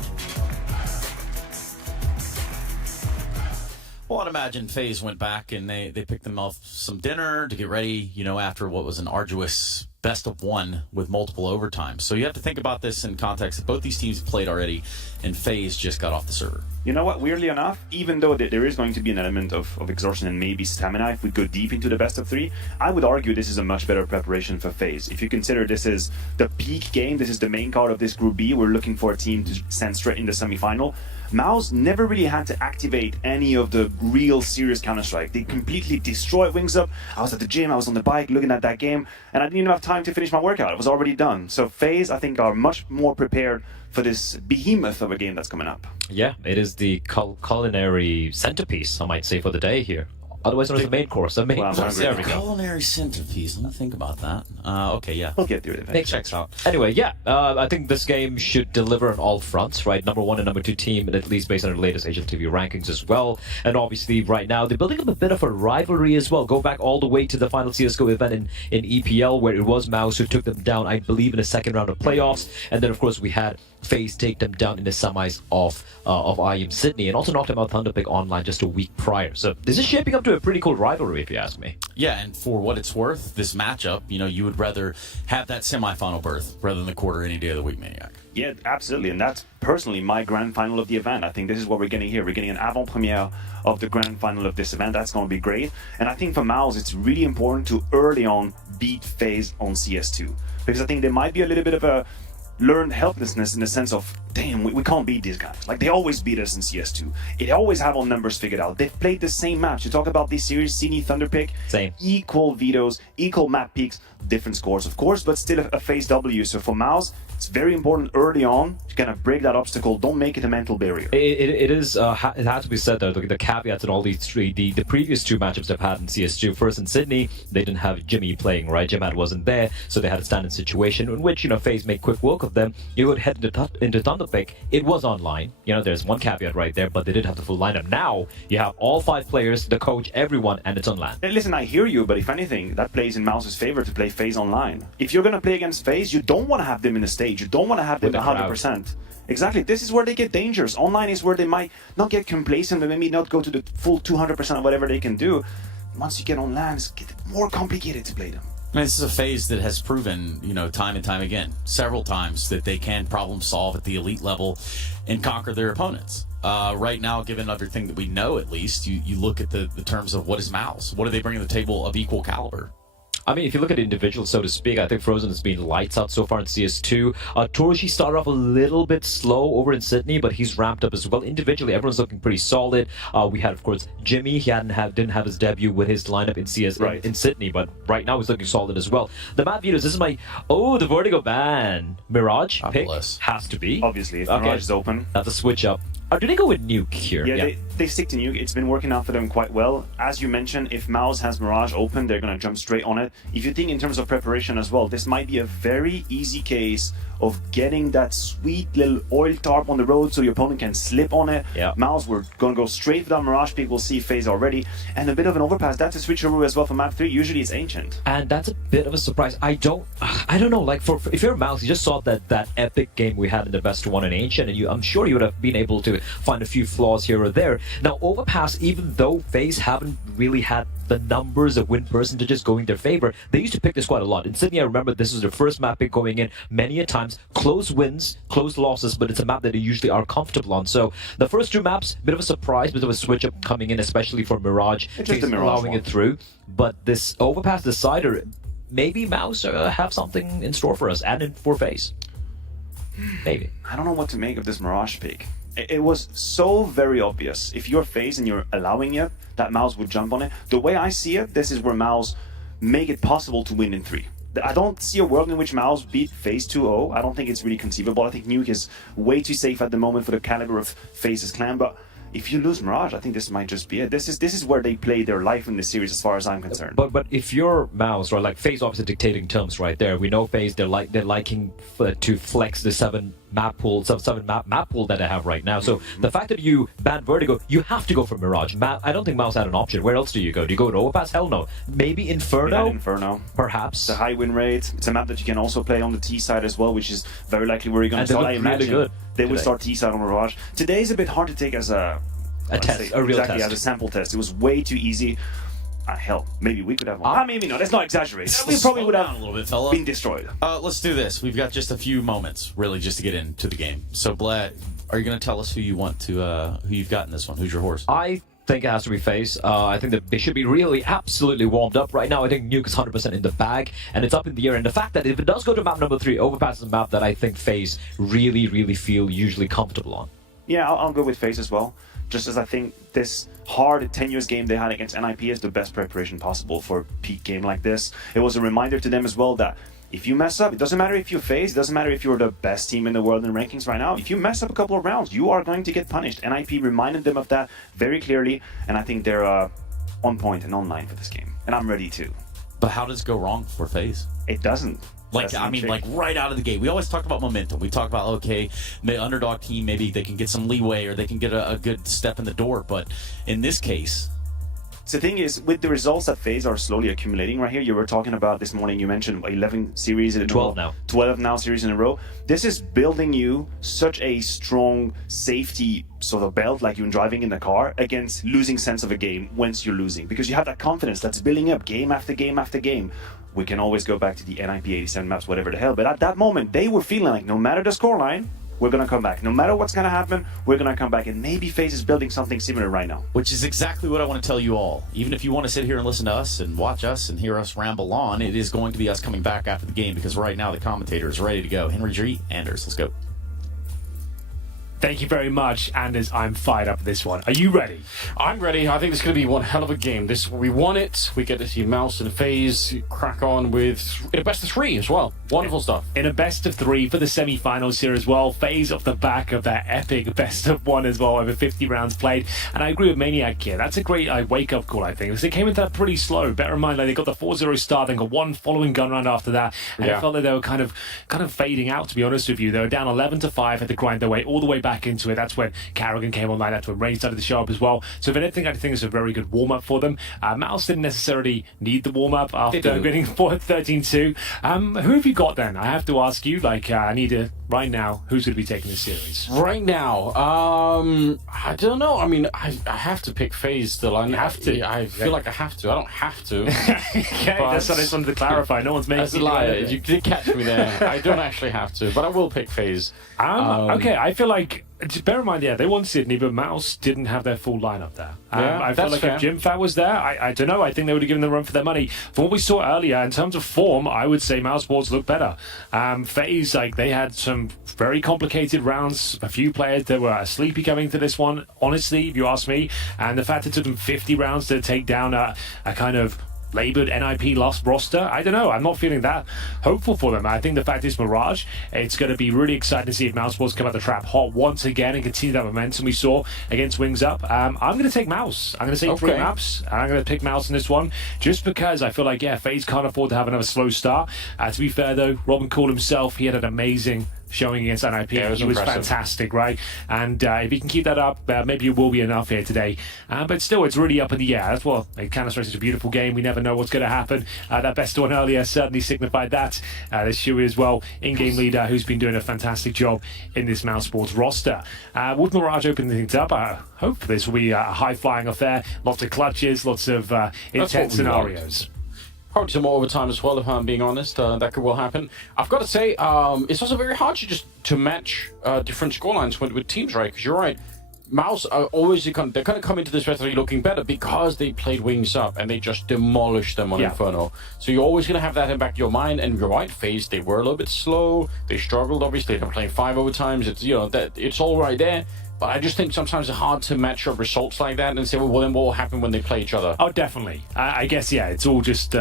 Well, I'd imagine FaZe went back and they picked them up some dinner to get ready, after what was an arduous best of 1 with multiple overtimes. So you have to think about this in context that both these teams played already, and FaZe just got off the server. You know what? Weirdly enough, even though there is going to be an element of exhaustion and maybe stamina if we go deep into the best of 3, I would argue this is a much better preparation for FaZe. If you consider this is the peak game, this is the main card of this Group B, we're looking for a team to send straight in the semi-final. MOUZ never really had to activate any of the real serious Counter-Strike. They completely destroyed Wings Up. I was at the gym, I was on the bike looking at that game, and I didn't even have time to finish my workout. It was already done. So FaZe, I think, are much more prepared for this behemoth of a game that's coming up. Yeah, it is the culinary centerpiece, I might say, for the day here. Otherwise known as the main course. The main course. There we go. Culinary centerpiece. Let me think about that. Okay, yeah. We'll get through it eventually. It checks out. Anyway, yeah, I think this game should deliver on all fronts, right? Number 1 and number 2 team, and at least based on the latest Asian TV rankings as well. And obviously, right now, they're building up a bit of a rivalry as well. Go back all the way to the final CSGO event in EPL, where it was MOUZ who took them down, I believe, in the second round of playoffs. And then, of course, we had FaZe take them down in the semis of IEM Sydney, and also knocked them out Thunderpick online just a week prior. So this is shaping up to a pretty cool rivalry, if you ask me. Yeah, and for what it's worth, this matchup, you would rather have that semifinal berth rather than the quarter any day of the week, Maniac. Yeah, absolutely, and that's personally my grand final of the event. I think this is what we're getting here. We're getting an avant-premiere of the grand final of this event. That's going to be great, and I think for MOUZ, it's really important to early on beat FaZe on CS2, because I think there might be a little bit of a learned helplessness in the sense of, damn, we can't beat these guys. Like, they always beat us in CS2. They always have our numbers figured out. They've played the same match. You talk about this series, Sydney Thunderpick. Same. Equal vetoes, equal map peaks, different scores, of course, but still a FaZe W. So for MOUZ, it's very important early on to kind of break that obstacle. Don't make it a mental barrier. It is. It has to be said, though, the caveats in all these 3, the previous 2 matchups they've had in CS2. First in Sydney, they didn't have Jimmy playing, right? Jimad wasn't there, so they had a stand-in situation in which, FaZe made quick work of them. You would head into Thunderpick. It was online. There's one caveat right there, but they did have the full lineup. Now, you have all 5 players, the coach, everyone, and it's on LAN. Hey, listen, I hear you, but if anything, that plays in MOUZ's favor to play FaZe online. If you're going to play against FaZe, you don't want to have them in the stage. stage. You don't want to have them With the crowd. 100%. Exactly. This is where they get dangerous. Online is where they might not get complacent, but maybe not go to the full 200% of whatever they can do. Once you get on land, it's more complicated to play them. This is a phase that has proven, time and time again, several times, that they can problem solve at the elite level and conquer their opponents. Right now, given everything that we know, at least, you look at the terms of what is MOUZ. What do they bring to the table of equal caliber? I mean, if you look at individuals, so to speak, I think Frozen has been lights out so far in CS2. Torji started off a little bit slow over in Sydney, but he's ramped up as well. Individually, everyone's looking pretty solid. We had, of course, Jimmy. He didn't have his debut with his lineup in CS in Sydney, but right now he's looking solid as well. The map views, this is my the Vertigo ban. Mirage pick has to be. Obviously, if Mirage is open. That's a switch up. Do they go with Nuke here? Yeah, they stick to Nuke. It's been working out for them quite well. As you mentioned, if MOUZ has Mirage open, they're going to jump straight on it. If you think in terms of preparation as well, this might be a very easy case of getting that sweet little oil tarp on the road so your opponent can slip on it. Yeah. MOUZ, we're going to go straight for that Mirage pick. We'll see FAZE already. And a bit of an overpass. That's a switch over as well for map 3. Usually it's Ancient. And that's a bit of a surprise. I don't know. Like, if you're MOUZ, you just saw that epic game we had in the best one in Ancient, and I'm sure you would have been able to find a few flaws here or there. Now, overpass, even though FAZE haven't really had the numbers of win percentages going their favor, they used to pick this quite a lot. In Sydney, I remember this was their first map pick going in many a times. Close wins, close losses, but it's a map that they usually are comfortable on. So the first two maps, bit of a surprise, bit of a switch up coming in, especially for Mirage, allowing it through. But this overpass decider, maybe MOUZ have something in store for us and for FAZE. Maybe. I don't know what to make of this Mirage pick. It was so very obvious. If you're FAZE and you're allowing it, that MOUZ would jump on it. The way I see it, this is where MOUZ make it possible to win in 3. I don't see a world in which MOUZ beat FAZE 2-0. I don't think it's really conceivable. I think Nuke is way too safe at the moment for the caliber of FAZE's clan, but if you lose Mirage, I think this might just be it. This is where they play their life in the series, as far as I'm concerned. But if you're MOUZ, right, like FAZE obviously dictating terms right there. We know FAZE, they're liking to flex the 7 map pool that they have right now. So the fact that you ban Vertigo, you have to go for Mirage. I don't think MOUZ had an option. Where else do you go? Do you go to Overpass? Hell no. Maybe Inferno? Yeah, Inferno. Perhaps. It's a high win rate. It's a map that you can also play on the T side as well, which is very likely where you're going to start. I imagine they would start T side on Mirage. Today's a bit hard to take as a test, a real test. Exactly, as a sample test. It was way too easy. Hell, maybe we could have one. Maybe not. Let's not exaggerate. We probably would have a little bit, fella. been destroyed. Let's do this. We've got just a few moments, really, just to get into the game. So, Blad, are you going to tell us who you want to, who you've got in this one? Who's your horse? I think it has to be FAZE. I think that they should be really absolutely warmed up right now. I think Nuke is 100% in the bag, and it's up in the air. And the fact that if it does go to map number 3, Overpass is a map that I think FAZE really, really feel usually comfortable on. Yeah, I'll go with FAZE as well. Just as I think this hard, tenuous game they had against NIP is the best preparation possible for a peak game like this. It was a reminder to them as well that if you mess up, it doesn't matter if you're FAZE, it doesn't matter if you're the best team in the world in rankings right now. If you mess up a couple of rounds, you are going to get punished. NIP reminded them of that very clearly, and I think they're on point and online for this game. And I'm ready too. But how does it go wrong for FAZE? It doesn't. Like, I mean, like right out of the gate. We always talk about momentum. We talk about, okay, the underdog team, maybe they can get some leeway or they can get a good step in the door. But in this case... So the thing is, with the results that FAZE are slowly accumulating right here, you were talking about this morning, you mentioned 11 series in a 12 row. now. 12 now series in a row. This is building you such a strong safety sort of belt, like you're driving in the car, against losing sense of a game once you're losing. Because you have that confidence that's building up game after game after game. We can always go back to the NIP 87 maps, whatever the hell. But at that moment, they were feeling like no matter the scoreline, we're going to come back. No matter what's going to happen, we're going to come back. And maybe FAZE is building something similar right now. Which is exactly what I want to tell you all. Even if you want to sit here and listen to us and watch us and hear us ramble on, it is going to be us coming back after the game because right now the commentator is ready to go. Henry G. Anders, let's go. Thank you very much, Anders. I'm fired up for this one. Are you ready? I'm ready. I think it's going to be one hell of a game. We won it. We get to see MOUZ and FAZE crack on with in a best of 3 as well. Wonderful stuff. In a best of 3 for the semi-finals here as well. FAZE off the back of that epic best of 1 as well, over 50 rounds played. And I agree with Maniac here. That's a great wake-up call, I think. Because they came into that pretty slow. Bear in mind, like, they got the 4-0 start, then got one following gun round after that. And I felt like they were kind of fading out, to be honest with you. They were down 11-5, had to grind their way all the way back back into it. That's when Carrigan came online. That's when Rain started to show up as well. So if anything, I think it's a very good warm-up for them. MOUZ didn't necessarily need the warm-up after getting 13-2. Who have you got then? I have to ask you, I need to, right now, who's going to be taking this series? Right now, I don't know. I mean, I have to pick FaZe still. I have to. I feel like I have to. I don't have to. Okay, that's what I just wanted to clarify. No one's making That's a lie. You did catch me there. I don't actually have to, but I will pick FaZe. Okay, I feel like, just bear in mind, they won Sydney, but MOUZ didn't have their full lineup there. I feel like if Jim Fat was there, I don't know, I think they would have given them a run for their money. From what we saw earlier, in terms of form, I would say MOUZ Sports looked better. FaZe, they had some very complicated rounds, a few players that were sleepy coming to this one, honestly, if you ask me, and the fact it took them 50 rounds to take down a kind of laboured NIP lost roster, I don't know. I'm not feeling that hopeful for them. I think the fact is Mirage, it's going to be really exciting to see if MOUZ Sports come out the trap hot once again and continue that momentum we saw against Wings Up. I'm going to take MOUZ. I'm going to say 3 maps. I'm going to pick MOUZ in this one just because I feel like, FaZe can't afford to have another slow start. To be fair though, Robin Cool himself, he had an amazing showing against NIP. He was fantastic, right? And if he can keep that up, maybe it will be enough here today. But still, it's really up in the air. That's what Counter-Strike is a beautiful game. We never know what's going to happen. That best one earlier certainly signified that. There's Shui as well, in-game leader, who's been doing a fantastic job in this MOUZ Sports roster. With Mirage opening things up, I hope this will be a high-flying affair. Lots of clutches, lots of intense scenarios. Probably some more overtime as well, if I'm being honest. That could well happen. I've got to say, it's also very hard to match different scorelines with teams, right? Because you're right. MOUZ are always they're going to come into this festival looking better because they played Wings Up and they just demolished them on Inferno. So you're always going to have that in the back of your mind. And you're right, FaZe, they were a little bit slow. They struggled, obviously. They're playing 5 overtimes. It's it's all right there. But I just think sometimes it's hard to match up results like that and say, well, then what will happen when they play each other? Oh, definitely. I guess, it's all just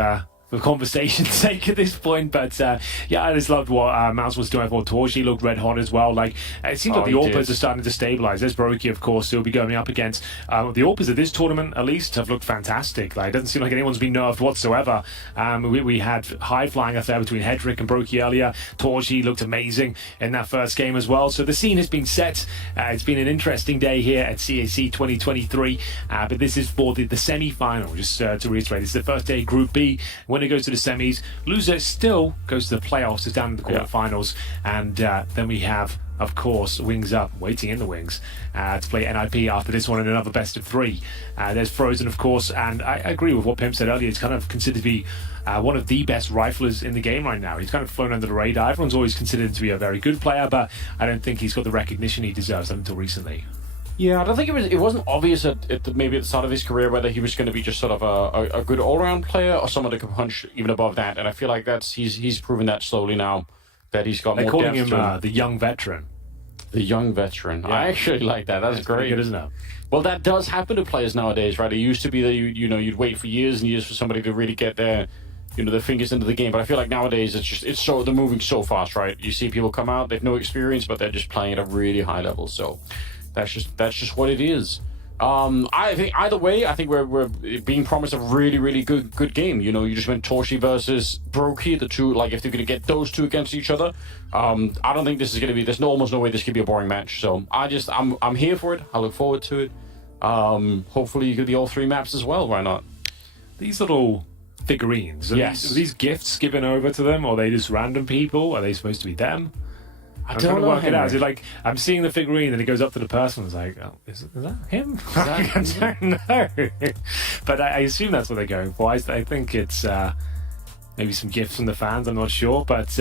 for conversation's sake at this point. But, I just loved what MOUZ was doing. I thought Torchi looked red hot as well. It seems like the AWPers are starting to stabilise. There's Brokey, of course, who'll be going up against. The AWPers at this tournament, at least, have looked fantastic. It doesn't seem like anyone's been nerfed whatsoever. We had high-flying affair between Hedrick and Brokey earlier. Torchi looked amazing in that first game as well. So the scene has been set. It's been an interesting day here at CAC 2023. But this is for the semi-final, just to reiterate. This is the first day, Group B. When it goes to the semis, loser still goes to the playoffs, is down in the quarterfinals, and then we have, of course, Wings Up waiting in the wings to play NIP after this one in another best of 3. There's Frozen, of course, and I agree with what Pimp said earlier. It's kind of considered to be one of the best riflers in the game right now. He's kind of flown under the radar. Everyone's always considered him to be a very good player, but I don't think he's got the recognition he deserves until recently. Yeah, I don't think it wasn't obvious maybe at the start of his career whether he was going to be just sort of a good all-round player or someone that could punch even above that. And I feel like he's proven that slowly now that he's got more depth. They're calling him the young veteran. The young veteran. Yeah. I actually like that. That's great. Good, isn't it? Well, that does happen to players nowadays, right? It used to be that you'd wait for years and years for somebody to really get their fingers into the game. But I feel like nowadays they're moving so fast, right? You see people come out, they've no experience, but they're just playing at a really high level. So that's just what it is. I think either way, I think we're being promised a really, really good game. You just went Torchi versus Brokey, the two, if they're going to get those two against each other. I don't think this is going to be, there's almost no way this could be a boring match. So I'm here for it. I look forward to it. Hopefully you get the all 3 maps as well. Why not? These little figurines, are these gifts given over to them, or are they just random people? Are they supposed to be them? I'm trying to work it out. It's I'm seeing the figurine, and it goes up to the person. It's like, oh, is that him? I don't know. But I assume that's what they're going for. I think it's maybe some gifts from the fans. I'm not sure, but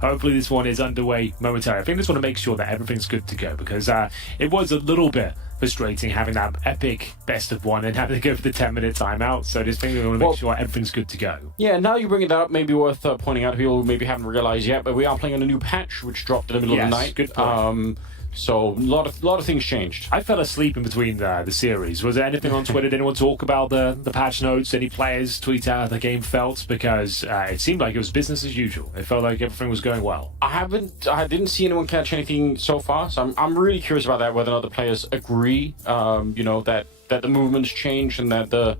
hopefully this one is underway momentarily. I think just want to make sure that everything's good to go, because it was a little bit frustrating having that epic best of 1 and having to go for the 10-minute timeout. So just think we want to make sure everything's good to go. Yeah, now you bring that up, maybe worth pointing out, people maybe haven't realized yet, but we are playing on a new patch which dropped in the middle of the night. Good point. So a lot of things changed. I fell asleep in between the series. Was there anything on Twitter? Did anyone talk about the patch notes? Any players tweet out how the game felt? Because it seemed like it was business as usual. It felt like everything was going well. I didn't see anyone catch anything so far. So I'm really curious about that. Whether or not the players agree. That the movement's changed and that the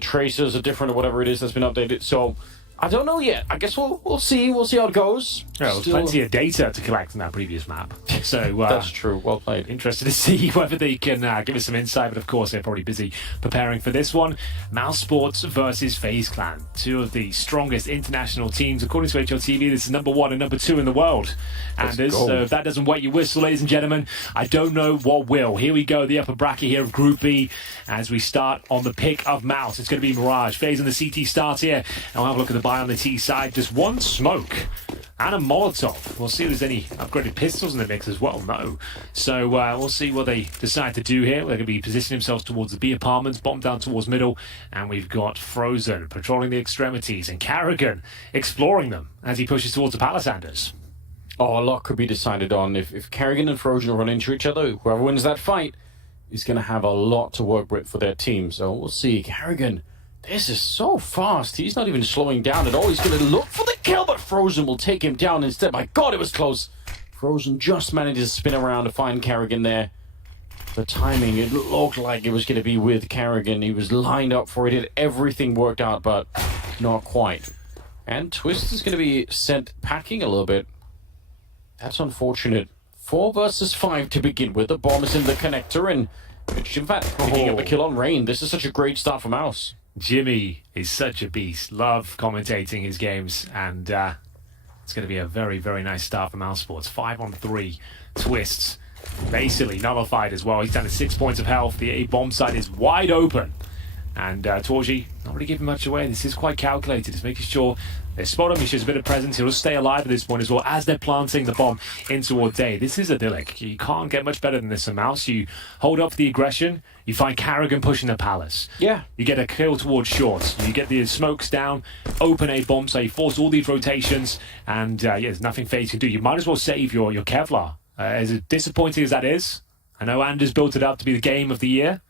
traces are different or whatever it is that's been updated. So I don't know yet. I guess we'll see. We'll see how it goes. Yeah, there was plenty of data to collect in that previous map. So that's true. Well played. Interested to see whether they can give us some insight, but of course they're probably busy preparing for this one. MOUZ Sports versus FaZe Clan, two of the strongest international teams according to HLTV. This is number 1 and number 2 in the world. And so if that doesn't wet your whistle, ladies and gentlemen, I don't know what will. Here we go, the upper bracket here of Group B, as we start on the pick of MOUZ. It's going to be Mirage. FaZe and the CT start here, and we'll have a look at the buy on the T side. Just one smoke and a Molotov. We'll see if there's any upgraded pistols in the mix as well. No. So we'll see what they decide to do here. They're going to be positioning themselves towards the B apartments, bottom down towards middle, and we've got Frozen patrolling the extremities and Carrigan exploring them as he pushes towards the Palisanders. Oh, a lot could be decided on. If Carrigan and Frozen run into each other, whoever wins that fight is going to have a lot to work with for their team. So we'll see. Carrigan, this is so fast. He's not even slowing down at all. He's going to look for the kill, but Frozen will take him down instead. My God, it was close. Frozen just managed to spin around to find Carrigan there. The timing, it looked like it was going to be with Carrigan. He was lined up for it. Everything worked out, but not quite. And Twist is going to be sent packing a little bit. That's unfortunate. 4 versus 5 to begin with. The bomb is in the connector, and in fact, picking up a kill on Rain. This is such a great start for MOUZ. Jimmy is such a beast. Love commentating his games, and it's going to be a very, very nice start for MOUZ Sports. 5-on-3 Twists. Basically nullified as well. He's down to 6 points of health. The A bomb site is wide open. And Torji, not really giving much away. This is quite calculated. It's making sure they spot him. He shows a bit of presence. He'll stay alive at this point as well as they're planting the bomb in towards A. This is idyllic. You can't get much better than this in MOUZ. You hold up the aggression. You find Carrigan pushing the Palace. Yeah. You get a kill towards shorts. You get the smokes down, open A bomb, so you force all these rotations, and yeah, there's nothing FaZe can do. You might as well save your Kevlar. As disappointing as that is, I know Anders built it up to be the game of the year.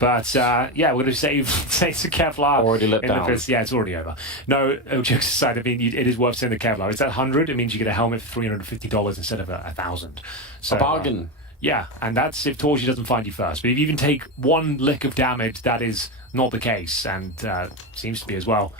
But yeah, we're going to save the Kevlar. Already let down. Yeah, it's already over. No, jokes aside, I mean, it is worth saying the Kevlar. It's at 100. It means you get a helmet for $350 instead of 1,000. So, a bargain. Yeah, and that's if Torji doesn't find you first. But if you even take one lick of damage, that is not the case, and seems to be as well.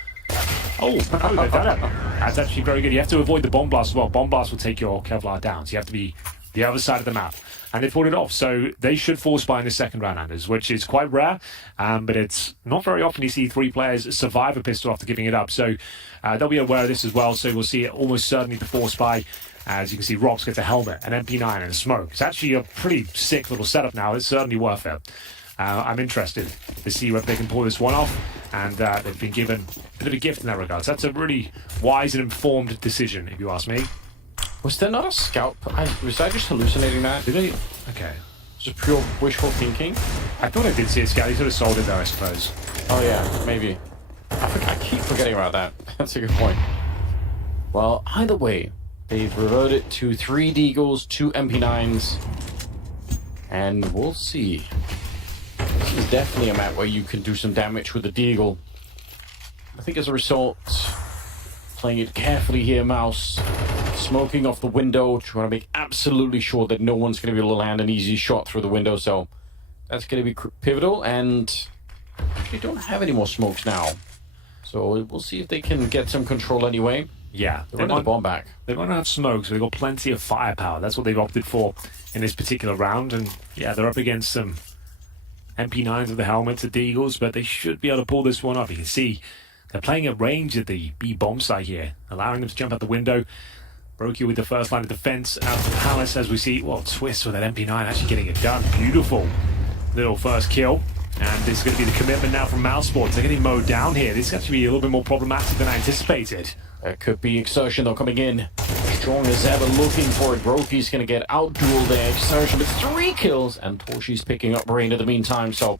Oh, no, they've done it. That's actually very good. You have to avoid the bomb blast as well. Bomb blast will take your Kevlar down, so you have to be the other side of the map. And they pulled it off, so they should force buy in the second round, Anders, which is quite rare, but it's not very often you see 3 players survive a pistol after giving it up. So they'll be aware of this as well, so we'll see it almost certainly the force buy. As you can see, Rox gets a helmet, an MP9, and a smoke. It's actually a pretty sick little setup now. It's certainly worth it. I'm interested to see whether they can pull this one off, and they've been given a bit of a gift in that regard. So that's a really wise and informed decision, if you ask me. Was there not a scout? Was I just hallucinating that? Did they? Okay. Just pure wishful thinking? I thought I did see a scout. He sort of sold it there, I suppose. Oh yeah, maybe. I keep forgetting about that. That's a good point. Well, either way, they've reverted to 3 Deagles, 2 MP9s, and we'll see. This is definitely a map where you can do some damage with the Deagle. I think as a result, playing it carefully here, MOUZ. Smoking off the window, trying to make absolutely sure that no one's going to be able to land an easy shot through the window. So that's going to be pivotal, and they don't have any more smokes now. So we'll see if they can get some control anyway. Yeah, they're running the bomb back. They won't have smokes, but they've got plenty of firepower. That's what they've opted for in this particular round. And yeah, they're up against some MP9s with the helmets, the Deagles, but they should be able to pull this one off. You can see they're playing at range at the B bomb site here, allowing them to jump out the window. Brokey with the first line of defense out of the Palace, as we see, well, Twist with that MP9 actually getting it done. Beautiful little first kill. And this is going to be the commitment now from MOUZ Sports. They're getting mowed down here. This is actually a little bit more problematic than I anticipated. It could be Exertion, though, coming in. Strong as ever, looking for it. Brokey's going to get out-dueled there. Exertion with 3 kills, and Torshi's picking up Rain in the meantime, so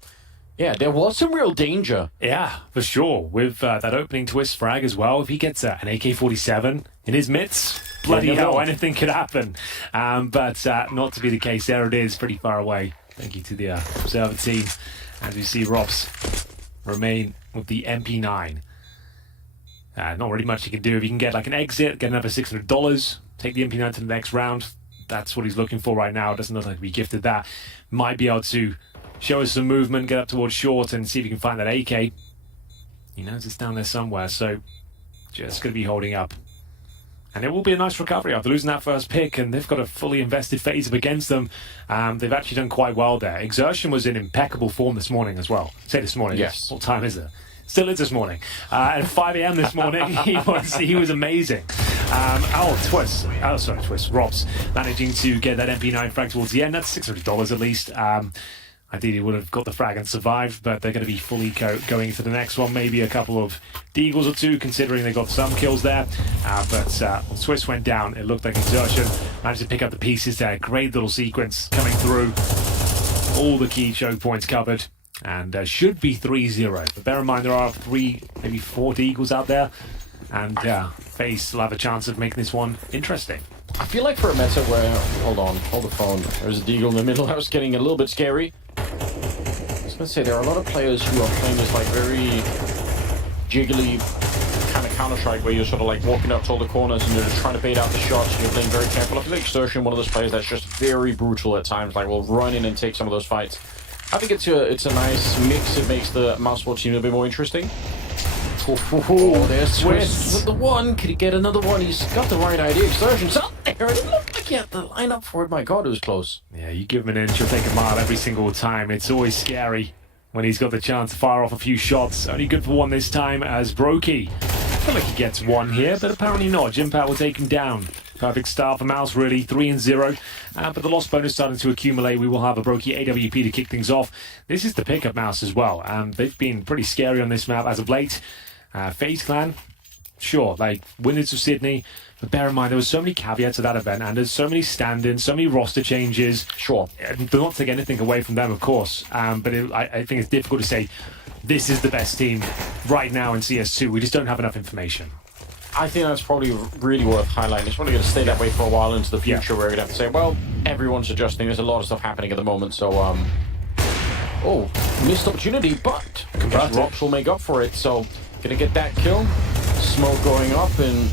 yeah, there was some real danger. Yeah, for sure. With that opening Twist frag as well, if he gets an AK-47 in his mitts, bloody hell, anything could happen. But not to be the case. There it is, pretty far away. Thank you to the Observer team. As we see Rops remain with the MP9. Not really much he can do. If he can get like an exit, get another $600, take the MP9 to the next round, that's what he's looking for right now. It doesn't look like we gifted that. Might be able to show us some movement, get up towards short, and see if he can find that AK. He knows it's down there somewhere, so just going to be holding up. And it will be a nice recovery after losing that first pick, and they've got a fully invested FAZE up against them. They've actually done quite well there. Exertion was in impeccable form this morning as well. Say this morning. Yes. What time is it? Still is this morning. At 5 a.m. this morning, he was amazing. Twist. Robs managing to get that MP9 frag towards the end. That's $600 at least. Ideally would have got the frag and survived, but they're going to be fully going to the next one. Maybe a couple of deagles or two, considering they got some kills there. But Swiss went down. It looked like Exertion managed to pick up the pieces there. Great little sequence coming through. All the key choke points covered. And should be 3-0. But bear in mind, there are 3, maybe 4 deagles out there. And FaZe still have a chance of making this one interesting. I feel like for a meta where... Hold the phone. There's a deagle in the middle. I was getting a little bit scary. I was going to say, there are a lot of players who are playing this like very jiggly kind of Counter-Strike where you're sort of like walking up to all the corners and you're just trying to bait out the shots and you're playing very careful. I feel like Exertion, one of those players that's just very brutal at times, like will run in and take some of those fights. I think it's a nice mix. It makes the MOUZ Sport team a bit more interesting. Oh, there's Swiss with the one. Could he get another one? He's got the right idea. Exertion's up there. It looked like he had the line up for it. My God, it was close. Yeah, you give him an inch, he'll take a mile every single time. It's always scary when he's got the chance to fire off a few shots. Only good for one this time as Brokey. I feel like he gets one here, but apparently not. Jimpat will take him down. Perfect start for MOUZ, really. 3-0. But the loss bonus starting to accumulate. We will have a Brokey AWP to kick things off. This is the pick of MOUZ as well. They've been pretty scary on this map as of late. FaZe Clan, sure, like winners of Sydney, but bear in mind there was so many caveats to that event, and there's so many stand-ins, so many roster changes. Sure, do not take anything away from them, of course, but I think it's difficult to say this is the best team right now in CS2. We just don't have enough information. I think that's probably really worth highlighting. It's probably going to stay that way for a while into the future, where we're going to have to say, well, everyone's adjusting. There's a lot of stuff happening at the moment, so oh, missed opportunity, but Robs will make up for it. So gonna get that kill. Smoke going up, and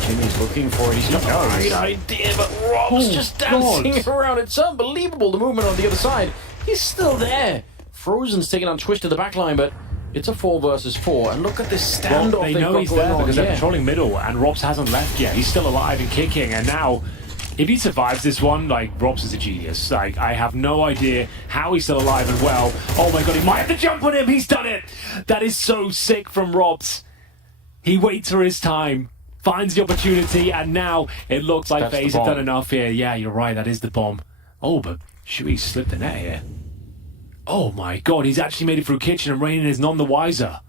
Jimmy's looking for it. He's got the right idea, but Rob's just dancing around. It's unbelievable, the movement on the other side. He's still there. Frozen's taking on Twist to the back line, but it's a 4 versus 4. And look at this standoff. Well, they know he's there because they're patrolling middle, and Robs hasn't left yet. He's still alive and kicking, and now if he survives this one, like, Robs is a genius. Like, I have no idea how he's still alive and well. Oh my God, he might have the jump on him. He's done it. That is so sick from Robs. He waits for his time, finds the opportunity, and now it looks like FaZe have done enough here. Yeah, you're right. That is the bomb. Oh, but Shui slipped the net here. Oh my God, he's actually made it through kitchen, and Rainen is none the wiser.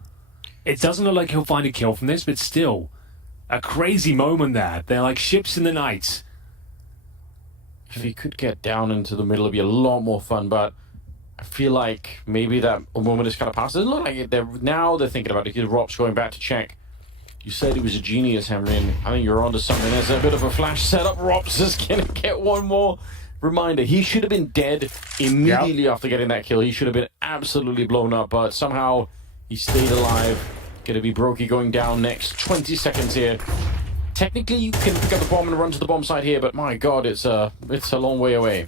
It doesn't look like he'll find a kill from this, but still, a crazy moment there. They're like ships in the night. If he could get down into the middle, it'd be a lot more fun, but I feel like maybe that moment is kind of past. It doesn't look like they're thinking about it. Rob's going back to check. You said he was a genius, Hamrin. I think you're onto something. There's a bit of a flash setup. Robs is going to get one more reminder. He should have been dead immediately after getting that kill. He should have been absolutely blown up, but somehow he stayed alive. Going to be Brokey going down next. 20 seconds here. Technically, you can pick up the bomb and run to the bomb side here, but my God, it's a long way away.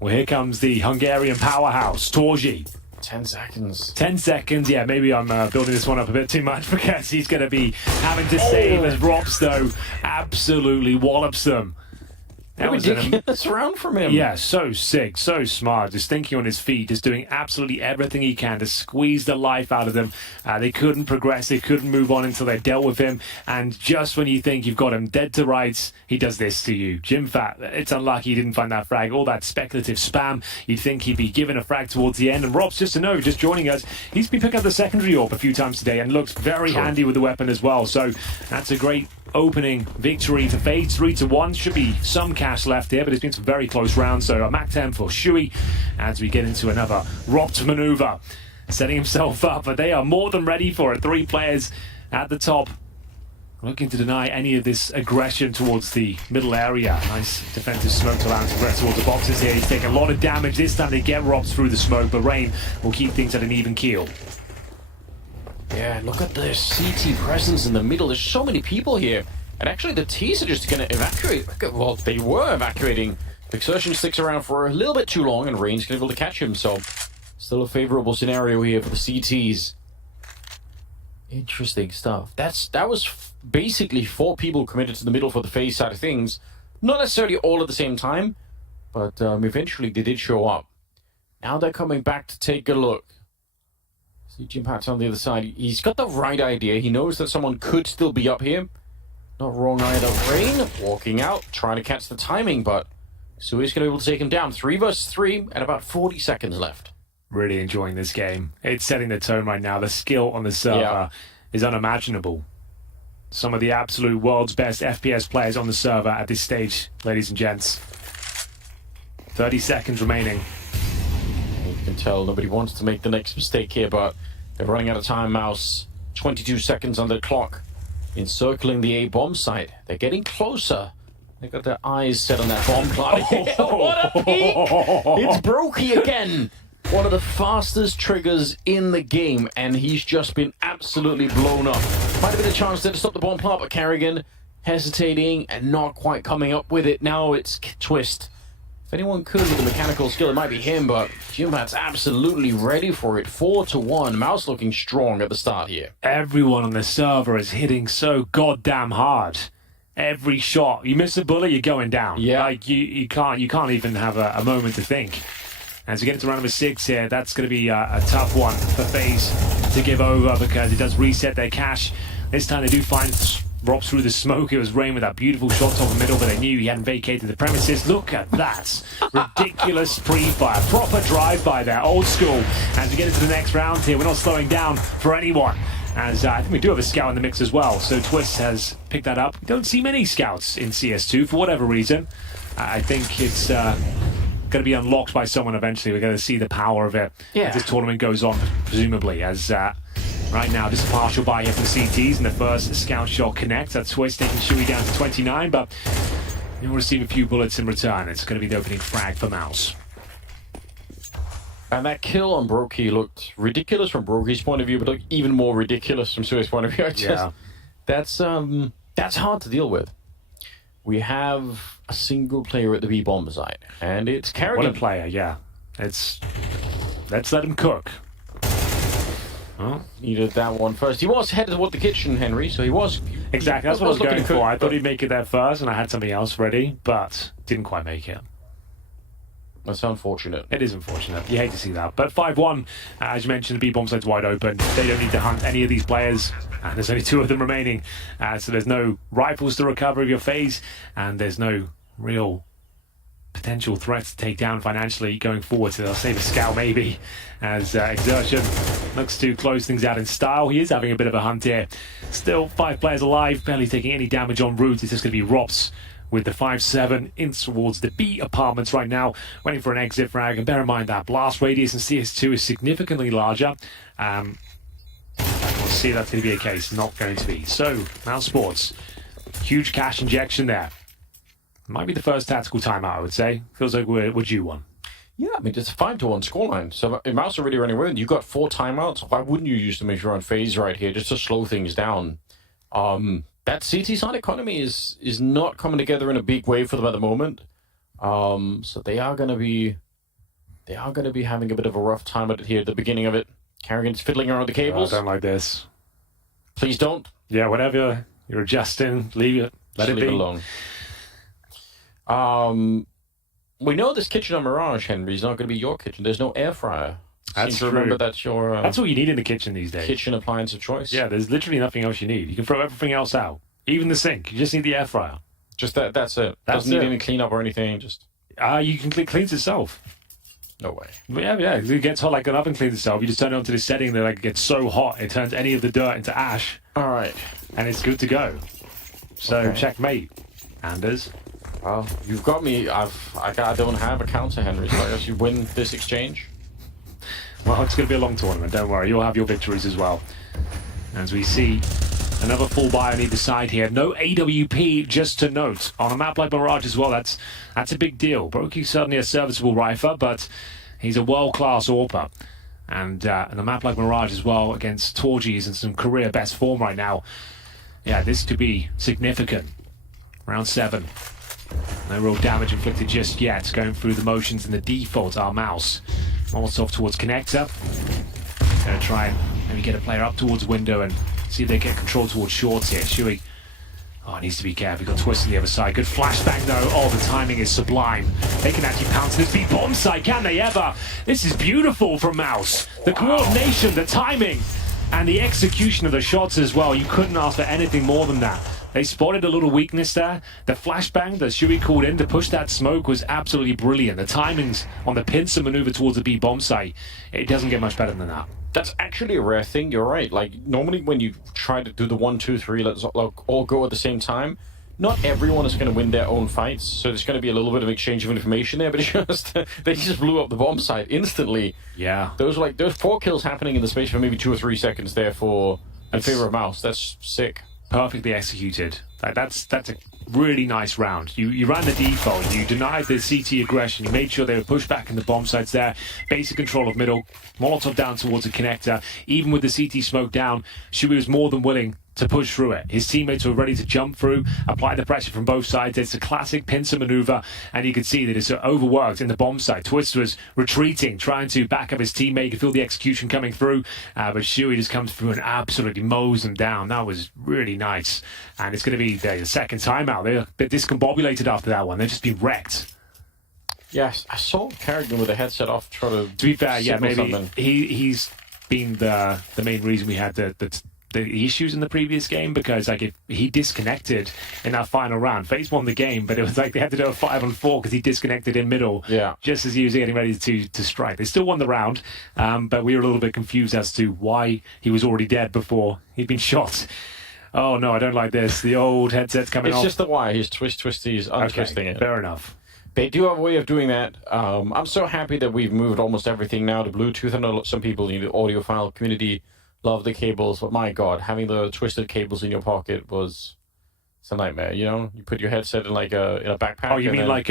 Well, here comes the Hungarian powerhouse, Torji. 10 seconds. 10 seconds, yeah, maybe I'm building this one up a bit too much because he's going to be having to save as Robs, though, absolutely wallops them. That was a ridiculous round from him. Yeah, so sick, so smart, just thinking on his feet, just doing absolutely everything he can to squeeze the life out of them. They couldn't progress, they couldn't move on until they dealt with him, and just when you think you've got him dead to rights, he does this to you. Jimpat, it's unlucky he didn't find that frag, all that speculative spam. You'd think he'd be given a frag towards the end, and Robs, just to know, just joining us, he's been picking up the secondary AWP a few times today and looks very handy with the weapon as well, so that's a great opening victory for FaZe. 3-1. Should be some cash left here, but it's been some very close rounds. So a Mac 10 for Shui as we get into another Ropt maneuver. Setting himself up, but they are more than ready for it. 3 players at the top looking to deny any of this aggression towards the middle area. Nice defensive smoke to allow him to progress towards the boxes here. He's taking a lot of damage. This time they get Robs through the smoke, but Rain will keep things at an even keel. Yeah, look at the CT presence in the middle. There's so many people here. And actually, the T's are just going to evacuate. Well, they were evacuating. Exertion sticks around for a little bit too long, and Rain's going to be able to catch him. So, still a favorable scenario here for the CTs. Interesting stuff. That was basically 4 people committed to the middle for the FaZe side of things. Not necessarily all at the same time, but eventually they did show up. Now they're coming back to take a look. See Jim Pat's on the other side. He's got the right idea. He knows that someone could still be up here. Not wrong either. Rain walking out, trying to catch the timing, but so he's going to be able to take him down. 3 versus 3 and about 40 seconds left. Really enjoying this game. It's setting the tone right now. The skill on the server is unimaginable. Some of the absolute world's best FPS players on the server at this stage, ladies and gents. 30 seconds remaining. You can tell nobody wants to make the next mistake here, but they're running out of time. MOUZ, 22 seconds on the clock. Encircling the A bomb site. They're getting closer. They've got their eyes set on that bomb cloud. What a peek! It's Brokey again. One of the fastest triggers in the game, and he's just been absolutely blown up. Might have been a chance there to stop the bomb plant, but Carrigan hesitating and not quite coming up with it. Now it's Twist. If anyone could with the mechanical skill, it might be him, but Jimbat's absolutely ready for it. 4-1. MOUZ looking strong at the start here. Everyone on the server is hitting so goddamn hard. Every shot. You miss a bullet, you're going down. Yeah. Like, you can't even have a moment to think. As we get into round number 6 here, that's going to be a tough one for FaZe to give over because it does reset their cache. This time they do find Robs through the smoke. It was Rain with that beautiful shot top the middle, but they knew he hadn't vacated the premises. Look at that. Ridiculous pre-fire. Proper drive-by there. Old school. As we get into the next round here, we're not slowing down for anyone. As I think we do have a scout in the mix as well. So Twist has picked that up. We don't see many scouts in CS2 for whatever reason. I think it's going to be unlocked by someone eventually. We're going to see the power of it as this tournament goes on, presumably. As right now, just a partial buy here for the CTs, and the first scout shot connects. That's Twist taking Shui down to 29, but he'll receive a few bullets in return. It's going to be the opening frag for MOUZ. And that kill on Brokey looked ridiculous from Brokey's point of view, but looked even more ridiculous from Sui's point of view. That's hard to deal with. We have a single player at the B bomb site, and it's Carrigan. What a player, yeah. Let's let him cook. Well, needed that one first. He was headed toward the kitchen, Henry, so he was... Exactly, that's what I was going for. I thought he'd make it there first, and I had something else ready, but didn't quite make it. That's unfortunate. It is unfortunate. You hate to see that. But 5-1, as you mentioned, the B-bomb side's wide open. They don't need to hunt any of these players. And there's only 2 of them remaining. So there's no rifles to recover of your FaZe. And there's no real potential threats to take down financially going forward. So they'll save a scout maybe. As Exertion looks to close things out in style. He is having a bit of a hunt here. Still 5 players alive. Barely taking any damage en route. It's just going to be Rops with the 5-7 in towards the B apartments right now, waiting for an exit frag. And bear in mind that blast radius in CS2 is significantly larger. We'll see if that's going to be a case. Not going to be. So, MOUZ Sports, huge cash injection there. Might be the first tactical timeout, I would say. Feels like we're due one. Yeah, I mean, it's a 5-1 scoreline. So if MOUZ are really running away, you've got 4 timeouts. Why wouldn't you use them if you're on FaZe right here, just to slow things down? That CT side economy is not coming together in a big way for them at the moment. So they are going to be having a bit of a rough time at it here at the beginning of it. Carrigan's fiddling around the cables. I don't like this. Please don't. Yeah, whatever you're adjusting, leave it. Let it be alone. We know this kitchen on Mirage, Henry, is not going to be your kitchen. There's no air fryer. That's true. Remember that's your... that's all you need in the kitchen these days. Kitchen appliance of choice. Yeah, there's literally nothing else you need. You can throw everything else out. Even the sink. You just need the air fryer. Just that's it. Doesn't need any cleanup or anything. Just you can cleans itself. No way. Yeah. It gets hot like an oven cleans itself. You just turn it onto this setting that it gets so hot it turns any of the dirt into ash. All right. And it's good to go. So checkmate, Anders. Well, you've got me. I don't have a counter, Henry. So I guess you win this exchange. Well, it's going to be a long tournament, don't worry. You'll have your victories as well. As we see another full buy on either side here. No AWP, just to note. On a map like Mirage as well, that's a big deal. Brokey's certainly a serviceable rifler, but he's a world-class AWPer. And on a map like Mirage as well, against Torgy, is in some career best form right now. Yeah, this could be significant. Round 7. No real damage inflicted just yet. Going through the motions and the default are MOUZ. Molotov towards connector. Gonna try and maybe get a player up towards window and See if they get control towards shorts here. Shui. Oh, needs to be careful. Got Twist on the other side. Good flashbang though. Oh, the timing is sublime. They can actually pounce this beat bomb side. Can they ever? This is beautiful from MOUZ. The coordination, the timing, and the execution of the shots as well. You couldn't ask for anything more than that. They spotted a little weakness there. The flashbang that Shui called in to push that smoke was absolutely brilliant. The timings on the pincer maneuver towards the B bomb site, it doesn't get much better than that. That's actually a rare thing. You're right. Like normally when you try to do the 1, 2, 3, let's all go at the same time. Not everyone is going to win their own fights, so there's going to be a little bit of exchange of information there. But it's just they just blew up the bomb site instantly. Yeah, those 4 kills happening in the space of maybe 2 or 3 seconds there in favor of MOUZ. That's sick. Perfectly executed. That's a really nice round. You ran the default, you denied the CT aggression, you made sure they were pushed back in the bomb sites there, basic control of middle, Molotov down towards the connector. Even with the CT smoke down, Shui was more than willing to push through it. His teammates were ready to jump through, apply the pressure from both sides. It's a classic pincer maneuver, and you could see that it's overworked in the bomb site. Twist was retreating, trying to back up his teammate. You could feel the execution coming through, but Shui just comes through and absolutely mows them down. That was really nice, and it's going to be the second timeout. They're a bit discombobulated after that one. They've just been wrecked. Yes, I saw Carrigan with the headset off trying to be fair, yeah, maybe something. He's been the main reason we had the issues in the previous game, because like if he disconnected in that final round. FaZe won the game, but it was like they had to do a 5-on-4 because he disconnected in middle just as he was getting ready to strike. They still won the round, but we were a little bit confused as to why he was already dead before he'd been shot. Oh no, I don't like this. The old headset's coming off. It's just the wire. He's he's untwisting it. Fair enough. They do have a way of doing that. I'm so happy that we've moved almost everything now to Bluetooth. I know some people in the audiophile community love the cables, but my God, having the twisted cables in your pocket it's a nightmare. You know, you put your headset in in a backpack. Oh, you mean like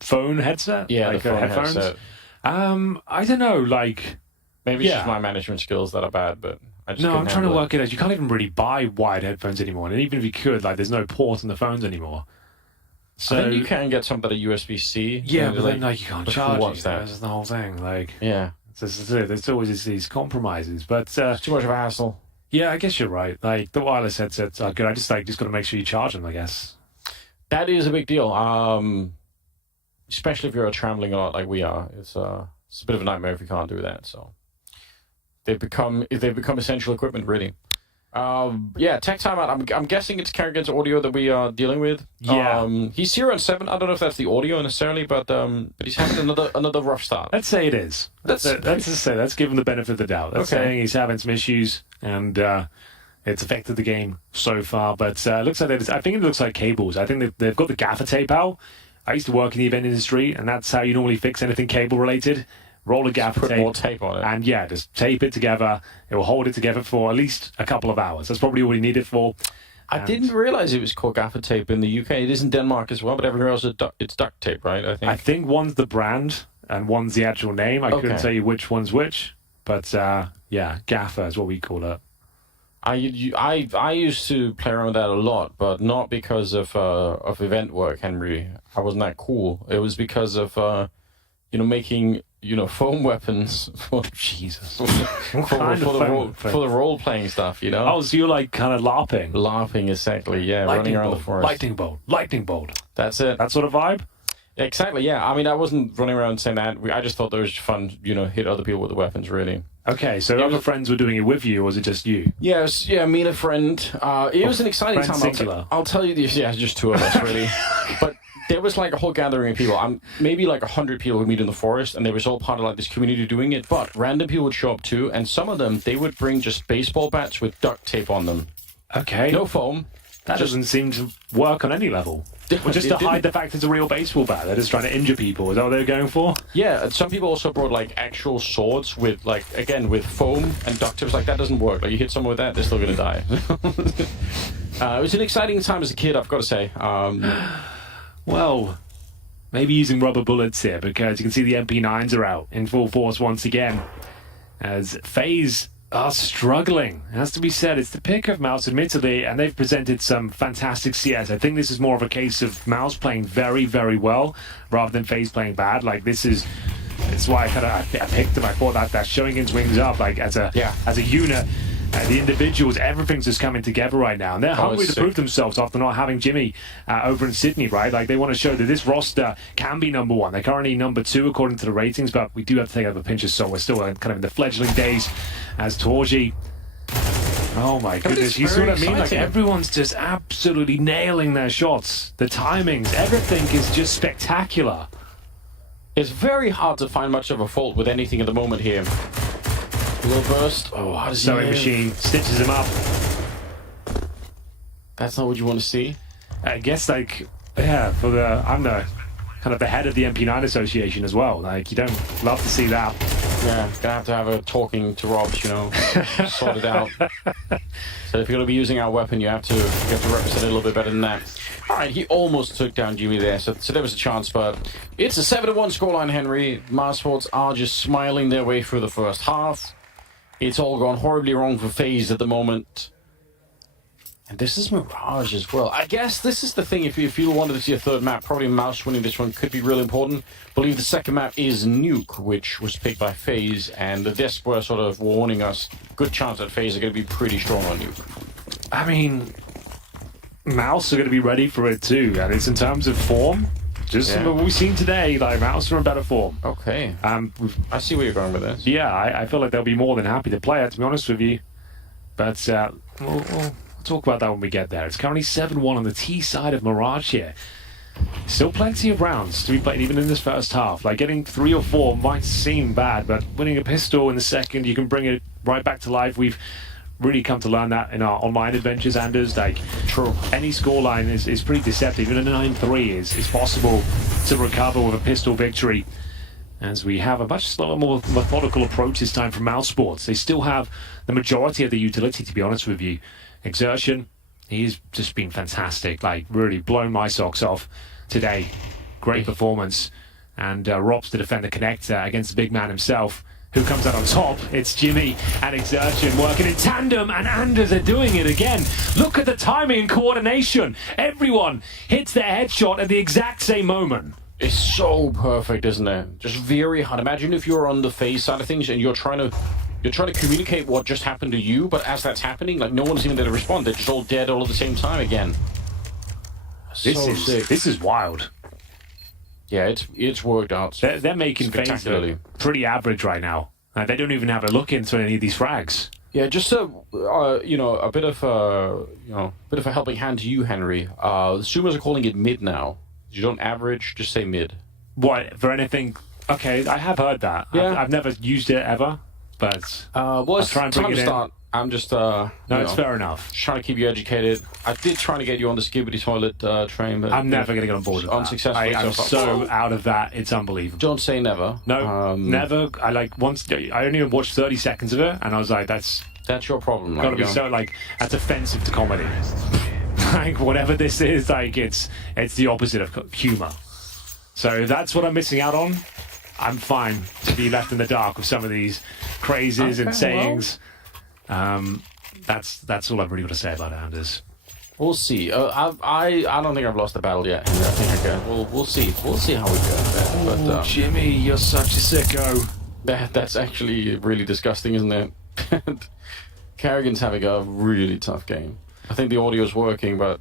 phone headset? Yeah, like the phone headphones? headset. I don't know. Like maybe it's just my management skills that are bad, but I just I'm trying to work it out. You can't even really buy wired headphones anymore, and even if you could, like, there's no port on the phones anymore. So I think you can get some that are USB-C. Yeah, but then you can't charge it. That? That's the whole thing. Like, yeah. There's always these compromises, but it's too much of a hassle. Yeah, I guess you're right. Like the wireless headsets are good. I just got to make sure you charge them, I guess. That is a big deal. Especially if you're traveling a lot like we are. It's a bit of a nightmare if you can't do that. So they've become essential equipment, really. Tech timeout. I'm guessing it's Carrigan's audio that we are dealing with. Yeah. He's 0-7. I don't know if that's the audio necessarily, but he's having another rough start. Let's say it is. Let's just say let's give him the benefit of the doubt. Let's say he's having some issues and it's affected the game so far. But it looks like I think it looks like cables. I think they've got the gaffer tape out. I used to work in the event industry, and that's how you normally fix anything cable related. Roll a gaffer tape. Put more tape on it. And just tape it together. It will hold it together for at least a couple of hours. That's probably all you need it for. I didn't realize it was called gaffer tape in the UK. It is in Denmark as well, but everywhere else it's duct tape, right? I think one's the brand and one's the actual name. I couldn't tell you which one's which, but gaffer is what we call it. I used to play around with that a lot, but not because of event work, Henry. I wasn't that cool. It was because of making foam weapons for Jesus for the role playing stuff. Oh, so you're like kind of LARPing. LARPing, exactly. Yeah, running around the forest. Lightning bolt. That's it. That sort of vibe. Exactly. Yeah. I mean, I wasn't running around saying that. I just thought it was fun. Hit other people with the weapons. Really. Okay, so other friends were doing it with you, or was it just you? Yes, me and a friend. It was an exciting time. I'll tell you this. Yeah, just two of us, really. But there was like a whole gathering of people. Maybe like 100 people would meet in the forest, and they was all part of like this community doing it. But random people would show up too, and some of them, they would bring just baseball bats with duct tape on them. Okay. No foam. That doesn't seem to work on any level. Well, just to hide the fact it's a real baseball bat. They're just trying to injure people. Is that what they're going for? Yeah, some people also brought like actual swords with with foam and duct tape. Like that doesn't work. Like you hit someone with that, they're still going to die. It was an exciting time as a kid, I've got to say. Well, maybe using rubber bullets here, because you can see the MP9s are out in full force once again. As FaZe are struggling, it has to be said. It's the pick of MOUZ, admittedly, and they've presented some fantastic CS. I think this is more of a case of MOUZ playing very, very well rather than FaZe playing bad. Like it's why I picked them. I thought that showing his wings up, like as a unit. the individuals, everything's just coming together right now. And they're hungry to prove themselves after not having Jimmy over in Sydney, right? Like, they want to show that this roster can be number one. They're currently number 2 according to the ratings, but we do have to take it with a pinch of salt. We're still kind of in the fledgling days as Torji. Oh my goodness, you see what I mean? Like, everyone's just absolutely nailing their shots. The timings, everything is just spectacular. It's very hard to find much of a fault with anything at the moment here. A little burst. Oh, sewing machine stitches him up. That's not what you want to see. I guess, like, yeah, I'm the kind of the head of the MP9 Association as well. Like, you don't love to see that. Yeah, gonna have a talking to Robs, sort it out. So if you're gonna be using our weapon, you have to represent it a little bit better than that. All right, he almost took down Jimmy there, so there was a chance, but it's a 7-1 scoreline, Henry. MOUZ Sports are just smiling their way through the first half. It's all gone horribly wrong for FaZe at the moment. And this is Mirage as well. I guess this is the thing, if you wanted to see a third map, probably MOUZ winning this one could be really important. I believe the second map is Nuke, which was picked by FaZe, and the Disc were sort of warning us, good chance that FaZe are going to be pretty strong on Nuke. I mean, MOUZ are going to be ready for it too, and it's in terms of form. Just what we've seen today, like, MOUZ are in better form. Okay. I see where you're going with this. Yeah, I feel like they'll be more than happy to play it, to be honest with you. But we'll talk about that when we get there. It's currently 7-1 on the T side of Mirage here. Still plenty of rounds to be played, even in this first half. Like, getting 3 or 4 might seem bad, but winning a pistol in the second, you can bring it right back to life. We've really come to learn that in our online adventures, Anders. Like, true, any scoreline is pretty deceptive. Even a 9-3 is possible to recover with a pistol victory. As we have a much slower, more methodical approach this time from MOUZ Sports. They still have the majority of the utility, to be honest with you. Exertion, he's just been fantastic. Like, really blown my socks off today. Great performance. And Robs, the defender, connector against the big man himself. Who comes out on top? It's Jimmy and Exertion working in tandem, and Anders are doing it again. Look at the timing and coordination. Everyone hits their headshot at the exact same moment. It's so perfect, isn't it? Just very hard. Imagine if you're on the FaZe side of things and you're trying to communicate what just happened to you, but as that's happening, like, no one's even there to respond. They're just all dead all at the same time again. This is wild. Yeah, it's worked out. They're making FaZe pretty average right now. They don't even have a look into any of these frags. Yeah, just a bit of a helping hand to you, Henry. The streamers are calling it mid now. You don't average, just say mid. What, for anything? Okay, I have heard that. Yeah. I've never used it ever, but well, it's I'll try and bring time it to in. start. I'm just it's fair enough. Trying to keep you educated. I did try to get you on the skibbity toilet train, but I'm never going to get on board with that. Unsuccessfully. I'm so out of that. It's unbelievable. Don't say never. No, never. I only watched 30 seconds of it, and I was like, that's your problem. Got to be so, like, that's offensive to comedy. Like, whatever this is, like, it's the opposite of humor. So if that's what I'm missing out on, I'm fine to be left in the dark with some of these crazes and sayings. That's all I've really got to say about it, Anders. We'll see. I don't think I've lost the battle yet. I think I can. We'll see. We'll see how we go. But Jimmy, you're such a sicko. That's actually really disgusting, isn't it? Kerrigan's having a really tough game. I think the audio's working, but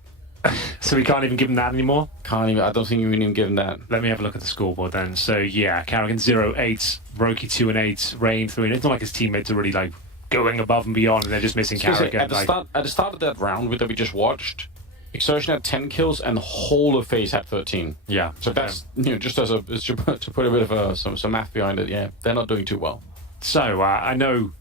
so we can't even give him that anymore? Can't even. I don't think we can even give him that. Let me have a look at the scoreboard then. So yeah, Kerrigan 0-8, Roki 2-8, Rain 3. It's not like his teammates are really like going above and beyond, and they're just missing Kerrigan. At the start of that round that we just watched, Exertion had 10 kills and the whole of FaZe had 13. Yeah. So that's just as to put a bit of some math behind it. Yeah, they're not doing too well. So I know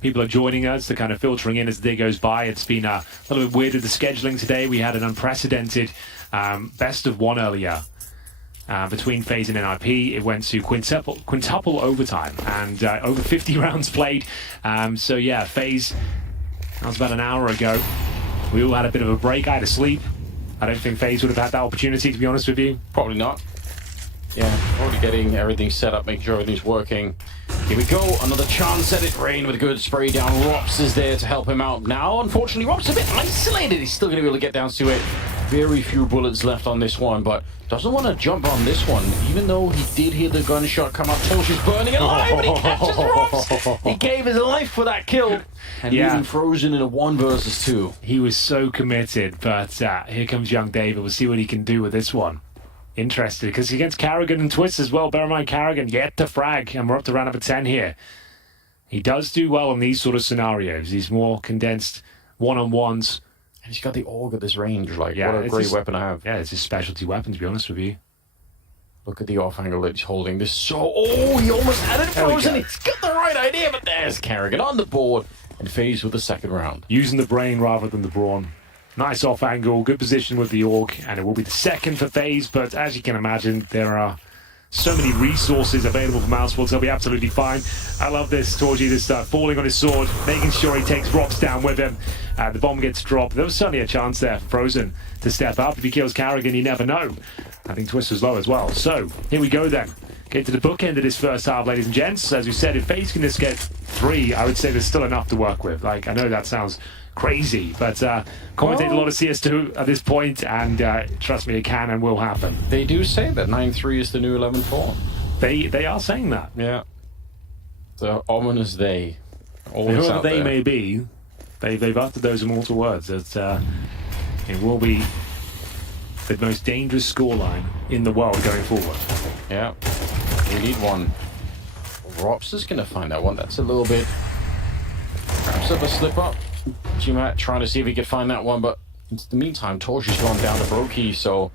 people are joining us. They're kind of filtering in as the day goes by. It's been a little bit weird with the scheduling today. We had an unprecedented best of one earlier between FaZe and NIP. It went to quintuple overtime and over 50 rounds played. So yeah, FaZe, that was about an hour ago. We all had a bit of a break. I had to sleep. I don't think FaZe would have had that opportunity, to be honest with you. Probably not. Yeah, already getting everything set up, making sure everything's working. Here we go, another chance at it. Rain with a good spray down. Rops is there to help him out. Now, unfortunately, Rops a bit isolated. He's still going to be able to get down to it. very few bullets left on this one, but doesn't want to jump on this one, even though he did hear the gunshot come up. Torch burning alive, and he catches Rops. He gave his life for that kill, and leaving Frozen in a 1 versus 2. He was so committed, but here comes young David. We'll see what he can do with this one. Interested, because against Carrigan and Twist as well. Bear in mind, Carrigan yet to frag, and we're up to round number 10 here. He does do well in these sort of scenarios. He's more condensed one-on-ones. And he's got the AUG at this range. Like, what a great weapon to have. Yeah, it's his specialty weapon, to be honest with you. Look at the off angle that he's holding. This so... Oh, he almost had it frozen. He's got the right idea, but there's Carrigan on the board. And FAZE with the second round. Using the brain rather than the brawn. Nice off angle, good position with the AUG, and it will be the second for FAZE, but as you can imagine, there are so many resources available for MOUZ, so he'll be absolutely fine. I love this, Torgy, this falling on his sword, making sure he takes Rops down with him. The bomb gets dropped. There was certainly a chance there for Frozen to step up. If he kills Carrigan, you never know. I think Twist was low as well. So, here we go then. Get to the bookend of this first half, ladies and gents. As we said, if FAZE can just get 3, I would say there's still enough to work with. Like, I know that sounds crazy, but commentate a lot of CS2 at this point, and trust me, it can and will happen. They do say that 9-3 is the new 11-4. They are saying that. Yeah. The ominous they. Whoever they may be, they've uttered those immortal words that it will be the most dangerous scoreline in the world going forward. Yeah. We need one. Rops is going to find that one. That's a little bit... perhaps of a slip-up. G-Mat trying to see if he could find that one, but in the meantime, Torch has gone down to Brokey, so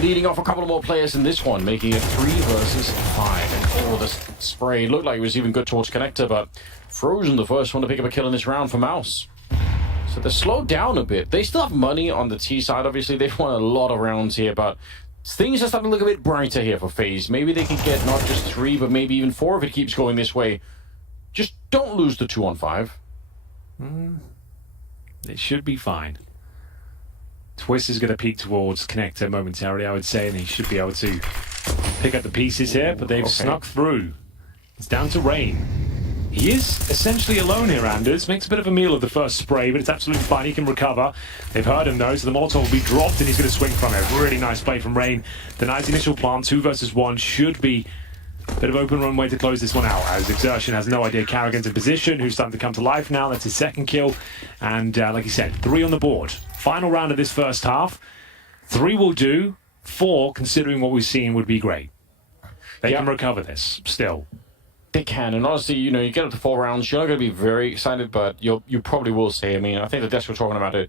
leading off a couple of more players in this one, making it 3 versus 5. And oh, the spray looked like it was even good towards Connector, but Frozen, the first one to pick up a kill in this round for MOUZ. So they're slowed down a bit. They still have money on the T side, obviously. They've won a lot of rounds here, but things are starting to look a bit brighter here for FAZE. Maybe they can get not just 3, but maybe even 4 if it keeps going this way. Just don't lose the 2-on-5. It should be fine. Twist is going to peek towards Connector momentarily, I would say, and he should be able to pick up the pieces here, but they've snuck through. It's down to Rain. He is essentially alone here, Anders. Makes a bit of a meal of the first spray, but it's absolutely fine. He can recover. They've heard him, though, so the Molotov will be dropped, and he's going to swing from it. Really nice play from Rain. The nice initial plant, 2 versus 1, should be a bit of open runway to close this one out, as Exertion has no idea Carrigan's in position, who's starting to come to life now. That's his second kill. And like you said, 3 on the board. Final round of this first half. 3 will do. 4, considering what we've seen, would be great. They can recover this, still. They can, and honestly, you know, you get up to 4 rounds, you're not going to be very excited, but you probably will say, I mean, I think the desk we're talking about it.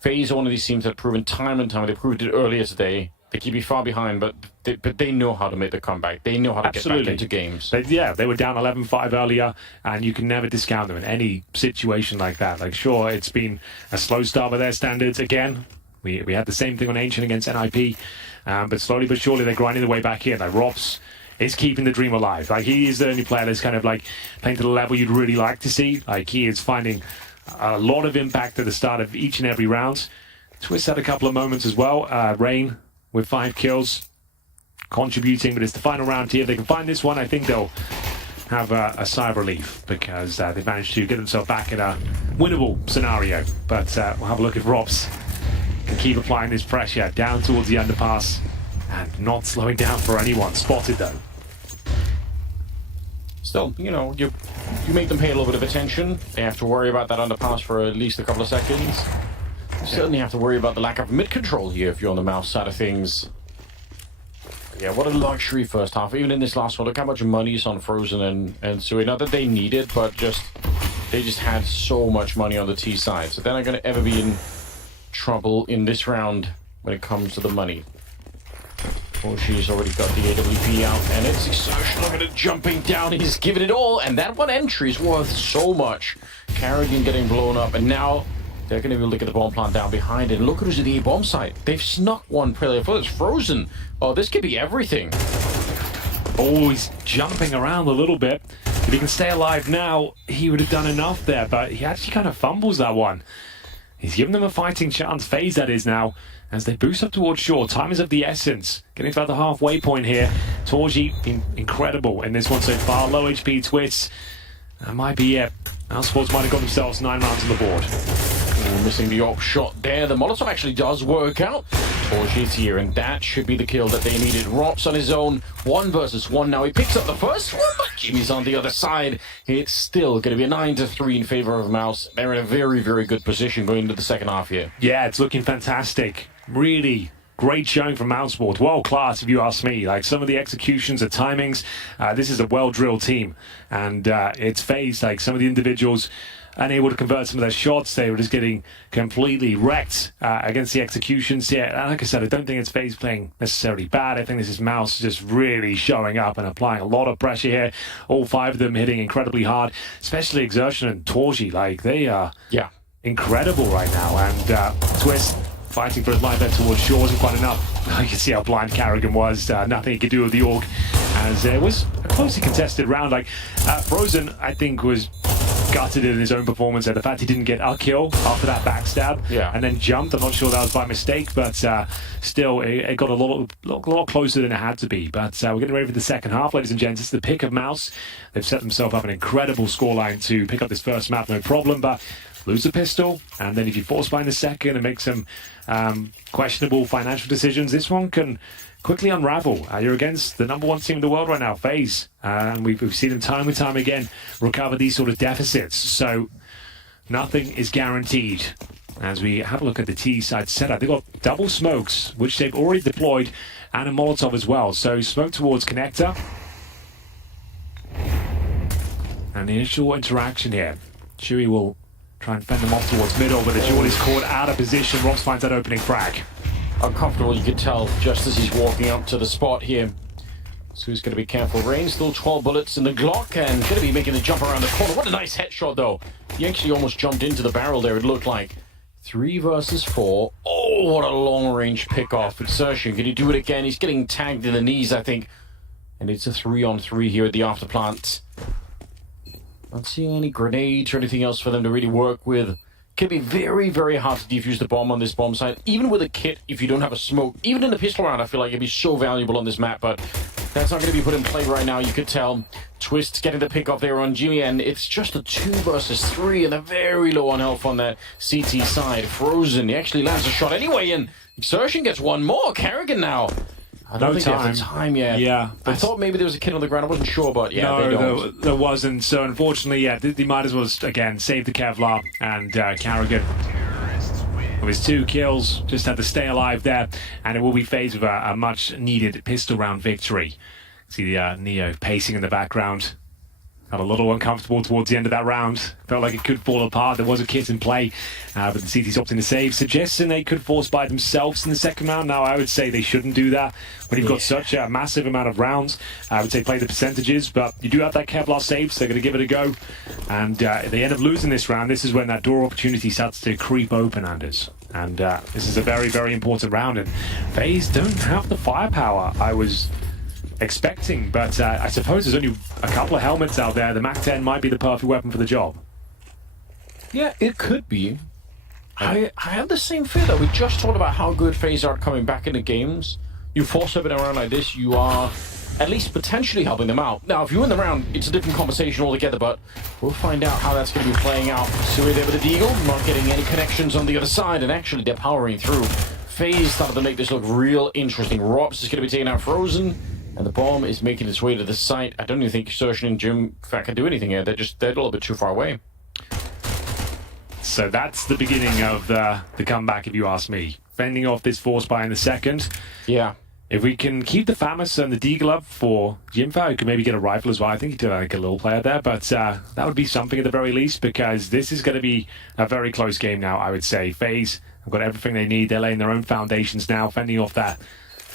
FAZE are one of these teams that have proven time and time. They proved it earlier today. They keep you far behind, but they know how to make the comeback. They know how to get back into games. They were down 11-5 earlier, and you can never discount them in any situation like that. Like, sure, it's been a slow start by their standards. Again, we had the same thing on Ancient against NIP, but slowly but surely they're grinding their way back in. Like, Rops is keeping the dream alive. Like, he is the only player that's kind of like playing to the level you'd really like to see. Like, he is finding a lot of impact at the start of each and every round. Twist had a couple of moments as well. Rain with 5 kills, contributing, but it's the final round here. If they can find this one, I think they'll have a sigh of relief, because they've managed to get themselves back in a winnable scenario. But we'll have a look if Rops can keep applying this pressure down towards the underpass and not slowing down for anyone. Spotted, though. Still, you know, you make them pay a little bit of attention. They have to worry about that underpass for at least a couple of seconds. You certainly have to worry about the lack of mid-control here if you're on the MOUZ side of things. Yeah, what a luxury first half. Even in this last one, look how much money is on Frozen and Sui. Not that they need it, but they just had so much money on the T side. So they're not going to ever be in trouble in this round when it comes to the money. Oh, she's already got the AWP out, and it's Exertion. Look at it jumping down. He's given it all, and that one entry is worth so much. Carrigan getting blown up, and now they're going to be looking at the bomb plant down behind it. Look who's at the bomb site. They've snuck one player for this. Frozen. Oh, this could be everything. Oh, he's jumping around a little bit. If he can stay alive now, he would have done enough there, but he actually kind of fumbles that one. He's given them a fighting chance. FAZE, that is, now, as they boost up towards shore. Time is of the essence. Getting to about the halfway point here. Torgy been incredible in this one so far. Low HP Twist. That might be it. Our Sports might have got themselves 9 rounds on the board. We're missing the op shot there. The Molotov actually does work out. Torchy's here, and that should be the kill that they needed. Rob's on his own, 1 versus 1 now. He picks up the first one, but Jimmy's on the other side. It's still going to be a 9-3 in favor of MOUZ. They're in a very, very good position going into the second half here. Yeah, it's looking fantastic. Really great showing from MOUZ Sport. World class, if you ask me. Like some of the executions, the timings. This is a well-drilled team, and it's FAZE. Like some of the individuals unable to convert some of their shots. They were just getting completely wrecked against the executions. Yeah, like I said, I don't think it's FAZE playing necessarily bad. I think this is MOUZ just really showing up and applying a lot of pressure here. All 5 of them hitting incredibly hard, especially Exertion and Torchy. Like they are incredible right now. And Twist fighting for his life there towards shore wasn't quite enough. You can see how blind Carrigan was. Nothing he could do with the Orc, as it was a closely contested round. Like Frozen, I think, was gutted in his own performance there. The fact he didn't get a kill after that backstab and then jumped. I'm not sure that was by mistake, but still, it got a lot closer than it had to be. But we're getting ready for the second half, ladies and gents. It's the pick of MOUZ. They've set themselves up an incredible scoreline to pick up this first map, no problem, but lose the pistol, and then if you force buy in the second and make some questionable financial decisions, this one can quickly unravel. You're against the number 1 team in the world right now, FAZE, and we've seen them time and time again recover these sort of deficits. So nothing is guaranteed. As we have a look at the T side setup, they've got double smokes, which they've already deployed, and a Molotov as well. So smoke towards connector, and the initial interaction here. Chewy will try and fend them off towards middle, but the Jordan is caught out of position. Ross finds that opening frag. Uncomfortable, you could tell, just as he's walking up to the spot here. So he's going to be careful. Rain, still 12 bullets in the Glock, and going to be making the jump around the corner. What a nice headshot, though. He actually almost jumped into the barrel there, it looked like. 3 versus 4. Oh, what a long-range pick-off. Exertion, can he do it again? He's getting tagged in the knees, I think. And it's a 3-on-3 here at the afterplant. Not seeing any grenades or anything else for them to really work with. Can be very, very hard to defuse the bomb on this bomb site. Even with a kit, if you don't have a smoke. Even in the pistol round, I feel like it'd be so valuable on this map, but that's not going to be put in play right now. You could tell Twist getting the pick off there on Jimmy, and it's just a 2 versus 3, and they're very low on health on that CT side. Frozen, he actually lands a shot anyway, and Exertion gets one more. Carrigan now. I don't think they have the time yet. Yeah. I thought maybe there was a kid on the ground. I wasn't sure, but yeah, they no, don't. there wasn't. So unfortunately, they might as well, again, save the Kevlar, and Carrigan, with his 2 kills, just had to stay alive there, and it will be FAZE with a much-needed pistol round victory. See the Neo pacing in the background. Got a little uncomfortable towards the end of that round. Felt like it could fall apart. There was a kit in play, but the CT's opting to save, suggesting they could force buy themselves in the second round. Now, I would say they shouldn't do that when you've got such a massive amount of rounds. I would say play the percentages, but you do have that Kevlar save, so they're going to give it a go. And they end up losing this round. This is when that door opportunity starts to creep open, Anders. And this is a very, very important round. And FAZE don't have the firepower I was expecting, but I suppose there's only a couple of helmets out there. The MAC-10 might be the perfect weapon for the job. Yeah, it could be. I have the same fear, though. We just talked about how good FAZE are coming back into games. You force them around like this, you are at least potentially helping them out. Now, if you win the round, it's a different conversation altogether, but we'll find out how that's going to be playing out. Sui there with the Deagle, not getting any connections on the other side, and actually they're powering through. FAZE started to make this look real interesting. Robs is going to be taking out Frozen, and the bomb is making its way to the site. I don't even think Exertion and Jim, in fact, can do anything here. They're a little bit too far away. So that's the beginning of the comeback, if you ask me. Fending off this force buy in the second. Yeah. If we can keep the Famus and the Deagle up for Jimfa, who could maybe get a rifle as well. I think he did like a little player there, but that would be something at the very least, because this is going to be a very close game now, I would say. FAZE have got everything they need. They're laying their own foundations now, fending off that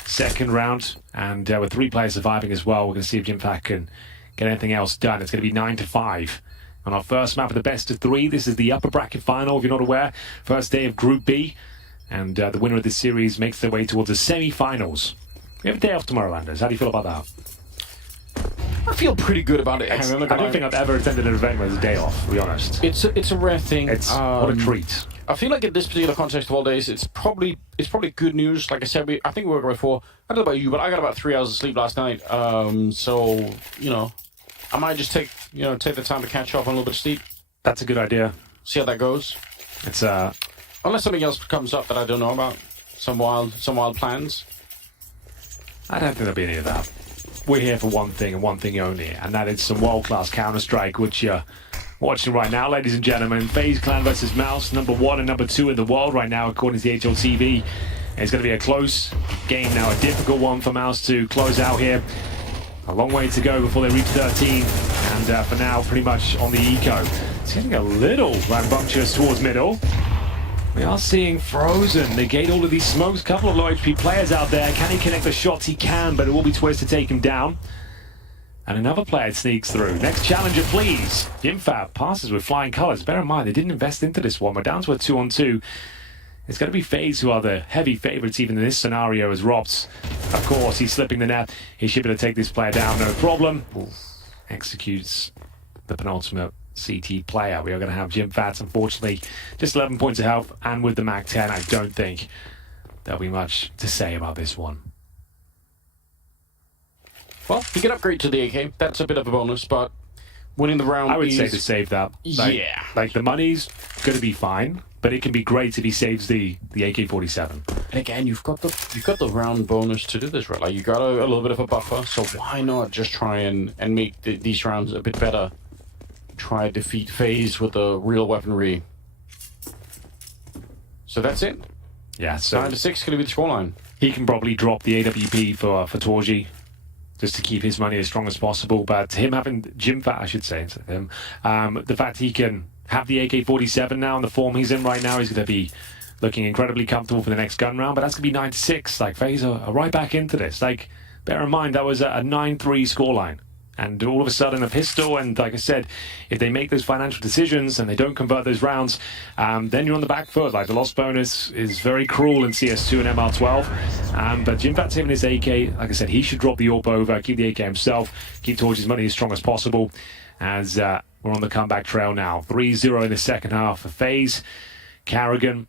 second round, and with 3 players surviving as well, we're going to see if Jimfa can get anything else done. It's going to be 9-5. On our first map of the best of 3, this is the upper bracket final, if you're not aware. First day of Group B, and the winner of this series makes their way towards the semi-finals. We have a day off tomorrow, Anders. How do you feel about that? I feel pretty good about it. I don't think I've ever attended an event where there's a day off, to be honest. It's a rare thing. It's what a treat. I feel like in this particular context of all days, it's probably good news. Like I said, I think we were going for, I don't know about you, but I got about 3 hours of sleep last night. So, you know, I might just take the time to catch up on a little bit of sleep. That's a good idea. See how that goes. It's Unless something else comes up that I don't know about. Some wild plans. I don't think there'll be any of that. We're here for one thing and one thing only, and that is some world-class Counter-Strike, which you're watching right now, ladies and gentlemen. FaZe Clan versus MOUZ, number 1 and number 2 in the world right now, according to the HLTV. It's going to be a close game now, a difficult one for MOUZ to close out here. A long way to go before they reach 13, and for now, pretty much on the eco. It's getting a little rambunctious towards middle. We are seeing Frozen negate all of these smokes. Couple of low HP players out there. Can he connect the shots? He can, but it will be Twist to take him down. And another player sneaks through. Next challenger, please. Jimfab passes with flying colors. Bear in mind, they didn't invest into this one. We're down to a 2-on-2. It's going to be FaZe who are the heavy favorites even in this scenario as Robs. Of course, he's slipping the net. He should be able to take this player down, no problem. Executes the penultimate CT player. We are going to have Jimfats, unfortunately, just 11 points of health, and with the Mac 10, I don't think there'll be much to say about this one. Well, he can upgrade to the AK. That's a bit of a bonus, but winning the round, I would say to save that. Yeah. Like the money's going to be fine, but it can be great if he saves the AK-47. And again, you've got the round bonus to do this, right? Like you got a little bit of a buffer, so why not just try and make these rounds a bit better? Try to defeat FaZe with the real weaponry. So that's it. Yeah, so 9-6 going to be the scoreline. he can probably drop the AWP for Torji just to keep his money as strong as possible. But him having Jimfat, I should say, instead of him, the fact he can have the AK-47 now in the form he's in right now, he's going to be looking incredibly comfortable for the next gun round. But that's going to be 9-6. Like, FaZe are right back into this. Like, bear in mind, that was a 9-3 scoreline. And all of a sudden, a pistol, and like I said, if they make those financial decisions and they don't convert those rounds, then you're on the back foot. Like, the loss bonus is very cruel in CS2 and MR12. But Jimfat's having his AK. Like I said, he should drop the AWP over, keep the AK himself, keep Torch's money as strong as possible, as we're on the comeback trail now. 3-0 in the second half for FaZe. Carrigan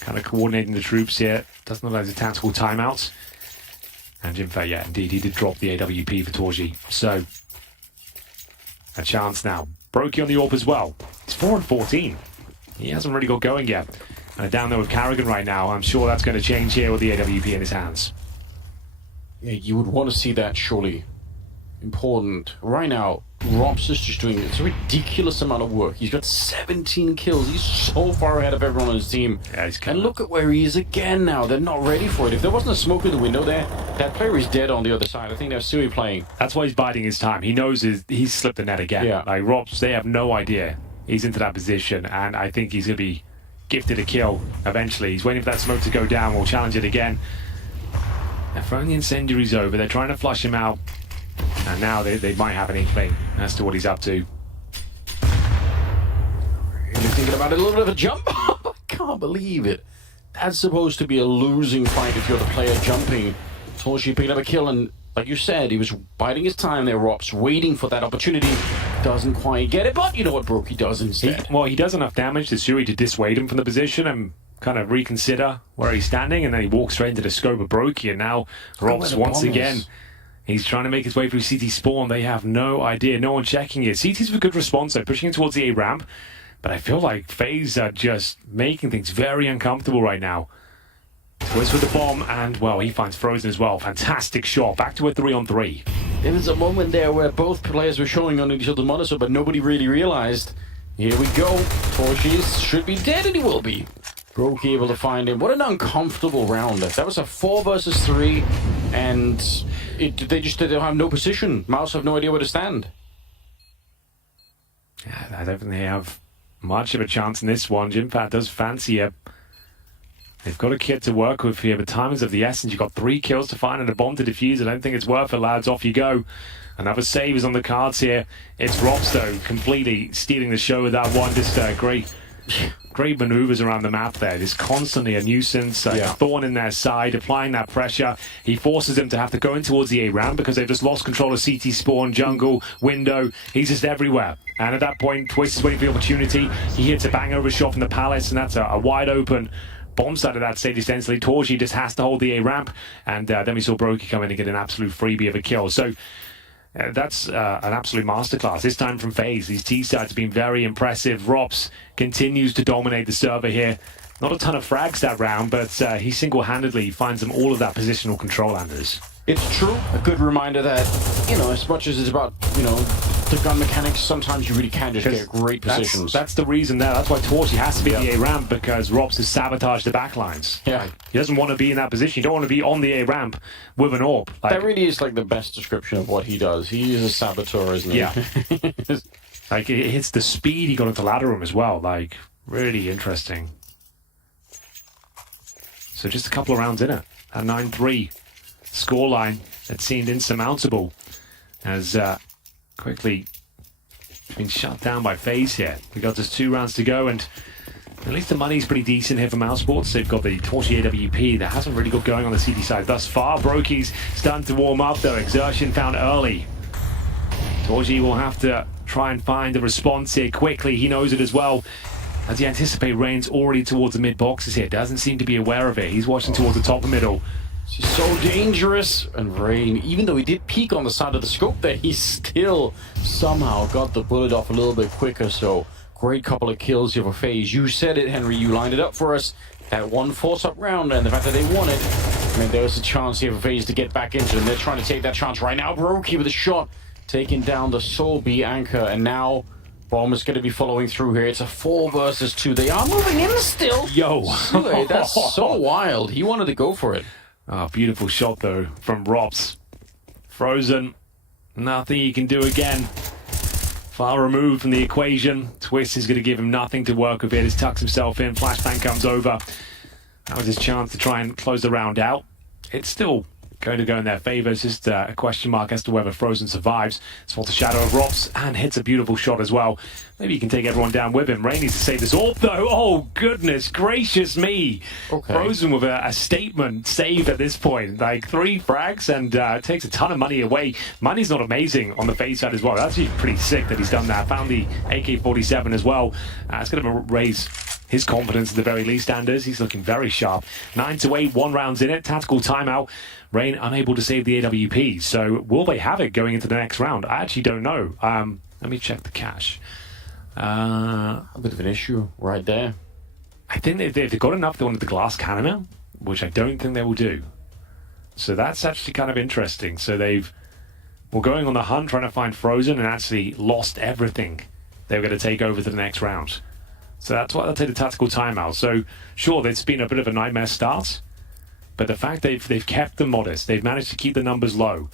kind of coordinating the troops here. Doesn't look like there's a tactical timeout. And Jimfat, yeah, indeed, he did drop the AWP for Torji. So, a chance now. Brokey on the AWP as well. He's 4-14. He hasn't really got going yet. And down there with Carrigan right now. I'm sure that's going to change here with the AWP in his hands. Yeah, you would want to see that, surely. Important. Right now, Robs is just doing a ridiculous amount of work. He's got 17 kills. He's so far ahead of everyone on his team. Yeah, and look at where he is again now. They're not ready for it. If there wasn't a smoke in the window there, that player is dead on the other side. I think they're Sui playing. That's why he's biding his time. He knows he's slipped the net again. Yeah. Like, Robs, they have no idea he's into that position. And I think he's going to be gifted a kill eventually. He's waiting for that smoke to go down. We'll challenge it again. They're throwing the incendiaries over. They're trying to flush him out. And now they might have an inkling as to what he's up to. Really thinking about it, a little bit of a jump. I can't believe it. That's supposed to be a losing fight if you're the player jumping. Torshi picking up a kill, and like you said, he was biding his time there, Robs, waiting for that opportunity. Doesn't quite get it, but you know what Brokey does instead. He does enough damage to Sui to dissuade him from the position and kind of reconsider where he's standing, and then he walks straight into the scope of Brokey, and now Robs once again... He's trying to make his way through CT spawn. They have no idea. No one checking it. CT's with good response, though, pushing it towards the A ramp. But I feel like FaZe are just making things very uncomfortable right now. Twist with the bomb, and, well, he finds Frozen as well. Fantastic shot. Back to a 3-on-3. There was a moment there where both players were showing on each other's monitor, but nobody really realized. Here we go. Torchies should be dead, and he will be. Brokey able to find him. What an uncomfortable round. That was a 4 versus 3, and they don't have no position. MOUZ have no idea where to stand. Yeah, I don't think they have much of a chance in this one. Jimfat does fancy it. They've got a kit to work with here, but time is of the essence. You've got 3 kills to find and a bomb to defuse. I don't think it's worth it, lads. Off you go. Another save is on the cards here. It's Robs, though, completely stealing the show with that one. Just great maneuvers around the map there. Just constantly a nuisance, a thorn in their side, applying that pressure. He forces them to have to go in towards the A ramp because they've just lost control of CT spawn, jungle, window. He's just everywhere. And at that point, Twist is waiting for the opportunity. He hits a bang over shot from the Palace, and that's a wide open bomb side of that stage essentially. Torji just has to hold the A ramp, and then we saw Brokey come in and get an absolute freebie of a kill. So That's an absolute masterclass. This time from FaZe. These T-sides have been very impressive. Rops continues to dominate the server here. Not a ton of frags that round, but he single-handedly finds them all of that positional control, Anders. It's true. A good reminder that, you know, as much as it's about, you know, the gun mechanics, sometimes you really can just get great positions. That's the reason there. That's why Torchy has to be the A ramp, because Rops has sabotaged the backlines. Yeah. He doesn't want to be in that position. You don't want to be on the A ramp with an AWP. Like, that really is like the best description of what he does. He is a saboteur, isn't he? Yeah. Like, it hits the speed he got into ladder room as well. Like, really interesting. So just a couple of rounds in it. A 9-3 scoreline that seemed insurmountable has quickly been shut down by FaZe here. We got just 2 rounds to go, and at least the money's pretty decent here for MOUZ Sports. They've got the Torchy AWP that hasn't really got going on the CD side thus far. Brokey's starting to warm up though. Exertion found early. Torchy will have to try and find a response here quickly. He knows it as well. As you anticipate, Rain's already towards the mid boxes here. Doesn't seem to be aware of it. He's watching towards the top of middle. She's so dangerous. And Rain, even though he did peek on the side of the scope there, he still somehow got the bullet off a little bit quicker. So great couple of kills here for FaZe. You said it, Henry. You lined it up for us. That one force-up round, and the fact that they won it, I mean, there was a chance here for FaZe to get back into it. And they're trying to take that chance right now. Brokey with a shot, taking down the Soul B anchor, and now Bomb is going to be following through here. It's a 4 versus 2. They are moving in still. Yo. Sule, that's so wild. He wanted to go for it. Oh, beautiful shot, though, from Rops. Frozen. Nothing he can do again. Far removed from the equation. Twist is going to give him nothing to work with here. Just tucks himself in. Flashbang comes over. That was his chance to try and close the round out. It's still going to go in their favor. It's just a question mark as to whether Frozen survives. Spots a shadow of Rops and hits a beautiful shot as well. Maybe he can take everyone down with him. Rain needs to save this AWP though. Oh, goodness gracious me. Okay. Frozen with a statement save at this point. Like 3 frags and takes a ton of money away. Money's not amazing on the FaZe side as well. That's actually pretty sick that he's done that. Found the AK-47 as well. It's going to raise his confidence at the very least, Anders. He's looking very sharp. 9-8, 1 round's in it. Tactical timeout. Rain unable to save the AWP. So will they have it going into the next round? I actually don't know. Let me check the cache. A bit of an issue right there. I think they've got enough they wanted the glass cannon, which I don't think they will do. So that's actually kind of interesting. So were going on the hunt trying to find Frozen and actually lost everything they were going to take over to the next round. So that's why they'll take the tactical timeout. So sure, it's been a bit of a nightmare start, but the fact they've kept them modest, they've managed to keep the numbers low.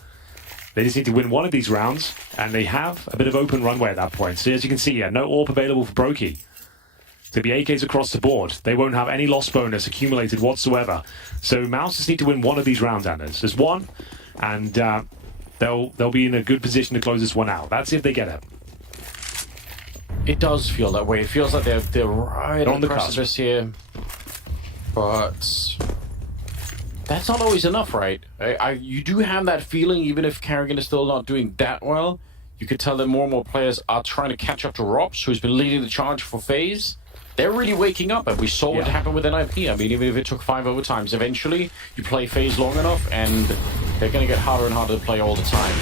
They just need to win one of these rounds, and they have a bit of open runway at that point. So as you can see here, no AWP available for Brokey. To be AKs across the board, they won't have any loss bonus accumulated whatsoever. So MOUZ just need to win one of these rounds, Anders. There's one, and they'll be in a good position to close this one out. That's if they get it. It does feel that way. It feels like they're right on the precipice here, but that's not always enough, right? You do have that feeling, even if Karrigan is still not doing that well. You could tell that more and more players are trying to catch up to Rops, who's been leading the charge for FaZe. They're really waking up, and we saw what happened with NIP. I mean, even if it took 5 overtimes, eventually you play FaZe long enough, and they're going to get harder and harder to play all the time.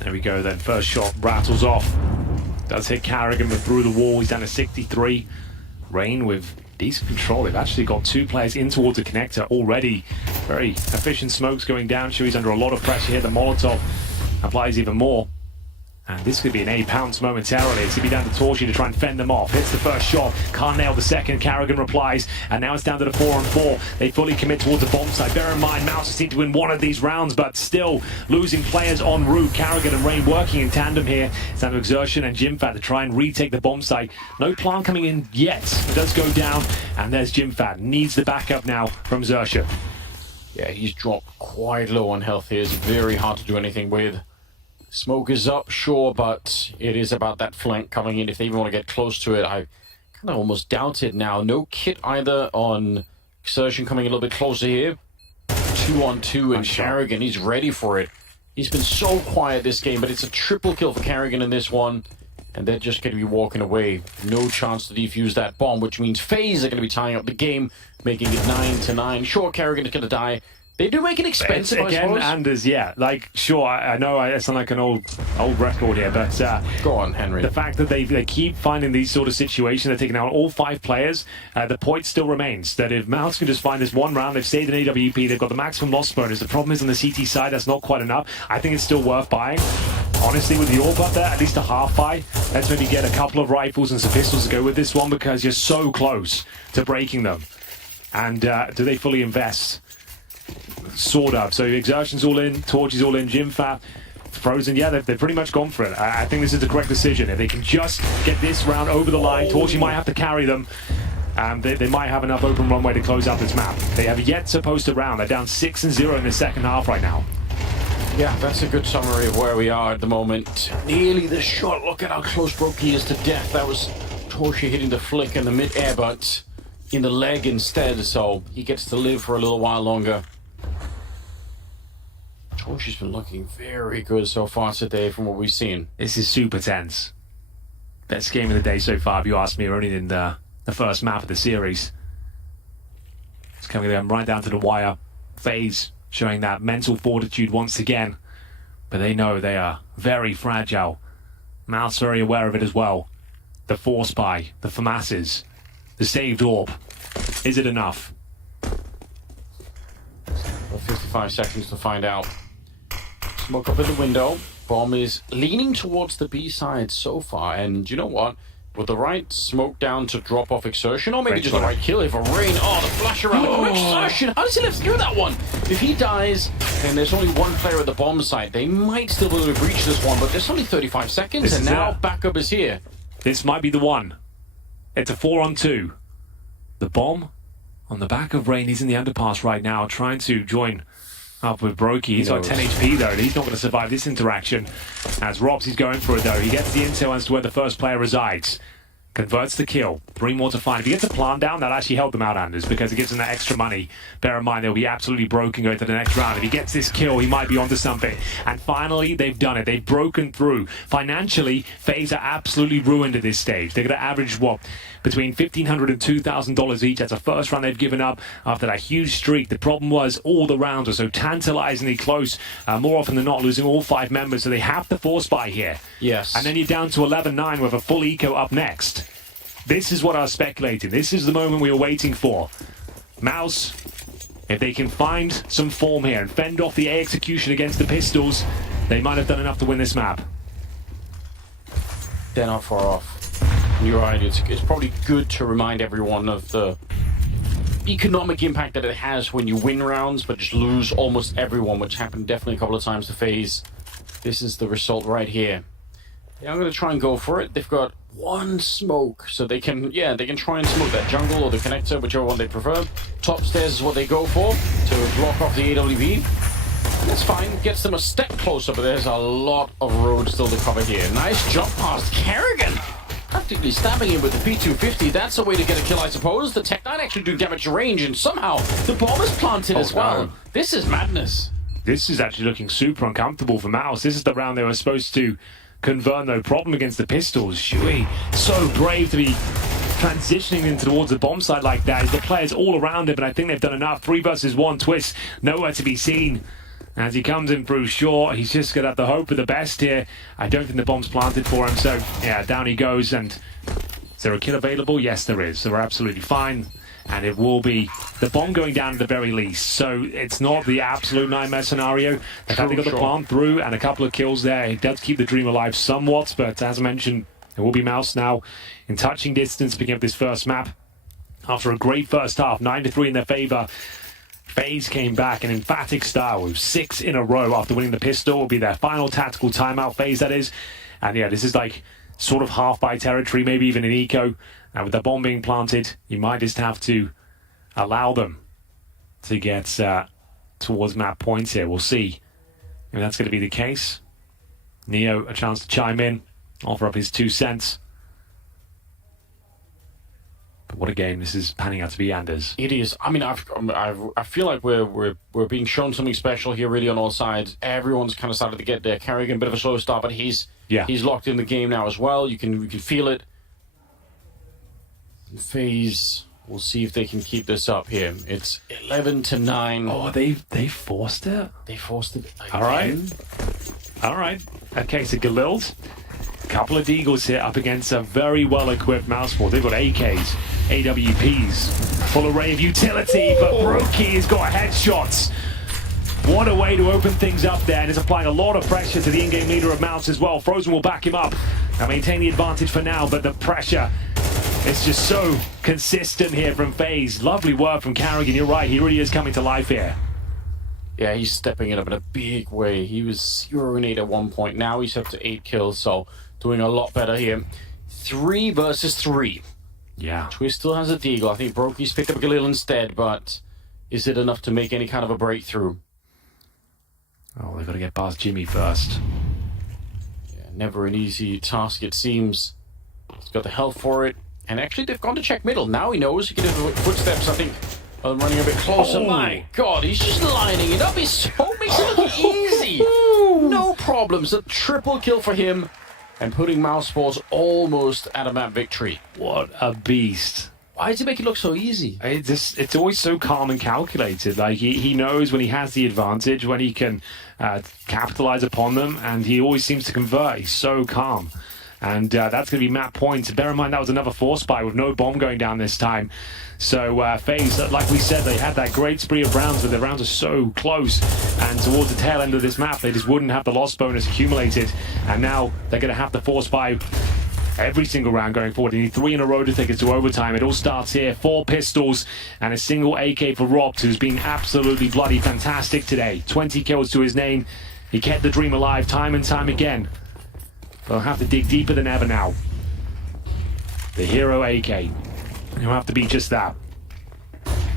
There we go then. First shot rattles off. Does hit Karrigan, but through the wall. He's down to 63. Rain with decent control. They've actually got 2 players in towards the connector already. Very efficient smokes going down. Shui's under a lot of pressure here. The Molotov applies even more. And this could be an A-pounce momentarily. It's going to be down to Torchy to try and fend them off. Hits the first shot, can't nail the second. Karrigan replies, and now it's down to the 4-on-4. They fully commit towards the bomb site. Bear in mind, MOUZ just need to win one of these rounds, but still losing players en route. Karrigan and Rain working in tandem here. It's down to Exertion and Jimfat to try and retake the bomb site. No plan coming in yet. It does go down, and there's Jimfat. Needs the backup now from Exertion. Yeah, he's dropped quite low on health here. It's very hard to do anything with. Smoke is up, sure, but it is about that flank coming in. If they even want to get close to it, I kind of almost doubt it now. No kit either on Exertion coming a little bit closer here. 2-on-2, and Karrigan, he's ready for it. He's been so quiet this game, but it's a triple kill for Karrigan in this one. And they're just going to be walking away. No chance to defuse that bomb, which means FaZe are going to be tying up the game, making it 9-9. Sure, Karrigan is going to die, They do make it expensive, I Again, suppose. Anders, yeah. Like, sure, I know I sound like an old record here, but Go on, Henry. the fact that they keep finding these sort of situations, they're taking out all 5 players, the point still remains that if MOUZ can just find this one round, they've stayed in AWP, they've got the maximum loss bonus. The problem is on the CT side, that's not quite enough. I think it's still worth buying. Honestly, with the AWP up there, at least a half buy. Let's maybe get a couple of rifles and some pistols to go with this one because you're so close to breaking them. And do they fully invest? Sort of. So Exertion's all in, Torch is all in, Jimfa, Frozen, yeah, they've pretty much gone for it. I think this is the correct decision. If they can just get this round over the line, Torchy might have to carry them. They might have enough open runway to close out this map. They have yet to post a round. They're down 6-0 in the second half right now. Yeah, that's a good summary of where we are at the moment. Nearly the shot. Look at how close Brokey is to death. That was Torchy hitting the flick in the mid-air, but in the leg instead, so he gets to live for a little while longer. Torchy's been looking very good so far today from what we've seen. This is super tense. Best game of the day so far, if you ask me. We're only in the first map of the series. It's coming right down to the wire. FaZe showing that mental fortitude once again. But they know they are very fragile. MOUZ very aware of it as well. The force buy, the FAMASes, the saved AWP. Is it enough? 55 seconds to find out. Smoke up in the window. Bomb is leaning towards the B side so far, and you know what? With the right smoke down to drop off Exertion, or maybe just the right kill if a rain. Oh, the flash around the corner. Exertion! How does he live through that one? If he dies, then there's only one player at the bomb site. They might still be able to breach this one, but there's only 35 seconds, and now backup is here. This might be the one. It's a 4-on-2. The bomb on the back of Rain. He's in the underpass right now, trying to join up with Brokey. He's got 10 HP though. He's not going to survive this interaction. As Robs, going for it though. He gets the intel as to where the first player resides. Converts the kill. 3 more to find. If he gets a plant down, that actually helped them out, Anders, because it gives them that extra money. Bear in mind, they'll be absolutely broken going to the next round. If he gets this kill, he might be onto something. And finally, they've done it. They've broken through. Financially, FaZe are absolutely ruined at this stage. They're going to average, what, between $1,500 and $2,000 each. That's a first round they've given up after that huge streak. The problem was all the rounds were so tantalizingly close. More often than not, losing all 5 members, so they have to force buy here. Yes. And then you're down to 11-9 with a full eco up next. This is what I was speculating. This is the moment we were waiting for. MOUZ, if they can find some form here and fend off the A execution against the Pistols, they might have done enough to win this map. They're not far off. You're right. It's probably good to remind everyone of the economic impact that it has when you win rounds, but just lose almost everyone, which happened definitely a couple of times to FaZe. This is the result right here. Yeah, I'm going to try and go for it. They've got 1 smoke, so they can try and smoke that jungle or the connector, whichever one they prefer. Top stairs is what they go for to block off the AWP. That's fine, gets them a step closer, but there's a lot of road still to cover here. Nice jump past Kerrigan. Practically stabbing him with the P250. That's a way to get a kill, I suppose. The Tech 9 actually doing damage to range, and somehow the bomb is planted as well. No. This is madness. This is actually looking super uncomfortable for MOUZ. This is the round they were supposed to convert no problem against the Pistols. Shui, so brave to be transitioning in towards the bomb side like that. The players all around him, but I think they've done enough. 3 versus 1 twist, nowhere to be seen. As he comes in through short, he's just going to have the hope of the best here. I don't think the bomb's planted for him, so yeah, down he goes. And is there a kill available? Yes, there is. So we're absolutely fine. And it will be the bomb going down at the very least. So it's not the absolute nightmare scenario. The fact they got the plant through and a couple of kills there, it does keep the dream alive somewhat. But as I mentioned, it will be MOUZ now in touching distance, picking up this first map. After a great first half, 9-3 in their favor. FaZe came back in emphatic style with 6 in a row after winning the pistol. It will be their final tactical timeout phase, that is. And yeah, this is like sort of half by territory, maybe even an eco. And with the bomb being planted, you might just have to allow them to get towards map points here. We'll see if that's going to be the case. Neo, a chance to chime in, offer up his 2 cents. But what a game this is panning out to be, Anders. It is. I mean, I feel like we're being shown something special here, really, on all sides. Everyone's kind of started to get there. Kerrigan, a bit of a slow start, but he's locked in the game now as well. You can feel it. FaZe We'll see if they can keep this up here. It's 11-9. Oh, they forced it? They forced it again. All right. Okay, so Galil's. A couple of Deagles here up against a very well-equipped Mousesports. They've got AKs, AWPs, full array of utility, but Brokey has got headshots. What a way to open things up there, and is applying a lot of pressure to the in-game leader of MOUZ as well. Frozen will back him up and maintain the advantage for now, but the pressure is just so consistent here from FaZe. Lovely work from Carrigan. You're right, he really is coming to life here. Yeah, he's stepping it up in a big way. He was 0-8 at one point. Now he's up to 8 kills, so doing a lot better here. 3 versus 3. Yeah. Twist still has a deagle. I think Brokey's picked up a Galil instead, but is it enough to make any kind of a breakthrough? Oh, they've got to get past Jimmy first. Yeah, never an easy task, it seems. He's got the health for it. And actually, they've gone to check middle. Now he knows. He can hear the footsteps, I think. I'm running a bit closer. Oh. My God, he's just lining it up. He's so makes it look easy. No problems. A triple kill for him. And putting Mousesports almost at a map victory. What a beast. Why does he make it look so easy? It's always so calm and calculated. Like, he knows when he has the advantage, when he can capitalize upon them, and he always seems to convert. He's so calm. And that's going to be map points. Bear in mind, that was another force buy with no bomb going down this time. So FaZe, like we said, they had that great spree of rounds, but the rounds are so close. And towards the tail end of this map, they just wouldn't have the loss bonus accumulated. And now they're going to have to force buy every single round going forward. You need 3 in a row to take it to overtime. It all starts here. 4 pistols and a single AK for Robt, who's been absolutely bloody fantastic today. 20 kills to his name. He kept the dream alive time and time again. They'll have to dig deeper than ever now. The hero AK. He'll have to be just that.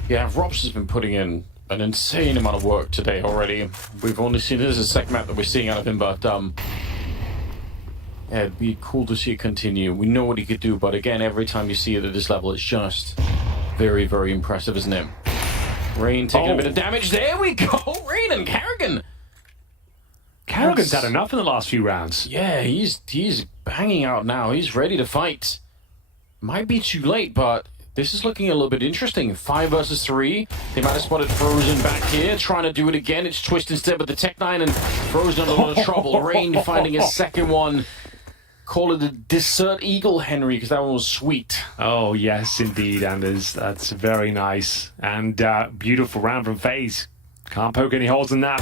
Yeah, Robs has been putting in an insane amount of work today already. We've only seen this as a second map that we're seeing out of him, but yeah, it'd be cool to see it continue. We know what he could do, but again, every time you see it at this level, it's just very, very impressive, isn't it? Rain taking a bit of damage. There we go. Rain and Carrigan. Carrigan's had enough in the last few rounds. Yeah, he's banging out now. He's ready to fight. Might be too late, but this is looking a little bit interesting. 5 versus 3. They might have spotted Frozen back here, trying to do it again. It's Twist instead with the Tech 9, and Frozen under a lot of trouble. Rain finding his second one. Call it a Desert Eagle, Henry, because that one was sweet. Oh, yes, indeed, Anders. That's very nice. And beautiful round from FaZe. Can't poke any holes in that.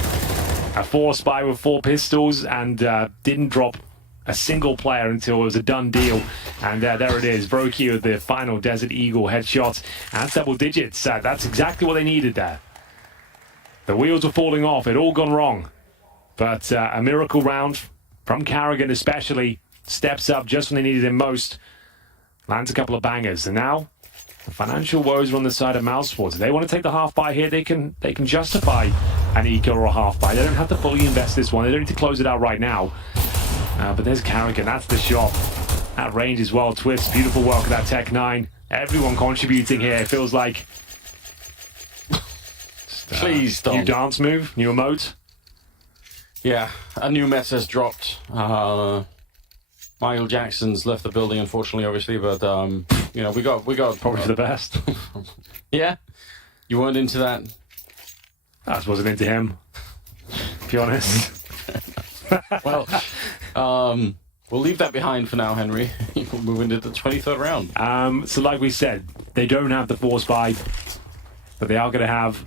A force buy with 4 pistols and didn't drop a single player until it was a done deal. And there it is. Brokey with the final Desert Eagle headshot. And that's double digits. That's exactly what they needed there. The wheels were falling off. It all gone wrong. But a miracle round from Carrigan especially. Steps up just when they needed him most. Lands a couple of bangers. And now the financial woes are on the side of Mousesports. If they want to take the half buy here, they can justify an eco or a half buy. They don't have to fully invest this one. They don't need to close it out right now. But there's Carrigan. That's the shot. At range as well. Twist. Beautiful work with that Tech 9. Everyone contributing here. It feels like... Just, Please don't. New dance move. New emote. Yeah, a new meta has dropped. Michael Jackson's left the building, unfortunately, obviously, but you know, we got Probably for the best. Yeah, you weren't into that. I just wasn't into him. To be honest. Well, we'll leave that behind for now, Henry. We'll move into the 23rd round. So like we said, they don't have the force buy, but they are going to have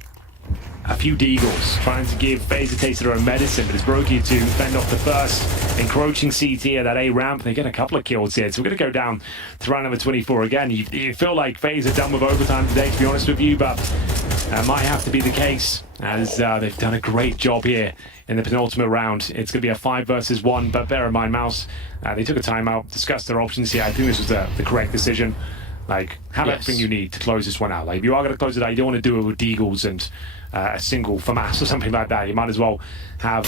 a few Deagles trying to give FaZe a taste of their own medicine, but it's Brokey to fend off the first encroaching CT at that A ramp. They get a couple of kills here, so we're going to go down to round number 24 again. You feel like FaZe are done with overtime today, to be honest with you, but might have to be the case, as they've done a great job here in the penultimate round. It's going to be a 5 versus 1, but bear in mind, MOUZ, they took a timeout, discussed their options here. I think this was the correct decision. Like, have everything you need to close this one out. Like, if you are going to close it out, you don't want to do it with Deagles and a single FAMAS or something like that. You might as well have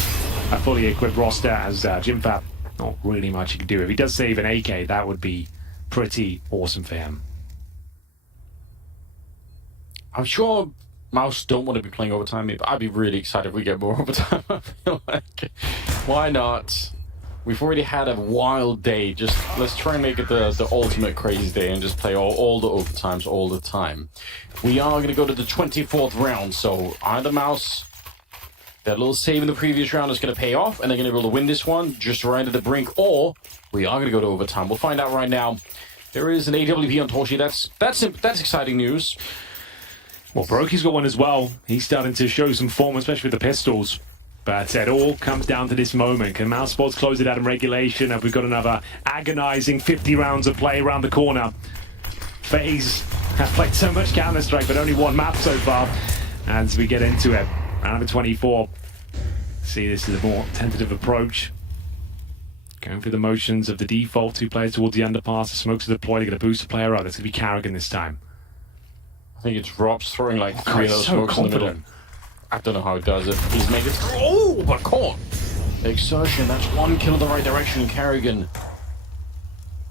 a fully equipped roster, as JimFab, not really much he can do. If he does save an AK, that would be pretty awesome for him. I'm sure MOUZ don't want to be playing overtime, but I'd be really excited if we get more overtime. I feel like, why not? We've already had a wild day. Just let's try and make it the ultimate crazy day and just play all the overtimes all the time. We are going to go to the 24th round, so either MOUZ, that little save in the previous round is going to pay off, and they're going to be able to win this one just right at the brink, or we are going to go to overtime. We'll find out right now. There is an AWP on Torshi. That's exciting news. Well, Brokey's got one as well. He's starting to show some form, especially with the pistols. But it all comes down to this moment. Can MOUZ Sports close it out in regulation? Have we got another agonizing 50 rounds of play around the corner? FaZe have played so much Counter-Strike, but only one map so far. As we get into it, round number 24. See, this is a more tentative approach. Going through the motions of the default. 2 players towards the underpass. The smokes are deployed. They're going to boost the player up. That's going to be Carrigan this time. I think it's Rob's throwing like 3 of those smokes in the middle. I don't know how he does it. He's made it through. Oh, but caught. Exertion. That's 1 kill in the right direction. Carrigan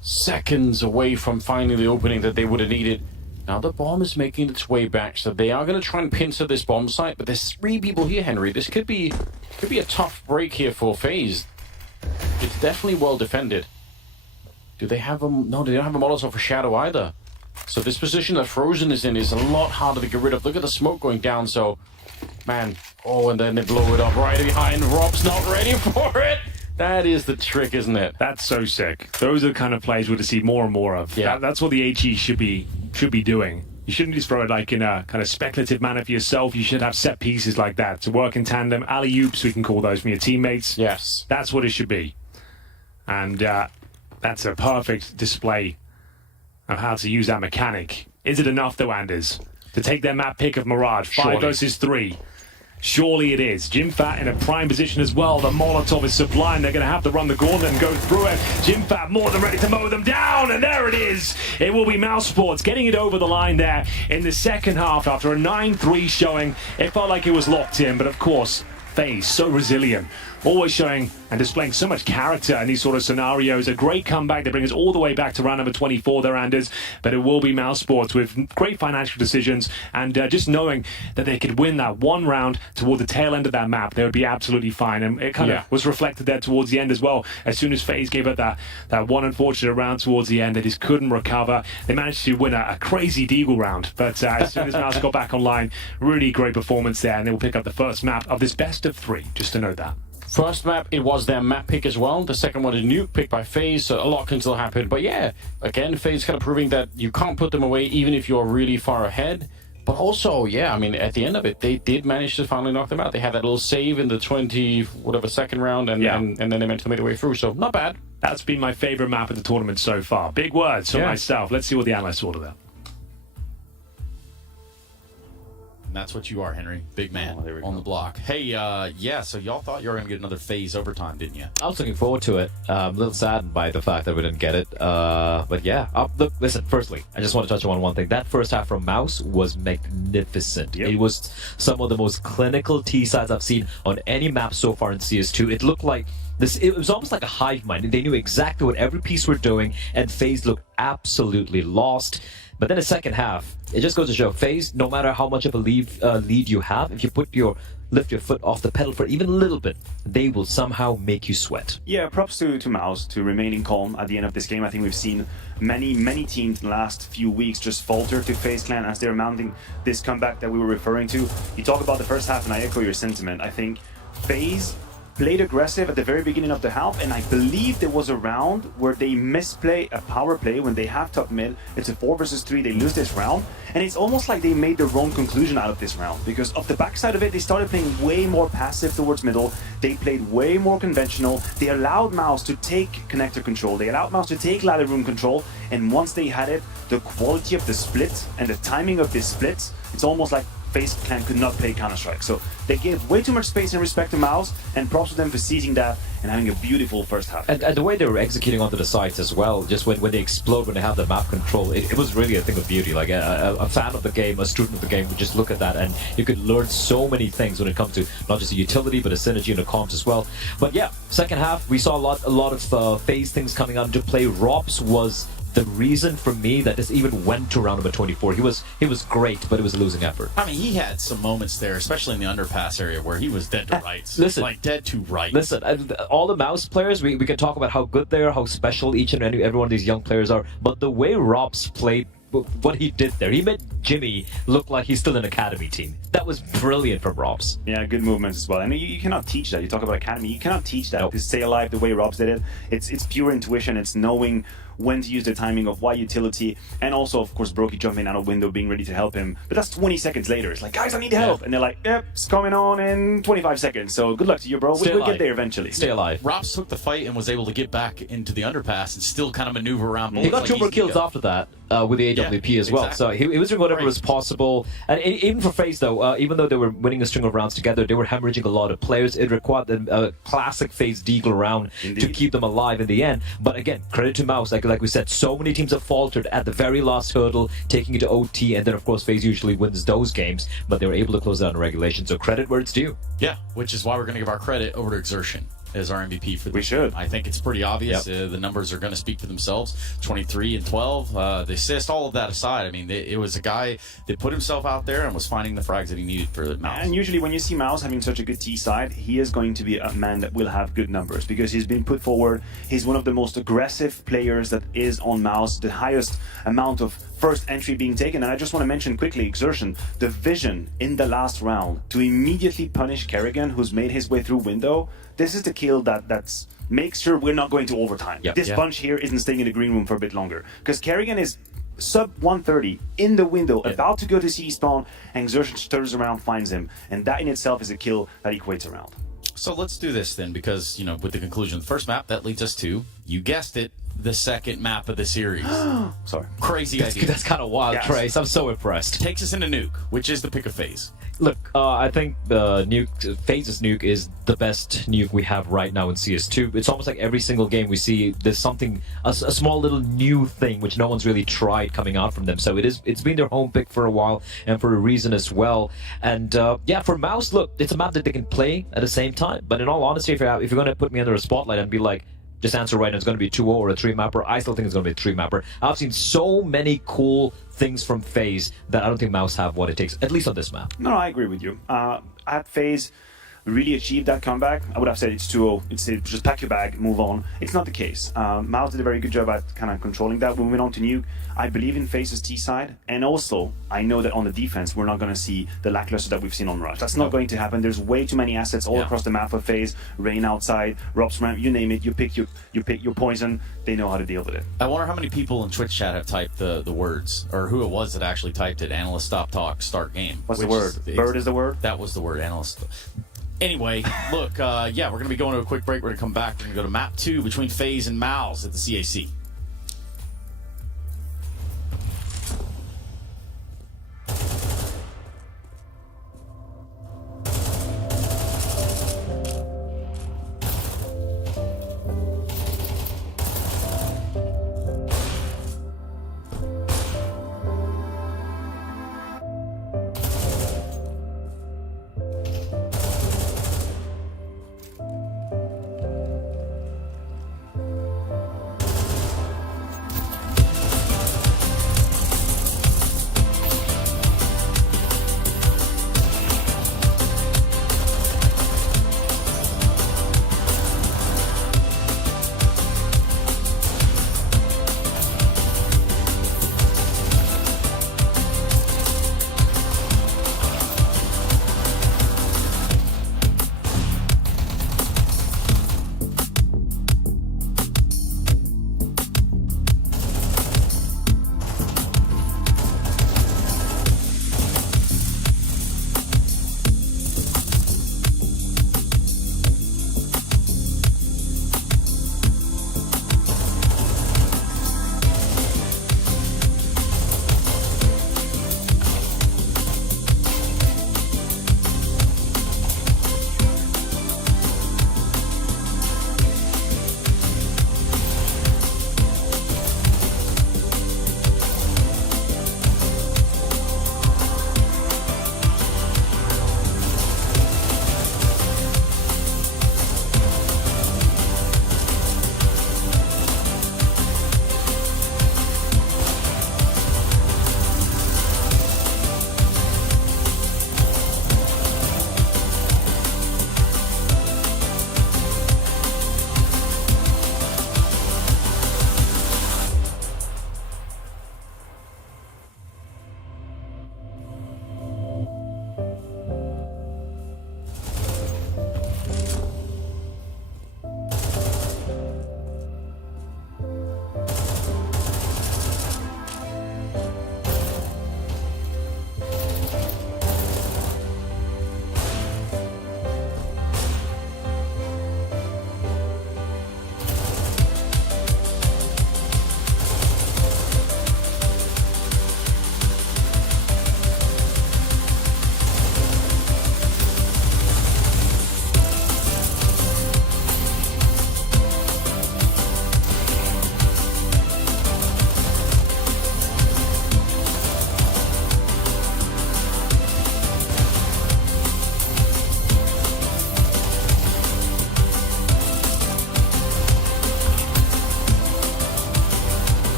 seconds away from finding the opening that they would have needed. Now the bomb is making its way back, so they are going to try and pincer this bomb site. But there's 3 people here, Henry. This could be a tough break here for FaZe. It's definitely well defended. Do they have a... No, they don't have a Molotov for Shadow either. So this position that Frozen is in is a lot harder to get rid of. Look at the smoke going down, so... Man, oh, and then they blow it up right behind. Rob's not ready for it. That is the trick, isn't it? That's so sick. Those are the kind of plays we're going to see more and more of. Yeah. That's what the HE should be doing. You shouldn't just throw it like in a kind of speculative manner for yourself. You should have set pieces like that to work in tandem. Alley-oops, we can call those from your teammates. Yes. That's what it should be. And that's a perfect display of how to use that mechanic. Is it enough, though, Anders, to take their map pick of Mirage? 5 versus 3. Surely it is. Jimfat in a prime position as well. The Molotov is sublime. They're going to have to run the gauntlet and go through it. Jimfat more than ready to mow them down. And there it is. It will be MOUZ Sports getting it over the line there in the second half after a 9-3 showing. It felt like it was locked in, but of course, FaZe so resilient. Always showing and displaying so much character in these sort of scenarios. A great comeback. They bring us all the way back to round number 24 there, Anders. But it will be MOUZ Sports with great financial decisions and just knowing that they could win that one round toward the tail end of that map. They would be absolutely fine. And it kind of was reflected there towards the end as well. As soon as FaZe gave up that one unfortunate round towards the end, they just couldn't recover. They managed to win a crazy Deagle round. But as soon as MOUZ got back online, really great performance there. And they will pick up the first map of this best of 3, just to note that. First map, it was their map pick as well. The second one is nuke picked by FaZe, so a lot can still happen. But yeah, again, FaZe kind of proving that you can't put them away even if you're really far ahead. But also, yeah, I mean, at the end of it, they did manage to finally knock them out. They had that little save in the 20-whatever-second round, and then they managed to make their way through, so not bad. That's been my favorite map of the tournament so far. Big words from myself. Let's see what the analysts thought of that. That's what you are, Henry. Big man on the block. Hey, yeah, so y'all thought you were going to get another FaZe overtime, didn't you? I was looking forward to it. A little saddened by the fact that we didn't get it. But yeah, look, listen, firstly, I just want to touch on one thing. That first half from MOUZ was magnificent. It was some of the most clinical T-sides I've seen on any map so far in CS2. It looked like this. It was almost like a hive mind. They knew exactly what every piece were doing, and FaZe looked absolutely lost. But then the second half, it just goes to show FaZe, no matter how much of a lead you have, if you lift your foot off the pedal for even a little bit, they will somehow make you sweat. Yeah, props to MOUZ to remaining calm at the end of this game. I think we've seen many teams in the last few weeks just falter to FaZe Clan as they're mounting this comeback that we were referring to. You talk about the first half, and I echo your sentiment. I think FaZe played aggressive at the very beginning of the half, and I believe there was a round where they misplay a power play when they have top mid. It's a 4 versus 3, they lose this round, and it's almost like they made their own conclusion out of this round, because of the backside of it, they started playing way more passive towards middle. They played way more conventional. They allowed MOUZ to take connector control. They allowed MOUZ to take ladder room control, and once they had it, the quality of the split and the timing of this split, it's almost like FaZe Clan could not play Counter-Strike. So they gave way too much space in respect to MOUZ, and props to them for seizing that and having a beautiful first half. And the way they were executing onto the sites as well, just when they explode, when they have the map control, it was really a thing of beauty. Like a fan of the game, a student of the game would just look at that, and you could learn so many things when it comes to not just the utility, but the synergy and the comps as well. But yeah, second half, we saw a lot of FaZe things coming out into play. Robs was the reason for me that this even went to round number 24. He was great, but it was a losing effort. I mean, he had some moments there, especially in the underpass area, where he was dead to rights. Listen, like dead to rights. Listen, all the MOUZ players, we can talk about how good they are, how special each and every one of these young players are, but the way Robs played, what he did there, he made Jimmy look like he's still an academy team. That was brilliant from Robs. Yeah, good movements as well. I mean, you cannot teach that. You talk about academy, you cannot teach that. Nope. To stay alive the way Robs did it, it's pure intuition. It's knowing when to use the timing of why utility, and also, of course, Brokey jumping out of window, being ready to help him. But that's 20 seconds later. It's like, guys, I need help. And they're like, yep, it's coming on in 25 seconds. So good luck to you, bro. We'll get there eventually. Stay alive. Robs took the fight and was able to get back into the underpass and still kind of maneuver around. He got 2 more kills after that with the AWP as well. Exactly. So he was doing whatever was possible. And even for FaZe, though, even though they were winning a string of rounds together, they were hemorrhaging a lot of players. It required a classic FaZe Deagle round to keep them alive in the end. But again, credit to MOUZ. Like we said, so many teams have faltered at the very last hurdle, taking it to OT, and then, of course, FaZe usually wins those games, but they were able to close out in regulation. So credit where it's due. Yeah, which is why we're going to give our credit over to Exertion as our MVP for this. We should. I think it's pretty obvious. The numbers are going to speak for themselves. 23 and 12, the assist, all of that aside. I mean, it was a guy that put himself out there and was finding the frags that he needed for MOUZ. And usually when you see MOUZ having such a good T side, he is going to be a man that will have good numbers because he's been put forward. He's one of the most aggressive players that is on MOUZ, the highest amount of first entry being taken. And I just want to mention quickly, Exertion, the vision in the last round to immediately punish Kerrigan, who's made his way through window. This is the kill that's makes sure we're not going to overtime. This bunch here isn't staying in the green room for a bit longer. Because Kerrigan is sub 130 in the window, about to go to C spawn, and Exertion turns around, finds him. And that in itself is a kill that equates around. So let's do this then, because, with the conclusion of the first map, that leads us to, you guessed it, the second map of the series. Sorry. Crazy idea. That's kind of wild, Trace. I'm so impressed. Takes us into Nuke, which is the pick of FaZe. Look, I think FaZe's Nuke is the best Nuke we have right now in CS2. It's almost like every single game we see, there's something, a small little new thing which no one's really tried coming out from them. So it's been their home pick for a while, and for a reason as well. And yeah, for MOUZ, look, it's a map that they can play at the same time. But in all honesty, if you're going to put me under a spotlight and be like, just answer right now, it's going to be 2-0 or a 3-mapper, I still think it's going to be a 3-mapper. I've seen so many cool things from FaZe that I don't think MOUZ have what it takes, at least on this map. No, I agree with you. At FaZe really achieved that comeback, I would have said it's 2-0. It's just pack your bag, move on. It's not the case. MOUZ did a very good job at kind of controlling that. When we went on to Nuke, I believe in FaZe's T side, and also I know that on the defense we're not going to see the lackluster that we've seen on Rush. That's not going to happen. There's way too many assets all across the map for FaZe. Rain outside, Rob's ramp, you name it. You pick your poison. They know how to deal with it. I wonder how many people in Twitch chat have typed the words, or who it was that actually typed it. Analyst stop talk, start game. What's the word? Bird is the word? That was the word, analyst. Anyway, look, yeah, we're going to be going to a quick break. We're going to come back. We're going to go to map 2 between FaZe and MOUZ at the CAC.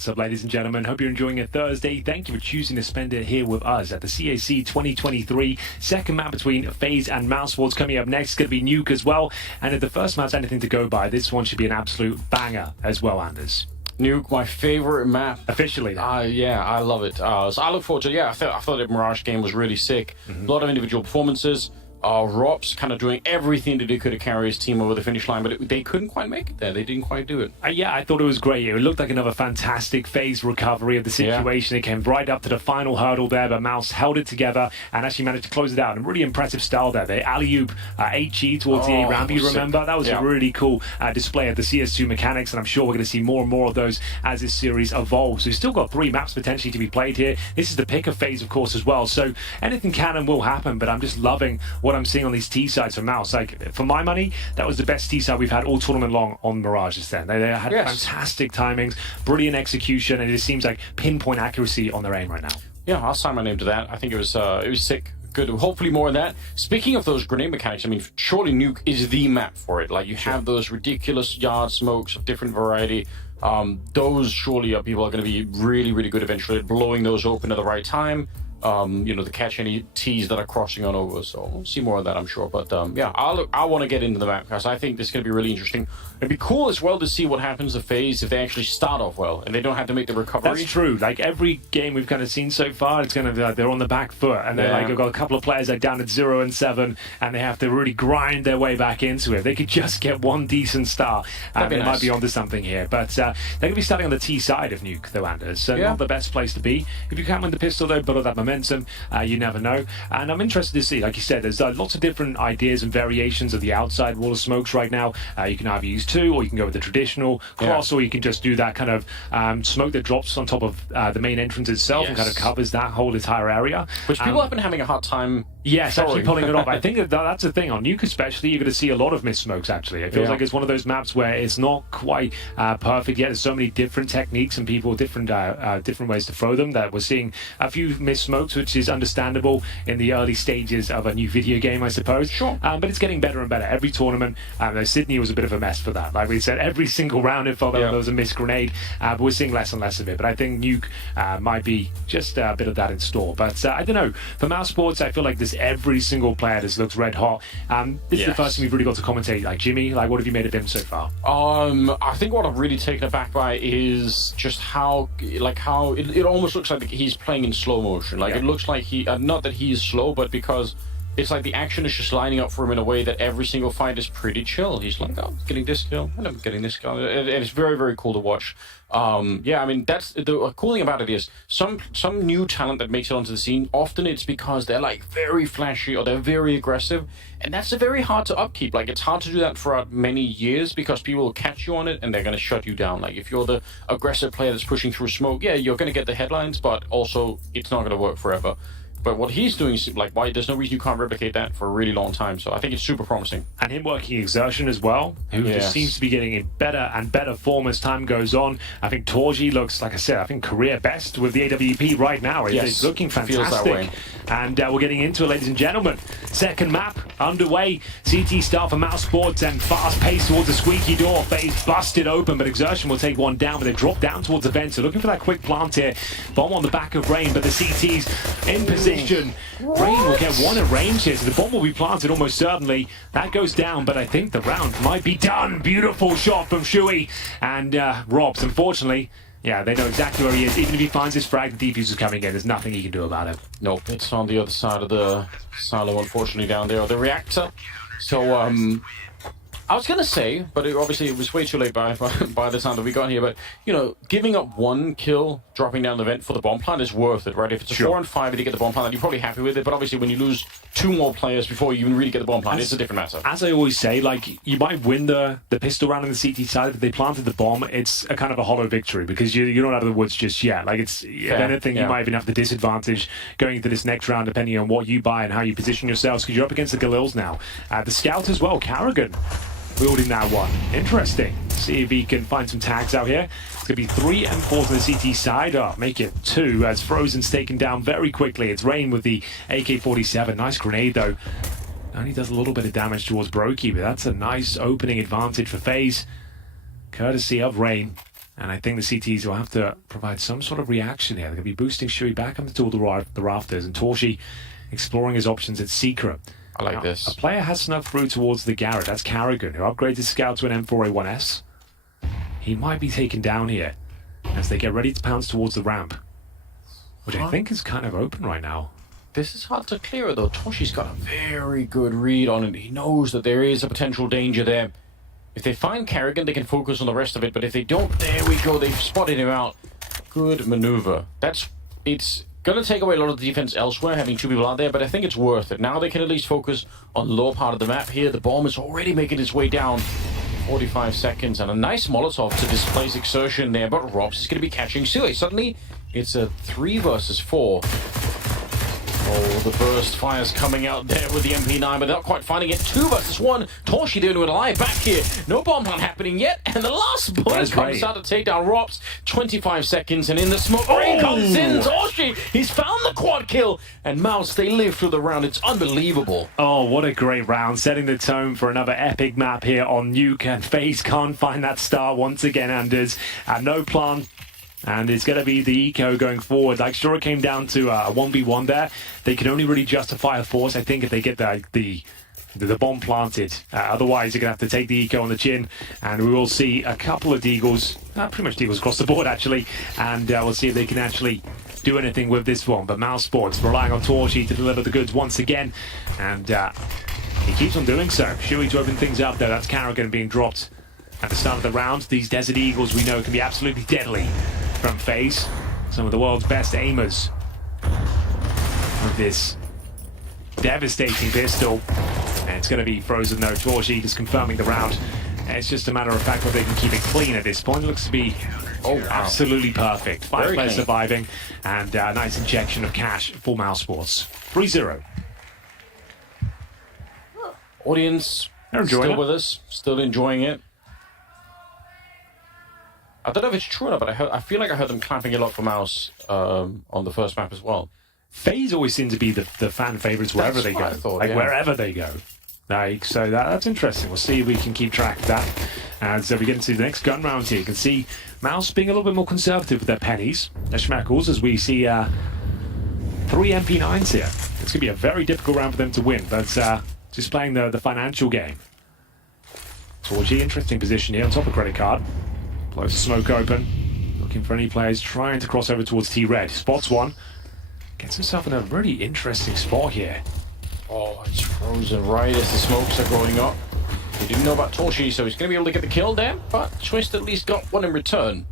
What's up, ladies and gentlemen? Hope you're enjoying a Thursday. Thank you for choosing to spend it here with us at the CAC 2023 second map between FAZE and MOUZ. What's coming up next is going to be Nuke as well. And if the first map's anything to go by, this one should be an absolute banger as well, Anders. Nuke, my favorite map. Officially. Yeah, I love it. So I look forward to it. Yeah, I thought the Mirage game was really sick. A lot of individual performances. Rob's kind of doing everything that they could to carry his team over the finish line, but they couldn't quite make it there. They didn't quite do it. Yeah, I thought it was great. It looked like another fantastic FAZE recovery of the situation. It came right up to the final hurdle there, but MOUZ held it together and actually managed to close it out in a really impressive style there. They alley-oop HE towards the A-ramp, you remember? That was a really cool display of the CS2 mechanics, and I'm sure we're going to see more and more of those as this series evolves. We've still got 3 maps potentially to be played here. This is the pick of FAZE, of course, as well. So anything can and will happen, but I'm just loving what I'm seeing on these T-sides for MOUZ. Like, for my money, that was the best T-side we've had all tournament long on Mirage just then. They had fantastic timings, brilliant execution, and it just seems like pinpoint accuracy on their aim right now. Yeah, I'll sign my name to that. I think it was sick. Good. Hopefully more of that. Speaking of those grenade mechanics, I mean, surely Nuke is the map for it. Like, you have those ridiculous yard smokes of different variety. Those surely people are going to be really, really good eventually at blowing those open at the right time. To catch any T's that are crossing on over. So we'll see more of that, I'm sure. But yeah, I want to get into the map because I think this is going to be really interesting. It'd be cool as well to see what happens to FaZe if they actually start off well and they don't have to make the recovery. That's true. Like, every game we've kind of seen so far, it's kind of like they're on the back foot, and they're like, they've got a couple of players like down at 0 and 7, and they have to really grind their way back into it. They could just get one decent start, and they might be onto something here. But they're going to be starting on the T side of Nuke, though, Anders. So not the best place to be. If you can win the pistol, though, build up that momentum. You never know. And I'm interested to see, like you said, there's lots of different ideas and variations of the outside wall of smokes right now. You can either use 2, or you can go with the traditional cross, or you can just do that kind of smoke that drops on top of the main entrance itself and kind of covers that whole entire area. Which people have been having a hard time actually pulling it off. I think that's the thing. On Nuke especially, you're going to see a lot of missed smokes, actually. It feels like it's one of those maps where it's not quite perfect yet. There's so many different techniques and people, different ways to throw them, that we're seeing a few missed smokes, which is understandable in the early stages of a new video game, I suppose. But it's getting better and better every tournament. Sydney was a bit of a mess for that. Like we said, every single round it felt like there was a missed grenade, but we're seeing less and less of it. But I think Nuke might be just a bit of that in store. But I don't know. For MOUZ Sports, I feel like every single player just looks red hot. This is the first thing we've really got to commentate. Like, Jimmy, like, what have you made of him so far? I think what I've really taken aback by is just how it almost looks like he's playing in slow motion. Like, it looks like not that he's slow, but because it's like the action is just lining up for him in a way that every single fight is pretty chill. He's like, I'm getting this kill, and I'm getting this kill. And it's very, very cool to watch. I mean, that's the cool thing about it is some new talent that makes it onto the scene, often it's because they're like very flashy or they're very aggressive, and that's very hard to upkeep. Like, it's hard to do that for many years because people will catch you on it and they're going to shut you down. Like, if you're the aggressive player that's pushing through smoke, you're going to get the headlines, but also it's not going to work forever. But what he's doing is like, there's no reason you can't replicate that for a really long time. So I think it's super promising. And him working exertion as well, who just seems to be getting in better and better form as time goes on. I think Torji looks, like I said, I think career best with the AWP right now. It's looking fantastic. Feels that way. And we're getting into it, ladies and gentlemen. Second map underway. CT start for MOUZ Sports, and fast pace towards the squeaky door. FaZe busted open, but exertion will take one down, but they drop down towards the vent. So looking for that quick plant here. Bomb on the back of Rain, but the CT's in position. Rain will get one at range here, so the bomb will be planted almost certainly. That goes down, but I think the round might be done. Beautiful shot from Shui, and Robs, unfortunately, they know exactly where he is. Even if he finds his frag, the defuser's coming in. There's nothing he can do about it. Nope, it's on the other side of the silo, unfortunately, down there, the reactor. So, I was going to say, but obviously it was way too late by the time that we got here, but, giving up one kill, dropping down the vent for the bomb plant is worth it, right? If it's a 4 and 5 and you get the bomb plant, you're probably happy with it, but obviously when you lose 2 more players before you even really get the bomb plant, it's a different matter. As I always say, like, you might win the pistol round on the CT side, but if they planted the bomb, it's a kind of a hollow victory, because you're not out of the woods just yet. Like, it's, if anything, you might even have the disadvantage going into this next round, depending on what you buy and how you position yourselves, because you're up against the Galils now. The Scout as well, Carrigan, wielding that one. Interesting. See if he can find some tags out here. It's going to be 3 M4s on the CT side. Make it 2 as Frozen's taken down very quickly. It's Rain with the AK-47. Nice grenade, though. Only does a little bit of damage towards Brokey, but that's a nice opening advantage for FaZe. Courtesy of Rain. And I think the CTs will have to provide some sort of reaction here. They're going to be boosting Shui back up to all the rafters, and Torshi exploring his options at Secret. I like this. A player has snuck through towards the Garrett. That's Carrigan, who upgrades Scout to an M4A1S. He might be taken down here as they get ready to pounce towards the ramp, which I think is kind of open right now. This is hard to clear, though. Toshi's got a very good read on it. He knows that there is a potential danger there. If they find Carrigan, they can focus on the rest of it, but if they don't, there we go. They've spotted him out. Good maneuver. It's going to take away a lot of the defense elsewhere, having two people out there, but I think it's worth it. Now they can at least focus on the lower part of the map here. The bomb is already making its way down. 45 seconds, and a nice Molotov to displace Exertion there, but Robs is going to be catching Sui. Suddenly, it's a 3 versus 4. Oh, the burst fire's coming out there with the MP9, but not quite finding it. 2 versus 1. Torshi the only one alive back here. No bomb hunt happening yet, and the last bullet comes out to take down Robs. 25 seconds, and in the smoke, rain comes in. Torshi, he's found the quad kill, and MOUZ, they live through the round. It's unbelievable. Oh, what a great round, setting the tone for another epic map here on Nuke, and FaZe can't find that star once again, Anders. No plan. And it's going to be the eco going forward. Like, sure, it came down to a 1v1 there. They can only really justify a force, I think, if they get the bomb planted. Otherwise, they're going to have to take the eco on the chin. And we will see a couple of deagles, pretty much deagles across the board, actually. And we'll see if they can actually do anything with this one. But MOUZ Sports relying on Torshi to deliver the goods once again. And he keeps on doing so. Shui to open things up, though. That's Carrigan being dropped at the start of the round. These Desert Eagles, we know, can be absolutely deadly from FaZe. Some of the world's best aimers with this devastating pistol. And it's going to be frozen, though. Torshi just confirming the round. And it's just a matter of fact whether they can keep it clean at this point. It looks to be absolutely perfect. 5 players surviving, and a nice injection of cash for MOUZ Sports. 3-0. Audience They're enjoying still it. with us, still enjoying it. I don't know if it's true or not, but I feel like I heard them clapping a lot for MOUZ on the first map as well. FaZe always seem to be the fan favorites wherever they go. Wherever they go. So that's interesting. We'll see if we can keep track of that. And so we get into the next gun round here. You can see MOUZ being a little bit more conservative with their pennies, their schmackles, as we see 3 MP9s here. It's going to be a very difficult round for them to win, but just playing the financial game. Torchi, interesting position here on top of credit card. Blows the smoke open, looking for any players trying to cross over towards T-Red. Spots one, gets himself in a really interesting spot here. Oh, it's frozen right as the smokes are going up. He didn't know about Torshi, so he's going to be able to get the kill there, but Twist at least got one in return.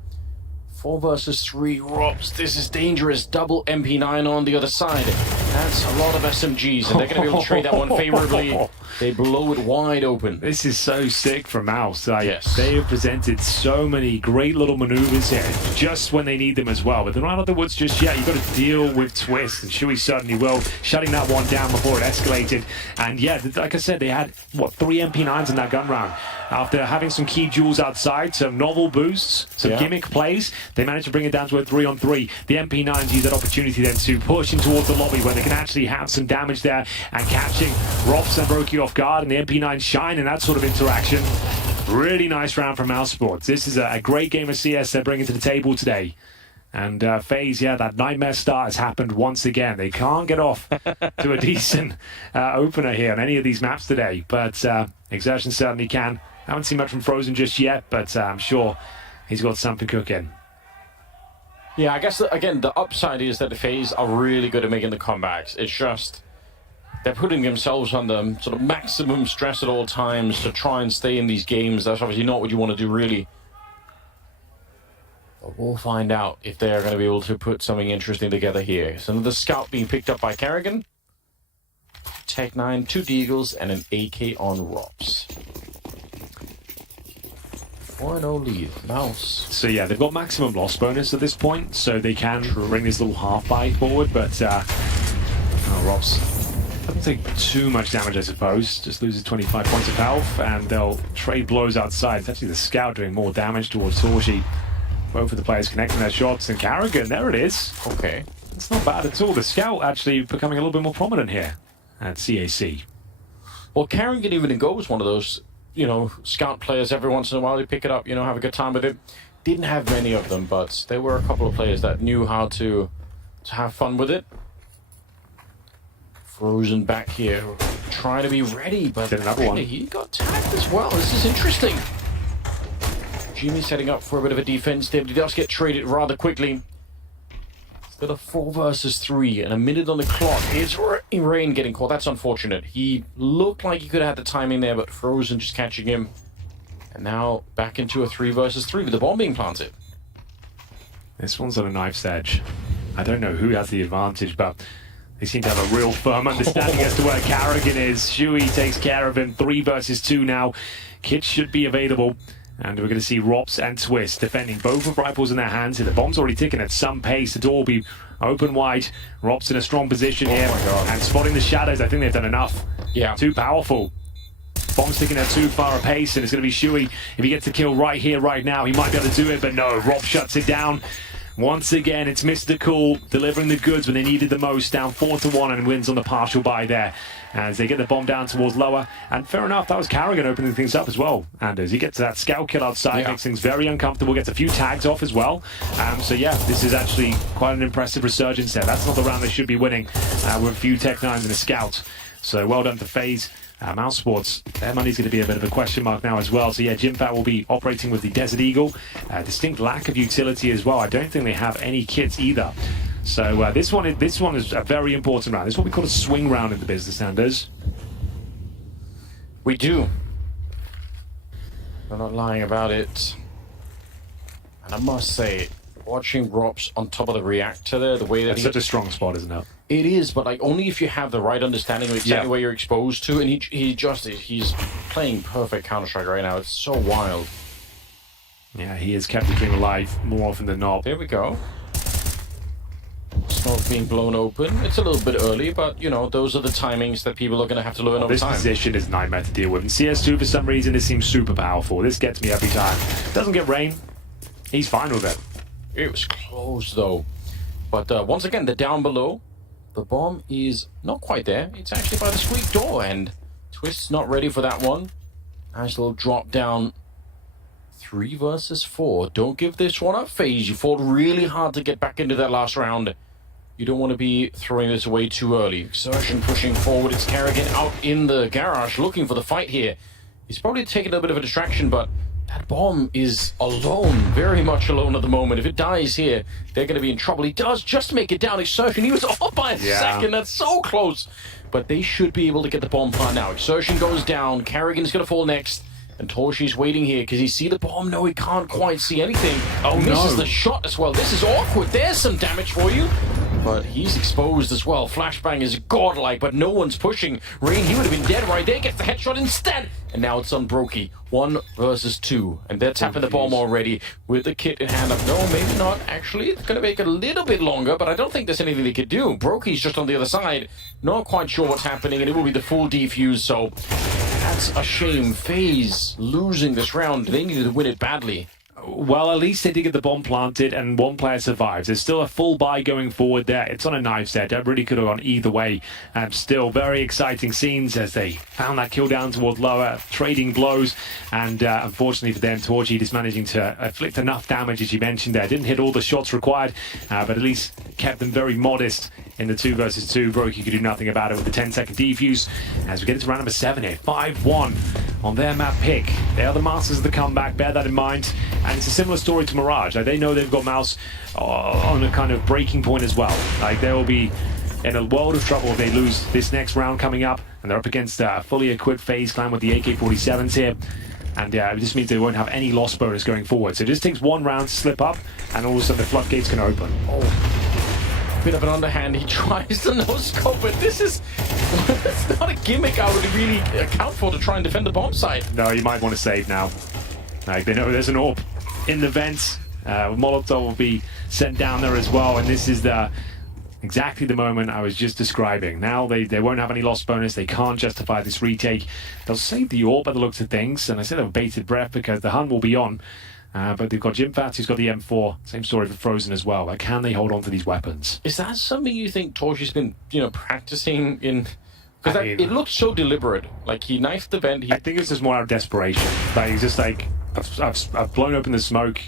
4 versus 3 Robs. This is dangerous. Double MP9 on the other side. That's a lot of SMGs, and they're going to be able to trade that one favorably. They blow it wide open. This is so sick from MOUZ. Yes. They have presented so many great little maneuvers here, just when they need them as well. But they're not out of the woods just yet. You've got to deal with Twist, and Shui certainly will, shutting that one down before it escalated. And yeah, like I said, they had, 3 MP9s in that gun round. After having some key jewels outside, some novel boosts, some gimmick plays, they managed to bring it down to a 3-on-3. The MP9s use that opportunity then to push in towards the lobby where they can actually have some damage there, and catching Robs and Brokey off guard, and the MP9 shine in that sort of interaction. Really nice round from MOUZ Sports. This is a great game of CS they're bringing to the table today. And FaZe, that nightmare start has happened once again. They can't get off to a decent opener here on any of these maps today, but Exertion certainly can. Haven't seen much from Frozen just yet, but I'm sure he's got something cooking. Yeah, I guess, again, the upside is that the FaZe are really good at making the comebacks. It's just they're putting themselves under sort of maximum stress at all times to try and stay in these games. That's obviously not what you want to do, really. But we'll find out if they're going to be able to put something interesting together here. So another scout being picked up by Carrigan. Tech 9, 2 Deagles, and an AK on Robs. 4-0 lead, MOUZ. So yeah, they've got maximum loss bonus at this point, so they can bring this little half buy forward, but Robs doesn't take too much damage, I suppose. Just loses 25 points of health, and they'll trade blows outside. It's actually the scout doing more damage towards Torshi. Both of the players connecting their shots, and Carrigan, there it is. Okay. It's not bad at all. The scout actually becoming a little bit more prominent here at CAC. Well, Carrigan even in Go was one of those, scout players. Every once in a while, you pick it up, have a good time with it. didn't have many of them, but there were a couple of players that knew how to have fun with it. Frozen back here, trying to be ready, but another one. He got tagged as well. This is interesting. Jimmy setting up for a bit of a defense there, but he does get traded rather quickly. It's got a 4 versus 3 and a minute on the clock. It's Rain getting caught. That's unfortunate. He looked like he could have had the timing there, but Frozen just catching him. And now back into a 3 versus 3 with the bomb being planted. This one's on a knife's edge. I don't know who has the advantage, but they seem to have a real firm understanding as to where Carrigan is. Shui takes care of him. 3 versus 2 now. Kits should be available. And we're going to see Rops and Twist defending both with rifles in their hands. The bomb's already ticking at some pace. The door will be open wide. Rops in a strong position here. And spotting the shadows, I think they've done enough. Yeah. Too powerful. Bomb's ticking at too far a pace, and it's going to be Shui. If he gets a kill right here, right now, he might be able to do it, but no, Rob shuts it down. Once again, it's Mr. Cool delivering the goods when they needed the most, down 4-1 and wins on the partial buy there as they get the bomb down towards lower. And fair enough, that was Carrigan opening things up as well. And as he gets to that scout kill outside, makes things very uncomfortable, gets a few tags off as well. So yeah, this is actually quite an impressive resurgence there. That's not the round they should be winning with a few Tech 9s and a scout. So well done to FaZe. MOUZ Sports, their money's going to be a bit of a question mark now as well. So yeah, Jimfat will be operating with the Desert Eagle. Distinct lack of utility as well. I don't think they have any kits either. So this one is a very important round. This is what we call a swing round in the business, Anders. We do. We're not lying about it. And I must say, watching Rops on top of the reactor there, the way that That's such a strong spot, isn't it? It is, but like only if you have the right understanding of exactly where you're exposed to, and he's playing perfect Counter-Strike right now. It's so wild. Yeah, he has kept the game alive more often than not. There we go. Smoke being blown open. It's a little bit early, but you know, those are the timings that people are going to have to learn over this time. This position is a nightmare to deal with. And CS2, for some reason, this seems super powerful. This gets me every time. Doesn't get Rain. He's fine with it. It was close, though. But once again, the down below. The bomb is not quite there. It's actually by the squeak door, and Twist's not ready for that one. Nice little drop down. 3 versus 4. Don't give this one up, FaZe. You fought really hard to get back into that last round. You don't want to be throwing this away too early. Exertion pushing forward. It's Carrigan out in the garage looking for the fight here. He's probably taking a bit of a distraction, but that bomb is alone, very much alone at the moment. If it dies here, they're going to be in trouble. He does just make it down. Exertion, he was off by a second. That's so close. But they should be able to get the bomb plant now. Exertion goes down. Carrigan's going to fall next. And Torshi's waiting here. Can he see the bomb? No, he can't quite see anything. Oh, misses the shot as well. This is awkward. There's some damage for you. But he's exposed as well. Flashbang is godlike, but no one's pushing. Rain, he would have been dead right there. Gets the headshot instead. And now it's on Brokey. 1 versus 2. And they're tapping the bomb already with the kit in hand up. No, maybe not. Actually, it's going to make it a little bit longer, but I don't think there's anything they could do. Brokey's just on the other side. Not quite sure what's happening, and it will be the full defuse, so that's a shame. FaZe losing this round. They needed to win it badly. Well, at least they did get the bomb planted and one player survives. There's still a full buy going forward there. It's on a knife's edge. That really could have gone either way. Still very exciting scenes as they found that kill down towards lower, trading blows. And unfortunately for them, Torchy just managing to inflict enough damage, as you mentioned there. Didn't hit all the shots required, but at least kept them very modest in the 2 versus 2. Brokey could do nothing about it with the 10-second defuse. As we get into round number 7 here, 5-1 on their map pick. They are the masters of the comeback, bear that in mind. And it's a similar story to Mirage. Like, they know they've got MOUZ on a kind of breaking point as well. Like, they will be in a world of trouble if they lose this next round coming up. And they're up against a fully equipped FaZe clan with the AK-47s here. And it just means they won't have any loss bonus going forward. So it just takes one round to slip up, and all of a sudden the floodgates can open. Oh, bit of an underhand. He tries to no-scope, but this is it's not a gimmick I would really account for to try and defend the bomb site. No, you might want to save now. Like, they know there's an AWP in the vents. Molotov will be sent down there as well, and this is exactly the moment I was just describing. Now they won't have any loss bonus. They can't justify this retake. They'll save the AWP by the looks of things, and I said a bated breath because the Hun will be on. But they've got Jimfat, who's got the M4. Same story for Frozen as well. Like, can they hold on to these weapons? Is that something you think Torshi's been, practicing in? Because it looked so deliberate. Like, he knifed the vent. I think it's just more out of desperation. Like, he's just like, I've blown open the smoke.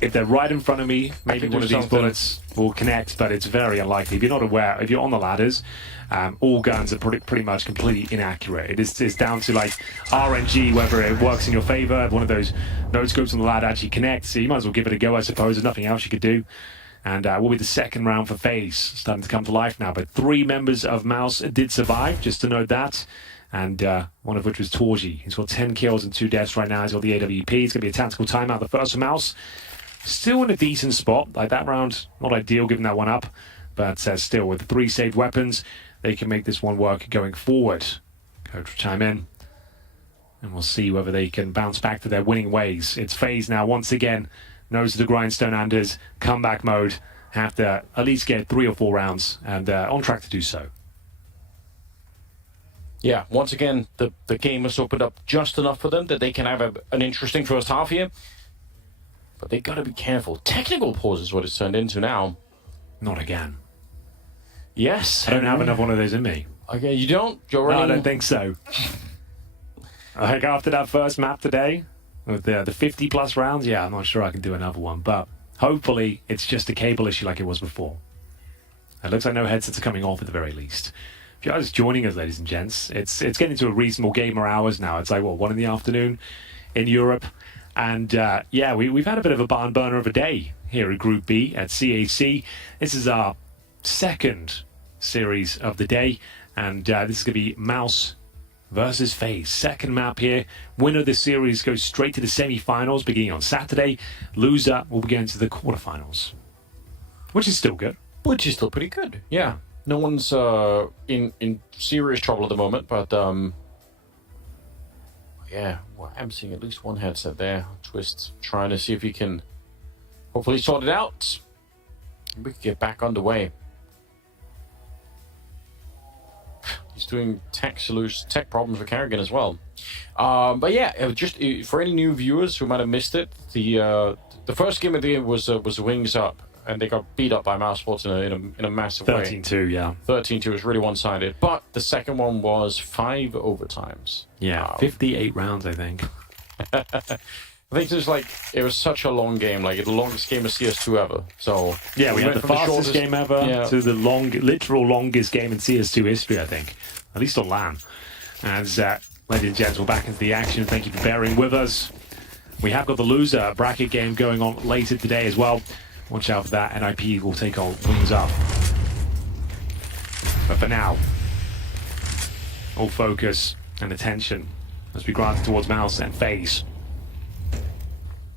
if they're right in front of me, maybe can one do of these something. bullets will connect, but it's very unlikely. If you're not aware, if you're on the ladders, all guns are pretty much completely inaccurate. It's down to like RNG, whether it works in your favor. If one of those node scopes on the ladder actually connects, so you might as well give it a go, I suppose. There's nothing else you could do. And will be the second round for FaZe, starting to come to life now. But 3 members of MOUZ did survive, just to note that. And one of which was Torji. He's got 10 kills and 2 deaths right now. He's got the AWP. It's going to be a tactical timeout. The first for MOUZ. Still in a decent spot. Like that round, not ideal giving that one up. But still, with 3 saved weapons, they can make this one work going forward. Coach will chime in. And we'll see whether they can bounce back to their winning ways. It's FaZe now, once again. Nose to the grindstone Anders. Comeback mode. Have to at least get 3 or 4 rounds. And on track to do so. Yeah, once again, the game has opened up just enough for them that they can have an interesting first half here. But they got to be careful. Technical pause is what it's turned into now. Not again. Yes. I don't have another one of those in me. Okay, you don't? You're No, running... I don't think so. I think after that first map today, with the 50-plus rounds, yeah, I'm not sure I can do another one. But hopefully it's just a cable issue like it was before. It looks like no headsets are coming off at the very least. If you're just joining us, ladies and gents, it's getting to a reasonable gamer hours now. It's like, what, 1 in the afternoon in Europe? And yeah, we've had a bit of a barn burner of a day here at Group B at CAC. This is our second series of the day, and this is going to be MOUZ versus FaZe. Second map here. Winner of this series goes straight to the semi-finals beginning on Saturday. Loser will be going to the quarterfinals, which is still good. Which is still pretty good, yeah. No one's in serious trouble at the moment, but yeah, well, I'm seeing at least one headset there. Twist trying to see if he can hopefully sort it out. We can get back underway. He's doing tech problems for Kerrigan as well. But yeah, just for any new viewers who might have missed it, the first game of the year was Wings Up. And they got beat up by MOUZ Sports in a massive way. 13-2, yeah. 13-2 was really one-sided. But the second one was 5 overtimes. Yeah, 58 rounds, I think. I think it was such a long game, like the longest game of CS2 ever. So yeah, we had the fastest game ever to the literal longest game in CS2 history, I think. At least on LAN. As ladies and gents, we're back into the action. Thank you for bearing with us. We have got the loser bracket game going on later today as well. Watch out for that. NIP will take on Wings Up. But for now, all focus and attention must be granted towards MOUZ and FaZe.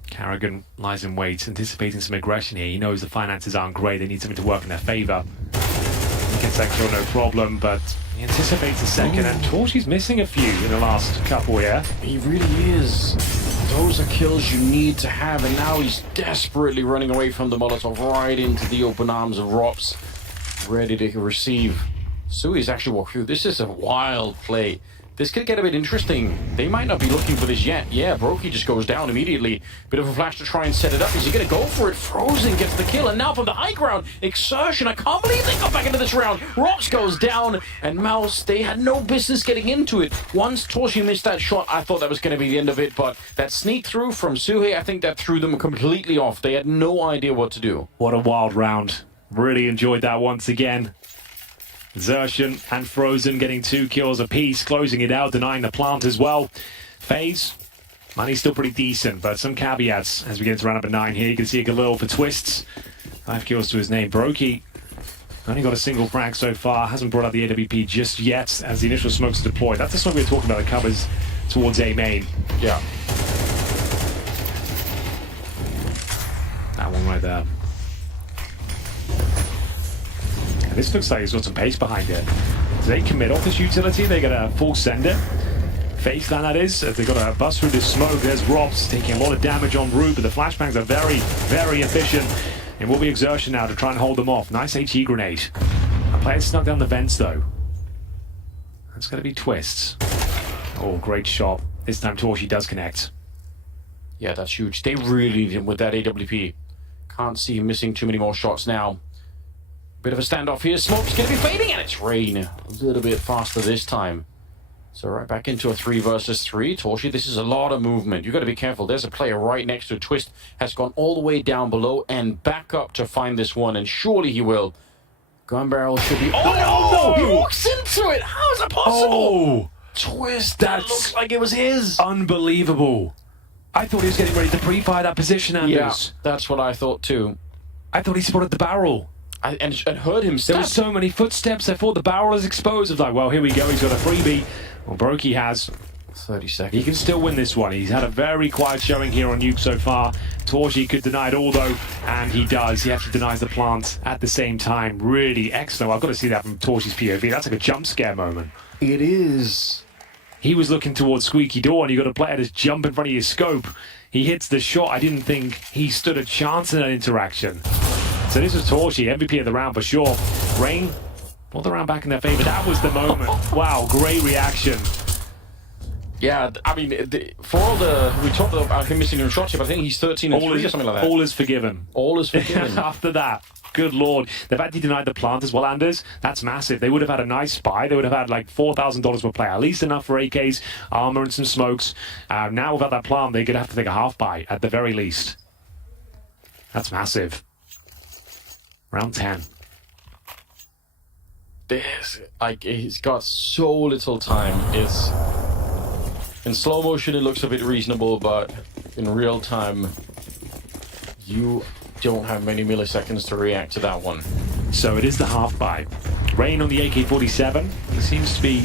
Kerrigan lies in wait, anticipating some aggression here. He knows the finances aren't great. They need something to work in their favor. He gets that kill, no problem, but he anticipates a second. And Torchi's missing a few in the last couple here. He really is. Those are kills you need to have, and now he's desperately running away from the Molotov right into the open arms of Rops, ready to receive. Sui's actually walked through. This is a wild play. This could get a bit interesting. They might not be looking for this yet. Yeah, Brokey just goes down immediately. Bit of a flash to try and set it up. Is he going to go for it? Frozen gets the kill, and now from the high ground, Exertion. I can't believe they got back into this round. Rops goes down, and MOUZ, they had no business getting into it. Once Torchi missed that shot, I thought that was going to be the end of it, but that sneak through from Suhe, I think that threw them completely off. They had no idea what to do. What a wild round. Really enjoyed that once again. Exertion and Frozen getting 2 kills apiece, closing it out, denying the plant as well. FaZe, money's still pretty decent, but some caveats as we get into round number 9 here. You can see Galil for Twists. 5 kills to his name. Brokey only got a single frag so far, hasn't brought out the AWP just yet as the initial smokes are deployed. That's the smoke we were talking about that covers towards A main. Yeah. That one right there. And this looks like he's got some pace behind it. Do they commit off this utility? They got a full send it. FaZe land, that is. They got a bust through this smoke. There's Robs taking a lot of damage on route, but the flashbangs are very, very efficient. It will be Exertion now to try and hold them off. Nice HE grenade. A player snuck down the vents though. That's going to be Twists. Oh, great shot. This time Torchi does connect. Yeah, that's huge. They really need him with that AWP. Can't see him missing too many more shots now. Bit of a standoff here. Smoke's going to be fading, and it's Rain. A little bit faster this time. So right back into a 3 versus 3. Torshi, this is a lot of movement. You got to be careful. There's a player right next to Twist, has gone all the way down below and back up to find this one, and surely he will. Gun barrel should be... Oh, no! He walks into it! How is that possible? Oh! Twist, that looks like it was his. Unbelievable. I thought he was getting ready to pre-fire that position, Anders. Yeah, that's what I thought too. I thought he spotted the barrel. And heard him There were so many footsteps, I thought the barrel is exposed. I was like, well, here we go, he's got a freebie. Well, Brokey has 30 seconds. He can still win this one. He's had a very quiet showing here on Nuke so far. Torshi could deny it all, though, and he does. He actually denies the plant at the same time. Really excellent. I've got to see that from Torshi's POV. That's like a jump scare moment. It is. He was looking towards Squeaky Door, and you got to play at his jump in front of your scope. He hits the shot. I didn't think he stood a chance in that interaction. So this was Torshi, MVP of the round for sure. Rain pulled the round back in their favor. That was the moment. Wow, great reaction. Yeah, I mean, for all the... We talked about him missing in shots, but I think he's 13 and 3 or something like that. All is forgiven. All is forgiven. After that, good lord. The fact he denied the plant as well, Anders, that's massive. They would have had a nice buy. They would have had like $4,000 per player. At least enough for AKs, armor, and some smokes. Now without that plant, they could have to take a half buy at the very least. That's massive. Round 10. This, like, he's got so little time. It's... In slow motion, it looks a bit reasonable, but in real time, you don't have many milliseconds to react to that one. So it is the half buy. Rain on the AK-47. He seems to be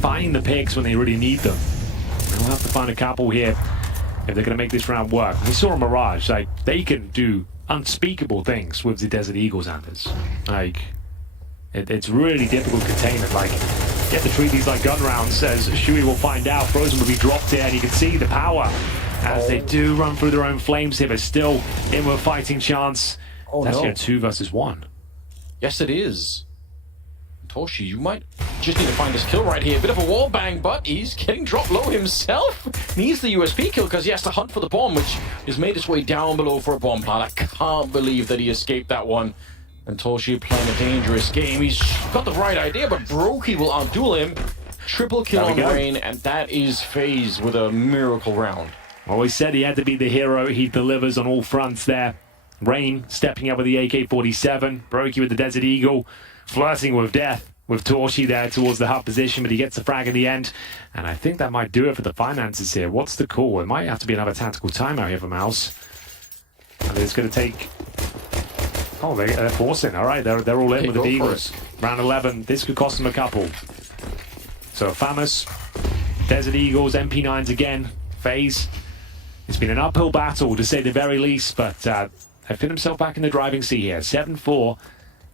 finding the picks when they really need them. We'll have to find a couple here if they're going to make this round work. We saw a Mirage. Like, they can do unspeakable things with the Desert Eagles, Anders. Like, it's really difficult containment. Like, get to treat these like gun rounds, as Shui will find out. Frozen will be dropped here, and you can see the power as they do run through their own flames here, but still in with a fighting chance. That's a 2 versus 1. Yes, it is. Torshi, you might just need to find this kill right here. Bit of a wall bang, but he's getting dropped low himself. Needs the USP kill because he has to hunt for the bomb, which has made its way down below for a bomb plant. I can't believe that he escaped that one. And Torshi playing a dangerous game. He's got the right idea, but Brokey will outduel him. Triple kill on Rain, and that is FaZe with a miracle round. Well, we said he had to be the hero. He delivers on all fronts there. Rain stepping up with the AK-47. Brokey with the Desert Eagle. Flirting with death with Torshi there towards the hub position, but he gets the frag in the end. And I think that might do it for the finances here. What's the call? It might have to be another tactical timeout here for MOUZ. And it's going to take... Oh, they're forcing. All right, they're all in with the Eagles. Round 11. This could cost them a couple. So FAMOUS, Desert Eagles, MP9s again. FaZe. It's been an uphill battle, to say the very least, but they've put themselves back in the driving seat here. 7-4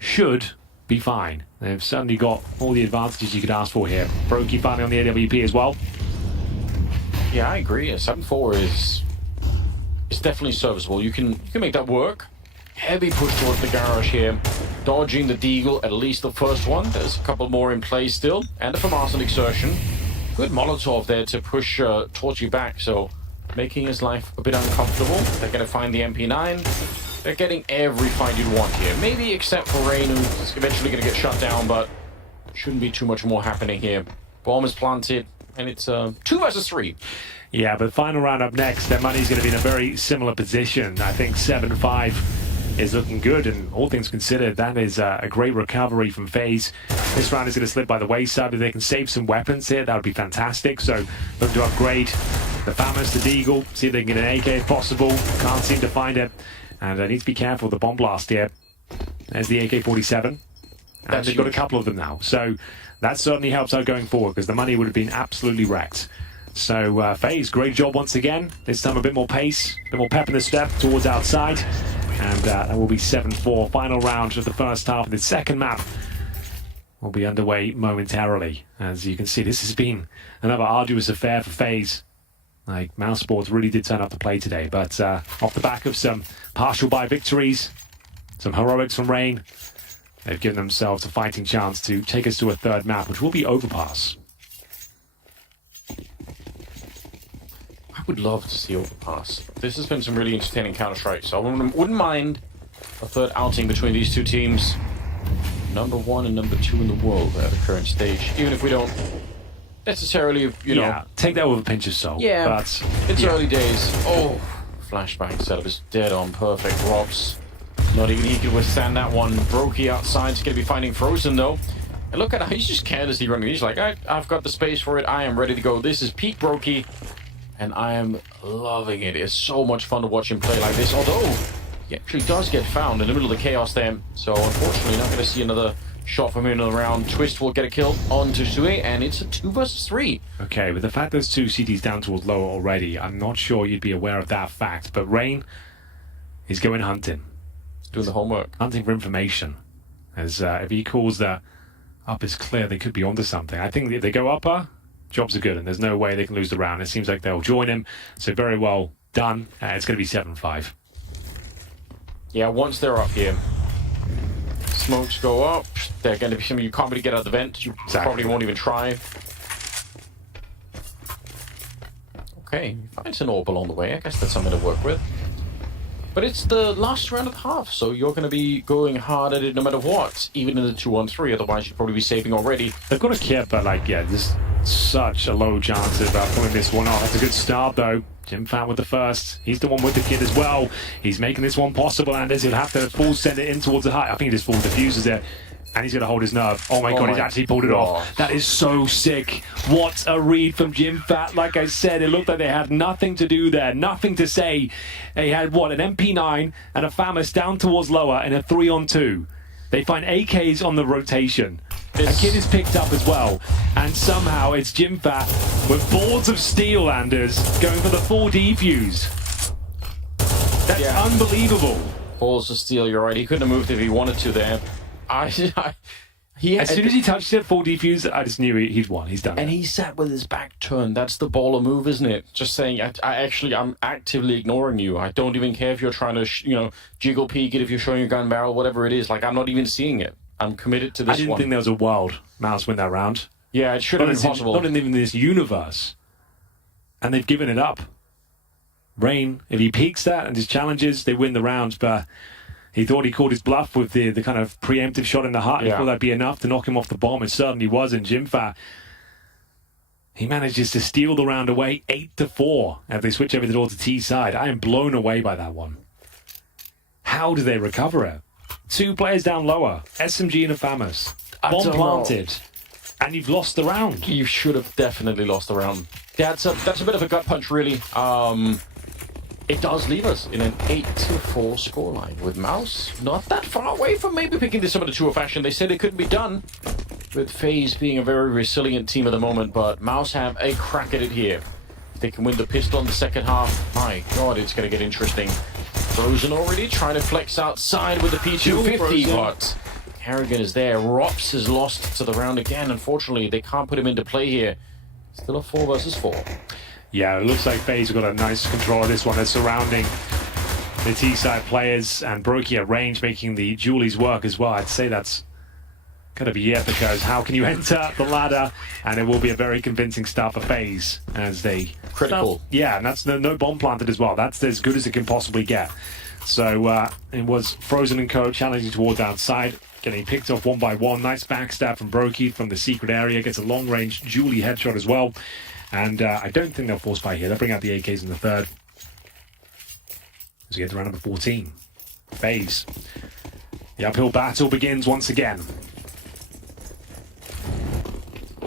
should be fine. They've certainly got all the advantages you could ask for here. Brokey finally on the AWP as well. Yeah, I agree. 7-4 is definitely serviceable. You can make that work. Heavy push towards the garage here. Dodging the Deagle, at least the first one. There's a couple more in play still. And a FAMOUS exertion. Good Molotov there to push Torchi back, so making his life a bit uncomfortable. They're going to find the MP9. They're getting every fight you'd want here. Maybe except for Rain, who's eventually going to get shut down, but shouldn't be too much more happening here. Bomb is planted, and it's 2 versus 3. Yeah, but final round up next, their money's going to be in a very similar position. I think 7-5 is looking good, and all things considered, that is a great recovery from FaZe. This round is going to slip by the wayside. If they can save some weapons here, that would be fantastic. So look to upgrade the FAMOUS, the Deagle, see if they can get an AK if possible. Can't seem to find it, and need to be careful with the bomb blast here. There's the AK-47, and they've got a couple of them now. So that certainly helps out going forward, because the money would have been absolutely wrecked. So FaZe, great job once again. This time a bit more pace, a bit more pep in the step towards outside. And that will be 7-4. Final round of the first half of the second map will be underway momentarily. As you can see, this has been another arduous affair for FaZe. Like, MOUZ Sports really did turn up to play today. But off the back of some partial buy victories, some heroics from Rain, they've given themselves a fighting chance to take us to a third map, which will be Overpass. I would love to see Overpass. This has been some really entertaining Counter-Strike, so I wouldn't mind a third outing between these two teams. Number 1 and number 2 in the world at the current stage. Even if we don't necessarily, you know. Yeah, take that with a pinch of salt. Yeah, but it's early days. Oh, flashbang setup is dead on. Perfect. Robs. Not even he could withstand that one. Brokey outside is going to be finding Frozen, though. And look at how he's just carelessly running. He's like, I've got the space for it. I am ready to go. This is peak Brokey. And I am loving it. It's so much fun to watch him play like this. Although, he actually does get found in the middle of the chaos there. So, unfortunately, not going to see another shot from him in the round. Twist will get a kill onto Sue, and it's a 2 versus 3. Okay, with the fact there's 2 CTs down towards lower already, I'm not sure you'd be aware of that fact. But Rain is going hunting. Doing the homework. Hunting for information. As if he calls that up is clear, they could be onto something. I think if they go upper, jobs are good, and there's no way they can lose the round. It seems like they'll join him. So very well done. It's going to be 7-5. Yeah, once they're up here, smokes go up. They're going to be something you can't really get out of the vent. You probably won't even try. Okay, finds an orb along the way. I guess that's something to work with. But it's the last round of the half, so you're going to be going hard at it no matter what, even in the 2-on-3. Otherwise, you'd probably be saving already. They've got a kit, but like, yeah, there's such a low chance of pulling this one off. That's a good start, though. Jim Fan with the first. He's the one with the kit as well. He's making this one possible, Anders. He'll have to full send it in towards the high. I think he just full diffuses it. And he's going to hold his nerve. Oh my god, he's actually pulled it off. That is so sick. What a read from Jim Fat. Like I said, it looked like they had nothing to do there. Nothing to say. They had, what, an MP9 and a FAMAS down towards lower and a 3-on-2. They find AKs on the rotation. A kid is picked up as well. And somehow it's Jim Fat with boards of steel, Anders, going for the 4D fuse. That's unbelievable. Balls of steel, you're right. He couldn't have moved if he wanted to there. As soon as he touched it, full defuse, I just knew he'd won. He's done. And he sat with his back turned. That's the baller move, isn't it? Just saying, I'm actively ignoring you. I don't even care if you're trying to, jiggle peek it, if you're showing your gun barrel, whatever it is. Like, I'm not even seeing it. I'm committed to this one. I didn't think there was a world MOUZ win that round. Yeah, it should have been possible. Not even in this universe. And they've given it up. Rain, if he peaks that and his challenges, they win the round, but he thought he called his bluff with the kind of preemptive shot in the heart. He thought that'd be enough to knock him off the bomb. It certainly wasn't. Jimfa, he manages to steal the round away 8-4 as they switch everything all to T side. I am blown away by that one. How do they recover it? 2 players down lower, SMG and a FAMAS. Bomb planted. And you've lost the round. You should have definitely lost the round. That's a bit of a gut punch, really. It does leave us in an 8-4 scoreline with MOUZ not that far away from maybe picking this up in a truer fashion. They said it couldn't be done, with FaZe being a very resilient team at the moment, but MOUZ have a crack at it here. If they can win the pistol in the second half, my god, it's going to get interesting. Frozen already trying to flex outside with the P250, but Harrigan is there. Rops is lost to the round again. Unfortunately, they can't put him into play here. Still a 4 versus 4. Yeah, it looks like FaZe have got a nice control of this one. They're surrounding the T-side players, and Brokey at range making the Julies work as well. I'd say that's going to be it, because how can you enter the ladder? And it will be a very convincing start for FaZe as they... Critical. Yeah, and that's no bomb planted as well. That's as good as it can possibly get. So it was Frozen and Co. challenging towards outside, getting picked off one by one. Nice backstab from Brokey from the secret area. Gets a long-range Julie headshot as well. And I don't think they'll force by here. They'll bring out the AKs in the third. As we get to round number 14. FaZe. The uphill battle begins once again.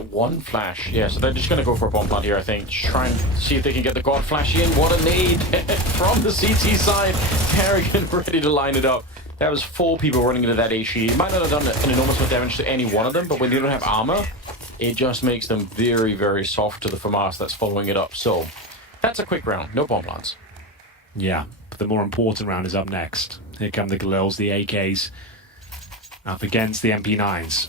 One flash. Yeah, so they're just going to go for a bomb plant here, I think. Try and see if they can get the God Flash in. What a nade from the CT side. Harrigan ready to line it up. That was 4 people running into that HE. It might not have done an enormous amount of damage to any one of them, but when they don't have armor, it just makes them very, very soft to the FAMAS that's following it up. So, that's a quick round. No bomb plants. Yeah, but the more important round is up next. Here come the Galils, the AKs, up against the MP9s.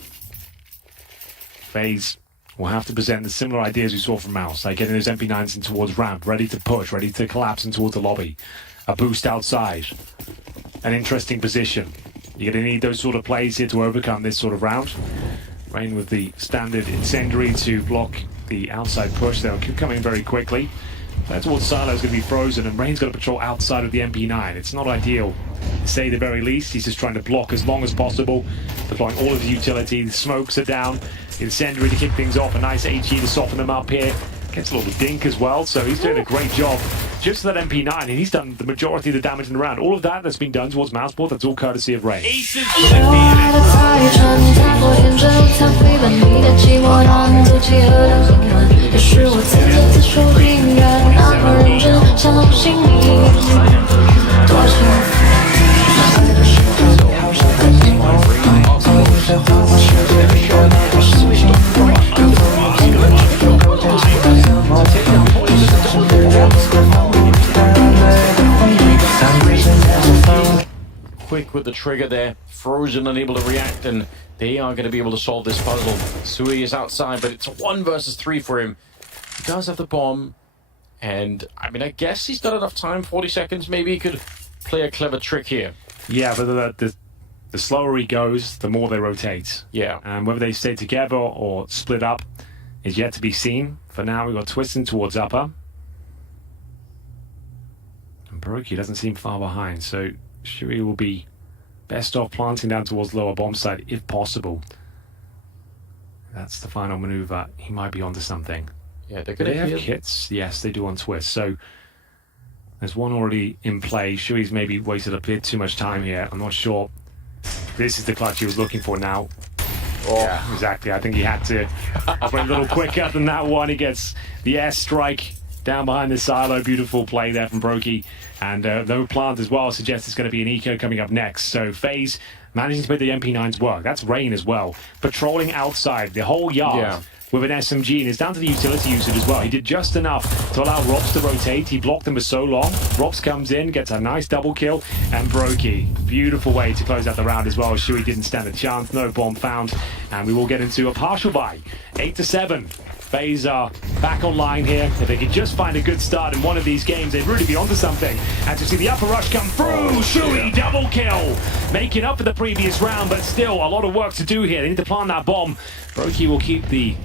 FaZe will have to present the similar ideas we saw from MOUZ, like getting those MP9s in towards ramp, ready to push, ready to collapse in towards the lobby. A boost outside. An interesting position. You're going to need those sort of plays here to overcome this sort of round. Rain with the standard incendiary to block the outside push. They'll keep coming very quickly. Towards Silo's going to be Frozen, and Rain's got to patrol outside of the MP9. It's not ideal say the very least. He's just trying to block as long as possible, deploying all of the utility. The smokes are down. Incendiary to kick things off. A nice HE to soften them up here. Gets a little dink as well, so he's doing a great job just for that MP9, and he's done the majority of the damage in the round. All of that that's been done towards Mouseport, that's all courtesy of Rain. Aces! Quick with the trigger there, Frozen unable to react, and they are going to be able to solve this puzzle. Sui is outside, but it's a 1 versus 3 for him. He does have the bomb, and I mean, I guess he's got enough time, 40 seconds, maybe he could play a clever trick here. Yeah, but the slower he goes, the more they rotate. Yeah. And whether they stay together or split up is yet to be seen. For now, we've got twisting towards upper. And Baruki doesn't seem far behind, so Shui will be best off planting down towards lower bomb site if possible. That's the final maneuver. He might be onto something. Yeah, they're Do going they to have kits? Yes, they do on Twist. So there's one already in play. Shui's maybe wasted a bit too much time here. I'm not sure. This is the clutch he was looking for now. Oh, yeah. Exactly. I think he had to operate a little quicker than that one. He gets the air strike down behind the silo. Beautiful play there from Brokey. And no plant as well suggests it's going to be an eco coming up next. So FaZe managing to make the MP9s work. That's Rain as well. Patrolling outside the whole yard with an SMG. And it's down to the utility usage as well. He did just enough to allow Robs to rotate. He blocked them for so long. Robs comes in, gets a nice double kill. And Brokey, beautiful way to close out the round as well. Shui didn't stand a chance. No bomb found. And we will get into a partial buy. 8-7. FaZe are back online here. If they could just find a good start in one of these games, they'd really be onto something. And to see the upper rush come through, Shui double kill, making up for the previous round, but still a lot of work to do here. They need to plant that bomb. Brokey will keep the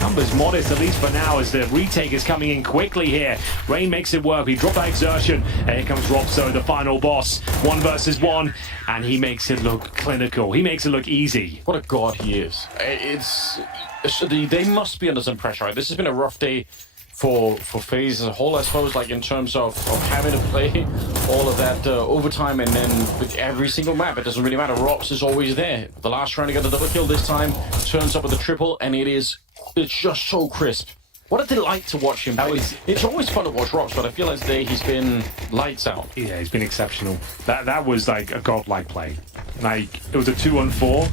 numbers modest, at least for now, as the retake is coming in quickly here. Rain makes it work. We drop that exertion. And here comes Robso, the final boss. 1 versus 1, and he makes it look clinical. He makes it look easy. What a god he is. They must be under some pressure. Right? This has been a rough day for FaZe as a whole, I suppose, like in terms of having to play all of that overtime, and then with every single map, it doesn't really matter. Rops is always there. The last round he got the double kill, this time turns up with a triple, and it's just so crisp. What a delight to watch him play. It's always fun to watch Rops, but I feel like today he's been lights out. Yeah, he's been exceptional. That was like a godlike play. Like, it was a 2-on-4.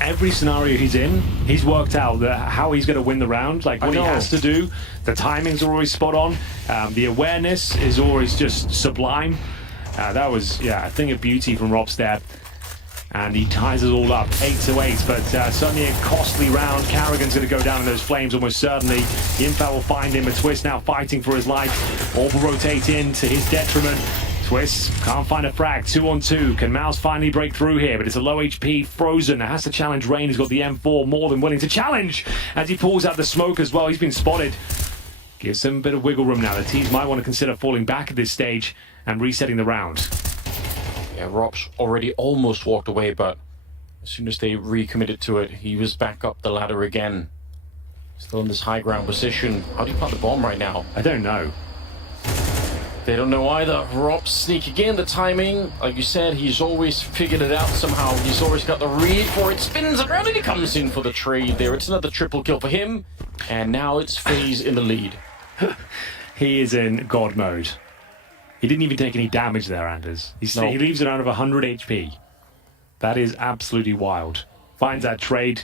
Every scenario he's in, he's worked out how he's going to win the round, like what he has to do. The timings are always spot on. The awareness is always just sublime. That was, a thing of beauty from Rob Stepp. And he ties us all up, 8-8, but certainly a costly round. Carrigan's going to go down in those flames almost certainly. The Infal will find him, a Twist now fighting for his life. All will rotate in to his detriment. Twist can't find a frag, 2-on-2. Can MOUZ finally break through here? But it's a low HP Frozen. Has to challenge Rain. He's got the M4, more than willing to challenge as he pulls out the smoke as well. He's been spotted. Gives him a bit of wiggle room now. The teams might want to consider falling back at this stage and resetting the round. Yeah, Rops already almost walked away, but as soon as they recommitted to it, he was back up the ladder again. Still in this high ground position. How do you plant the bomb right now? I don't know. They don't know either. Rops sneak again. The timing, like you said, he's always figured it out somehow. He's always got the read for it. Spins around and he comes in for the trade there. It's another triple kill for him. And now it's FaZe in the lead. He is in God mode. He didn't even take any damage there, Anders. He leaves around of 100 HP. That is absolutely wild. Finds that trade.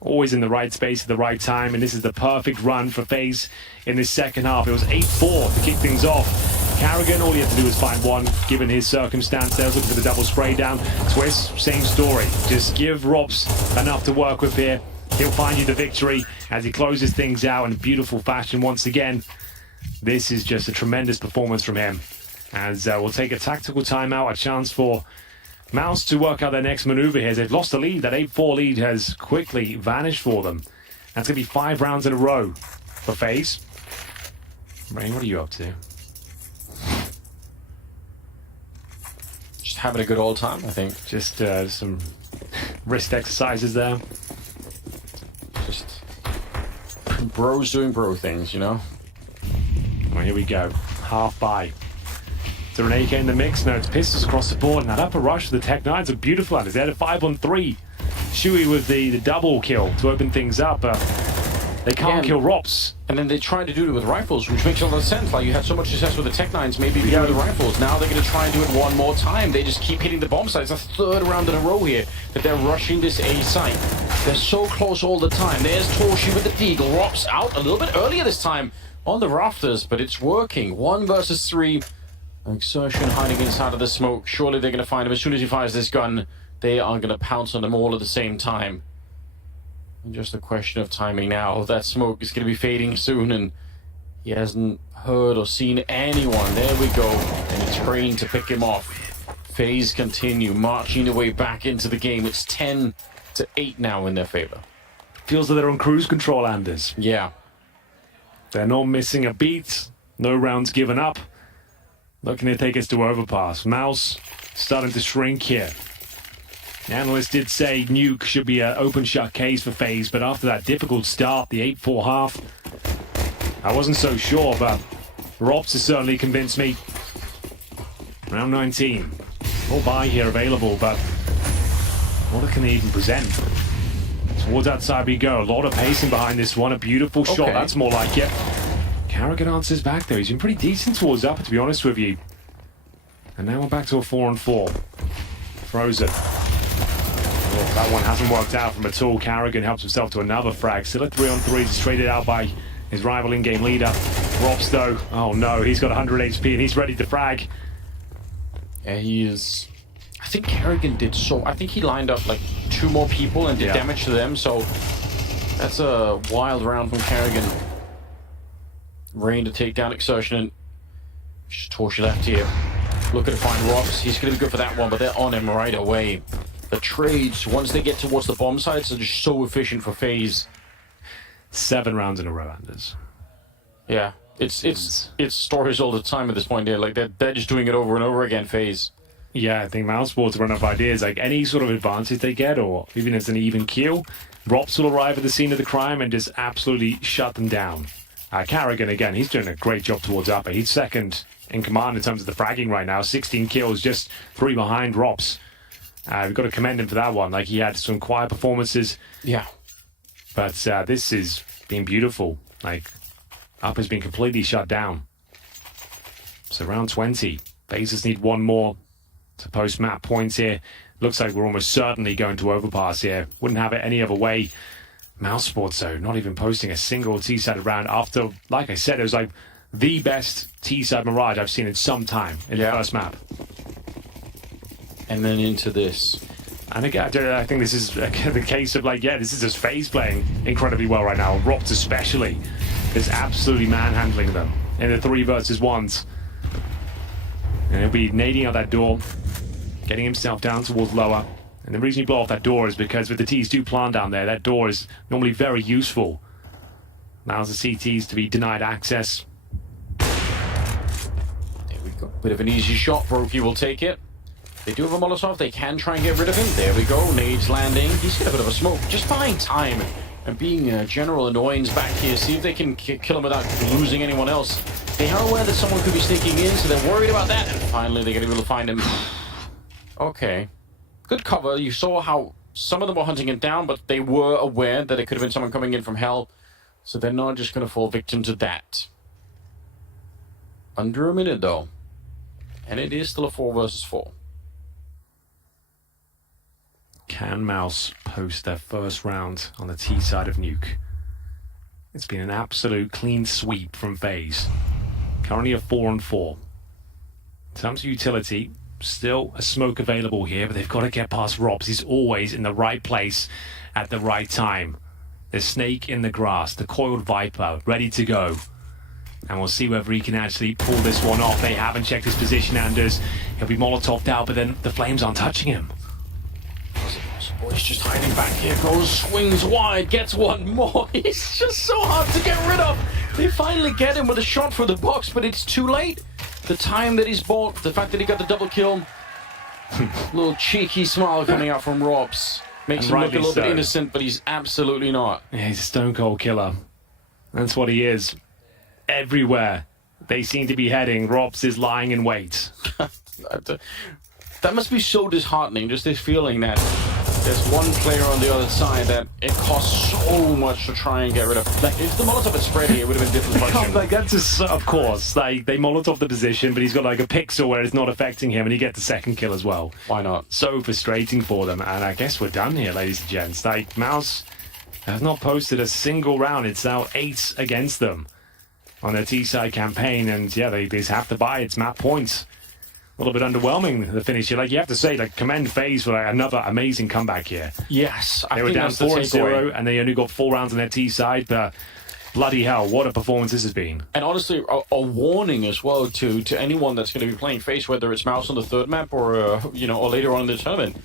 Always in the right space at the right time. And this is the perfect run for FaZe in this second half. It was 8-4 to kick things off. Carrigan, all he had to do was find one, given his circumstance. There was looking for the double spray down. Twist, same story. Just give Robs enough to work with here. He'll find you the victory as he closes things out in beautiful fashion once again. This is just a tremendous performance from him. As we'll take a tactical timeout, a chance for MOUZ to work out their next maneuver here. They've lost the lead. That 8-4 lead has quickly vanished for them. That's going to be 5 rounds in a row for FaZe. Rain, what are you up to? having a good old time, I think. Just some wrist exercises there. Just bros doing bro things, you know? Well, here we go. Half by. Is there an AK in the mix? No, it's pistols across the board. And that upper rush for the Tech-9s are beautiful. They had a 5-on-3. Shui with the double kill to open things up. They can't kill Rops. And then they tried to do it with rifles, which makes a lot of sense. Like, you had so much success with the Tech-9s, maybe you with the rifles. Now they're going to try and do it one more time. They just keep hitting the bomb site. It's a third round in a row here that they're rushing this A site. They're so close all the time. There's Torshi with the Deagle. Rops out a little bit earlier this time on the rafters, but it's working. 1 versus 3. Exertion hiding inside of the smoke. Surely they're going to find him. As soon as he fires this gun, they are going to pounce on them all at the same time. And just a question of timing now. That smoke is going to be fading soon, and he hasn't heard or seen anyone. There we go. And it's raining to pick him off. FaZe continue marching their way back into the game. It's 10-8 now in their favor. Feels like they're on cruise control, Anders. Yeah. They're not missing a beat. No rounds given up. Looking to take us to overpass. MOUZ starting to shrink here. The analyst did say Nuke should be an open shut case for FaZe, but after that difficult start, the 8-4 half, I wasn't so sure, but Rops has certainly convinced me. Round 19. Full buy here available, but what can they even present? Towards outside we go. A lot of pacing behind this one. A beautiful shot. That's more like it. Carrigan answers back though. He's been pretty decent towards upper, to be honest with you. And now we're back to a 4-on-4. Frozen. Oh, that one hasn't worked out from at all. Carrigan helps himself to another frag. Still at 3-on-3, traded out by his rival in-game leader. Rops though. Oh no, he's got 100 HP and he's ready to frag. Yeah, he is. I think Carrigan did so. I think he lined up like 2 more people and did damage to them. So that's a wild round from Carrigan. Rain to take down Exertion, and just Torch left here. Looking to find Rops. He's going to be good for that one, but they're on him right away. The trades, once they get towards the bomb sites, are just so efficient for FaZe. 7 rounds in a row, Anders. Yeah, it's stories all the time at this point here. Like they're just doing it over and over again, FaZe. Yeah, I think MOUZ Sports run out of ideas. Like any sort of advantage they get, or even if it's an even kill, Rops will arrive at the scene of the crime and just absolutely shut them down. Carrigan, again, he's doing a great job towards upper. He's second in command in terms of the fragging right now. 16 kills, just 3 behind Rops. We've got to commend him for that one. Like, he had some quiet performances. Yeah. But this has been beautiful. Like, upper's been completely shut down. So round 20. FaZe need 1 more to post-map points here. Looks like we're almost certainly going to overpass here. Wouldn't have it any other way. MOUZ Sports, though, not even posting a single T-side round after, like I said, it was like the best T-side Mirage I've seen in some time in the first map. And then into this. And again, I think this is the case of like, this is just FaZe playing incredibly well right now. Rops especially is absolutely manhandling them in the 3 versus 1s. And he'll be nading out that door, getting himself down towards lower. And the reason you blow off that door is because with the T2 plant down there, that door is normally very useful. Allows the CTs to be denied access. There we go. Bit of an easy shot. Brokey will take it. They do have a Molotov. They can try and get rid of him. There we go. Nades landing. He's got a bit of a smoke. Just buying time and being a general annoyance back here. See if they can kill him without losing anyone else. They are aware that someone could be sneaking in, so they're worried about that. And finally, they're going to be able to find him. Okay. Good cover. You saw how some of them were hunting him down, but they were aware that it could have been someone coming in from hell. So they're not just going to fall victim to that. Under a minute, though. And it is still a 4 versus 4. Can MOUZ post their first round on the T side of Nuke? It's been an absolute clean sweep from FaZe. Currently a 4-on-4. In terms of utility, still a smoke available here, but they've got to get past Rops. He's always in the right place at the right time. The snake in the grass, the coiled viper, ready to go. And we'll see whether he can actually pull this one off. They haven't checked his position, Anders. He'll be Molotov'd out, but then the flames aren't touching him. Boy's just hiding back here. Goes, swings wide, gets one more. He's just so hard to get rid of. They finally get him with a shot from the box, but it's too late. The time that he's bought, the fact that he got the double kill, Little cheeky smile coming out from Robs. Makes him look a little bit innocent, but he's absolutely not. Yeah, he's a stone cold killer. That's what he is. Everywhere they seem to be heading, Robs is lying in wait. That must be so disheartening, just this feeling that there's one player on the other side that it costs so much to try and get rid of. Like, if the Molotov had spread here, it would have been different function. Like, that's just, of course, like, they Molotov the position, but he's got like a pixel where it's not affecting him, and he gets the second kill as well. Why not? So frustrating for them, and I guess we're done here, ladies and gents. Like, MOUZ have not posted a single round. It's now 8 against them on their T-side campaign, and yeah, they just have to buy its map points. A little bit underwhelming, the finish here. Like, you have to say, like, commend FaZe for like, another amazing comeback here. Yes, they were down 4-0, and they only got 4 rounds on their T-side, but bloody hell, what a performance this has been. And honestly, a warning as well to anyone that's going to be playing FaZe, whether it's MOUZ on the third map or or later on in the tournament.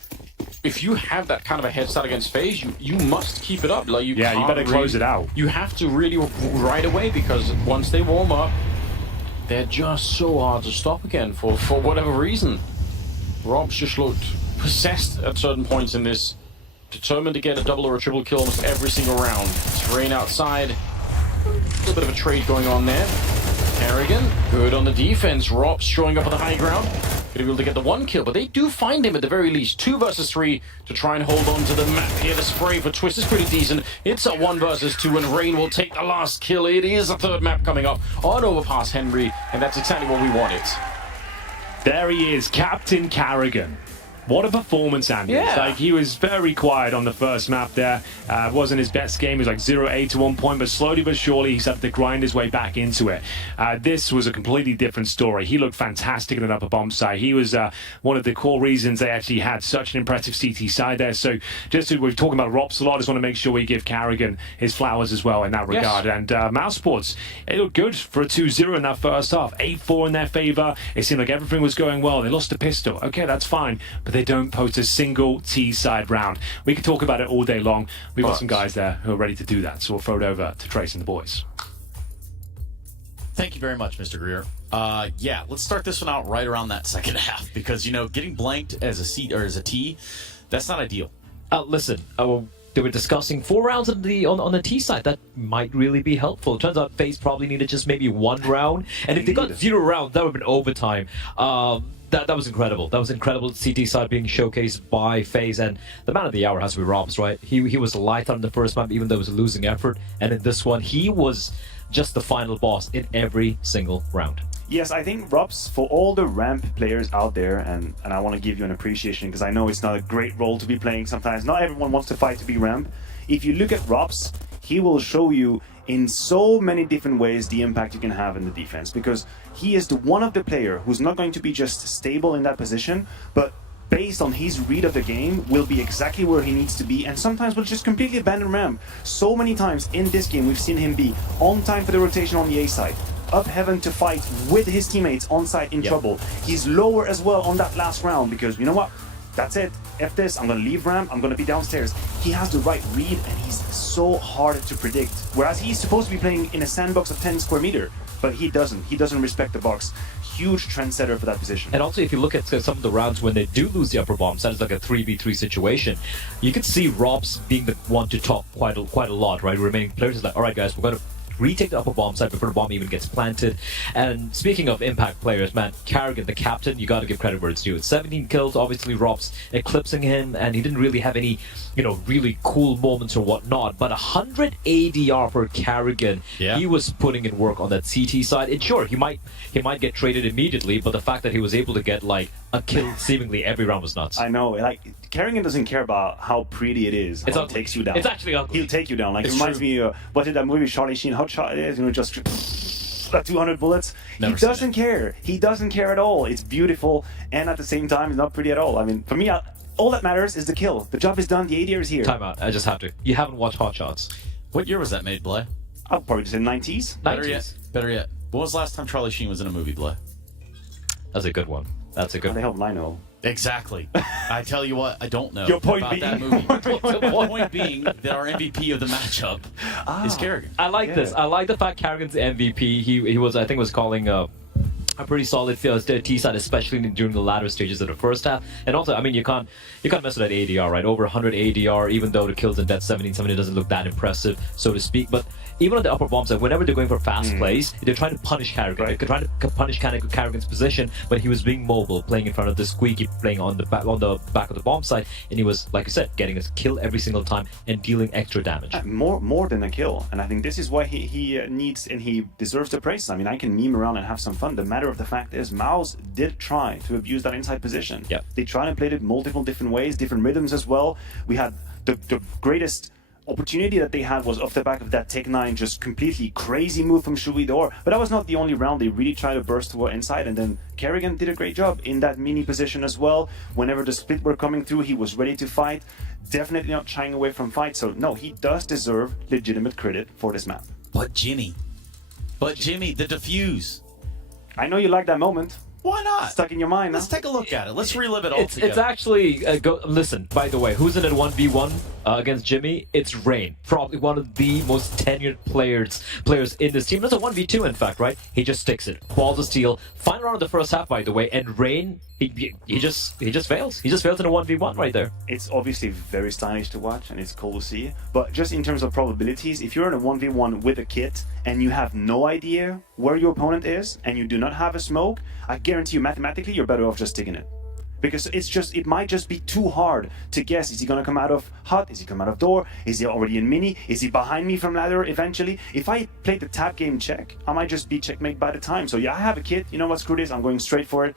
If you have that kind of a head start against FaZe, you must keep it up. Like, you better close it out. You have to really right away, because once they warm up, they're just so hard to stop again for whatever reason. Robs just looked possessed at certain points in this, determined to get a double or a triple kill almost every single round. Terrain outside, a little bit of a trade going on there. Kerrigan, good on the defense. Robs showing up on the high ground. Going to be able to get the 1 kill, but they do find him at the very least. 2 versus 3 to try and hold on to the map here. The spray for Twist is pretty decent. It's a 1 versus 2, and Rain will take the last kill. It is a third map coming up on Overpass Henry, and that's exactly what we wanted. There he is, Captain Kerrigan. What a performance, Andy. Yeah. Like, he was very quiet on the first map there. Wasn't his best game. He was like 0-8 to 1 point, but slowly but surely he started to grind his way back into it. This was a completely different story. He looked fantastic in an upper bomb side. He was one of the core reasons they actually had such an impressive CT side there. So we're talking about Robs a lot. I just want to make sure we give Kerrigan his flowers as well in that regard. And MOUZ Sports, it looked good for a 2-0 in that first half. 8-4 in their favor. It seemed like everything was going well. They lost a pistol. Okay, that's fine. But they don't post a single T-side round. We could talk about it all day long. We've got some guys there who are ready to do that, so we'll throw it over to Trace and the boys. Thank you very much, Mr. Greer. Yeah, let's start this one out right around that second half, because, getting blanked as a C or as a T, that's not ideal. Listen, they were discussing 4 rounds on the T side. That might really be helpful. It turns out FaZe probably needed just maybe 1 round, and if they got 0 rounds, that would have been overtime. That was incredible. That was incredible. CT side being showcased by FaZe, and the man of the hour has to be Robs, right? He was light on the first map, even though it was a losing effort, and in this one, he was just the final boss in every single round. Yes, I think Robs, for all the ramp players out there, and I want to give you an appreciation, because I know it's not a great role to be playing sometimes. Not everyone wants to fight to be ramp. If you look at Robs, he will show you in so many different ways the impact you can have in the defense, because he is the one of the player who's not going to be just stable in that position, but based on his read of the game will be exactly where he needs to be, and sometimes will just completely abandon ramp. So many times in this game we've seen him be on time for the rotation on the A side, up heaven to fight with his teammates on site in trouble. He's lower as well on that last round, because you know what? That's it. F this, I'm gonna leave ramp, I'm gonna be downstairs. He has the right read, and he's so hard to predict. Whereas he's supposed to be playing in a sandbox of 10 square meter, but he doesn't. He doesn't respect the box. Huge trendsetter for that position. And also, if you look at some of the rounds when they do lose the upper bomb, so it's like a 3v3 situation, you can see Robs being the one to talk quite a lot, right? Remaining players is like, all right, guys, we're gonna retake the upper bomb side before the bomb even gets planted. And speaking of impact players, man, Kerrigan, the captain, you got to give credit where it's due. 17 kills, obviously Robs eclipsing him, and he didn't really have any, really cool moments or whatnot. But 100 ADR for Kerrigan. Yeah. He was putting in work on that CT side. And sure, he might get traded immediately, but the fact that he was able to get like a kill seemingly every round was nuts. I know, like Kerrigan doesn't care about how pretty it is. How it takes you down. It's actually ugly. He'll take you down. Like, it reminds me of what did that movie Charlie Sheen Hot Shot is? Just that 200 bullets. Never he doesn't care. He doesn't care at all. It's beautiful, and at the same time, it's not pretty at all. I mean, for me, all that matters is the kill. The job is done. The ADR is here. Time out. I just have to. You haven't watched Hot Shots. What year was that made, Blay? I'll probably say 90s. Better yet. When was the last time Charlie Sheen was in a movie, Blay? That's a good one. That's a good one. The hell will I know? Exactly. I tell you what, I don't know Your point about being? that movie. The point being that our MVP of the matchup is Kerrigan. I like this. I like the fact Kerrigan's MVP. He was, I think, was calling a pretty solid T side, especially during the latter stages of the first half. And also, I mean, you can't mess with that ADR, right? Over 100 ADR, even though the kills in that 17-70 doesn't look that impressive, so to speak. But even on the upper bomb side, whenever they're going for fast plays, they're trying to punish Carrigan. They're trying to punish Carrigan's position when he was being mobile, playing in front of the Squeaky, playing on the back of the bomb side, and he was, like I said, getting a kill every single time and dealing extra damage. More than a kill, and I think this is why he needs and he deserves the praise. I mean, I can meme around and have some fun. The matter of the fact is, MOUZ did try to abuse that inside position. Yeah, they tried and played it multiple different ways, different rhythms as well. We had the greatest opportunity that they had was off the back of that Tech 9 just completely crazy move from Shuidor, but that was not the only round. They really tried to burst toward inside, and then Carrigan did a great job in that mini position as well. Whenever the split were coming through, he was ready to fight, definitely not shying away from fight. So no, he does deserve legitimate credit for this map. But Jimmy, the defuse. I know you like that moment. Why not? Stuck in your mind. Let's take a look at it. Let's relive it all together. It's actually listen. By the way, who's in a 1v1 against Jimmy? It's Rain, probably one of the most tenured players in this team. That's a 1v2, in fact, right? He just sticks it, balls of steel. Final round of the first half, by the way, and Rain, he just fails. He just fails in a 1v1 right there. It's obviously very stylish to watch, and it's cool to see. But just in terms of probabilities, if you're in a 1v1 with a kit and you have no idea where your opponent is and you do not have a smoke, I guarantee you mathematically you're better off just sticking it. Because it might just be too hard to guess. Is he gonna come out of hut? Is he come out of door? Is he already in mini? Is he behind me from ladder eventually? If I play the tap game check, I might just be checkmate by the time. So yeah, I have a kit, you know what, screw this, I'm going straight for it.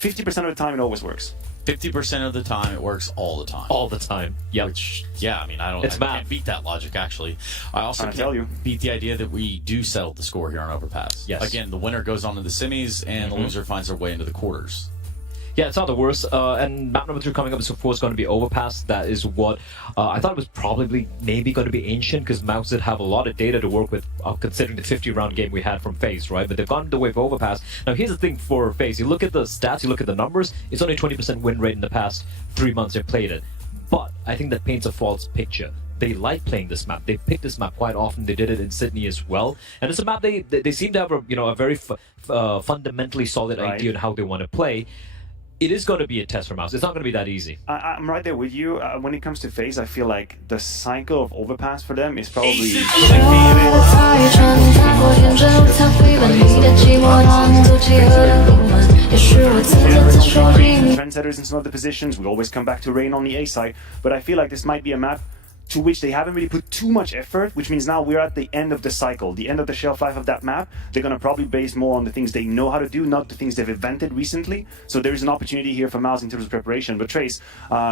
50% of the time it always works. 50% of the time it works all the time. All the time. Yeah. Which, yeah, I mean, I can't beat that logic, actually. I also can't beat the idea that we do settle the score here on Overpass. Yes. Again, the winner goes on to the semis, and the loser finds their way into the quarters. Yeah, it's not the worst. And map number 2 coming up is, of course, going to be Overpass. That is what I thought it was probably maybe going to be Ancient, because MOUZ did have a lot of data to work with, considering the 50-round game we had from FAZE, right? But they've gone the way for Overpass. Now, here's the thing for FAZE. You look at the stats, you look at the numbers, it's only 20% win rate in the past 3 months they've played it. But I think that paints a false picture. They like playing this map. They pick this map quite often. They did it in Sydney as well. And it's a map they seem to have a very fundamentally solid idea on how they want to play. It is going to be a test for MOUZ. It's not going to be that easy. I'm right there with you. When it comes to FAZE, I feel like the cycle of Overpass for them is probably... Trendsetters in some of the positions. We always come back to Rain on the A side. But I feel like this might be a map to which they haven't really put too much effort, which means now we're at the end of the cycle, the end of the shelf life of that map. They're going to probably base more on the things they know how to do, not the things they've invented recently. So there's an opportunity here for MOUZ in terms of preparation. But Trace,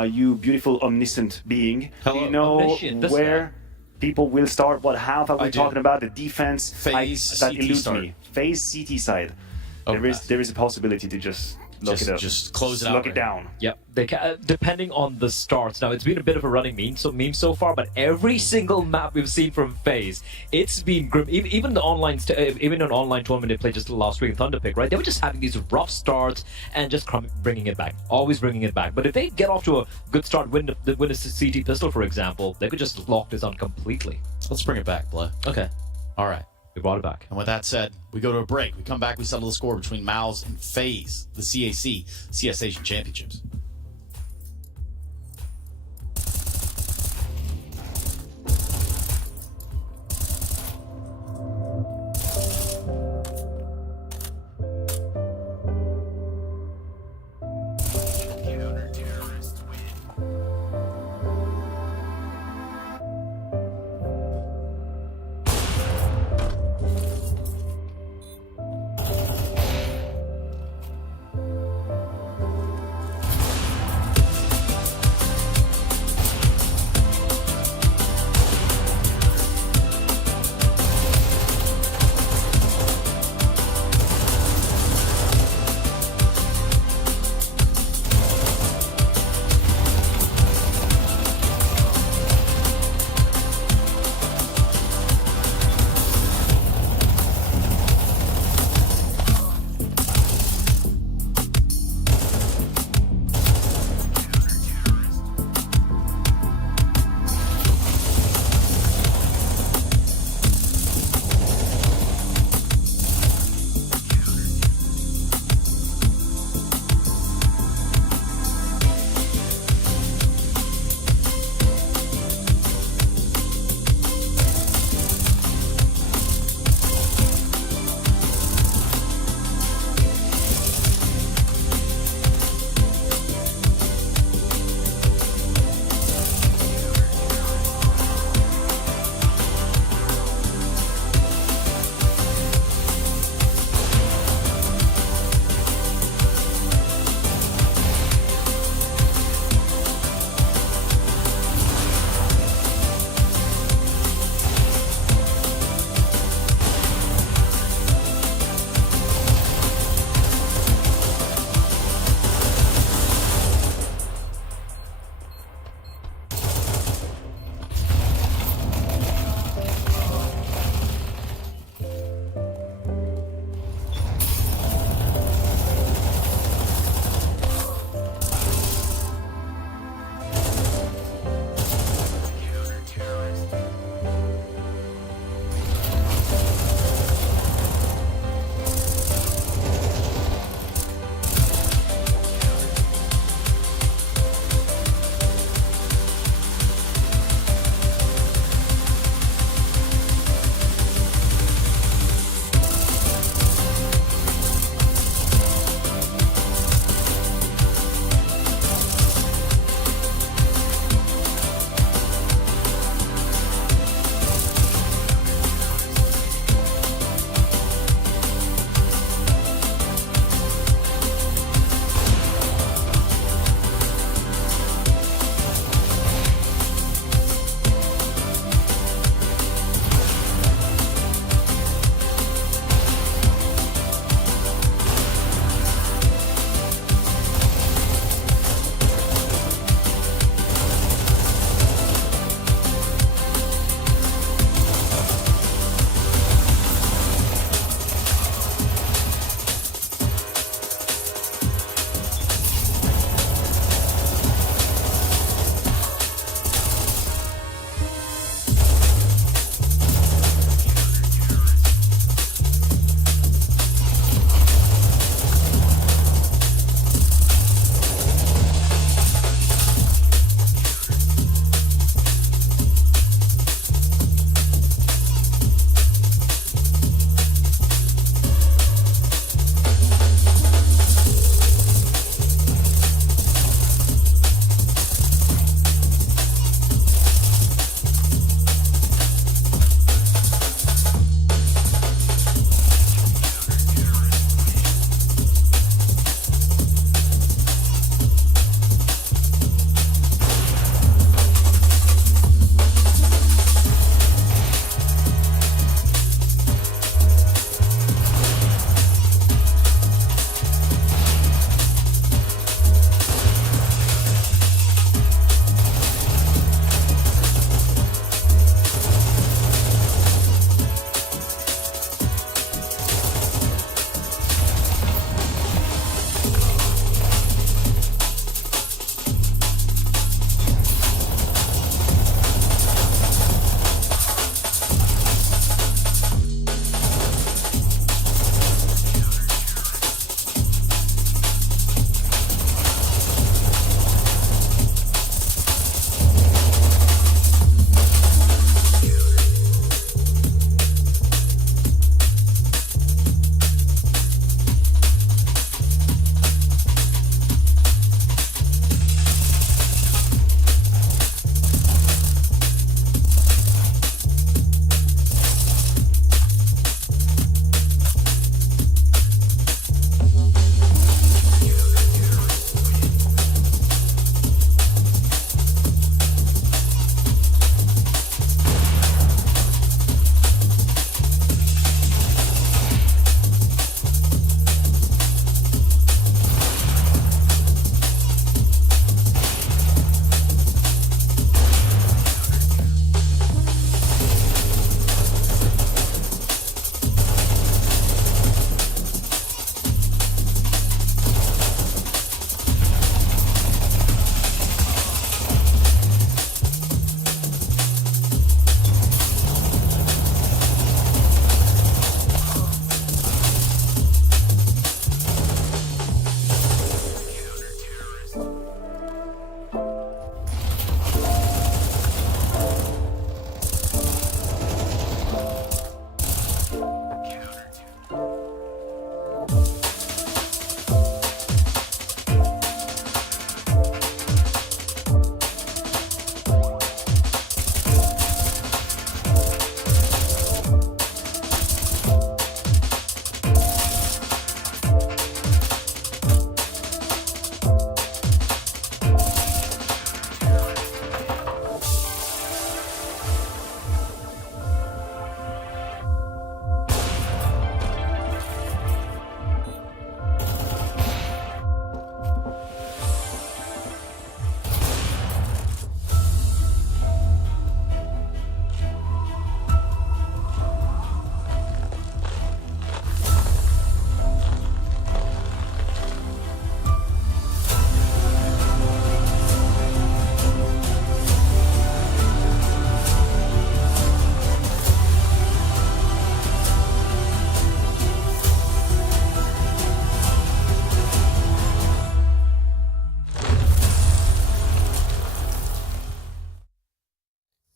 you beautiful omniscient being, do you know where people will start? What half are we talking about? The defense? FAZE, that CT eludes start. me. FAZE CT side. There is a possibility to just look it up. Just close it out. Look it down. Yep. They depending on the starts. Now, it's been a bit of a running meme so far, but every single map we've seen from FAZE, it's been grim. Even the online, even an online tournament they played just last week in Thunderpick, right? They were just having these rough starts and just bringing it back, always bringing it back. But if they get off to a good start, win a CT pistol, for example, they could just lock this on completely. Let's bring it back, Bleh. Okay. All right. We brought it back. And with that said, we go to a break. We come back, we settle the score between MOUZ and FAZE, the CAC, CS Asian Championships.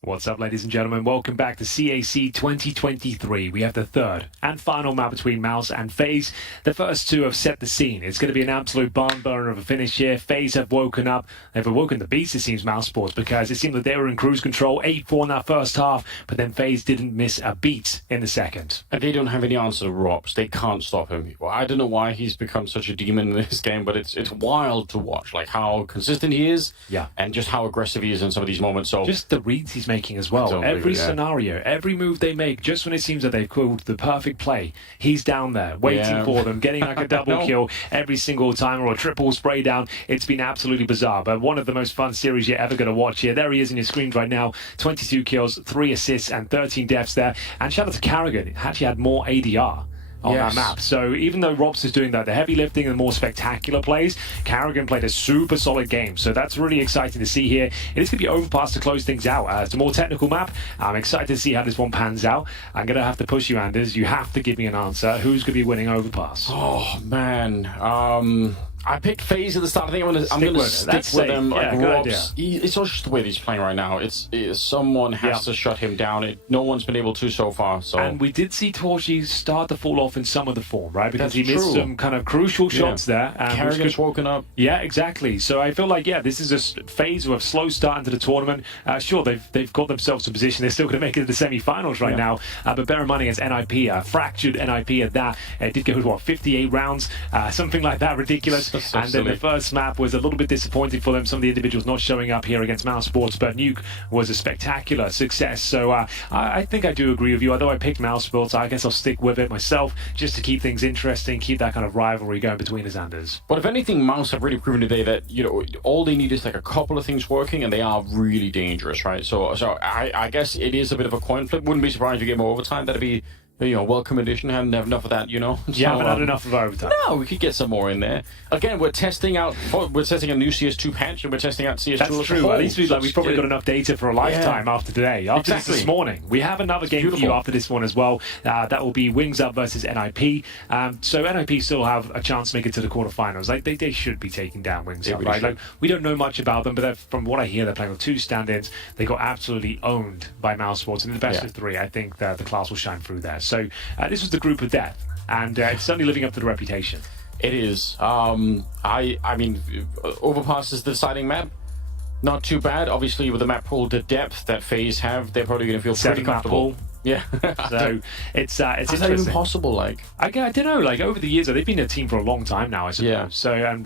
What's up, ladies and gentlemen? Welcome back to CAC 2023. We have the third and final map between MOUZ and FAZE. The first two have set the scene. It's going to be an absolute barn burner of a finish here. FAZE have woken up. They've awoken the beast, it seems, MOUZ Sports, because it seemed that they were in cruise control, 8-4 in that first half, but then FAZE didn't miss a beat in the second. And they don't have any answer to Robs. They can't stop him. Well, I don't know why he's become such a demon in this game, but it's wild to watch, like how consistent he is, and just how aggressive he is in some of these moments. So just the reads he's making as well. Every scenario, every move they make, just when it seems that they've called the perfect play, he's down there waiting for them, getting like a double kill every single time or a triple spray down. It's been absolutely bizarre, but one of the most fun series you're ever going to watch here. There he is in your screen right now. 22 kills, 3 assists, and 13 deaths there. And shout out to Carrigan. He actually had more ADR on that map. So even though Robs is doing the heavy lifting and more spectacular plays, Carrigan played a super solid game. So that's really exciting to see here. It is going to be Overpass to close things out. It's a more technical map. I'm excited to see how this one pans out. I'm going to have to push you, Anders. You have to give me an answer. Who's going to be winning Overpass? Oh, man. I picked FaZe at the start. I think I'm going to stick with him. Like Robs, it's not just the way that he's playing right now. It's someone has to shut him down. No one's been able to so far. So and we did see Torchy start to fall off in some of the form, right? Because he missed some kind of crucial shots there. Carrigan's woken up. Yeah, exactly. So I feel like this is a FaZe with a slow start into the tournament. Sure, they've got themselves in position. They're still going to make it to the semi-finals right now. But bear in mind against NIP, fractured NIP at that. It did go to 58 rounds, something like that, ridiculous. And then the first map was a little bit disappointing for them. Some of the individuals not showing up here against MOUZ Sports, but Nuke was a spectacular success. So I think I do agree with you. Although I picked MOUZ Sports, I guess I'll stick with it myself just to keep things interesting, keep that kind of rivalry going between us, Anders. But if anything, MOUZ have really proven today that all they need is like a couple of things working, and they are really dangerous, right? So I guess it is a bit of a coin flip. Wouldn't be surprised if you get more overtime. That'd be welcome addition. Haven't have enough of that, So, you haven't had enough of overtime. No, we could get some more in there. Again, we're testing a new CS2 patch, and we're testing out CS2. That's true. At least we've probably got enough data for a lifetime after today. After this morning, we have another game for you after this one as well. That will be Wings Up versus NIP. So NIP still have a chance to make it to the quarterfinals. Like they should be taking down Wings Up, right? Like we don't know much about them, but from what I hear, they're playing with 2 stand-ins. They got absolutely owned by MOUZ Sports, and in the best of 3, I think the class will shine through there. So this was the group of death, and it's certainly living up to the reputation. It is. I mean, Overpass is the deciding map. Not too bad. Obviously, with the map pool, the depth that FaZe have, they're probably going to feel pretty comfortable. Yeah. So it's interesting. Is that even possible? Like, I don't know. Like over the years, they've been a team for a long time now, I suppose. Yeah. So and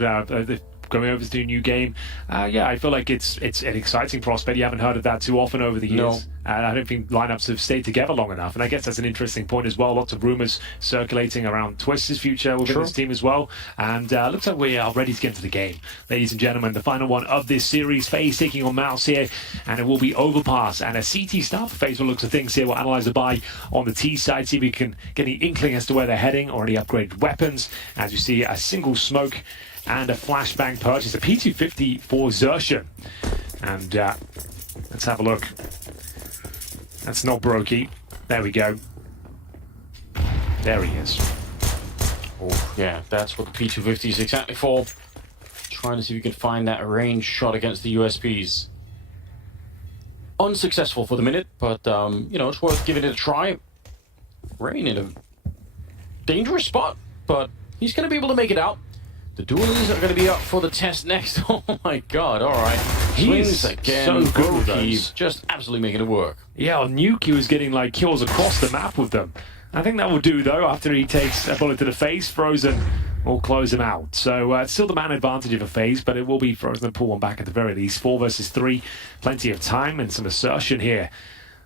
going over to a new game, I feel like it's an exciting prospect. You haven't heard of that too often over the years. No. And I don't think lineups have stayed together long enough. And I guess that's an interesting point as well. Lots of rumors circulating around Twist's future within this team as well. And looks like we are ready to get into the game. Ladies and gentlemen, the final one of this series, FaZe taking on MOUZ here. And it will be Overpass. And a CT start for FaZe. What looks at things here. We'll analyze the buy on the T side, see if we can get any inkling as to where they're heading or any upgraded weapons. As you see, a single smoke and a flashbang purchase, a P250 for Xerxian. And let's have a look. That's not Brokey. There we go. There he is. Oh, yeah, that's what the P250 is exactly for. Trying to see if we can find that range shot against the USPs. Unsuccessful for the minute, but, it's worth giving it a try. Rain in a dangerous spot, but he's going to be able to make it out. The dualies are going to be up for the test next. Oh my god, alright. He's again. so good with those. He's just absolutely making it work. Yeah, on Nuke, he was getting like kills across the map with them. I think that will do though, after he takes a bullet to the face. Frozen will close him out. So it's still the man advantage of a FaZe, but it will be Frozen to pull one back at the very least. 4 versus 3, plenty of time and some assertion here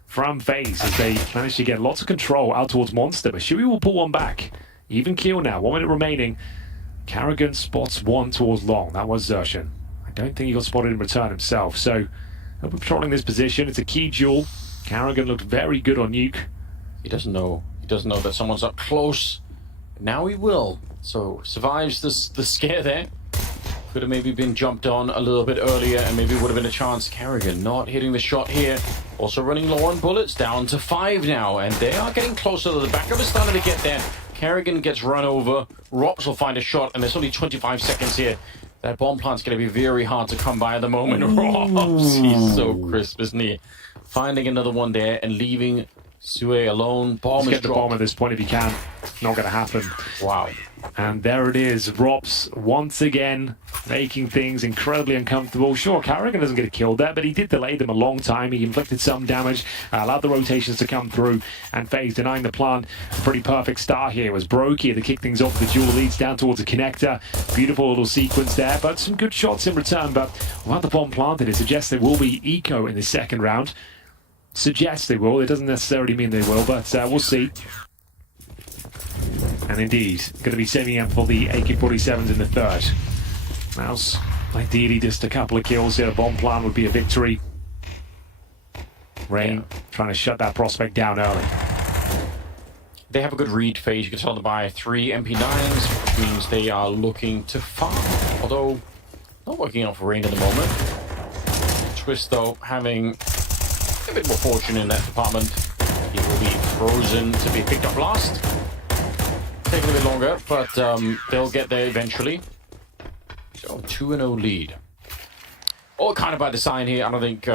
from FaZe as they manage to get lots of control out towards Monster. But Shui will pull one back. Even kill now, 1 minute remaining. Carrigan spots one towards long. That was Xerxian. I don't think he got spotted in return himself. So he'll be patrolling this position. It's a key duel. Carrigan looked very good on Nuke. He doesn't know. He doesn't know that someone's up close. Now he will. So survives the scare there. Could have maybe been jumped on a little bit earlier and maybe would have been a chance. Carrigan not hitting the shot here. Also running low on bullets. Down to 5 now. And they are getting closer. The backup is starting to get there. Carrigan gets run over. Robs will find a shot, and there's only 25 seconds here. That bomb plant's going to be very hard to come by at the moment. Robs, he's so crisp, isn't he? finding another one there and leaving Sue alone. Bomb Just is get the bomb dropped. at this point if you can. Not going to happen. Wow. And there it is. Rops once again making things incredibly uncomfortable. Sure, Carrigan doesn't get killed there, but he did delay them a long time. He inflicted some damage, allowed the rotations to come through, and FaZe denying the plant. A pretty perfect start here was Brokey to kick things off. The duel leads down towards a connector. Beautiful little sequence there, but some good shots in return. But while the bomb planted, it suggests there will be eco in the second round. Suggests they will. It doesn't necessarily mean they will, but we'll see. And indeed, going to be saving up for the AK-47s in the third. MOUZ, ideally just a couple of kills here. A bomb plant would be a victory. Rain trying to shut that prospect down early. They have a good read phase. You can tell them by 3 MP9s, which means they are looking to farm. Although, not working out for Rain at the moment. Twist, though, having a bit more fortune in that department. He will be frozen to be picked up last. Taking a bit longer, but they'll get there eventually. So 2-0 lead. All kind of by design here. I don't think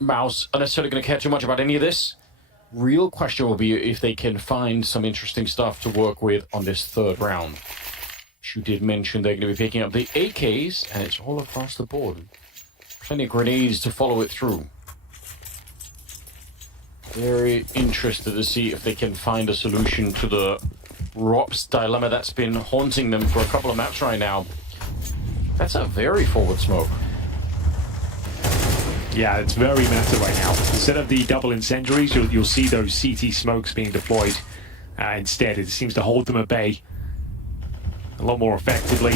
MOUZ are necessarily going to care too much about any of this. Real question will be if they can find some interesting stuff to work with on this third round. You did mention they're going to be picking up the AKs, and it's all across the board. Plenty of grenades to follow it through. Very interested to see if they can find a solution to the Rop's dilemma that's been haunting them for a couple of maps right now. That's a very forward smoke. Yeah, it's very meta right now. Instead of the double incendiaries, you'll see those CT smokes being deployed. Instead, it seems to hold them at bay a lot more effectively.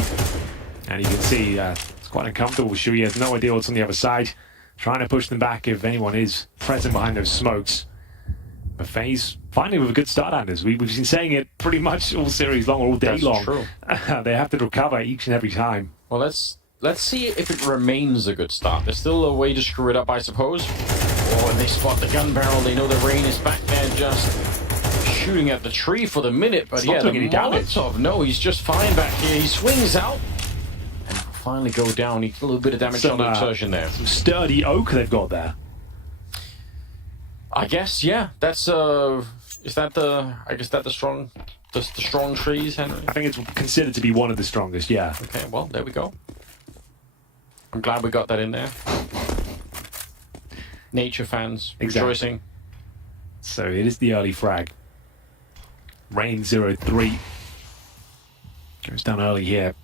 And you can see it's quite uncomfortable. Shui has no idea what's on the other side. Trying to push them back if anyone is present behind those smokes. But FaZe finally with a good start, Anders. We've been saying it pretty much all series long, all day long. True. They have to recover each and every time. Well, let's see if it remains a good start. There's still a way to screw it up, I suppose. Oh, and they spot the gun barrel. They know the Rain is back there just shooting at the tree for the minute. But yeah, the Molotov, no, he's just fine back here. He swings out and finally go down. He did a little bit of damage on the insertion there. Some sturdy oak they've got there. I guess, yeah. That's is that the? I guess that the strong trees, Henry. I think it's considered to be one of the strongest. Yeah. Okay. Well, there we go. I'm glad we got that in there. Nature fans rejoicing. So it is the early frag. Rain 0-3 goes down early here.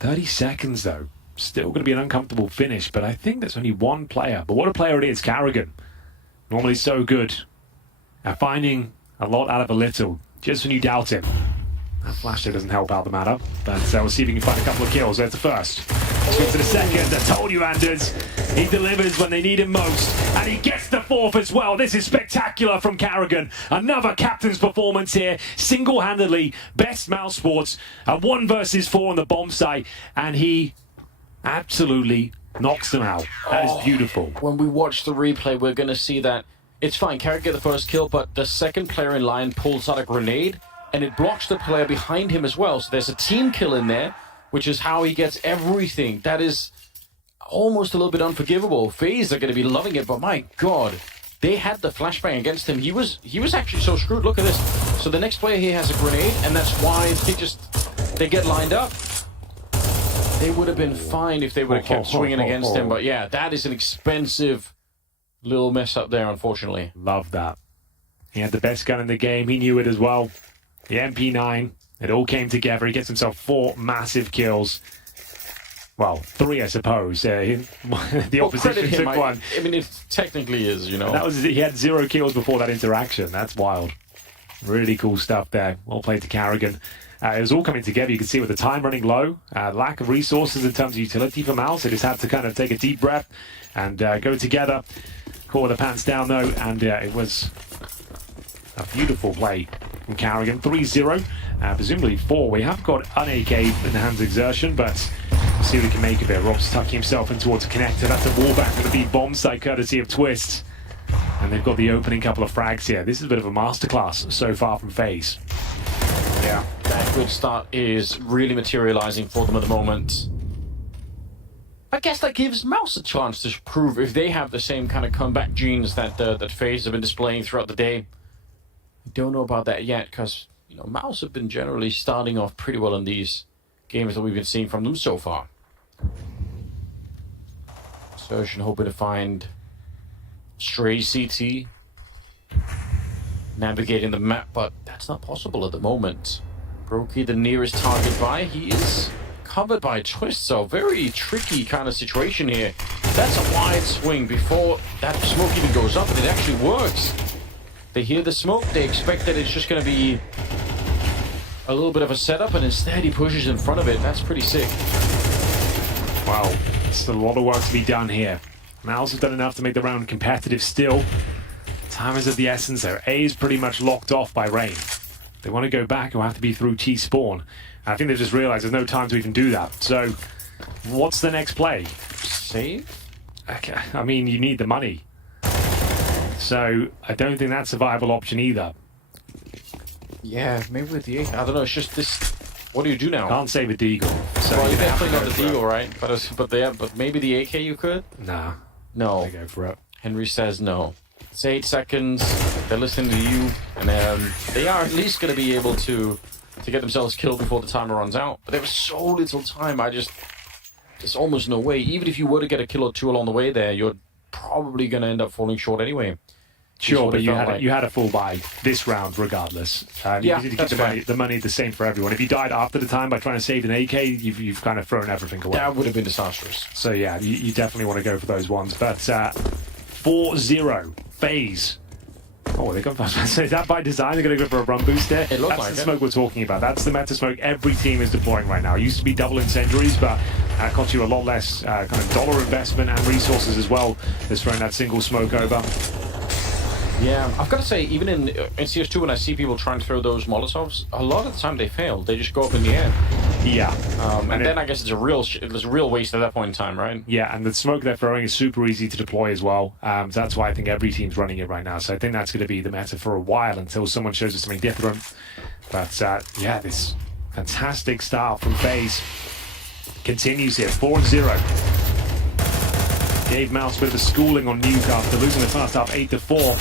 30 seconds though. Still going to be an uncomfortable finish, but I think there's only one player. But what a player it is, Carrigan. Normally so good at finding a lot out of a little, just when you doubt him. That flasher doesn't help out the matter, but we'll see if he can find a couple of kills. There's the first. Let's go to the second. I told you, Anders. He delivers when they need him most, and he gets the fourth as well. This is spectacular from Carrigan. Another captain's performance here, single-handedly, best MOUZ Sports, a 1 versus 4 on the bomb site, and he absolutely knocks them out. That is beautiful. When we watch the replay, we're going to see that it's fine. Carrick get the first kill, but the second player in line pulls out a grenade, and it blocks the player behind him as well. So there's a team kill in there, which is how he gets everything. That is almost a little bit unforgivable. FaZe are going to be loving it, but my God, they had the flashbang against him. He was actually so screwed. Look at this. So the next player here has a grenade, and that's why they get lined up. They would have been fine if they would have kept swinging against him. But yeah, that is an expensive little mess up there, unfortunately. Love that. He had the best gun in the game. He knew it as well. The MP9. It all came together. He gets himself 4 massive kills. Well, 3, I suppose. The opposition took 1. I mean, it technically is, you know. That was, he had 0 kills before that interaction. That's wild. Really cool stuff there. Well played to Carrigan. It was all coming together. You can see with the time running low, lack of resources in terms of utility for MOUZ. They just had to kind of take a deep breath and go together. Caught the pants down though, and it was a beautiful play from Carrigan. 3-0, presumably 4. We have got an AK in the hands of Exertion, but we'll see what we can make of it. Rob's tucking himself in towards a connector. That's a wallback for the B bomb site, courtesy of Twist. And they've got the opening couple of frags here. This is a bit of a masterclass so far from FaZe. Yeah, that good start is really materializing for them at the moment. I guess that gives MOUZ a chance to prove if they have the same kind of comeback genes that that FaZe have been displaying throughout the day. I don't know about that yet, because you know MOUZ have been generally starting off pretty well in these games that we've been seeing from them so far. Surgeon hoping to find stray CT, navigating the map, but that's not possible at the moment. Brokey, the nearest target by, he is covered by Twist, so very tricky kind of situation here. That's a wide swing before that smoke even goes up, and it actually works. They hear the smoke, they expect that it's just going to be a little bit of a setup, and instead he pushes in front of it. That's pretty sick. Wow, it's a lot of work to be done here. MOUZ have done enough to make the round competitive still. Time is of the essence there. A is pretty much locked off by Rain. They want to go back, it'll have to be through T spawn. I think they've just realized there's no time to even do that. So, what's the next play? Save? Okay, I mean, you need the money. So, I don't think that's a viable option either. Yeah, maybe with the 8. I don't know, it's just this. What do you do now? Can't save a Deagle. So well, you're have definitely to not go the for it. Deagle, right? But maybe the AK you could? Nah, No. they go for it. Henry says no. It's 8 seconds. They're listening to you, and they are at least going to be able to get themselves killed before the timer runs out. But there was so little time. There's almost no way. Even if you were to get a kill or two along the way there, you're probably going to end up falling short anyway. Sure, but you had a full buy this round regardless. Yeah, you need to that's keep fair. the money the same for everyone. If you died after the time by trying to save an AK, you've kind of thrown everything away. That would have been disastrous. So yeah, you definitely want to go for those ones. But 4-0 FaZe. Oh, they got is that by design? They're going to go for a run boost there. It looks That's like the it. smoke we're talking about. That's the meta smoke every team is deploying right now. It used to be double incendiaries, but that cost you a lot less kind of dollar investment and resources as well. Just throwing that single smoke over. Yeah, I've got to say, even in CS2, when I see people trying to throw those Molotovs, a lot of the time they fail. They just go up in the air. Yeah. And then I guess it's a real waste at that point in time, right? Yeah, and the smoke they're throwing is super easy to deploy as well. So that's why I think every team's running it right now. So I think that's going to be the meta for a while until someone shows us something different. But yeah, this fantastic start from FaZe continues here. 4-0. Gave MOUZ a bit of a schooling on Nuke after losing the first half 8-4.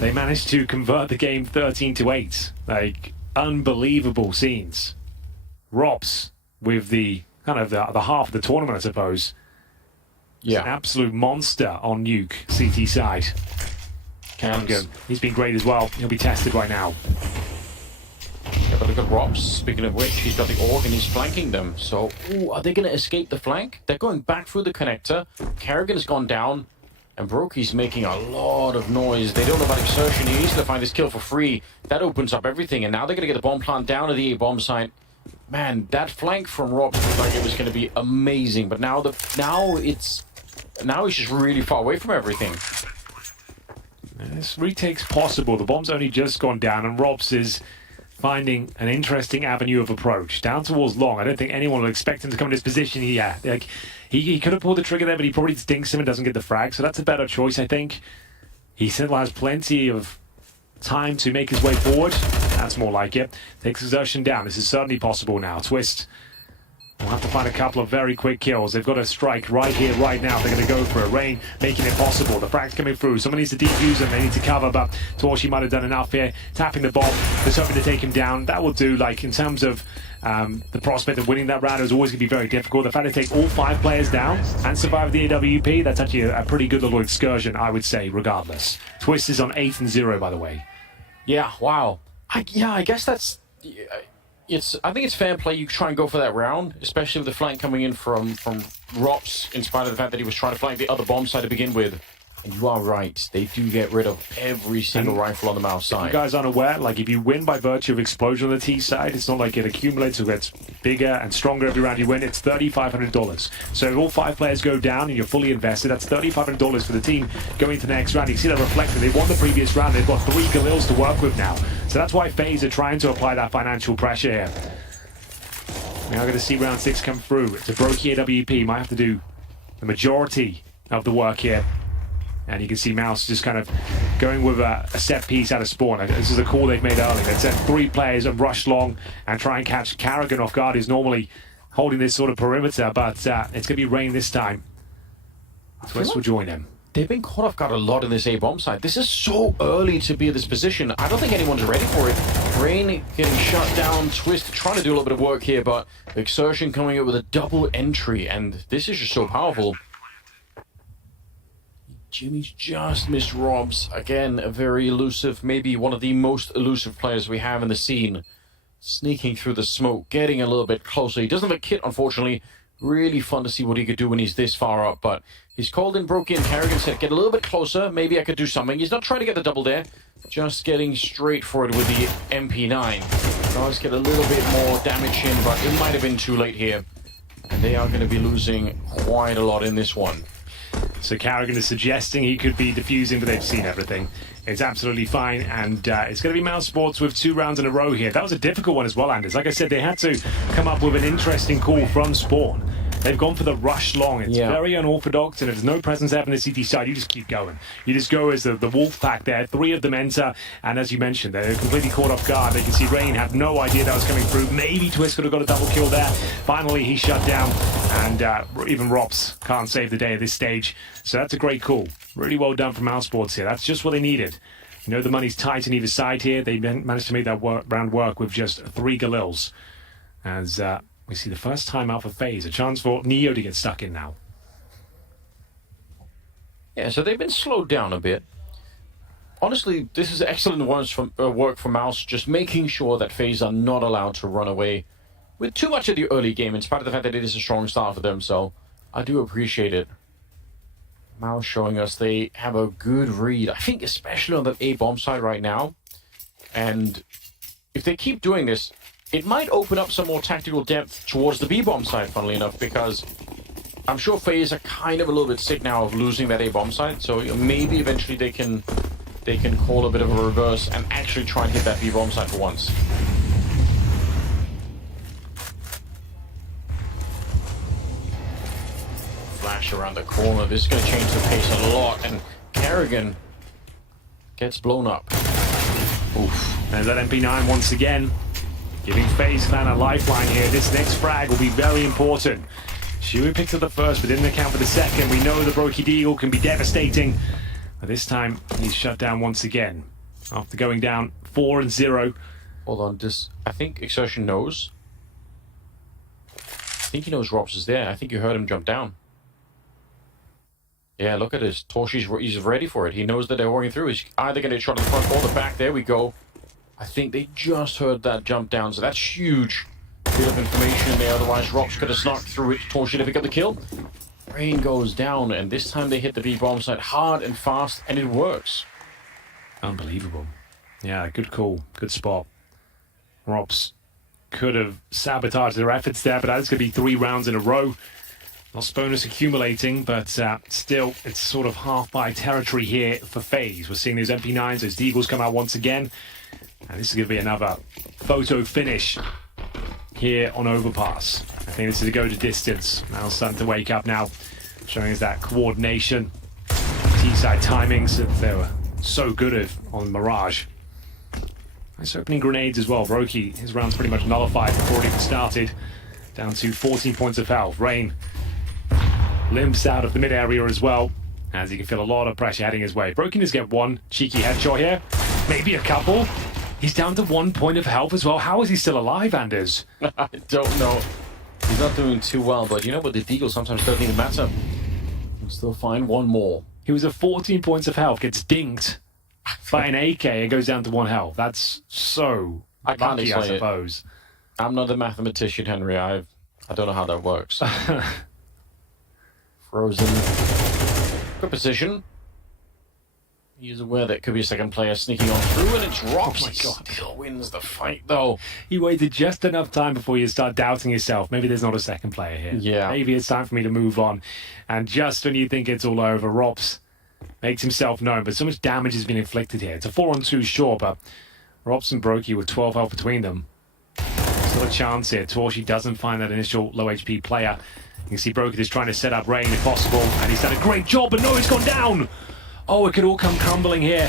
They managed to convert the game 13-8. Like, unbelievable scenes. Rops with the kind of the half of the tournament, I suppose. Yeah. An absolute monster on Nuke, CT side. Kangan, he's been great as well. He'll be tested right now. Yeah, but look at Robs. Speaking of which, he's got the Org and he's flanking them. So, are they going to escape the flank? They're going back through the connector. Kerrigan's gone down, and Brokey's making a lot of noise. They don't know about exertion. He needs to find his kill for free. That opens up everything, and now they're going to get the bomb plant down to the A bomb site. Man, that flank from Robs looked like it was going to be amazing, but now he's just really far away from everything. This retake's possible. The bomb's only just gone down, and Robs is finding an interesting avenue of approach. Down towards long. I don't think anyone would expect him to come in this position. Yeah, like he could have pulled the trigger there, but he probably stinks him and doesn't get the frag. So that's a better choice, I think. He still has plenty of time to make his way forward. That's more like it. Takes exertion down. This is certainly possible now. Twist will have to find a couple of very quick kills. They've got to strike right here, right now. They're going to go for a Rain, making it possible. The frag's coming through. Someone needs to defuse them. They need to cover, but Torshi might have done enough here. Tapping the bomb. Just hoping to take him down. That will do. Like, in terms of the prospect of winning that round is always going to be very difficult. The fact to take all 5 players down and survive the AWP, that's actually a pretty good little excursion, I would say, regardless. Twist is on 8-0, by the way. Yeah, wow. I guess that's... I think it's fair play you try and go for that round, especially with the flank coming in from Rops, in spite of the fact that he was trying to flank the other bomb side to begin with. And you are right, they do get rid of every single rifle on the MOUZ side. If you guys aren't aware, like if you win by virtue of explosion on the T side, it's not like it accumulates or gets bigger and stronger every round you win. It's $3,500. So if all 5 players go down and you're fully invested, that's $3,500 for the team going into the next round. You see that reflected. They won the previous round. They've got 3 Galils to work with now. So that's why FaZe are trying to apply that financial pressure here. Now we're going to see round 6 come through. It's a Brokey AWP. Might have to do the majority of the work here. And you can see MOUZ just kind of going with a set piece out of spawn. This is a call they've made earlier. They sent 3 players and rush long and try and catch Carrigan off guard, who's normally holding this sort of perimeter, but it's going to be Rain this time. Twist will join him. They've been caught off guard a lot in this A-bomb side. This is so early to be in this position. I don't think anyone's ready for it. Rain getting shut down, Twist trying to do a little bit of work here, but Exertion coming up with a double entry, and this is just so powerful. Jimmy's just missed Robs. Again, a very elusive, maybe one of the most elusive players we have in the scene. Sneaking through the smoke, getting a little bit closer. He doesn't have a kit, unfortunately. Really fun to see what he could do when he's this far up, but he's called in, broke in. Kerrigan said, get a little bit closer. Maybe I could do something. He's not trying to get the double there. Just getting straight for it with the MP9. Does get a little bit more damage in, but it might have been too late here. And they are going to be losing quite a lot in this one. So Kerrigan is suggesting he could be defusing, but they've seen everything. It's absolutely fine, and it's going to be MOUZ Sports with 2 rounds in a row here. That was a difficult one as well, Anders. Like I said, they had to come up with an interesting call from Spawn. They've gone for the rush long. It's very unorthodox, and if there's no presence there from the CT side, you just keep going. You just go as the wolf pack there. 3 of them enter, and as you mentioned, they're completely caught off guard. They can see Rain had no idea that was coming through. Maybe Twist could have got a double kill there. Finally, he's shut down, and even Rops can't save the day at this stage. So that's a great call. Really well done from MOUZ Sports here. That's just what they needed. You know the money's tight on either side here. They managed to make that round work with just 3 Galils. As we see the first time out for FaZe. A chance for Neo to get stuck in now. Yeah, so they've been slowed down a bit. Honestly, this is excellent work from MOUZ, just making sure that FaZe are not allowed to run away with too much of the early game, in spite of the fact that it is a strong start for them, so I do appreciate it. MOUZ showing us they have a good read, I think especially on the A-bomb side right now. And if they keep doing this, it might open up some more tactical depth towards the B-bomb side, funnily enough, because I'm sure FaZe are kind of a little bit sick now of losing that A-bomb side, so maybe eventually they can call a bit of a reverse and actually try and hit that B-bomb side for once. Flash around the corner. This is going to change the pace a lot, and Kerrigan gets blown up. Oof. There's that MP9 once again, giving FaZe Clan a lifeline here. This next frag will be very important. Shui picked up the first, but didn't account for the second. We know the Brokey Deagle can be devastating, but this time he's shut down once again. After going down 4-0. Hold on, I think Exertion knows. I think he knows Rops is there. I think you heard him jump down. Yeah, look at this. Torshi's he's ready for it. He knows that they're walking through. He's either going to get shot in the front or the back. There we go. I think they just heard that jump down, so that's huge. Bit of information there, otherwise Rops could have snuck through it. Torshi to pick up the kill. Rain goes down, and this time they hit the B-bomb site hard and fast, and it works. Unbelievable. Yeah, good call. Good spot. Rops could have sabotaged their efforts there, but that's going to be 3 rounds in a row. Lost bonus accumulating, but still, it's sort of half-by territory here for FaZe. We're seeing those MP9s, those Deagles come out once again. And this is going to be another photo finish here on Overpass. I think this is a go to distance. Now starting to wake up now, showing us that coordination. T-side timings that they were so good at on Mirage. Nice opening grenades as well. Brokey, his round's pretty much nullified before it even started. Down to 14 points of health. Rain limps out of the mid area as well, as he can feel a lot of pressure heading his way. Brokey does get 1 cheeky headshot here, maybe a couple. He's down to 1 point of health as well. How is he still alive, Anders? I don't know. He's not doing too well, but you know what? The Deagle sometimes doesn't even matter. He'll still find 1 more. He was at 14 points of health, gets dinked by an AK and goes down to 1 health. That's so lucky, I suppose. I'm not a mathematician, Henry. I don't know how that works. Frozen. Good position. He is aware that could be a second player sneaking on through, and it's Rops. Oh my God. Still wins the fight, though. He waited just enough time before you start doubting yourself. Maybe there's not a second player here. Yeah. Maybe it's time for me to move on. And just when you think it's all over, Rops makes himself known. But so much damage has been inflicted here. It's a 4-on-2, sure, but Rops and Brokey with 12 health between them. Still a chance here. Torshi doesn't find that initial low HP player. You can see Brokey is trying to set up Rain if possible, and he's done a great job, but no, he's gone down! Oh, it could all come crumbling here.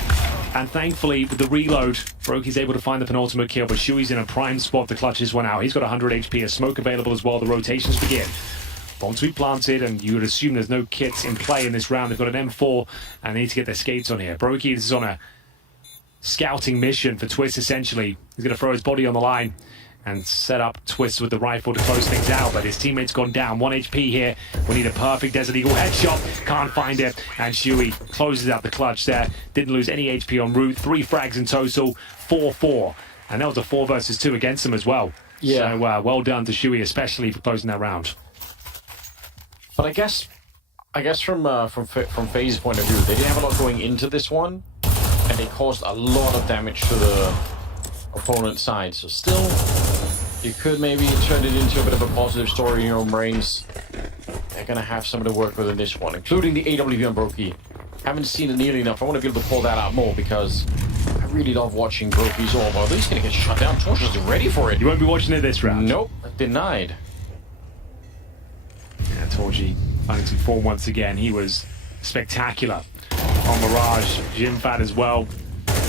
And thankfully, with the reload, Brokey's able to find the penultimate kill, but Shui's in a prime spot to clutch this one out. He's got 100 HP, a smoke available as well. The rotations begin. Bomb to be planted, and you would assume there's no kits in play in this round. They've got an M4, and they need to get their skates on here. Brokey is on a scouting mission for Twist, essentially. He's going to throw his body on the line and set up Twist with the rifle to close things out, but his teammate's gone down. 1 HP here. We need a perfect Desert Eagle headshot. Can't find it, and Shui closes out the clutch there. Didn't lose any HP on route. 3 frags in total, 4-4. And that was a 4 versus 2 against him as well. Yeah. So well done to Shui, especially for closing that round. But I guess from FaZe's point of view, they didn't have a lot going into this one, and they caused a lot of damage to the opponent's side. So still, you could maybe turn it into a bit of a positive story in your own brains. They're going to have something to work with in this one, including the AWP on Brokey. Haven't seen it nearly enough. I want to be able to pull that out more because I really love watching Brokey's orb. Although he's going to get shut down. Torches is ready for it. You won't be watching it this round? Nope, denied. Yeah, Torji finding some form once again. He was spectacular on Mirage. Jimfat as well.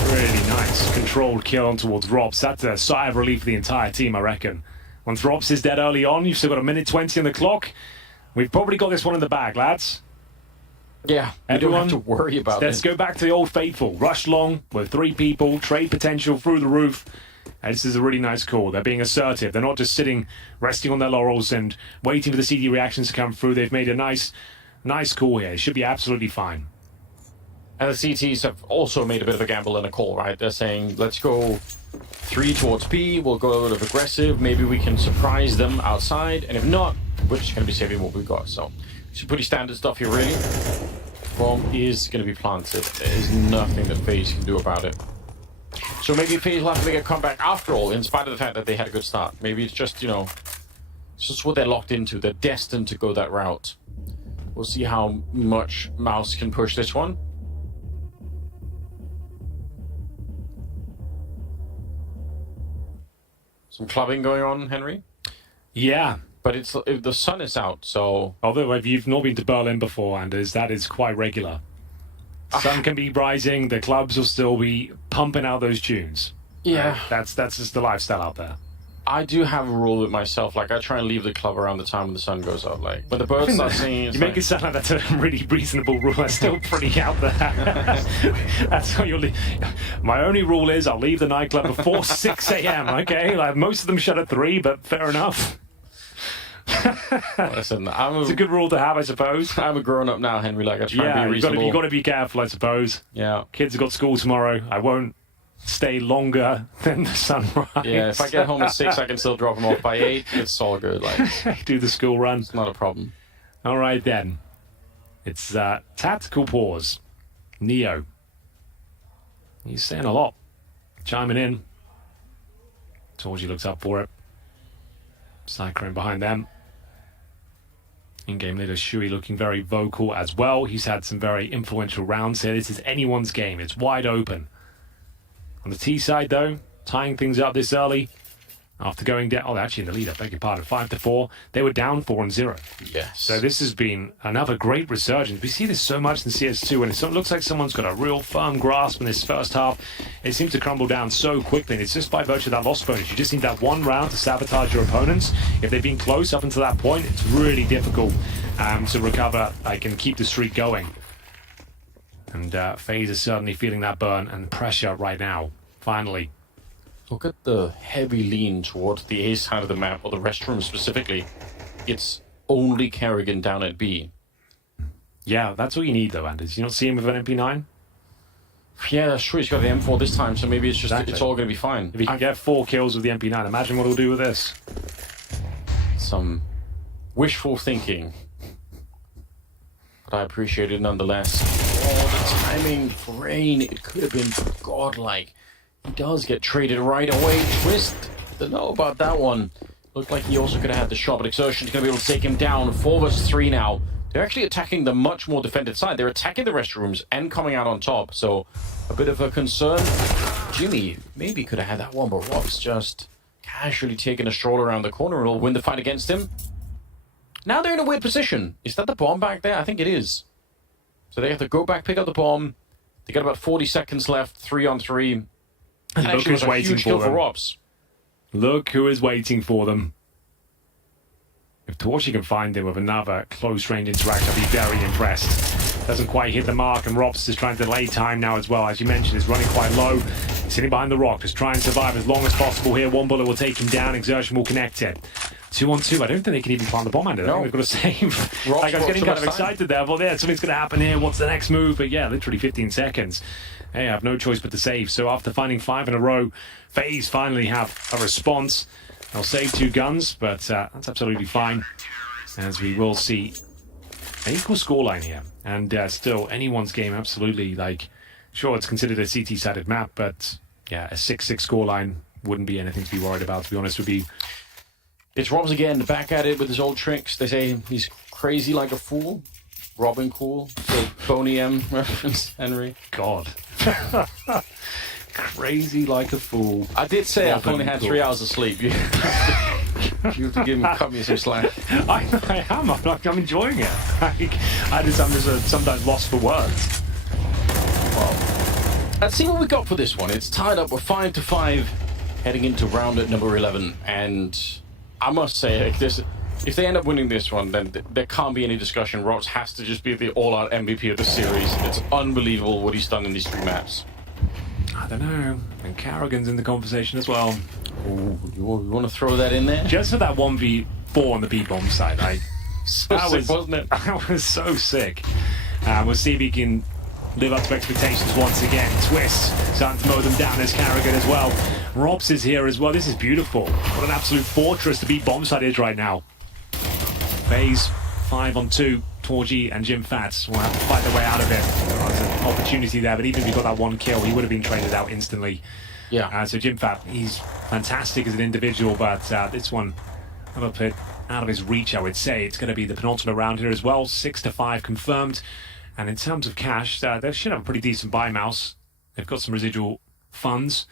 Really nice controlled kill on towards Rops. That's a sigh of relief for the entire team, I reckon. Once Rops is dead early on, you've still got 1:20 on the clock. We've probably got this one in the bag, lads. Yeah, we don't have to worry about it. Let's go back to the old faithful. Rush long with 3 people, trade potential through the roof. And this is a really nice call. They're being assertive. They're not just sitting, resting on their laurels and waiting for the CD reactions to come through. They've made a nice call here. It should be absolutely fine. And the CTs have also made a bit of a gamble and a call, right? They're saying, let's go 3 towards B, we'll go a little bit aggressive, maybe we can surprise them outside, and if not, we're just going to be saving what we've got. So, it's pretty standard stuff here, really. Bomb is going to be planted. There is nothing that FaZe can do about it. So maybe FaZe will have to make a comeback after all, in spite of the fact that they had a good start. Maybe it's just, you know, it's just what they're locked into. They're destined to go that route. We'll see how much MOUZ can push this one. Some clubbing going on, Henry? Yeah. But the sun is out, so... Although if you've not been to Berlin before, Anders, that is quite regular. Sun can be rising, the clubs will still be pumping out those tunes. Yeah. That's just the lifestyle out there. I do have a rule with myself, like I try and leave the club around the time when the sun goes up. Like when the birds start singing, you make it sound like that's a really reasonable rule. That's still pretty out there. That's how you'll leave. My only rule is I'll leave the nightclub before 6 a.m. Okay, like most of them shut at 3, but fair enough. Listen, it's a good rule to have, I suppose. I'm a grown-up now, Henry. Like I try and be reasonable. You've got to be careful, I suppose. Yeah. Kids have got school tomorrow. I won't stay longer than the sunrise. Yeah, if I get home at 6, I can still drop them off by 8. It's all good. Like do the school run. It's not a problem. All right then. It's tactical pause. Neo. He's saying a lot. Chiming in. Torji looks up for it. Cyclone behind them. In-game leader Shui looking very vocal as well. He's had some very influential rounds here. This is anyone's game. It's wide open. On the T side, though, tying things up this early after going down. Oh, they're actually in the lead. I beg your pardon. 5-4. They were down 4-0. Yes. So this has been another great resurgence. We see this so much in CS2, and it looks like someone's got a real firm grasp in this first half. It seems to crumble down so quickly, and it's just by virtue of that loss bonus. You just need that one round to sabotage your opponents. If they've been close up until that point, it's really difficult to recover and keep the streak going. And FaZe is certainly feeling that burn and pressure right now. Finally. Look at the heavy lean towards the A side of the map, or the restroom specifically. It's only Kerrigan down at B. Yeah, that's what you need though, Anders. You not see him with an MP9? Yeah, that's true. He's got the M4 this time, so maybe it's just it's all going to be fine. If he can get 4 kills with the MP9, imagine what he'll do with this. Some wishful thinking. But I appreciate it nonetheless. Oh, the timing for Rain, it could have been godlike. He does get traded right away. Twist, don't know about that one. Looked like he also could have had the shot, but Exertion's going to be able to take him down. 4 versus 3 now. They're actually attacking the much more defended side. They're attacking the restrooms and coming out on top. So, a bit of a concern. Jimmy maybe could have had that one, but Rob's just casually taking a stroll around the corner and will win the fight against him. Now they're in a weird position. Is that the bomb back there? I think it is. So they have to go back, pick up the bomb, They got about 40 seconds left, 3-on-3. And And look actually, who's it was a waiting huge for kill for them. Robs. Look who is waiting for them. If Torchi can find him with another close-range interaction, I'll be very impressed. Doesn't quite hit the mark, and Robs is trying to delay time now as well. As you mentioned, he's running quite low. He's sitting behind the rock, just trying to survive as long as possible here. One bullet will take him down. Exertion will connect it. 2-on-2. I don't think they can even plant the bomb under. I think they've got to save. Like, I was getting kind of excited there. Well, yeah, something's going to happen here. What's the next move? But yeah, literally 15 seconds. Hey, I have no choice but to save. So after finding 5 in a row, FaZe finally have a response. They'll save 2 guns, but that's absolutely fine, as we will see an equal scoreline here. And still, anyone's game, absolutely. Like, sure, it's considered a CT-sided map, but yeah, a 6-6 scoreline wouldn't be anything to be worried about, to be honest. Would be. It's Robs again, back at it with his old tricks. They say he's crazy like a fool. Robin Cool. So Boney M reference, Henry. God. Crazy like a fool. I did say I've Robin only had Cool. 3 hours of sleep. You have to cut me some slack. I am. I'm enjoying it. I'm just sometimes lost for words. Well, let's see what we got for this one. It's tied up with 5-5 heading into round at number 11. And I must say, like, if they end up winning this one, then there can't be any discussion. Robs has to just be the all-out MVP of the series. It's unbelievable what he's done in these 3 maps. I don't know. And Carrigan's in the conversation as well. Ooh, you want to throw that in there? Just for that 1v4 on the B-bomb side. Wasn't it? That was so sick. We'll see if he can live up to expectations once again. Twist starting to mow them down as Carrigan as well. Robs is here as well. This is beautiful. What an absolute fortress the B-bomb side is right now. FaZe 5-on-2. Torji and Jim Fats will have to fight their way out of it. There's an opportunity there, but even if he got that 1 kill, he would have been traded out instantly. Yeah. So Jim Fat, he's fantastic as an individual, but this one, I'm a bit out of his reach, I would say. It's going to be the penultimate round here as well. 6-5 confirmed. And in terms of cash, they should have a pretty decent buy, MOUZ. They've got some residual funds.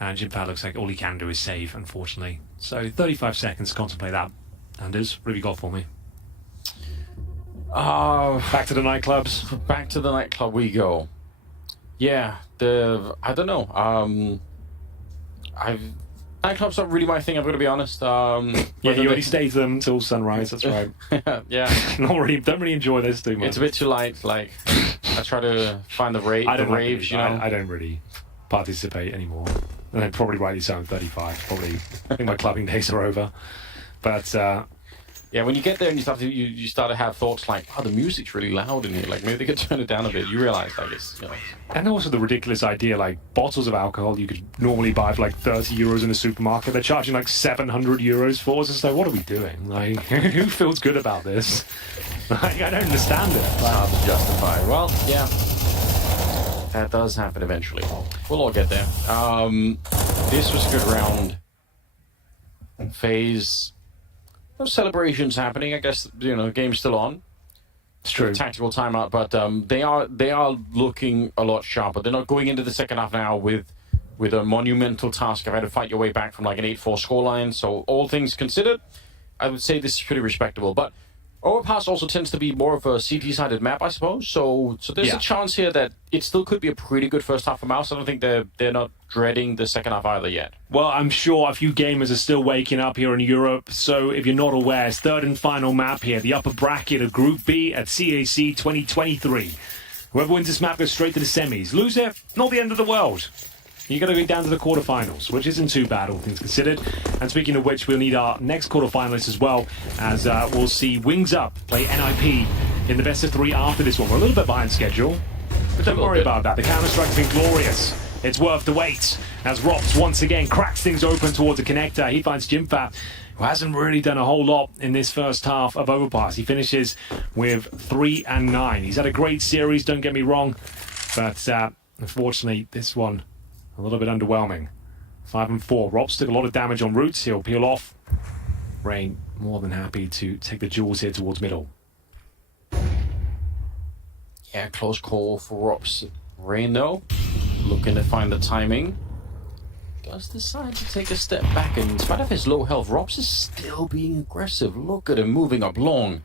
And Jim Fat looks like all he can do is save, unfortunately. So 35 seconds to contemplate that. Anders, what have you got for me? Back to the nightclubs. Back to the nightclub we go. Yeah, I don't know. Nightclubs aren't really my thing, I'm going to be honest. Yeah, you only stay to them until sunrise, that's right. Yeah. Don't really enjoy this too much. It's a bit too light, like, I try to find the raves, you know. I don't really participate anymore. And then probably rightly so, I'm 35. Probably, I think my clubbing days are over. But, yeah, when you get there and you start to have thoughts like, oh, the music's really loud in here. Like, maybe they could turn it down a bit. You realize, like, it's, you know. And also the ridiculous idea, like, bottles of alcohol you could normally buy for like 30 euros in a supermarket. They're charging like 700 euros for. It's just like, what are we doing? Like, who feels good about this? Like, I don't understand it. It's hard to justify. Well, yeah. That does happen eventually. We'll all get there. This was a good round. FaZe. No celebrations happening. I guess, you know, the game's still on. It's true. Tactical timeout, but they are looking a lot sharper. They're not going into the second half now with a monumental task of how to fight your way back from like an 8-4 scoreline. So all things considered, I would say this is pretty respectable. But Overpass also tends to be more of a CT-sided map, I suppose. So there's a chance here that it still could be a pretty good first half for MOUZ. I don't think they're not dreading the second half either yet. Well, I'm sure a few gamers are still waking up here in Europe. So if you're not aware, it's third and final map here, the upper bracket of Group B at CAC 2023. Whoever wins this map goes straight to the semis. Lose it, not the end of the world. You're going to go down to the quarterfinals, which isn't too bad, all things considered. And speaking of which, we'll need our next quarterfinalists as well, as we'll see Wings Up play NIP in the best of 3 after this one. We're a little bit behind schedule, but don't worry about that. The Counter-Strike's been glorious. It's worth the wait, as Robs once again cracks things open towards the connector. He finds Jim Fat, who hasn't really done a whole lot in this first half of Overpass. He finishes with 3 and 9. He's had a great series, don't get me wrong, but unfortunately, this one a little bit underwhelming. 5 and 4. Robs took a lot of damage on roots. He'll peel off. Rain more than happy to take the jewels here towards middle. Yeah, close call for Robs. Rain though, looking to find the timing. Does decide to take a step back, and in spite of his low health, Robs is still being aggressive. Look at him moving up long.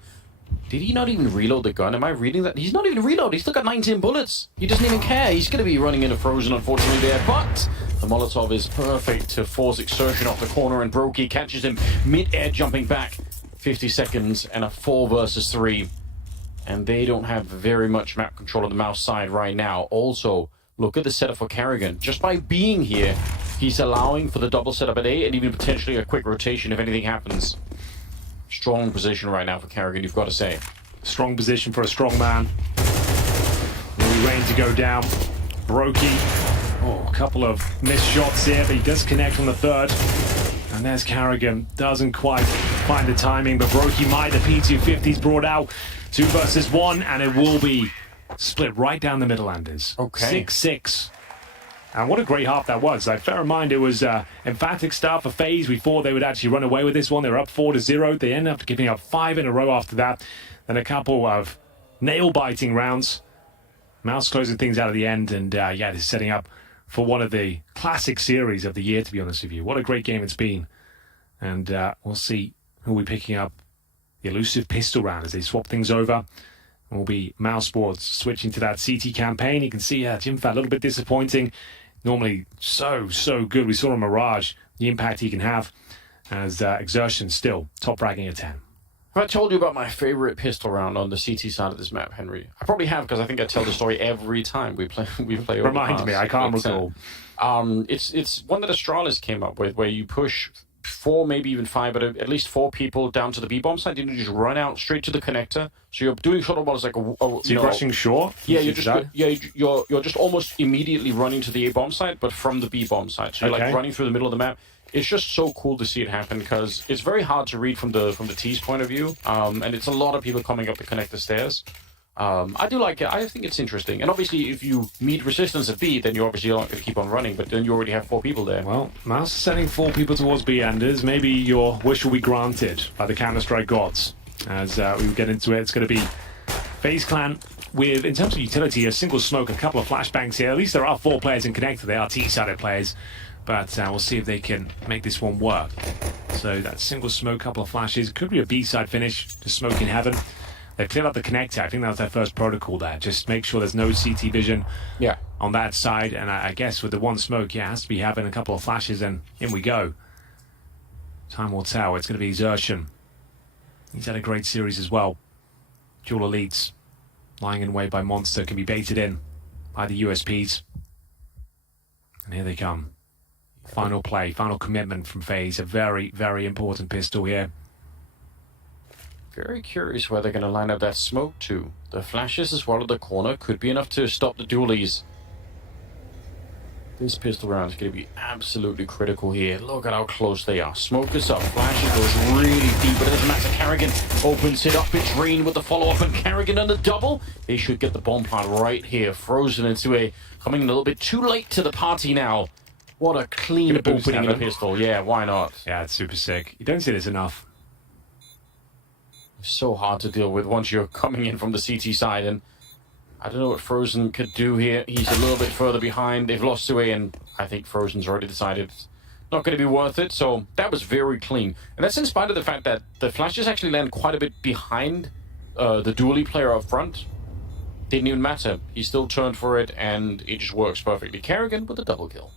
Did he not even reload the gun? Am I reading that? He's not even reloaded. He's still got 19 bullets. He doesn't even care. He's going to be running into Frozen, unfortunately, there. But the Molotov is perfect to force Exertion off the corner, and Brokey catches him mid-air, jumping back. 50 seconds and a 4 versus 3. And they don't have very much map control on the MOUZ side right now. Also, look at the setup for Carrigan. Just by being here, he's allowing for the double setup at A and even potentially a quick rotation if anything happens. Strong position right now for Carrigan, you've got to say. Strong position for a strong man. Really ready to go down. Brokey. Oh, a couple of missed shots here, but he does connect on the third. And there's Carrigan. Doesn't quite find the timing, but Brokey might. The P250's brought out. 2 versus 1, and it will be split right down the middle, Anders. Okay. 6-6. And what a great half that was. Like, bear in mind, it was emphatic start for FaZe. We thought they would actually run away with this one. They were up 4-0. They ended up giving up 5 in a row after that. Then a couple of nail-biting rounds. MOUZ closing things out at the end. And, yeah, this is setting up for one of the classic series of the year, to be honest with you. What a great game it's been. And we'll see who we're picking up. The elusive pistol round as they swap things over. And will be MOUZ Sports switching to that CT campaign. You can see Jimfat a little bit disappointing. Normally so good. We saw on Mirage the impact he can have as Exertion still top fragging at 10. Have I told you about my favorite pistol round on the CT side of this map, Henry? I probably have, because I think I tell the story every time we play. Remind me, I can't recall. It's one that Astralis came up with, where you push 4, maybe even 5, but at least 4 people down to the B-bomb side. You just run out straight to the connector. So you're doing short balls like so you're rushing short? Yeah, you're just almost immediately running to the A-bomb side, but from the B-bomb side. So you're like running through the middle of the map. It's just so cool to see it happen, because it's very hard to read from the T's point of view, and it's a lot of people coming up the connector stairs. I do like it. I think it's interesting. And obviously, if you meet resistance at B, then you're obviously not going to keep on running, but then you already have 4 people there. Well, MOUZ is sending 4 people towards B, Anders. Maybe your wish will be granted by the Counter-Strike gods. As we get into it, it's going to be FaZe Clan with, in terms of utility, a single smoke, a couple of flashbangs here. At least there are 4 players in connector. They are T-sided players. But we'll see if they can make this one work. So that single smoke, couple of flashes. Could be a B-side finish, just smoke in heaven. They've cleared out the connector. I think that was their first protocol there. Just make sure there's no CT vision on that side. And I guess with the one smoke, it has to be having a couple of flashes, and in we go. Time will tell. It's going to be Exertion. He's had a great series as well. Dual elites lying in wait by Monster can be baited in by the USPs. And here they come. Final play, final commitment from FaZe. A very, very important pistol here. Very curious where they're going to line up that smoke to. The flashes as well at the corner could be enough to stop the dualies. This pistol round is going to be absolutely critical here. Look at how close they are. Smoke is up. Flashes goes really deep, but it doesn't matter. Carrigan opens it up. It's Rain with the follow-up, and Carrigan on the double. They should get the bomb plant right here. Frozen into a... coming a little bit too late to the party now. What a clean opening in a pistol. Yeah, why not? Yeah, it's super sick. You don't see this enough. So hard to deal with once you're coming in from the CT side, and I don't know what Frozen could do here. He's a little bit further behind. They've lost to A, and I think Frozen's already decided it's not going to be worth it. So that was very clean, and that's in spite of the fact that the flashes actually land quite a bit behind the dually player up front. Didn't even matter. He still turned for it, and it just works perfectly. Carrigan with a double kill.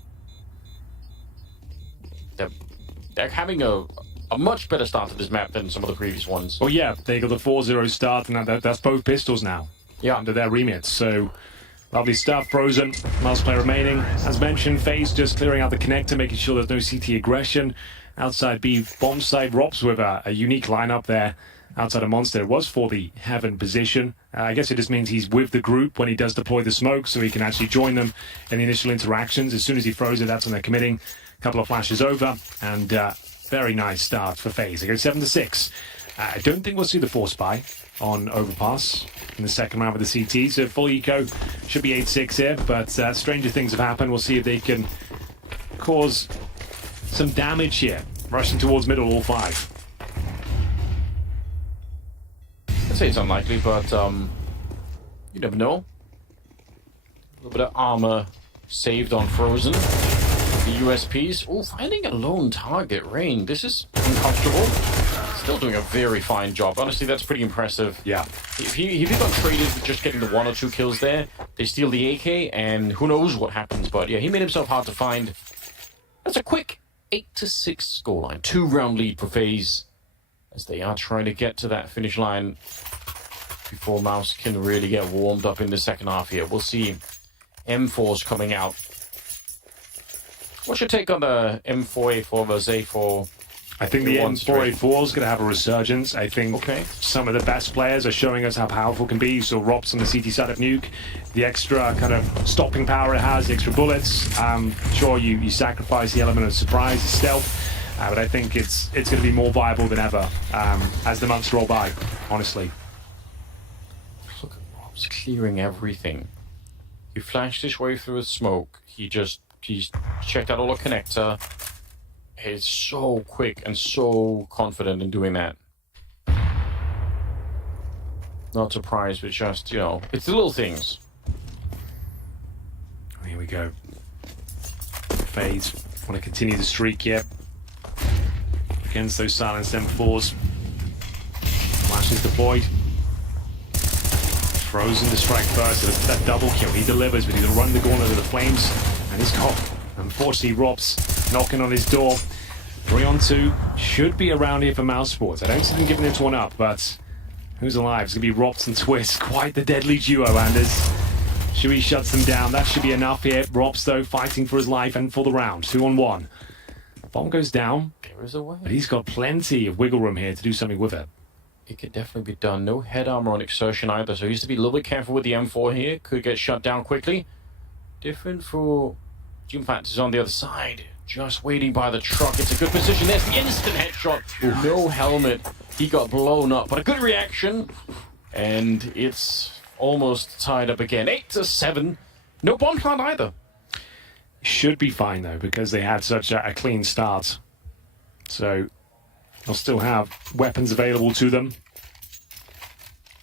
They're having a much better start to this map than some of the previous ones. Well, yeah, they got the 4-0 start, and that's both pistols now. Yeah. Under their remit. So, lovely stuff. Frozen, MOUZ player remaining. As mentioned, FaZe just clearing out the connector, making sure there's no CT aggression. Outside B, bomb side, Robs with a unique lineup there. Outside of Monster, it was for the Heaven position. I guess it just means he's with the group when he does deploy the smoke, so he can actually join them in the initial interactions. As soon as he throws it, that's when they're committing. A couple of flashes over, and very nice start for FaZe. They go 7-6. I don't think we'll see the force buy on Overpass in the second round with the CT, so full eco should be 8-6 here, but stranger things have happened. We'll see if they can cause some damage here. Rushing towards middle, all 5. I'd say it's unlikely, but you never know. A little bit of armor saved on Frozen. The USPs. Oh, finding a lone target, Rain. This is uncomfortable. It's still doing a very fine job. Honestly, that's pretty impressive. Yeah. If he got traded with just getting the 1 or 2 kills there, they steal the AK, and who knows what happens. But yeah, he made himself hard to find. That's a quick 8-6 scoreline. 2-round lead for FaZe, as they are trying to get to that finish line before MOUZ can really get warmed up in the second half here. We'll see M4s coming out. What's your take on the M4A4 versus A4? I think the M4A4 is going to have a resurgence. I think some of the best players are showing us how powerful it can be. You saw Rops on the CT side of Nuke, the extra kind of stopping power it has, the extra bullets. Sure, you sacrifice the element of surprise, stealth, but I think it's going to be more viable than ever as the months roll by, honestly. Look at Rops clearing everything. He flashed his way through the smoke. He's checked out all the connector. He's so quick and so confident in doing that. Not surprised, but just, you know, it's the little things. Here we go. FaZe want to continue the streak here against those silenced M4s. Flash is deployed. Frozen to strike first. So that double kill he delivers, but he's going to run the gauntlet of the flames. And he's got, unfortunately, Robs knocking on his door. 3-on-2 should be around here for MOUZ Sports. I don't see them giving this one up, but who's alive? It's going to be Robs and Twist. Quite the deadly duo, Anders. Shui shuts them down. That should be enough here. Robs, though, fighting for his life and for the round. 2-on-1. Bomb goes down, but he's got plenty of wiggle room here to do something with it. It could definitely be done. No head armor on Exertion either, so he has to be a little bit careful with the M4 here. Could get shut down quickly. Different for Jimfat is on the other side. Just waiting by the truck. It's a good position. There's the instant headshot. No helmet. He got blown up, but a good reaction. And it's almost tied up again. 8-7. No bomb plant either. Should be fine, though, because they had such a clean start. So they'll still have weapons available to them.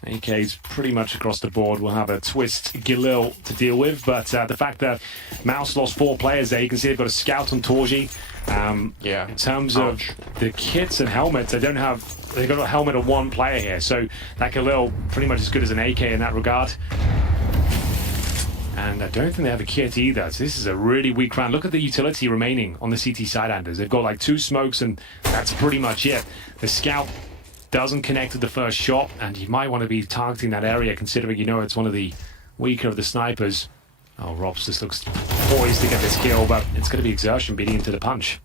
AK's pretty much across the board. We'll have a Twist Galil to deal with, but the fact that MOUZ lost 4 players there, you can see they've got a scout on Torji. Yeah. In terms of the kits and helmets, they've got a helmet of 1 player here, so that Galil pretty much as good as an AK in that regard. And I don't think they have a kit either, so this is a really weak round. Look at the utility remaining on the CT side, Anders. They've got like 2 smokes, and that's pretty much it. The scout doesn't connect with the first shot, and you might want to be targeting that area, considering you know it's one of the weaker of the snipers. Oh, Robs just looks poised to get this kill, but it's going to be Exertion beating into the punch.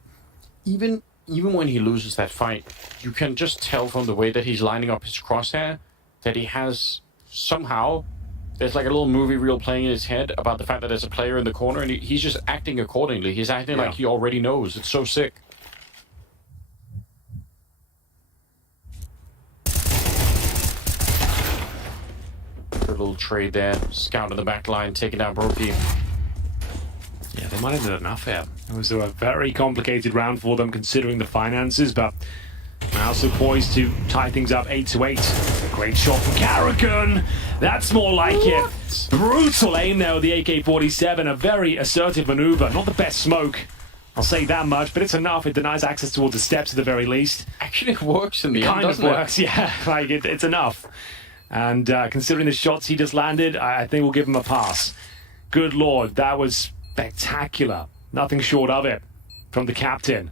Even when he loses that fight, you can just tell from the way that he's lining up his crosshair that he has somehow, there's like a little movie reel playing in his head about the fact that there's a player in the corner, and he's just acting accordingly. He's acting like he already knows. It's so sick. Good little trade there. Scout in the back line, taking down Brokey. Yeah, they might have done enough here. It was a very complicated round for them, considering the finances, but also poised to tie things up 8-8. Great shot from Carrigan. That's more like it. Brutal aim there with the AK-47. A very assertive maneuver. Not the best smoke, I'll say that much, but it's enough. It denies access towards the steps at the very least. Actually, it works in the end, doesn't it? Kind of works, yeah. Like it's enough. And considering the shots he just landed, I think we'll give him a pass. Good lord, that was spectacular. Nothing short of it from the captain.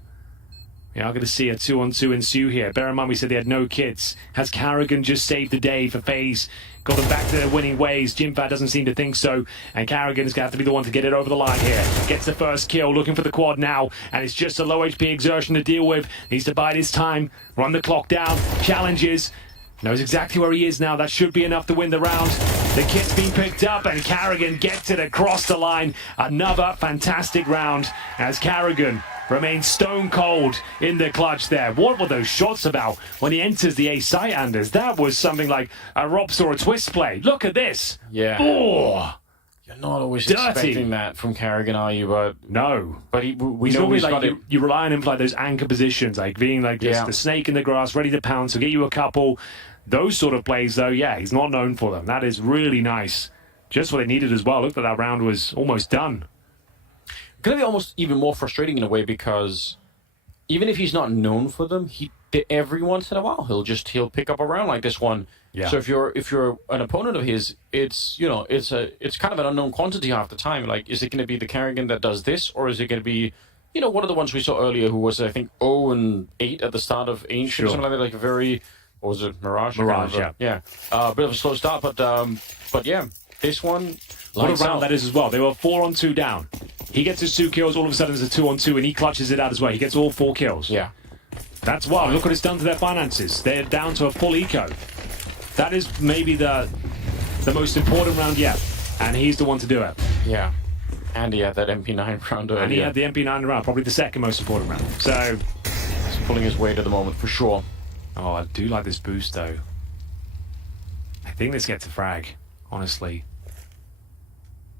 Yeah, I'm going to see a 2-on-2 ensue here. Bear in mind we said they had no kits. Has Carrigan just saved the day for FaZe? Got them back to their winning ways. Jimfat doesn't seem to think so. And Carrigan's going to have to be the one to get it over the line here. Gets the first kill, looking for the quad now. And it's just a low HP Exertion to deal with. Needs to bide his time, run the clock down. Challenges. Knows exactly where he is now. That should be enough to win the round. The kit's been picked up and Carrigan gets it across the line. Another fantastic round as Carrigan remains stone cold in the clutch there. What were those shots about when he enters the A site, Anders? That was something like a Robs or a Twist play. Look at this. Yeah. Oh, you're not always dirty. Expecting that from Carrigan, are you? But no. But we know he's like got it. You rely on him for like those anchor positions, like being like just the snake in the grass, ready to pounce. So get you a couple. Those sort of plays, though, yeah, he's not known for them. That is really nice. Just what they needed as well. Look at that round was almost done. Going to be almost even more frustrating in a way because even if he's not known for them, every once in a while he'll pick up a round like this one. Yeah. So if you're an opponent of his, it's kind of an unknown quantity half the time. Like, is it going to be the Carrigan that does this, or is it going to be, one of the ones we saw earlier who was, I think, 0-8 at the start of Ancient, something like that, like a very, what was it, Mirage? Yeah. A bit of a slow start, but yeah, this one. What a round that is as well. They were 4-on-2 down. He gets his 2 kills, all of a sudden it's a 2-on-2, and he clutches it out as well. He gets all 4 kills. Yeah. That's wild. Look what it's done to their finances. They're down to a full eco. That is maybe the most important round yet, and he's the one to do it. Yeah. And he had that MP9 round earlier. And he had the MP9 round, probably the second most important round. So he's pulling his weight at the moment for sure. Oh, I do like this boost though. I think this gets a frag, honestly.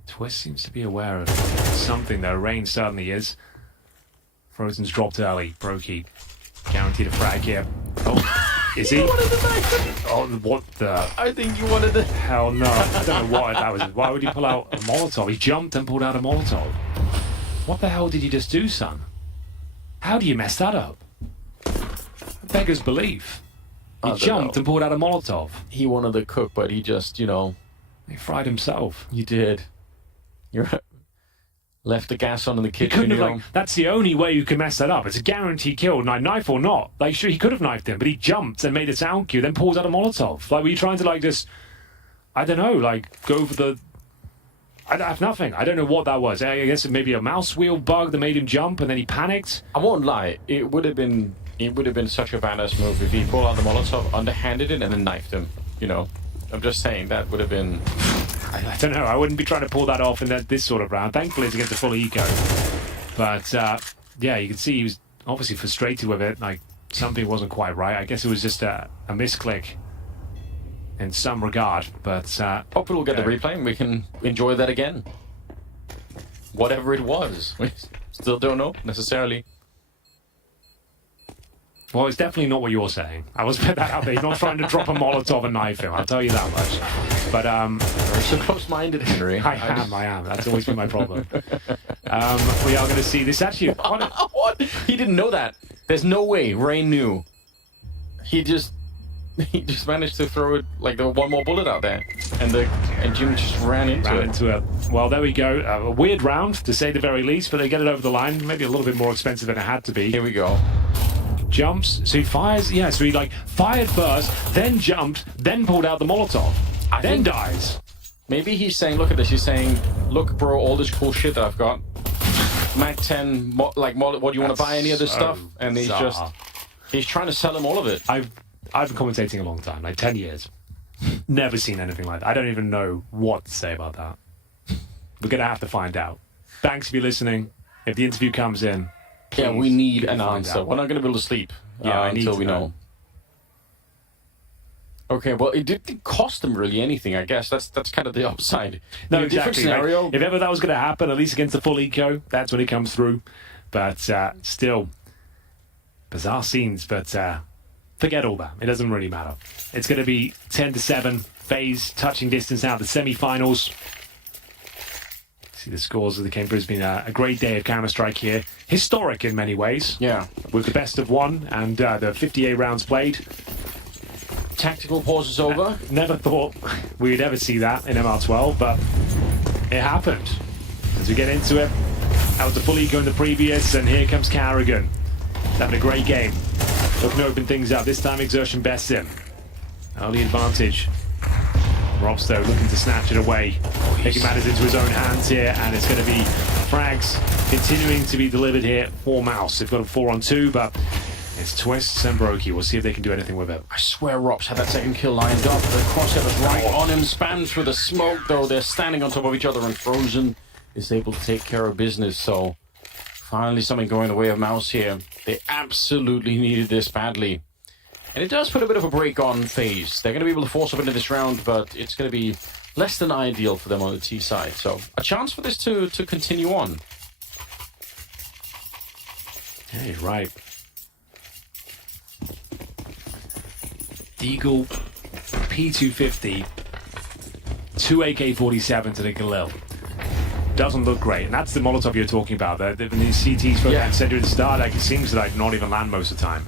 Twist seems to be aware of something though. Rain certainly is. Frozen's dropped early. Brokey guaranteed a frag here. Oh, is he? Oh, what the? I think you wanted to. Hell no. I don't know what that was. Why would he pull out a Molotov? He jumped and pulled out a Molotov. What the hell did you just do, son? How do you mess that up? Beggar's belief. He jumped and pulled out a Molotov. He wanted to cook, but he just, He fried himself. You did. You're left the gas on in the kitchen. He couldn't have, that's the only way you can mess that up. It's a guaranteed kill, knife or not. Like, sure, he could have knifed him, but he jumped and made a sound cue, then pulls out a Molotov. Like, were you trying to, just, I don't know, go for the... I have nothing. I don't know what that was. I guess it may be a mouse wheel bug that made him jump, and then he panicked. I won't lie. It would have been such a badass move if he pulled out the Molotov, underhanded it, and then knifed him. I'm just saying that would have been. I don't know. I wouldn't be trying to pull that off in this sort of round. Thankfully, it's against a full eco. But yeah, you can see he was obviously frustrated with it. Like something wasn't quite right. I guess it was just a misclick in some regard. But hopefully, we'll get the replay and we can enjoy that again. Whatever it was, we still don't know necessarily. Well, it's definitely not what you're saying. I was put that out there. He's not trying to drop a Molotov and knife him. I'll tell you that much. But you're so close-minded, Henry. I am. That's always been my problem. We are going to see this actually. What? He didn't know that. There's no way Rain knew. He just managed to throw it like there was one more bullet out there, and Jim just ran into it. Well, there we go. A weird round to say the very least, but they get it over the line. Maybe a little bit more expensive than it had to be. Here we go. Jumps, so he fires, so he fired first, then jumped, then pulled out the Molotov, then dies. Maybe he's saying, look at this, he's saying, look bro, all this cool shit that I've got. Mac 10, what do you want to buy any of this stuff? And he's trying to sell him all of it. I've been commentating a long time, like 10 years. Never seen anything like that. I don't even know what to say about that. We're going to have to find out. Banks, if you're listening, if the interview comes in, yeah, we need an answer. We're not going to be able to sleep until we know. Okay, well, it didn't cost them really anything, I guess. That's kind of the upside. No, exactly. Different scenario. Like, if ever that was going to happen, at least against the full eco, that's when it comes through. But still, bizarre scenes. But forget all that. It doesn't really matter. It's going to be 10-7. FaZe touching distance now. The semi-finals. See the scores as they came through. It's been a great day of Counter-Strike here. Historic in many ways. Yeah. With the best of one and the 58 rounds played. Tactical pause is over. Never thought we'd ever see that in MR12, but it happened. As we get into it, that was the full eco in the previous, and here comes Carrigan. He's having a great game. Looking to open things up. This time Exertion best in. Early advantage. Robsto looking to snatch it away. Taking matters into his own hands here, and it's going to be frags continuing to be delivered here for MOUZ. They've got a 4-on-2, but it's Twists and Brokey. We'll see if they can do anything with it. I swear Rops had that second kill lined up. The crosshair was right on him, spammed through the smoke, though they're standing on top of each other, and Frozen is able to take care of business. So finally something going the way of MOUZ here. They absolutely needed this badly. And it does put a bit of a break on FaZe. They're going to be able to force up into this round, but it's going to be less than ideal for them on the T side. So a chance for this to continue on. Yeah, you're right. Eagle, P250, 2 AK-47 to the Galil. Doesn't look great, and that's the Molotov you're talking about. These CTs from the center at the start, it seems to not even land most of the time.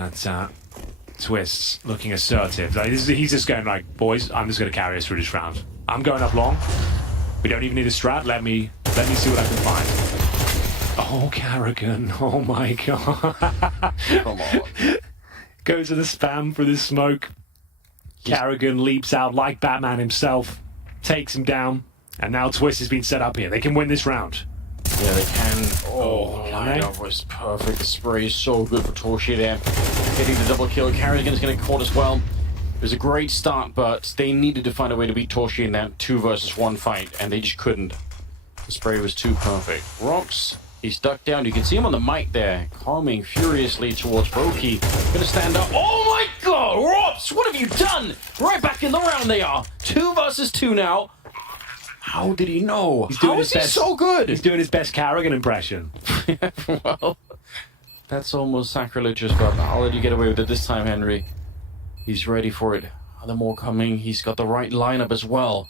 But Twists looking assertive. Like, he's just going like, boys, I'm just going to carry us through this round. I'm going up long. We don't even need a strat. Let me see what I can find. Oh, Carrigan. Oh my god. Come on. Goes to the spam for the smoke. Carrigan leaps out like Batman himself. Takes him down. And now Twist has been set up here. They can win this round. Yeah, they can. Oh, can line they? up was perfect. The spray is so good for Torchia there. Getting the double kill. Carrigan's going to get caught as well. It was a great start, but they needed to find a way to beat Torchia in that 2 versus 1 fight, and they just couldn't. The spray was too perfect. Rox, he's ducked down. You can see him on the mic there, coming furiously towards Brokey. Going to stand up. Oh my god, Rox, what have you done? Right back in the round they are. 2 versus 2 now. How did he know? How is he so good? He's doing his best Carrigan impression. Well, that's almost sacrilegious, but I'll let you get away with it this time, Henry. He's ready for it. Are there more coming? He's got the right lineup as well.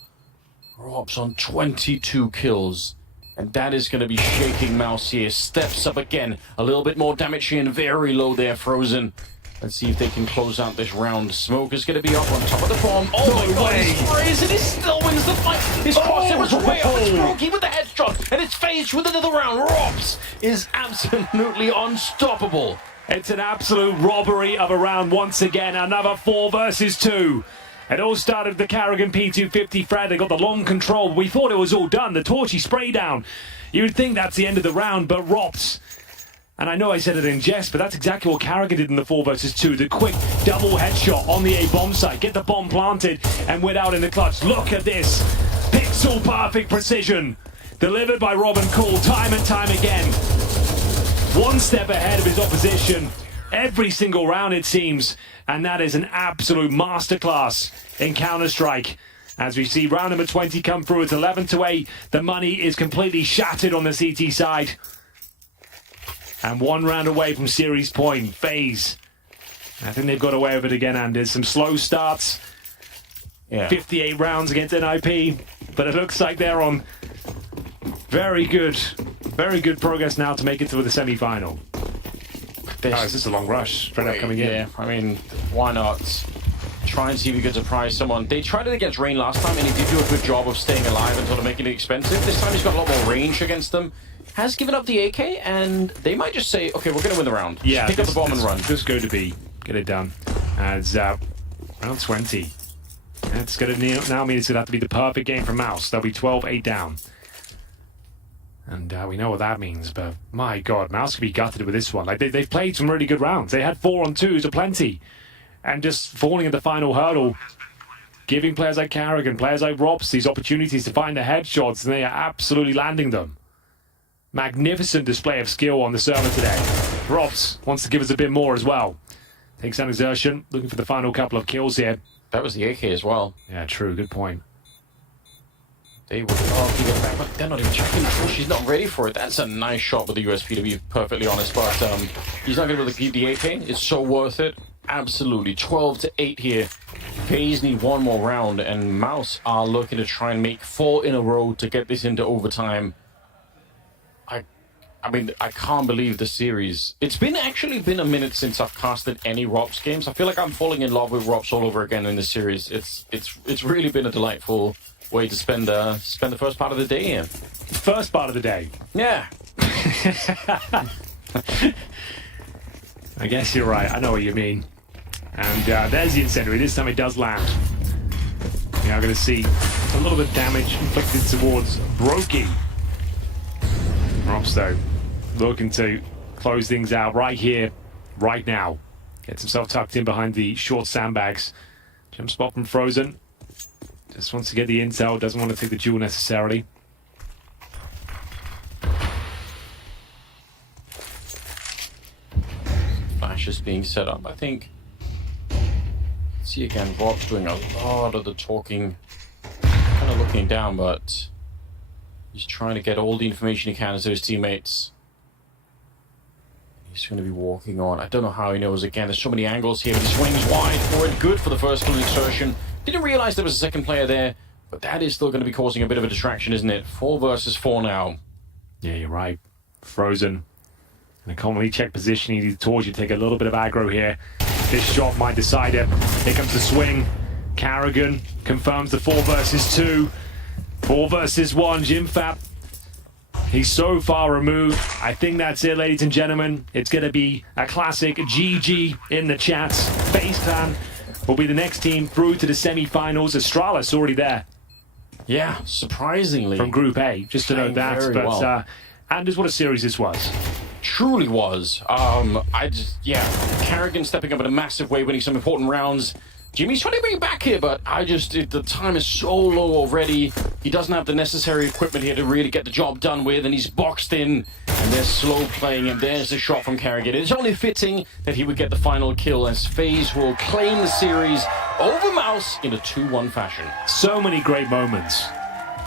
Rob's on 22 kills. And that is going to be shaking MOUZ here. Steps up again. A little bit more damage here and very low there, Frozen. Let's see if they can close out this round. Smoke is going to be up on top of the bomb. Oh my god, he sprays and he still wins the fight. His crosshairs way up. It's Brokey with the headshot. And it's FAZE with another round. Robs is absolutely unstoppable. It's an absolute robbery of a round once again. Another 4 versus 2. It all started with the Carrigan P250 Fred. They got the long control. We thought it was all done. The Torchy spray down. You would think that's the end of the round, but Rops. And I know I said it in jest, but that's exactly what Carrigan did in the 4 versus 2. The quick double headshot on the A bomb site. Get the bomb planted and win out in the clutch. Look at this. Pixel perfect precision. Delivered by Robin Cool time and time again. 1 step ahead of his opposition every single round, it seems. And that is an absolute masterclass in Counter-Strike. As we see round number 20 come through, it's 11-8. The money is completely shattered on the CT side. And 1 round away from series point. FaZe. I think they've got away with it again, and there's some slow starts. Yeah. 58 rounds against NIP. But it looks like they're on very good progress now to make it to the semi-final. It's just a long rush. Straight up coming in. Yeah, I mean, why not? Try and see if we could surprise someone. They tried it against Rain last time, and he did do a good job of staying alive and sort of making it expensive. This time he's got a lot more range against them. Has given up the AK, and they might just say, okay, we're going to win the round. Yeah, pick up the bomb and run. Just go to B. Get it done. As round 20. It's going to now mean it's going to have to be the perfect game for MOUZ. They'll be 12-8 down. And we know what that means, but my god, MOUZ could be gutted with this one. Like they've played some really good rounds. They had 4-on-2s aplenty. And just falling at the final hurdle, giving players like Carrigan, players like Robs these opportunities to find the headshots, and they are absolutely landing them. Magnificent display of skill on the server today. Robs wants to give us a bit more as well. Takes down Exertion, looking for the final couple of kills here. That was the AK as well. Yeah, true, good point. They would keep it back, but they're not even checking. She's not ready for it. That's a nice shot with the USP, to be perfectly honest, but he's not going to repeat the AK. It's so worth it. Absolutely. 12-8 here. FaZe need 1 more round, and MOUZ are looking to try and make 4 in a row to get this into overtime. I mean, I can't believe the series. It's actually been a minute since I've casted any Robs games. I feel like I'm falling in love with Robs all over again in this series. It's really been a delightful way to spend the first part of the day in. First part of the day? Yeah. I guess you're right. I know what you mean. And there's the incendiary. This time it does land. We are going to see a little bit of damage inflicted towards Brokey. Robs, though, looking to close things out right here, right now. Gets himself tucked in behind the short sandbags. Jump spot from Frozen. Just wants to get the intel, doesn't want to take the duel necessarily. Flash is being set up, I think. See again, Rob's doing a lot of the talking. Kind of looking down, but he's trying to get all the information he can to his teammates. He's going to be walking on. I don't know how he knows. Again, there's so many angles here, but he swings wide for it. Good for the first kill insertion. Didn't realize there was a second player there, but that is still going to be causing a bit of a distraction, isn't it? 4 versus 4 now. Yeah, you're right. Frozen And commonly check position. He told you to take a little bit of aggro here. This shot might decide it. Here comes the swing. Carrigan confirms the 4 versus 2. 4 versus 1. Jimfab. He's so far removed. I think that's it, ladies and gentlemen. It's going to be a classic GG in the chats. FaZe Clan will be the next team through to the semi-finals. Astralis already there. Yeah, surprisingly. From Group A, just to note that. Very But well. Anders, what a series this was. Truly was. Carrigan stepping up in a massive way, winning some important rounds. Jimmy's trying to bring it back here, but the time is so low already. He doesn't have the necessary equipment here to really get the job done with, and he's boxed in, and they're slow playing, and there's the shot from Carrigan. It's only fitting that he would get the final kill, as FaZe will claim the series over MOUZ in a 2-1 fashion. So many great moments.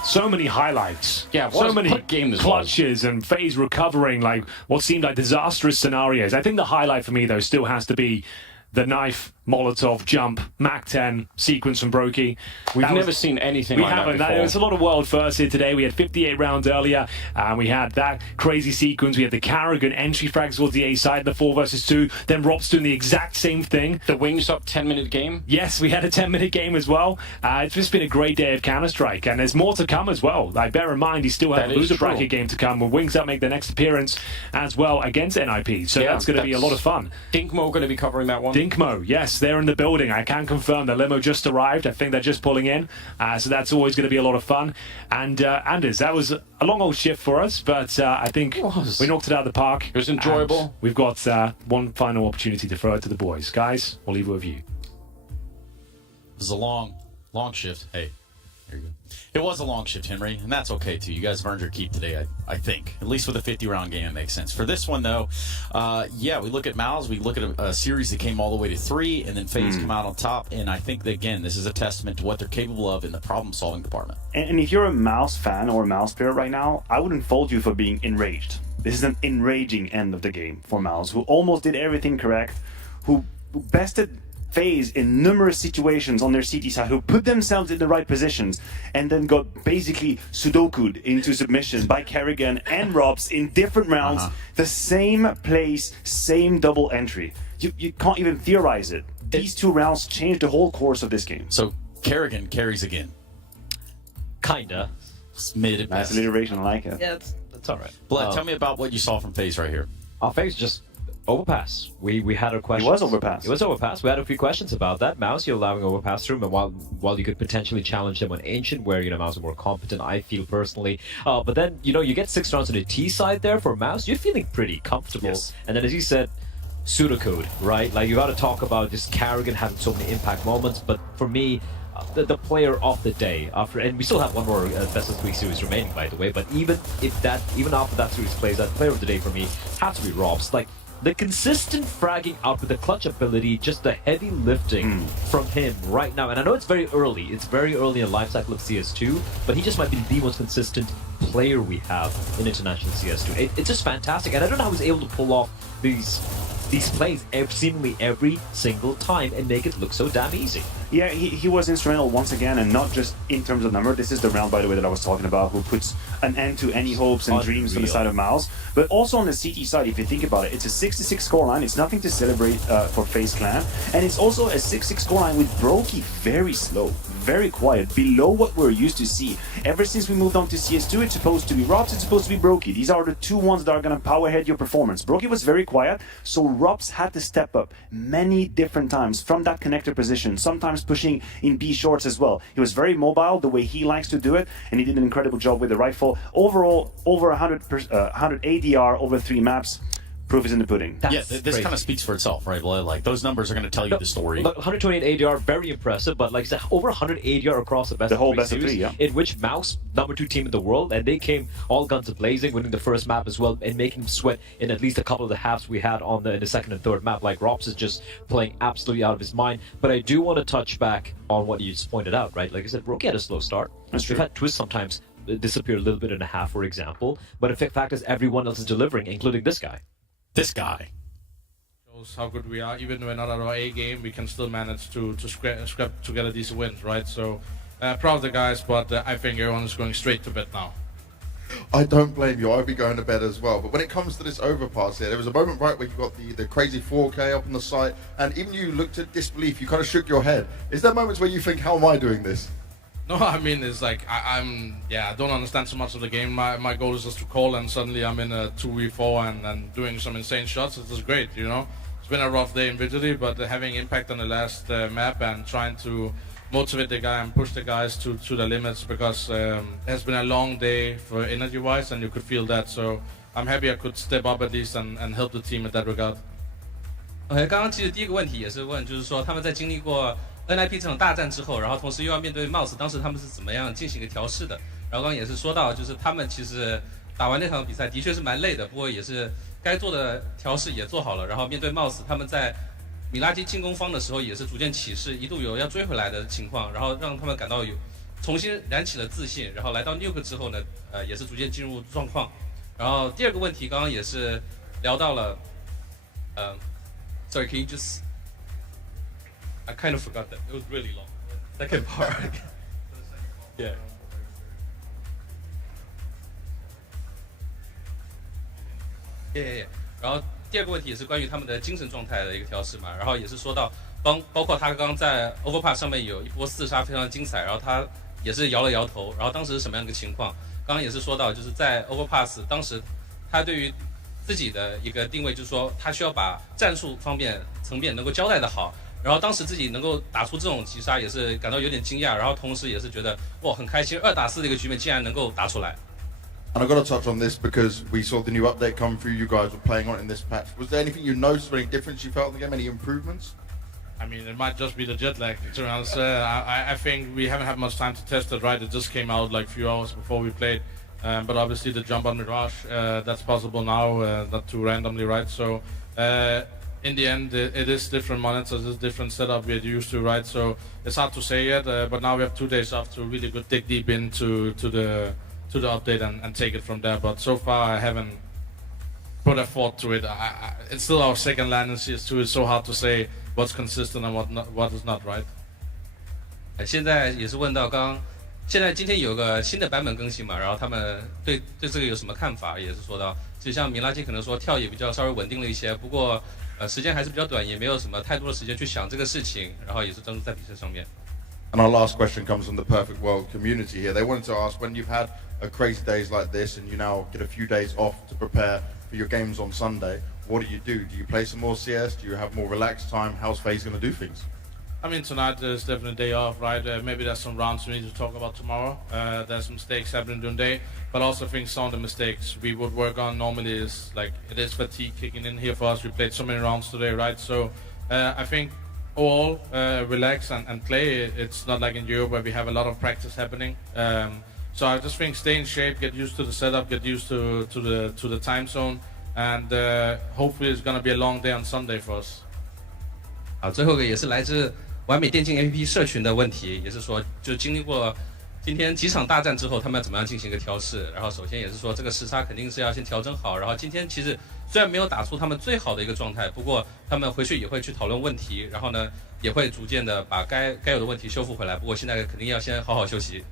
So many highlights. Yeah, so many game this clutches and FaZe recovering like what seemed like disastrous scenarios. I think the highlight for me, though, still has to be the knife, Molotov, jump, Mach 10 sequence from Brokey. We've never seen anything like that before. There's a lot of world firsts here today. We had 58 rounds earlier. We had that crazy sequence. We had the Carrigan entry frags towards the A side, the 4 versus 2. Then Rob's doing the exact same thing. The Wings Up 10-minute game? Yes, we had a 10-minute game as well. It's just been a great day of Counter-Strike, and there's more to come as well. Like, bear in mind, he still has a loser bracket game to come, with Wings Up make their next appearance as well against NIP. So that's going to be a lot of fun. Dinkmo going to be covering that one? Dinkmo, yes, they're in the building. I can confirm the limo just arrived. I think they're just pulling in. So that's always going to be a lot of fun. And Anders, that was a long old shift for us, but I think we knocked it out of the park. It was enjoyable. We've got one final opportunity to throw it to the boys. Guys, we'll leave it with you. It was a long shift. Hey, there you go. It was a long shift, Henry, and that's okay, too. You guys have earned your keep today, I think. At least with a 50-round game, it makes sense. For this one, though, we look at MOUZ, we look at a series that came all the way to 3, and then FaZe come out on top, and I think that, again, this is a testament to what they're capable of in the problem-solving department. And if you're a MOUZ fan or a MOUZ player right now, I wouldn't fault you for being enraged. This is an enraging end of the game for MOUZ, who almost did everything correct, who bested FaZe in numerous situations on their CT side, who put themselves in the right positions and then got basically sudoku'd into submission by Carrigan and Robs in different rounds. The same place, same double entry. You can't even theorize it. These 2 rounds changed the whole course of this game. So Carrigan carries again. Kinda. It's mid at Nice best. alliteration, I like it. Yeah, that's all right. Bled, tell me about what you saw from FaZe right here. FaZe just overpass. We had our questions. It was overpass. It was overpass. We had a few questions about that. MOUZ, you're allowing overpass through, and while you could potentially challenge them on Ancient, where MOUZ are more competent, I feel personally. But then you get 6 rounds on the T side there for MOUZ. You're feeling pretty comfortable. Yes. And then, as you said, pseudocode, right? Like, you got to talk about just Carrigan having so many impact moments. But for me, the player of the day and we still have one more best of 3 series remaining, by the way. But even after that series plays, that player of the day for me has to be Robs. Like, the consistent fragging out with the clutch ability, just the heavy lifting from him right now. And I know it's very early. It's very early in the life cycle of CS2, but he just might be the most consistent player we have in international CS2. It's just fantastic. And I don't know how he's able to pull off these plays seemingly every single time and make it look so damn easy. Yeah, he was instrumental once again, and not just in terms of number. This is the round, by the way, that I was talking about, who puts an end to any hopes and dreams from the side of MOUZ. But also on the CT side, if you think about it, it's a 66 scoreline. It's nothing to celebrate for FaZe Clan. And it's also a 6-6 scoreline with Brokey very slow, very quiet, below what we're used to see. Ever since we moved on to CS2, it's supposed to be Robs, it's supposed to be Brokey. These are the 2 ones that are going to power ahead your performance. Brokey was very quiet, so Robs had to step up many different times from that connector position, sometimes pushing in B shorts as well. He was very mobile the way he likes to do it, and he did an incredible job with the rifle. Overall, over 100 ADR over 3 maps. Proof is in the pudding. This kind of speaks for itself, right? Like, those numbers are going to tell you the story. 128 ADR, very impressive, but like I said, over 100 ADR across the whole best of 3 series, yeah. In which MOUZ, number 2 team in the world, and they came all guns a-blazing, winning the first map as well, and making him sweat in at least a couple of the halves we had in the second and third map. Like, Robs is just playing absolutely out of his mind. But I do want to touch back on what you just pointed out, right? Like I said, Brokey had a slow start. That's true. We've had twists sometimes disappear a little bit in a half, for example. But the fact is, everyone else is delivering, including this guy. Shows how good we are. Even when not at our A game, we can still manage to scrap together these wins, right? So proud of the guys, but I think everyone is going straight to bed now. I don't blame you. I'd be going to bed as well. But when it comes to this overpass here, there was a moment right where you got the crazy 4K up on the site, and even you looked at disbelief. You kind of shook your head. Is there moments where you think, how am I doing this? No, I mean, it's like, I don't understand so much of the game. My goal is just to call, and suddenly I'm in a 2v4 and doing some insane shots. It's just great, you know? It's been a rough day individually, but having impact on the last map and trying to motivate the guy and push the guys to the limits, because it has been a long day for energy-wise, and you could feel that. So I'm happy I could step up at least and help the team in that regard. OK， 刚刚其实第一个问题也是问，就是说他们在经历过 NIP 这场大战之后，然后同时又要面对 MOUZ， 当时他们是怎么样进行一个调试的？然后刚刚也是说到，就是他们其实打完那场比赛的确是蛮累的，不过也是该做的调试也做好了。然后面对 MOUZ， 他们在米拉基进攻方的时候也是逐渐起势，一度有要追回来的情况，然后让他们感到有重新燃起了自信。然后来到 Nuke 之后呢，也是逐渐进入状况。然后第二个问题刚刚也是聊到了，Sorry, can you just? I kind of forgot that. It was really long. Second part. Yeah. Yeah. 然后第二个问题也是关于他们的精神状态的一个调试嘛，然后也是说到包括他刚刚在 Overpass 上面有一波4杀非常精彩，然后他也是摇了摇头，然后当时是什么样的一个情况？刚刚也是说到，就是在 Overpass 当时他对于自己的一个定位，就是说他需要把战术方面层面能够交代的好，然后当时自己能够打出这种击杀，也是感到有点惊讶，然后同时也是觉得哇很开心，2打4的一个局面竟然能够打出来。And I've got to touch on this because we saw the new update come through. You guys were playing on it in this patch. Was there anything you noticed, any difference you felt in the game, any improvements? I mean, it might just be the jet lag, to be honest. I think we haven't had much time to test it, right? It just came out like a few hours before we played. But obviously the jump on Mirage, that's possible now, not too randomly, right? So in the end, it is different monitors, it's different setup we're used to, right? So it's hard to say yet, but now we have 2 days off to really go dig deep into the update and take it from there. But so far I haven't put a thought to it. It's still our second land in CS2. It's so hard to say what's consistent and what is not, right? 现在也是问到现在今天有个新的版本更新嘛，然后他们对这个有什么看法？也是说到，就像米拉基可能说跳也比较稍微稳定了一些，不过时间还是比较短，也没有什么太多的时间去想这个事情，然后也是专注在比赛上面。And our last question comes from the Perfect World community here. They wanted to ask, when you've had crazy days like this and you now get a few days off to prepare for your games on Sunday, what do? Do you play some more CS? Do you have more relaxed time? How's FaZe going to do things? I mean, tonight is definitely a day off, right? Maybe there's some rounds we need to talk about tomorrow. There's mistakes happening during the day, but also I think some of the mistakes we would work on normally is like, it is fatigue kicking in here for us. We played so many rounds today, right? So I think all relax and play. It's not like in Europe where we have a lot of practice happening. So I just think stay in shape, get used to the setup, get used to the time zone, and hopefully it's going to be a long day on Sunday for us. 好，最后一个也是来自完美电竞 APP 社群的问题，也是说就经历过今天几场大战之后，他们要怎么样进行一个调试？然后首先也是说这个时差肯定是要先调整好，然后今天其实虽然没有打出他们最好的一个状态，不过他们回去也会去讨论问题，然后呢也会逐渐的把该有的问题修复回来。不过现在肯定要先好好休息。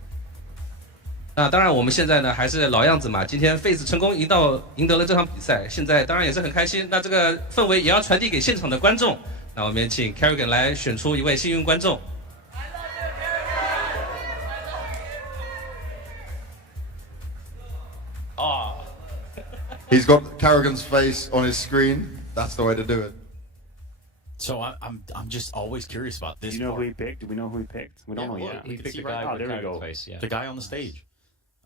那当然我们现在呢还是老样子嘛，今天 FaZe 成功赢得了这场比赛，现在当然也是很开心。那这个氛围也要传递给现场的观众。那我们请 Kerrigan 来选出一位幸运观众。He's got Kerrigan's face on his screen. That's the way to do it. So I'm just always curious about this. Do you know part. who he picked? Do we know who he picked? We don't know yet. He picked the right. guy Oh, with there we go. face. Yeah. The guy on the stage.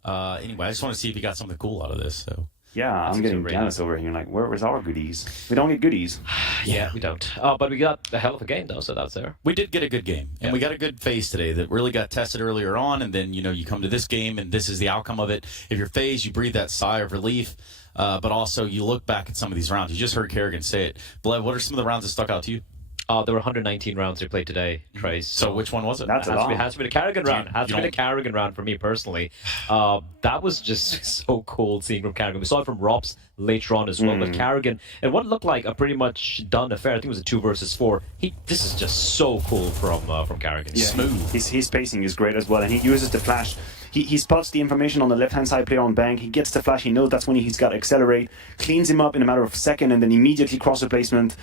Anyway, I just want to see if he got something cool out of this. So. Yeah, I'm getting jealous over here. Like, where's our goodies? We don't get goodies. Yeah, we don't. Oh, but we got a hell of a game though, so that's there. We did get a good game, and we got a good FaZe today that really got tested earlier on, and then you come to this game, and this is the outcome of it. If you're FaZe, you breathe that sigh of relief, but also you look back at some of these rounds. You just heard Kerrigan say it. Bled, what are some of the rounds that stuck out to you? There were 119 rounds they played today, Trace. So which one was it? That's a lot. Has to be the Carrigan round. Has to be the don't- Carrigan round for me personally. That was just so cool seeing from Carrigan. We saw it from Rops later on as well. But Carrigan, and what looked like a pretty much done affair. I think it was a 2 versus 4. This is just so cool from Carrigan. Yeah, Smooth. His spacing is great as well, and he uses the flash. He spots the information on the left-hand side player on bank. He gets the flash. He knows that's when he's got to accelerate, cleans him up in a matter of a second, and then immediately cross the placement.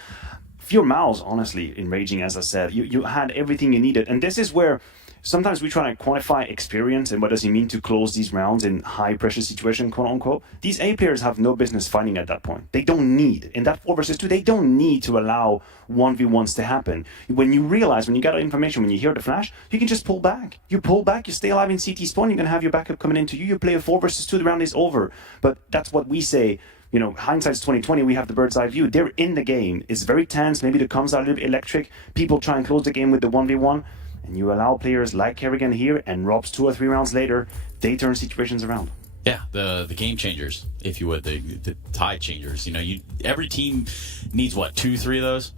For your MOUZ, honestly, in Raging, as I said, you had everything you needed. And this is where sometimes we try to quantify experience and what does it mean to close these rounds in high-pressure situation, quote-unquote. These A players have no business fighting at that point. They don't need, in that 4 versus 2, they don't need to allow 1v1s to happen. When you realize, when you get information, when you hear the flash, you can just pull back. You pull back, you stay alive in CT spawn, you can have your backup coming into you, you play a 4 versus 2, the round is over. But that's what we say. You know, hindsight's 2020. We have the bird's eye view. They're in the game. It's very tense. Maybe the comms are a little bit electric. People try and close the game with the 1v1, and you allow players like Kerrigan here and Robs 2 or 3 rounds later, they turn situations around. Yeah, the game changers, if you would, the tide changers. You know, every team needs what, 2, 3 of those.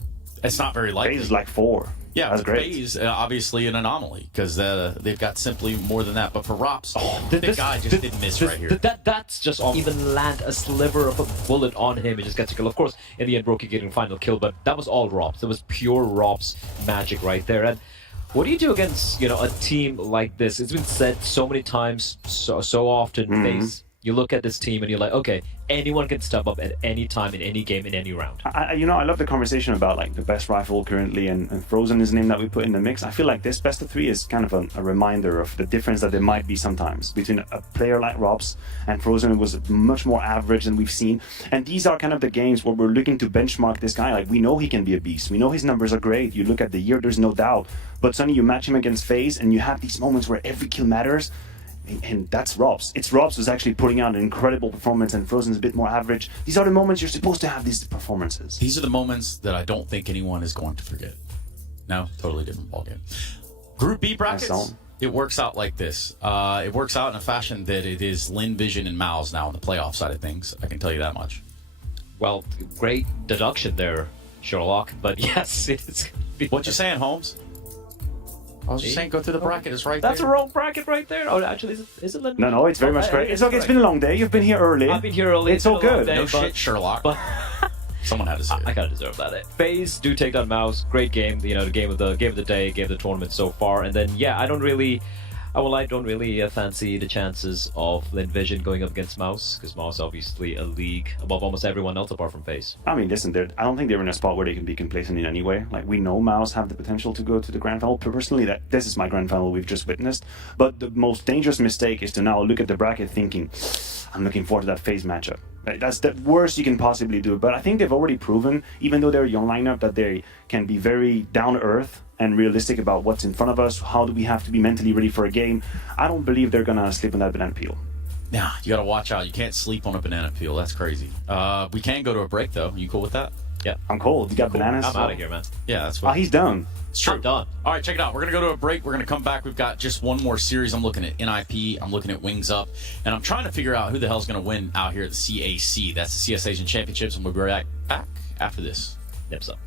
It's not very likely. FaZe is like 4. Yeah, that's great. FaZe, obviously an anomaly because they've got simply more than that. But for Rops, the guy just didn't miss right here. That's just all. Even land a sliver of a bullet on him and just gets a kill. Of course, in the end, Roki getting final kill, but that was all Rops. It was pure Rops magic right there. And what do you do against a team like this? It's been said so many times, so often. FaZe. You look at this team and you're like, okay, anyone can step up at any time in any game in any round. I love the conversation about like the best rifle currently, and Frozen is the name that we put in the mix. I feel like this best of 3 is kind of a reminder of the difference that there might be sometimes between a player like Robs and Frozen, who was much more average than we've seen. And these are kind of the games where we're looking to benchmark this guy. Like, we know he can be a beast. We know his numbers are great. You look at the year, there's no doubt. But suddenly you match him against FaZe and you have these moments where every kill matters. And that's Robs. It's Robs who's actually putting out an incredible performance, and Frozen's a bit more average. These are the moments you're supposed to have these performances. These are the moments that I don't think anyone is going to forget. No, totally different ballgame. Group B brackets, it works out like this. It works out in a fashion that it is Lin, Vision, and MOUZ now on the playoff side of things. I can tell you that much. Well, great deduction there, Sherlock. But yes, it's going to be... What you saying, Holmes? I was just saying, go through the bracket. It's right there. That's a wrong bracket right there. Oh, actually, is it Lin? No, it's very much correct. It's okay. It's been a long day. You've been here early. I've been here early. It's all good. No shit, Sherlock. But someone had to say it. I kind of deserve that. FaZe do take down MOUZ. Great game. The game of the day, game of the tournament so far. And then I don't really fancy the chances of Lin Vision going up against MOUZ, because MOUZ obviously a league above almost everyone else apart from FaZe. I mean, listen, I don't think they're in a spot where they can be complacent in any way. Like, we know MOUZ have the potential to go to the grand final. Personally, this is my grand final we've just witnessed. But the most dangerous mistake is to now look at the bracket thinking, I'm looking forward to that FaZe matchup. That's the worst you can possibly do. But I think they've already proven, even though they're a young lineup, that they can be very down-to-earth and realistic about what's in front of us. How do we have to be mentally ready for a game? I don't believe they're gonna sleep on that banana peel. Nah, you gotta watch out. You can't sleep on a banana peel. That's crazy. We can go to a break though. You cool with that? Yeah. I'm cold. You got bananas? I'm out of here, man. Yeah, that's what. He's done. It's true. I'm done. All right, check it out. We're gonna go to a break. We're gonna come back. We've got just one more series. I'm looking at NIP. I'm looking at Wings Up, and I'm trying to figure out who the hell's gonna win out here at the CAC. That's the CS Asian Championships, and we'll be right back after this. Nips up.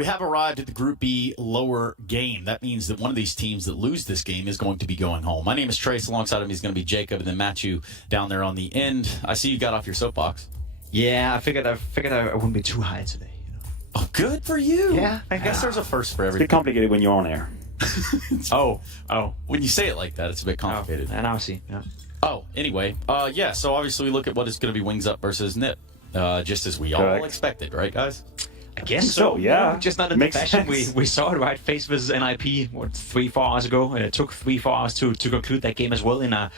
We have arrived at the Group B lower game. That means that one of these teams that lose this game is going to be going home. My name is Trace. Alongside of me is going to be Jacob, and then Matthew down there on the end. I see you got off your soapbox. Yeah, I figured I wouldn't be too high today. You know? Oh, good for you. Yeah, I guess there's a first for It's a everything. bit complicated when you're on air. Oh. When you say it like that, it's a bit complicated. And now I see. Yeah. Oh, anyway. Yeah, so obviously we look at what is going to be Wings Up versus Nip. Just as we all Correct. expected, right, guys? I guess so, yeah. You know, just not in the Makes fashion sense. we saw it, right? FAZE versus NIP, 3-4 hours ago. And it took 3-4 hours to conclude that game as well in a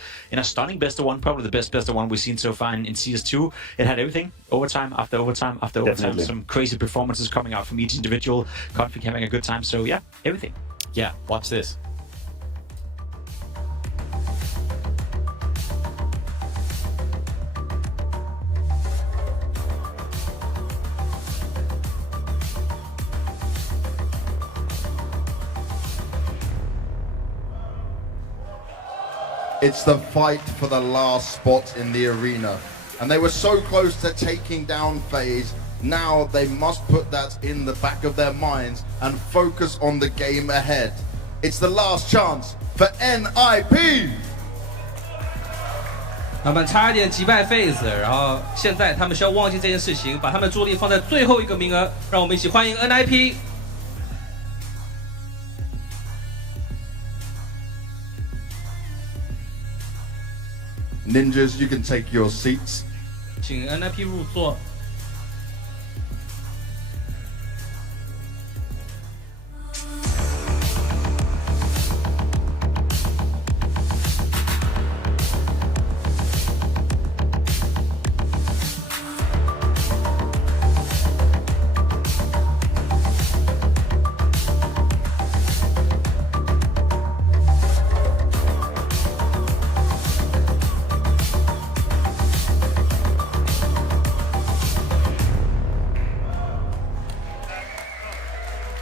stunning best of one, probably the best of one we've seen so far in CS2. It had everything, overtime after overtime after overtime. Definitely. Some crazy performances coming out from each individual. Config having a good time. So yeah, everything. Yeah, watch this. It's the fight for the last spot in the arena. And they were so close to taking down FaZe. Now they must put that in the back of their minds and focus on the game ahead. It's the last chance for NIP. 他们差一点击败 FaZe，然后现在他们需要忘记这件事情，把他们注意力放在最后一个名额。让我们一起欢迎 NIP。 Ninjas, you can take your seats. 请 NIP 入座。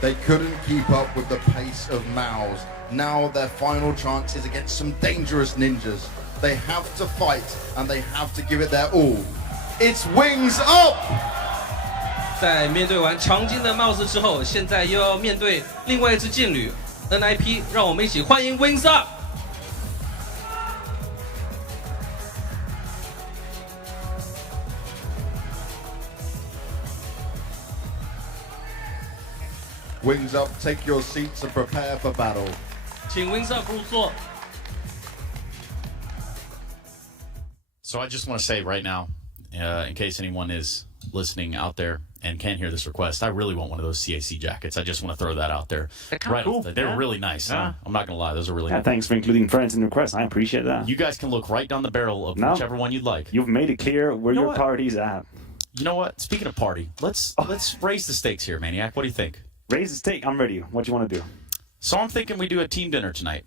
They couldn't keep up with the pace of MOUZ. Now their final chance is against some dangerous ninjas. They have to fight and they have to give it their all. It's Wings Up! 在面对完强劲的 MOUZ 之后，现在又要面对另外一支劲旅 NIP， 让我们一起欢迎 Wings Up。 Wings Up, take your seats and prepare for battle. 请 Wings Up 入座。 So I just want to say right now, in case anyone is listening out there and can't hear this request, I really want one of those CAC jackets. I just want to throw that out there. They're kinda Right, cool. they're Yeah. really nice. Yeah. I'm not going to lie, those are really Yeah, nice. thanks for including friends in requests. I appreciate that. You guys can look right down the barrel of No. whichever one you'd like. You've made it clear where You know your what? party's at. You know what? Speaking of party, let's raise the stakes here, Maniac. What do you think? Raise the stake. I'm ready. What do you want to do? So I'm thinking we do a team dinner tonight.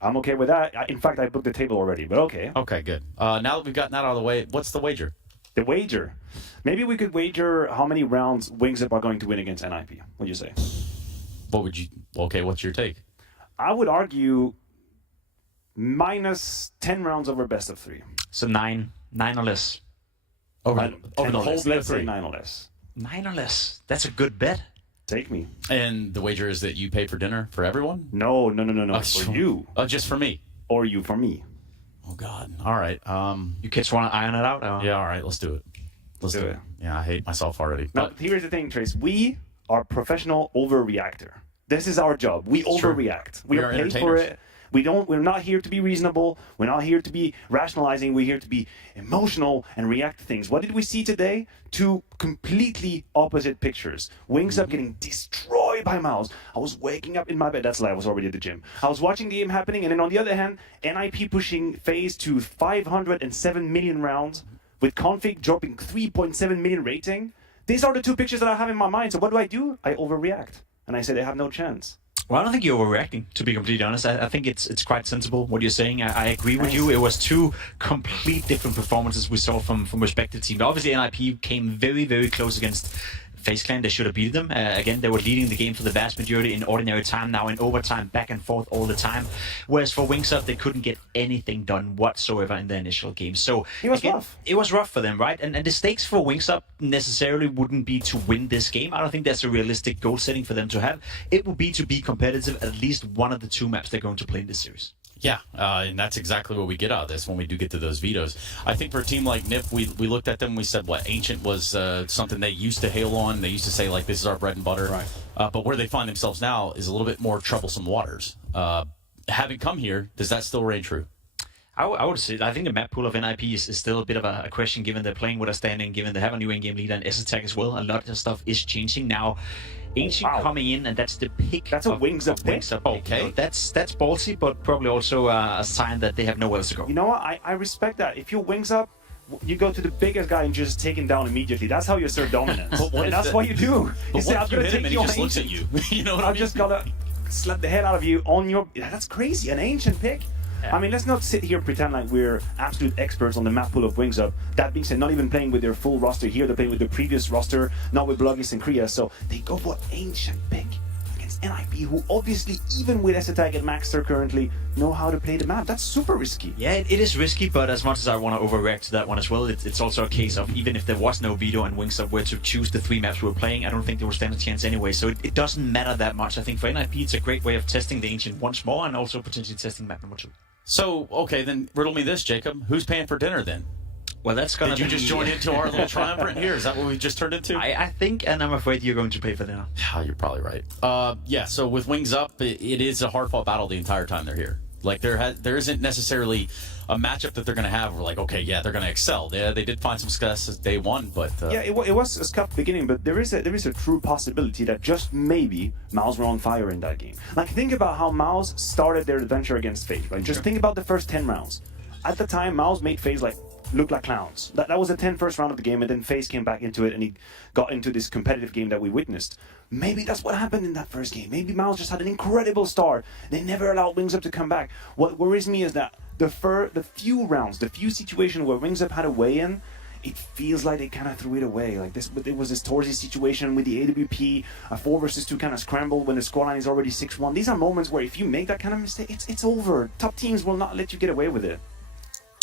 I'm okay with that. In fact, I booked the table already, but okay. Okay, good. Now that we've gotten that out of the way, what's the wager? The wager. Maybe we could wager how many rounds Wings Up are going to win against NIP. What do you say? What would you... Okay, what's your take? I would argue minus 10 rounds over best of 3. So 9 or less. Over, Over over the or whole less. bit of Let's say 3. 9 or less. 9 or less. That's a good bet. Take me. And the wager is that you pay for dinner for everyone? No. Oh, For you. Just for me? Or you for me. Oh, God. All right. You kids want to iron it out? Or? Yeah, all right. Let's do it. Let's do it. Yeah, I hate myself already. Now, But here's the thing, Trace. We are professional overreactor. This is our job. We It's true. overreact. We We are are paid for entertainers. it. We're not here to be reasonable. We're not here to be rationalizing. We're here to be emotional and react to things. What did we see today? Two completely opposite pictures. Wings Up getting destroyed by MOUZ. I was waking up in my bed. That's why I was already at the gym. I was watching the game happening, and then on the other hand, NIP pushing FaZe to 507 million rounds with config dropping 3.7 million rating. These are the two pictures that I have in my mind. So what do? I overreact. And I say they have no chance. Well, I don't think you're overreacting, to be completely honest. I think it's quite sensible what you're saying. I agree with you. It was two complete different performances we saw from respective teams. Obviously, NIP came very, very close against FaZe Clan, they should have beat them. Again, they were leading the game for the vast majority in ordinary time, now in overtime, back and forth all the time. Whereas for Wings Up, they couldn't get anything done whatsoever in the initial game. So It was rough. It was rough for them, right? And the stakes for Wings Up necessarily wouldn't be to win this game. I don't think that's a realistic goal setting for them to have. It would be to be competitive at least one of the 2 maps they're going to play in this series. Yeah, and that's exactly what we get out of this when we do get to those vetoes. I think for a team like NIP, we looked at them and we said, what, Ancient was something they used to hail on. They used to say, like, this is our bread and butter. Right. But where they find themselves now is a little bit more troublesome waters. Having come here, does that still reign true? I would say, I think the map pool of NIP is still a bit of a question, given they're playing with a standing, given they have a new in-game leader and S-Attack as well. A lot of stuff is changing now. Ancient coming in, and that's the pick. That's a Wings Up pick. Okay, so that's ballsy, but probably also a sign that they have nowhere else to go. You know what? I respect that. If you're Wings Up, you go to the biggest guy and just take him down immediately. That's how you assert dominance. And that's what you do. But You say, what I'm if you going to hit him take and he your just looks at Ancient. you? You know what I I'm mean? just going to slap the head out of you on your... That's crazy. An Ancient pick. I mean, let's not sit here and pretend like we're absolute experts on the map pool of Wings Up. That being said, not even playing with their full roster here. They're playing with the previous roster, not with Bloggis and Kriya. So they go for Ancient pick against NIP, who obviously, even with S-Attack and Maxter currently, know how to play the map. That's super risky. Yeah, it is risky, but as much as I want to overreact to that one as well, it's also a case of even if there was no veto and Wings Up were to choose the 3 maps we were playing, I don't think they would stand a chance anyway. So it doesn't matter that much. I think for NIP, it's a great way of testing the Ancient once more and also potentially testing map number 2. So, okay, then riddle me this, Jacob. Who's paying for dinner then? Well, that's gonna Did you just join into our little triumvirate here? Is that what we just turned into? I think, and I'm afraid you're going to pay for dinner. You're probably right. Yeah, so with Wings Up, it is a hard-fought battle the entire time they're here. Like, there isn't necessarily a matchup that they're going to have where, like, okay, yeah, they're going to excel. They did find some success day one, but... Yeah, it was a scuffed beginning, but there is a true possibility that just maybe MOUZ were on fire in that game. Like, think about how MOUZ started their adventure against FaZe. Like, just think about the first 10 rounds. At the time, MOUZ made FaZe, like, look like clowns. That was the 10th first round of the game, and then FaZe came back into it, and he got into this competitive game that we witnessed. Maybe that's what happened in that first game. Maybe MOUZ just had an incredible start. They never allowed Wings Up to come back. What worries me is that the few rounds, the few situations where Wings Up had a way in, it feels like they kind of threw it away. Like this, but it was this Torsi situation with the AWP, a 4 versus 2 kind of scramble when the scoreline is already 6-1. These are moments where if you make that kind of mistake, it's over. Top teams will not let you get away with it.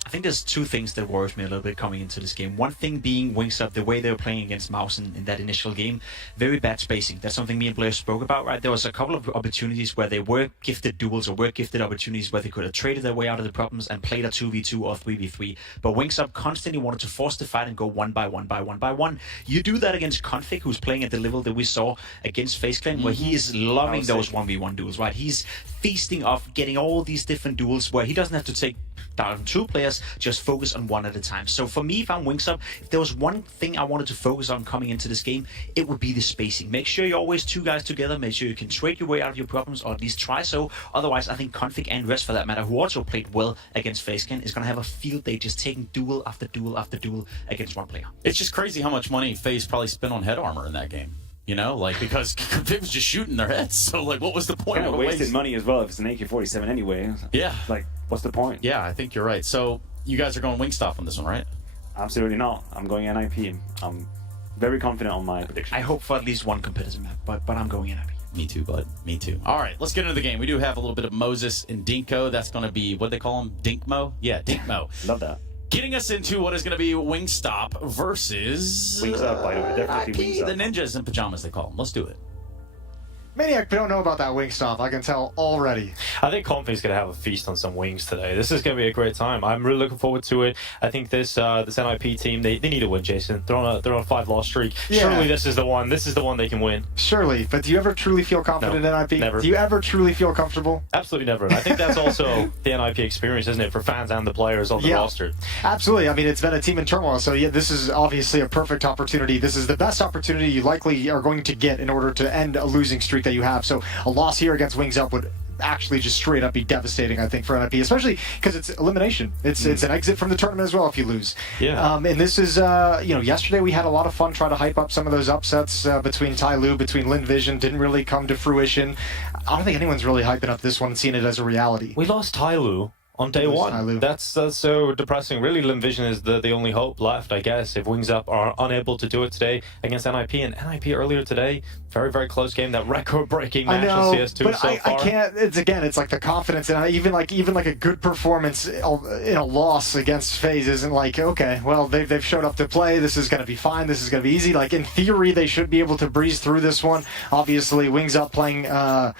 I think there's 2 things that worries me a little bit coming into this game. One thing being Wings Up, the way they were playing against MOUZ in that initial game, very bad spacing. That's something me and Blair spoke about, right? There was a couple of opportunities where they were gifted duels or were gifted opportunities where they could have traded their way out of the problems and played a 2v2 or 3v3. But Wings Up constantly wanted to force the fight and go 1 by 1 by 1 by 1. You do that against Config, who's playing at the level that we saw against FaZe Clan, where he is loving those 1v1 duels, right? He's feasting off getting all these different duels where he doesn't have to take down 2 players, just focus on 1 at a time. So for me, if I'm Wings Up, if there was one thing I wanted to focus on coming into this game, it would be the spacing. Make sure you're always 2 guys together, make sure you can trade your way out of your problems, or at least try so. Otherwise, I think Config and Rest, for that matter, who also played well against FaZe Clan, is going to have a field day just taking duel after duel after duel against 1 player. It's just crazy how much money FaZe probably spent on head armor in that game. You know, like, because Config was just shooting their heads. So, like, what was the point? Kind of wasted money as well if it's an AK-47 anyway. Yeah. Like, what's the point? Yeah, I think you're right. So, you guys are going Wingstop on this one, right? Absolutely not. I'm going NIP. I'm very confident on my prediction. I hope for at least 1 competitive map, but I'm going NIP. Me too, bud. Me too. All right, let's get into the game. We do have a little bit of Moses and Dinko. That's going to be, what do they call him? Dinkmo? Yeah, Dinkmo. Love that. Getting us into what is going to be Wingstop versus... Wings Up, by the way. Definitely Wings Up. The ninjas in pajamas, they call them. Let's do it. Maniac, we don't know about that Wingstop. I can tell already. I think Config's going to have a feast on some wings today. This is going to be a great time. I'm really looking forward to it. I think this NIP team, they need a win, Jason. They're on a 5-loss streak. Yeah. Surely this is the one. This is the one they can win. Surely, but do you ever truly feel confident in NIP? Never. Do you ever truly feel comfortable? Absolutely never. I think that's also the NIP experience, isn't it, for fans and the players on the roster? Absolutely. I mean, it's been a team in turmoil, so yeah, this is obviously a perfect opportunity. This is the best opportunity you likely are going to get in order to end a losing streak that you have. So a loss here against Wings Up would actually just straight up be devastating, I think, for NIP, especially because it's elimination. It's an exit from the tournament as well if you lose. Yeah. And this is, yesterday we had a lot of fun trying to hype up some of those upsets between Tyloo, between Lin Vision. Didn't really come to fruition. I don't think anyone's really hyping up this one and seeing it as a reality. We lost Tyloo on day one. That's so depressing. Really, Limvision is the only hope left, I guess, if Wings Up are unable to do it today against NIP. And NIP earlier today, very, very close game. That record-breaking match on CS2 but so far. I can't. It's like the confidence, and even like a good performance in a loss against FaZe isn't like, okay, well they've showed up to play. This is going to be fine. This is going to be easy. Like in theory, they should be able to breeze through this one. Obviously, Wings Up playing. I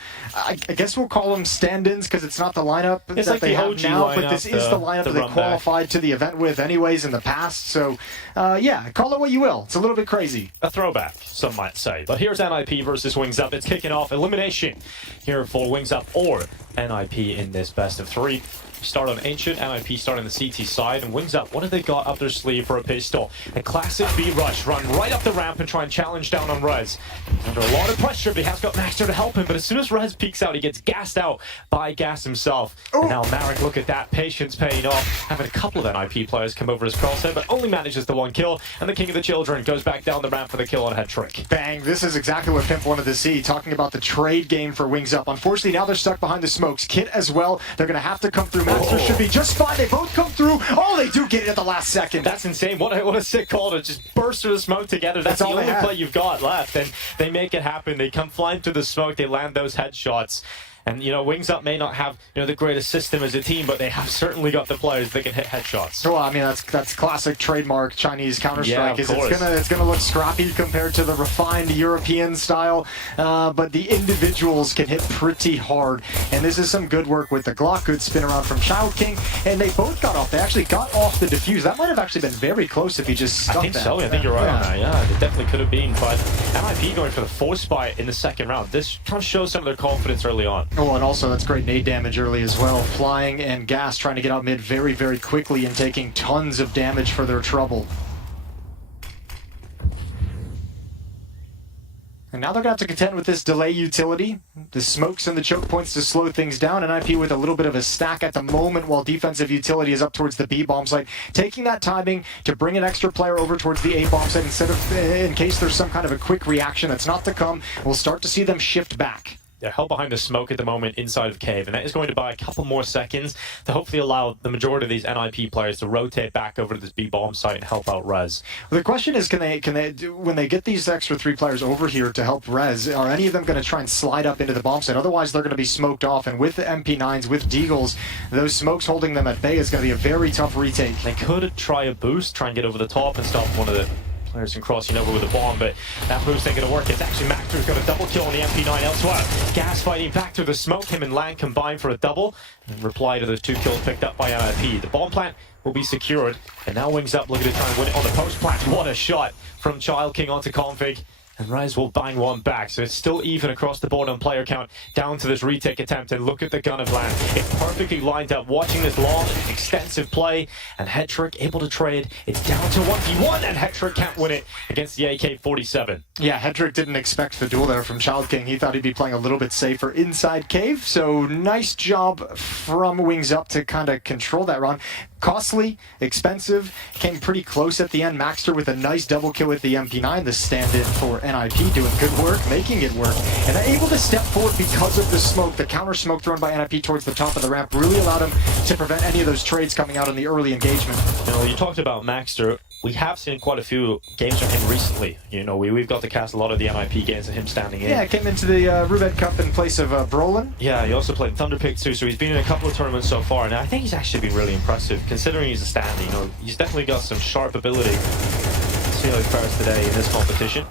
guess we'll call them stand-ins because it's not the lineup it's that like they the have OG now, lineup, but this is the lineup that they qualified to the event with anyways in the past. So, yeah, call it what you will. It's a little bit crazy. A throwback, some might say. But here's NIP versus Wings Up. It's kicking off elimination here for Wings Up or NIP in this best of 3. Start on Ancient, NIP start on the CT side, and Wings Up, what have they got up their sleeve for a pistol? A classic B-rush, run right up the ramp and try and challenge down on Rez. He's under a lot of pressure, but he has got Maxter to help him, but as soon as Rez peeks out, he gets gassed out by Gas himself. And now Marek, look at that, patience paying off, having a couple of NIP players come over his crosshair, but only manages the 1 kill, and the King of the Children goes back down the ramp for the kill on Head Trick. Bang, this is exactly what Pimp wanted to see, talking about the trade game for Wings Up. Unfortunately, now they're stuck behind the smokes. Kit as well, they're going to have to come through. Maxter should be just fine. They both come through. Oh, they do get it at the last second. That's insane. What a sick call to just burst through the smoke together. That's the only play you've got left, and they make it happen. They come flying through the smoke. They land those headshots. And, you know, Wings Up may not have, you know, the greatest system as a team, but they have certainly got the players that can hit headshots. So, I mean, that's classic trademark Chinese Counter-Strike. Yeah, it's gonna look scrappy compared to the refined European style, but the individuals can hit pretty hard. And this is some good work with the Glock. Good spin around from Child King, and they both got off. They actually got off the defuse. That might have actually been very close if he just stuck I think that. so. I think you're right on that. Yeah, it definitely could have been. But MIP going for the 4th spot in the 2nd round. This kind of shows some of their confidence early on. Oh, and also that's great nade damage early as well. Flying and Gas trying to get out mid very, very quickly and taking tons of damage for their trouble. And now they're going to have to contend with this delay utility. The smokes and the choke points to slow things down. NIP with a little bit of a stack at the moment while defensive utility is up towards the B bomb site. Taking that timing to bring an extra player over towards the A bomb site instead of, in case there's some kind of a quick reaction that's not to come, we'll start to see them shift back. They're held behind the smoke at the moment inside of Cave, and that is going to buy a couple more seconds to hopefully allow the majority of these NIP players to rotate back over to this B bomb site and help out Rez. Well, the question is, can they when they get these extra 3 players over here to help Rez, are any of them going to try and slide up into the bomb site? Otherwise, they're going to be smoked off, and with the MP9s, with Deagles, those smokes holding them at bay is going to be a very tough retake. They could try a boost, try and get over the top and stop one of the players and crossing over with a bomb, but that boost ain't going to work. It's actually Maxter's got a double kill on the MP9 elsewhere. Gas fighting back through the smoke. Him and Lang combine for a double and reply to those 2 kills picked up by NIP. The bomb plant will be secured, and now Wings Up looking to try and win it on the post plant. What a shot from Child King onto Config. And Rez will bang one back, so it's still even across the board on player count down to this retake attempt. And look at the gun of Land. It's perfectly lined up, watching this long, extensive play. And Head Trick able to trade. It's down to 1v1, and Head Trick can't win it against the AK-47. Yeah, Head Trick didn't expect the duel there from Child King. He thought he'd be playing a little bit safer inside Cave. So nice job from Wings Up to kind of control that round. Costly, expensive, came pretty close at the end. Maxter with a nice double kill with the MP9, the stand-in for NIP, doing good work, making it work, and able to step forward because of the smoke. The counter smoke thrown by NIP towards the top of the ramp really allowed him to prevent any of those trades coming out in the early engagement. You know, you talked about Maxter. We have seen quite a few games from him recently. You know, we've got to cast a lot of the NIP games of him standing in. Yeah, came into the Rubed Cup in place of Brolin. Yeah, he also played Thunderpick too, so he's been in a couple of tournaments so far, and I think he's actually been really impressive, considering he's a standing. You know, he's definitely got some sharp ability. Let's see how he fares today in this competition.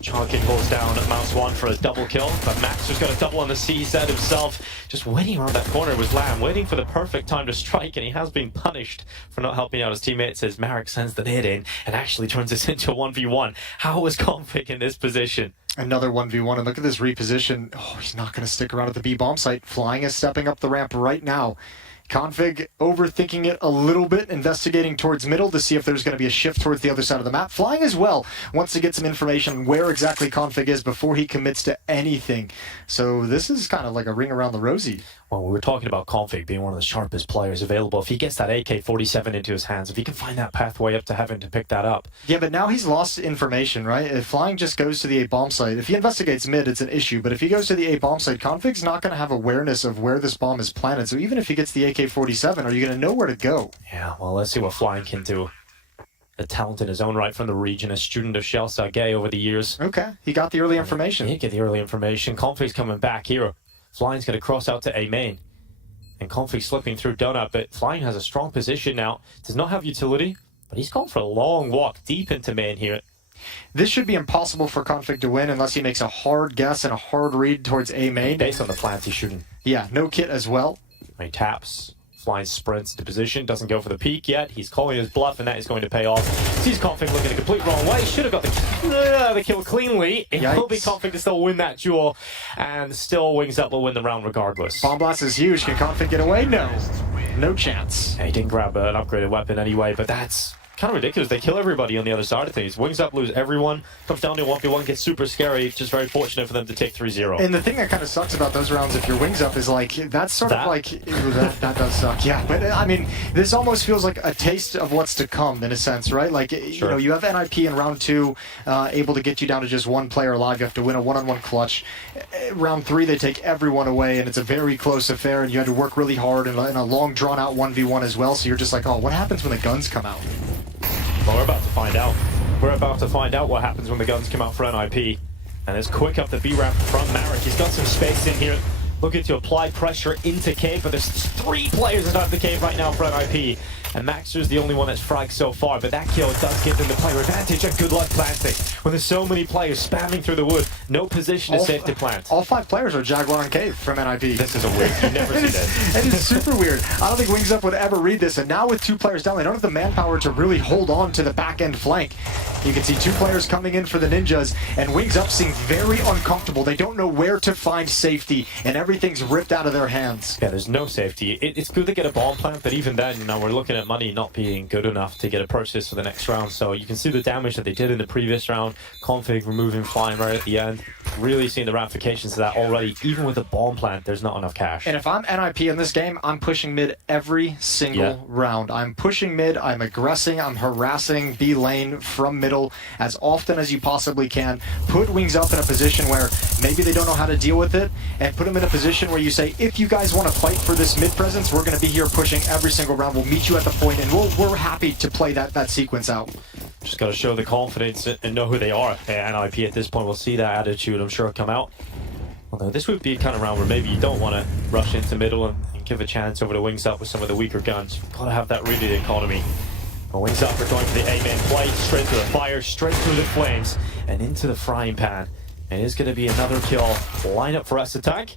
Child King holds down at MOUZ 1 for a double kill, but Maxter's got a double on the C set himself. Just waiting around that corner was Lamb, waiting for the perfect time to strike, and he has been punished for not helping out his teammates as Marek sends the nade in and actually turns this into a 1v1. How was Config in this position? Another 1v1, and look at this reposition. Oh, he's not going to stick around at the B bomb site. Flying is stepping up the ramp right now. Config overthinking it a little bit, investigating towards middle to see if there's going to be a shift towards the other side of the map. Flying as well wants to get some information on where exactly Config is before he commits to anything. So this is kind of like a ring around the rosy. Well, we were talking about Config being one of the sharpest players available. If he gets that AK-47 into his hands, if he can find that pathway up to heaven to pick that up. Yeah, but now he's lost information, right? If Flying just goes to the A bomb site, if he investigates mid, it's an issue. But if he goes to the A bomb site, Config's not going to have awareness of where this bomb is planted. So even if he gets the AK-47, are you going to know where to go? Yeah, well, let's see what Flying can do. A talent in his own right from the region, a student of Shell Sage over the years. Okay, he got the early information. He get the early information. Config's coming back here. Flying's going to cross out to A main. And Config slipping through donut, but Flying has a strong position now. Does not have utility, but he's gone for a long walk deep into main here. This should be impossible for Config to win unless he makes a hard guess and a hard read towards A main. Based on the plants he's shooting. Yeah, no kit as well. He taps. Flying sprints to position, doesn't go for the peak yet. He's calling his bluff, and that is going to pay off. Sees Config looking a complete wrong way. Should have got the kill cleanly. It will be Config to still win that duel, and still Wings Up will win the round regardless. Bomb blast is huge. Can Config get away? No. No chance. Yeah, he didn't grab an upgraded weapon anyway, but that's kind of ridiculous. They kill everybody on the other side of things. Wings Up lose everyone. Comes down to 1v1, gets super scary. Just very fortunate for them to take 3-0. And the thing that kind of sucks about those rounds, if your Wings Up, is like, that's sort of like, that does suck. Yeah, but I mean, this almost feels like a taste of what's to come in a sense, right? Like, you know, you have NIP in round 2, able to get you down to just one player alive. You have to win a one-on-one clutch. Round 3, they take everyone away, and it's a very close affair, and you had to work really hard in a long, drawn-out 1v1 as well. So you're just like, oh, what happens when the guns come out? Well, we're about to find out. We're about to find out what happens when the guns come out for NIP. And it's quick up the B ramp from Marek. He's got some space in here. Looking to apply pressure into cave, but there's 3 players inside the cave right now for NIP. And Maxter's the only one that's fragged so far, but that kill does give them the player advantage, and good luck planting. When there's so many players spamming through the wood, no position is safe to plant. All 5 players are Jaguar and Cave from NIP. This is a weird, you never see that. And it's super weird. I don't think Wings Up would ever read this, and now with 2 players down, they don't have the manpower to really hold on to the back end flank. You can see 2 players coming in for the Ninjas, and Wings Up seem very uncomfortable. They don't know where to find safety, and everything's ripped out of their hands. Yeah, there's no safety. It's good to get a bomb plant, but even then, you know, we're looking at money not being good enough to get a purchase for the next round. So you can see the damage that they did in the previous round. Config removing Flying right at the end. Really seeing the ramifications of that already. Even with the bomb plant, there's not enough cash. And if I'm NIP in this game, I'm pushing mid every single round. I'm pushing mid, I'm aggressing, I'm harassing B lane from middle as often as you possibly can. Put Wings Up in a position where maybe they don't know how to deal with it, and put them in a position where you say, if you guys want to fight for this mid presence, we're going to be here pushing every single round. We'll meet you at the point, and we're happy to play that sequence out. Just got to show the confidence and know who they are. NIP at this point, we'll see that attitude, I'm sure, come out. Although this would be a kind of round where maybe you don't want to rush into middle and give a chance over to Wings Up with some of the weaker guns. You've got to have that really economy. Well, Wings Up are going for the A-man play, straight through the fire, straight through the flames, and into the frying pan. And it's going to be another kill. Line up for S-Attack.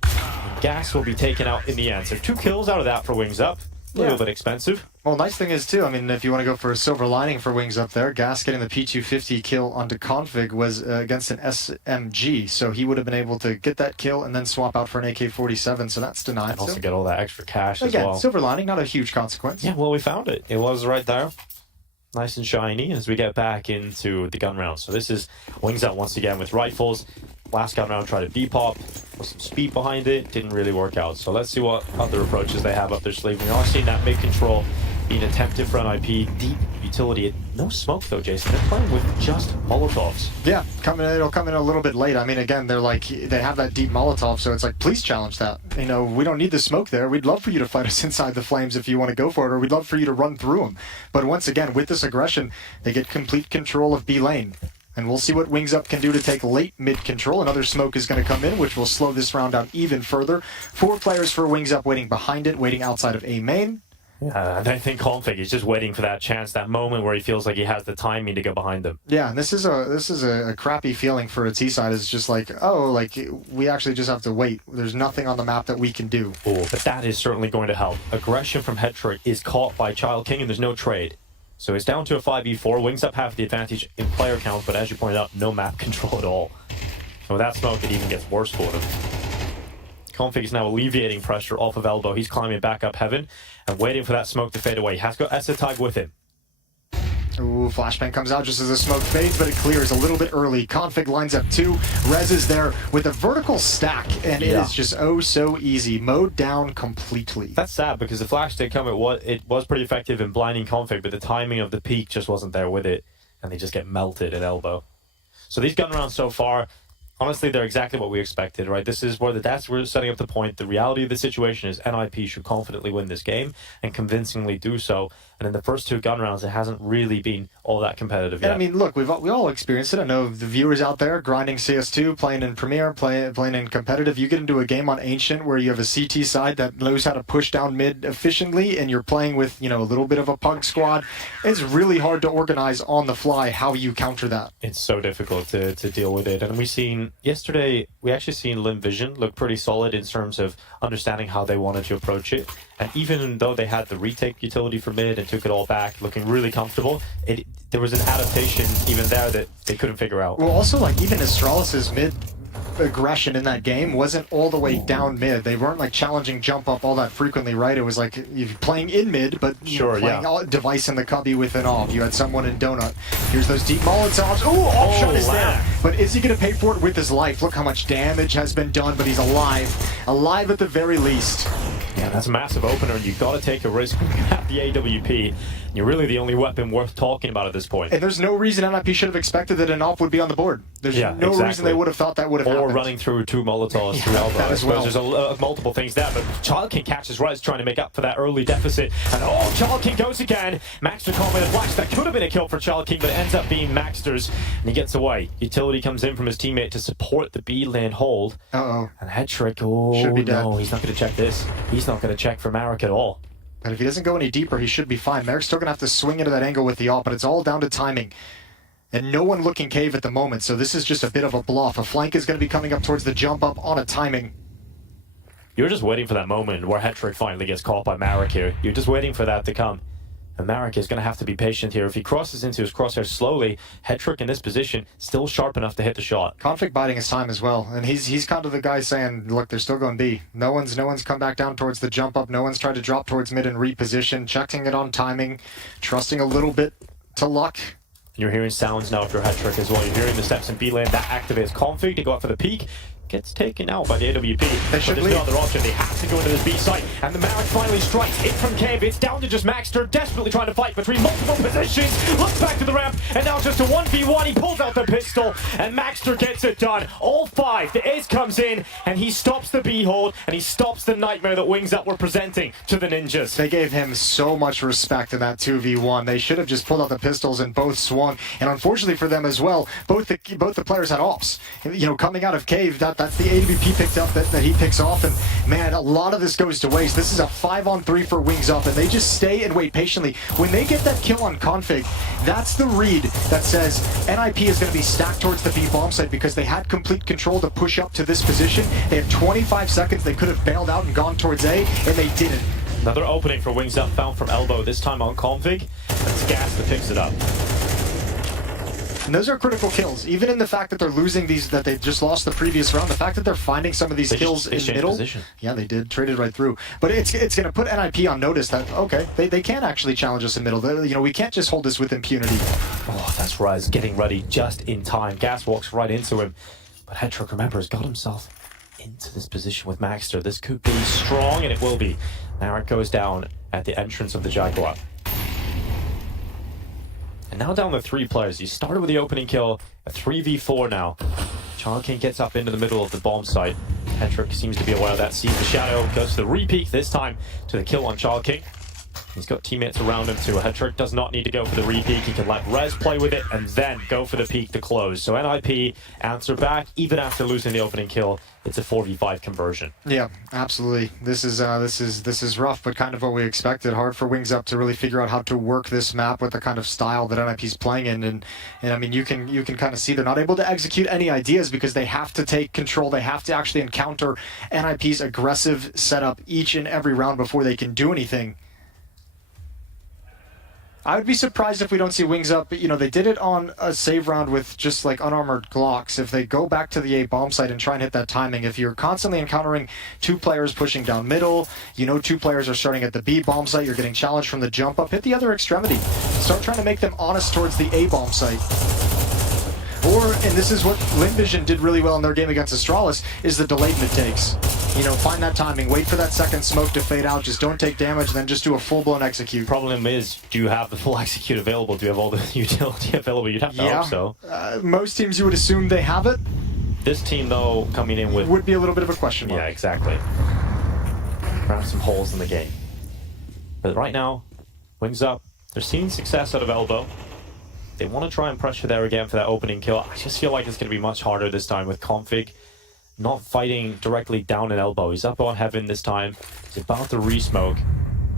Gas will be taken out in the end. So 2 kills out of that for Wings Up. A little bit expensive. Well, nice thing is, too, I mean, if you want to go for a silver lining for Wings Up there, Gas getting the P250 kill onto Config was against an SMG, so he would have been able to get that kill and then swap out for an AK-47, so that's denied. And also get all that extra cash again, as well. Silver lining, not a huge consequence. Yeah, well, we found it. It was right there. Nice and shiny as we get back into the gun round. So this is Wings Up once again with rifles. Last gun round tried a B-pop, with some speed behind it, didn't really work out. So let's see what other approaches they have up their sleeve. We are seeing that mid-control being attempted for NIP. Deep utility. No smoke though, Jason. They're playing with just Molotovs. Yeah, it'll come in a little bit late. I mean, again, they have that deep Molotov, so it's like, please challenge that. You know, we don't need the smoke there. We'd love for you to fight us inside the flames if you want to go for it, or we'd love for you to run through them. But once again, with this aggression, they get complete control of B lane. And we'll see what Wings Up can do to take late mid-control. Another smoke is going to come in, which will slow this round down even further. 4 players for Wings Up waiting behind it, waiting outside of A main. I think Config is just waiting for that chance, that moment where he feels like he has the timing to go behind them. Yeah, and this is a crappy feeling for a T-side. It's just like, oh, like, we actually just have to wait. There's nothing on the map that we can do. Oh, but that is certainly going to help. Aggression from Hetrick is caught by Child King, and there's no trade. So it's down to a 5v4. Wings Up have the advantage in player count, but as you pointed out, no map control at all. So with that smoke, it even gets worse for them. Config is now alleviating pressure off of Elbow. He's climbing back up heaven and waiting for that smoke to fade away. He has got S-Tag with him. Ooh, flashbang comes out just as the smoke fades, but it clears a little bit early. Config lines up 2. Rez is there with a vertical stack, and it is just so easy. Mowed down completely. That's sad because the flash did come. It was pretty effective in blinding Config, but the timing of the peak just wasn't there with it, and they just get melted at Elbow. So these gun rounds so far, Honestly, they're exactly what we expected, right? This is where we're setting up the point. The reality of the situation is NIP should confidently win this game and convincingly do so. And in the first 2 gun rounds, it hasn't really been all that competitive yet. And I mean, look, we all experienced it. I know the viewers out there grinding CS2, playing in Premier, playing in competitive. You get into a game on Ancient where you have a CT side that knows how to push down mid efficiently, and you're playing with, a little bit of a pug squad. It's really hard to organize on the fly how you counter that. It's so difficult to deal with it. And yesterday, we actually seen Lim Vision look pretty solid in terms of understanding how they wanted to approach it. And even though they had the retake utility for mid and took it all back, looking really comfortable, there was an adaptation even there that they couldn't figure out. Well, also, even Astralis' mid aggression in that game wasn't all the way down mid. They weren't challenging jump up all that frequently, right? It was you're playing in mid, but playing device in the cubby with an off. You had someone in donut. Here's those deep Molotovs. Ooh, off shot is there. But is he going to pay for it with his life? Look how much damage has been done, but he's alive. Alive at the very least. Yeah, that's a massive opener, and you've got to take a risk when you have the AWP. You're really the only weapon worth talking about at this point. And there's no reason NIP should have expected that an op would be on the board. There's no reason they would have thought that would have happened. Or running through 2 Molotovs through elbow. That as well. There's multiple things there, but Child King catches Res trying to make up for that early deficit. And Child King goes again. Maxter caught with a flash. That could have been a kill for Child King, but it ends up being Maxter's. And he gets away. Utility comes in from his teammate to support the B lane hold. Uh-oh. And Hetrick, should be dead. No, he's not going to check this. He's not going to check for Marek at all. And if he doesn't go any deeper, he should be fine. Marek's still going to have to swing into that angle with the op, but it's all down to timing. And no one looking cave at the moment, so this is just a bit of a bluff. A flank is going to be coming up towards the jump up on a timing. You're just waiting for that moment where Hetrick finally gets caught by Marek here. You're just waiting for that to come. And Marek is going to have to be patient here. If he crosses into his crosshair slowly, Hetrick in this position, still sharp enough to hit the shot. Config biding his time as well. And he's kind of the guy saying, look, they're still going B. No one's come back down towards the jump up. No one's tried to drop towards mid and reposition. Checking it on timing. Trusting a little bit to luck. And you're hearing sounds now for Hetrick as well. You're hearing the steps in B lane. That activates Config to go up for the peak. Gets taken out by the AWP. But there's no other option. They have to go into this B site. And the Marek finally strikes in from Cave. It's down to just Maxter, desperately trying to fight between multiple positions. Looks back to the ramp, and now just a 1v1. He pulls out the pistol, and Maxter gets it done. All 5. The ace comes in, and he stops the B hold, and he stops the nightmare that Wings Up were presenting to the Ninjas. They gave him so much respect in that 2v1. They should have just pulled out the pistols and both swung. And unfortunately for them as well, both the players had ops. Coming out of Cave, that's the AWP picked up that he picks off, and man, a lot of this goes to waste. This is a 5-on-3 for Wings Up, and they just stay and wait patiently. When they get that kill on Config, that's the read that says NIP is going to be stacked towards the B bomb site because they had complete control to push up to this position. They had 25 seconds. They could have bailed out and gone towards A, and they didn't. Another opening for Wings Up found from elbow, this time on Config. It's Gas that picks it up. And those are critical kills. Even in the fact that they're losing these, that they just lost the previous round, the fact that they're finding some of these kills in middle. Position. Yeah, they did. Traded right through. But it's going to put NIP on notice that, okay, they can actually challenge us in middle. We can't just hold this with impunity. Oh, that's Raz getting ready just in time. Gas walks right into him. But Hetrick, remember, has got himself into this position with Maxter. This could be strong, and it will be. Marek goes down at the entrance of the Jaguar. And now down to 3 players. You started with the opening kill, a 3v4 now. Child King gets up into the middle of the bomb site. Hetrick seems to be aware of that, sees the shadow, goes to the re-peek, this time to the kill on Child King. He's got teammates around him too. Hetrick does not need to go for the re-peek. He can let Rez play with it and then go for the peek to close. So NIP answer back, even after losing the opening kill. It's a 4v5 conversion. Yeah, absolutely. This is rough, but kind of what we expected. Hard for Wings Up to really figure out how to work this map with the kind of style that NIP's playing in. And I mean, you can kind of see they're not able to execute any ideas because they have to take control. They have to actually encounter NIP's aggressive setup each and every round before they can do anything. I would be surprised if we don't see Wings Up. They did it on a save round with just like unarmored Glocks. If they go back to the A bomb site and try and hit that timing, if you're constantly encountering 2 players pushing down middle, 2 players are starting at the B bomb site, you're getting challenged from the jump up, hit the other extremity. Start trying to make them honest towards the A bomb site. And this is what Limvision did really well in their game against Astralis, is the delayed mid takes. Find that timing, wait for that second smoke to fade out, just don't take damage, and then just do a full-blown execute. Problem is, do you have the full execute available? Do you have all the utility available? You'd have to hope so. Most teams, you would assume they have it. This team, though, coming in with... Would be a little bit of a question mark. Yeah, exactly. Perhaps some holes in the game. But right now, Wings Up. They're seeing success out of Elbow. They want to try and pressure there again for that opening kill. I just feel like it's going to be much harder this time with Config not fighting directly down an Elbow. He's up on Heaven this time. He's about to re-smoke.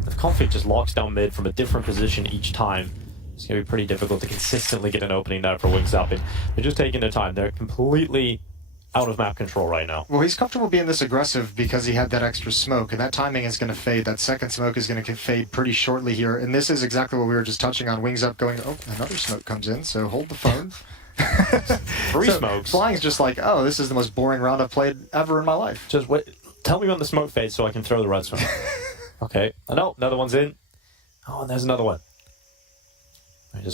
If Config just locks down mid from a different position each time, it's going to be pretty difficult to consistently get an opening there for Wings Up. And they're just taking their time. They're completely out of map control right now. Well, he's comfortable being this aggressive because he had that extra smoke, and that timing is going to fade. That second smoke is going to fade pretty shortly here, and this is exactly what we were just touching on. Wings Up going, oh, another smoke comes in, so hold the phone. Three smokes. Flying's just like, oh, this is the most boring round I've played ever in my life. Just wait. Tell me when the smoke fades so I can throw the red smoke. Okay. Oh, no, another one's in. Oh, and there's another one.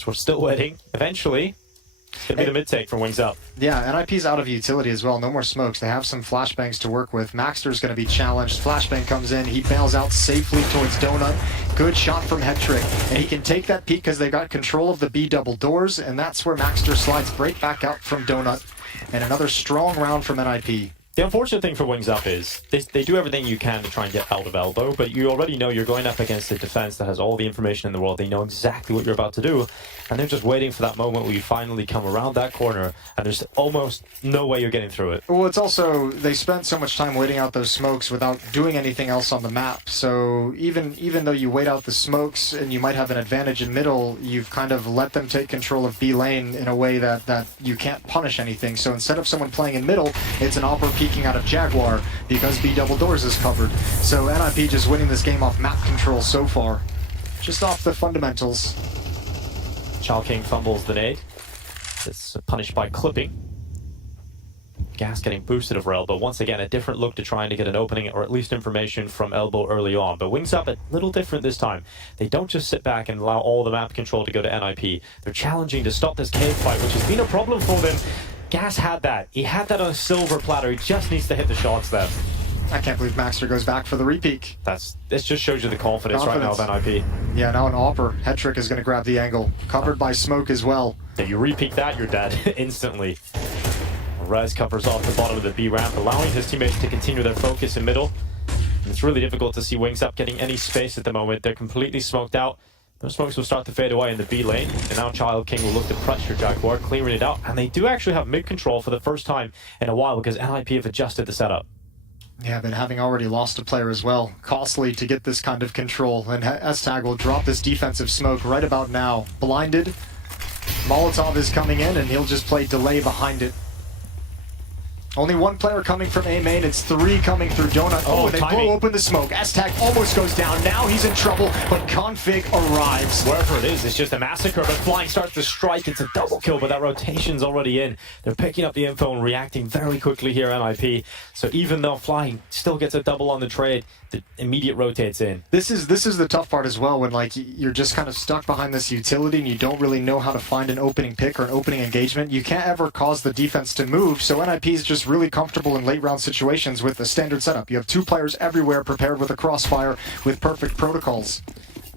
We're still waiting. Eventually, it's going to be the mid-take from Wings Up. Yeah, NIP's out of utility as well. No more smokes. They have some flashbangs to work with. Maxter's going to be challenged. Flashbang comes in. He bails out safely towards Donut. Good shot from Hetrick. And he can take that peek because they got control of the B double doors, and that's where Maxter slides right back out from Donut. And another strong round from NIP. The unfortunate thing for Wings Up is they do everything you can to try and get out of Elbow, but you already know you're going up against a defense that has all the information in the world. They know exactly what you're about to do, and they're just waiting for that moment where you finally come around that corner, and there's almost no way you're getting through it. Well, it's also, they spent so much time waiting out those smokes without doing anything else on the map. So even though you wait out the smokes and you might have an advantage in middle, you've kind of let them take control of B lane in a way that you can't punish anything. So instead of someone playing in middle, it's an Opera peeking out of Jaguar because B double doors is covered. So NIP just winning this game off map control so far. Just off the fundamentals. Child King fumbles the nade. It's punished by clipping. Gas getting boosted over Elbow. Once again, a different look to trying to get an opening or at least information from Elbow early on. But Wings Up a little different this time. They don't just sit back and allow all the map control to go to NIP. They're challenging to stop this cave fight, which has been a problem for them. Gas had that. He had that on a silver platter. He just needs to hit the shots there. I can't believe Maxter goes back for the repeat. This just shows you the confidence right now of NIP. Yeah, now an Opper. Hetrick is going to grab the angle. Covered by smoke as well. If you repeat that, you're dead instantly. Rez covers off the bottom of the B ramp, allowing his teammates to continue their focus in middle. And it's really difficult to see Wings Up getting any space at the moment. They're completely smoked out. Those smokes will start to fade away in the B lane, and now Child King will look to pressure Jaguar, clearing it out. And they do actually have mid control for the first time in a while because NIP have adjusted the setup. Yeah, but having already lost a player as well, costly to get this kind of control. And S-Tag will drop this defensive smoke right about now. Blinded. Molotov is coming in, and he'll just play delay behind it. Only one player coming from A main. It's three coming through Donut. Oh, and they blow open the smoke. S-Tag almost goes down. Now he's in trouble, but Config arrives. Wherever it is, it's just a massacre, but Flying starts to strike. It's a double kill, but that rotation's already in. They're picking up the info and reacting very quickly here, NIP. So even though Flying still gets a double on the trade, the immediate rotates in. This is the tough part as well, when like you're just kind of stuck behind this utility and you don't really know how to find an opening pick or an opening engagement. You can't ever cause the defense to move, so NIP is just really comfortable in late round situations with a standard setup. You have two players everywhere prepared with a crossfire with perfect protocols.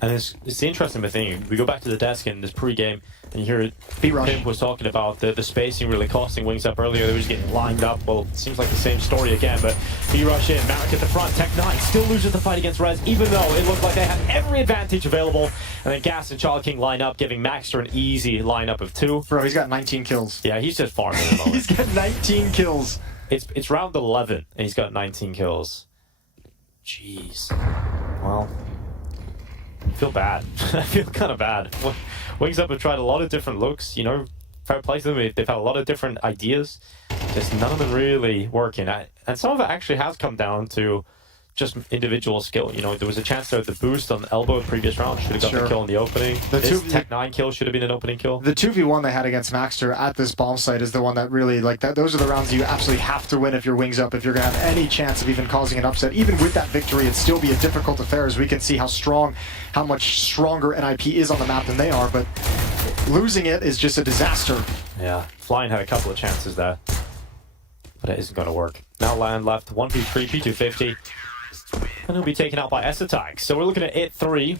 And it's the interesting thing. We go back to the desk in this pre-game, and you hear Pimp was talking about the spacing really costing Wings Up earlier. They were just getting lined up. Well, it seems like the same story again, but B-Rush in, Marek at the front, Tech9 still loses the fight against Rez, even though it looked like they had every advantage available. And then Gas and Child King line up, giving Maxter an easy lineup of 2. Bro, he's got 19 kills. Yeah, he's just farming at the moment. He's got 19 kills. It's round 11, and he's got 19 kills. Jeez. Well, I feel bad. I feel kind of bad. Wings Up have tried a lot of different looks, you know, fair play to them. They've had a lot of different ideas, just none of them really working. And some of it actually has come down to just individual skill. You know, there was a chance there at the boost on Elbow in the previous round. Should have got the kill in the opening. This Tech9 kill should have been an opening kill. The 2v1 they had against Maxter at this bomb site is the one that really, like, those are the rounds you absolutely have to win if you're Wings Up, if you're going to have any chance of even causing an upset. Even with that victory, it'd still be a difficult affair, as we can see how much stronger NIP is on the map than they are, but losing it is just a disaster. Yeah, Flying had a couple of chances there, but it isn't going to work. Now Land left 1v3, P250. And he'll be taken out by S-Attack. So we're looking at 8-3.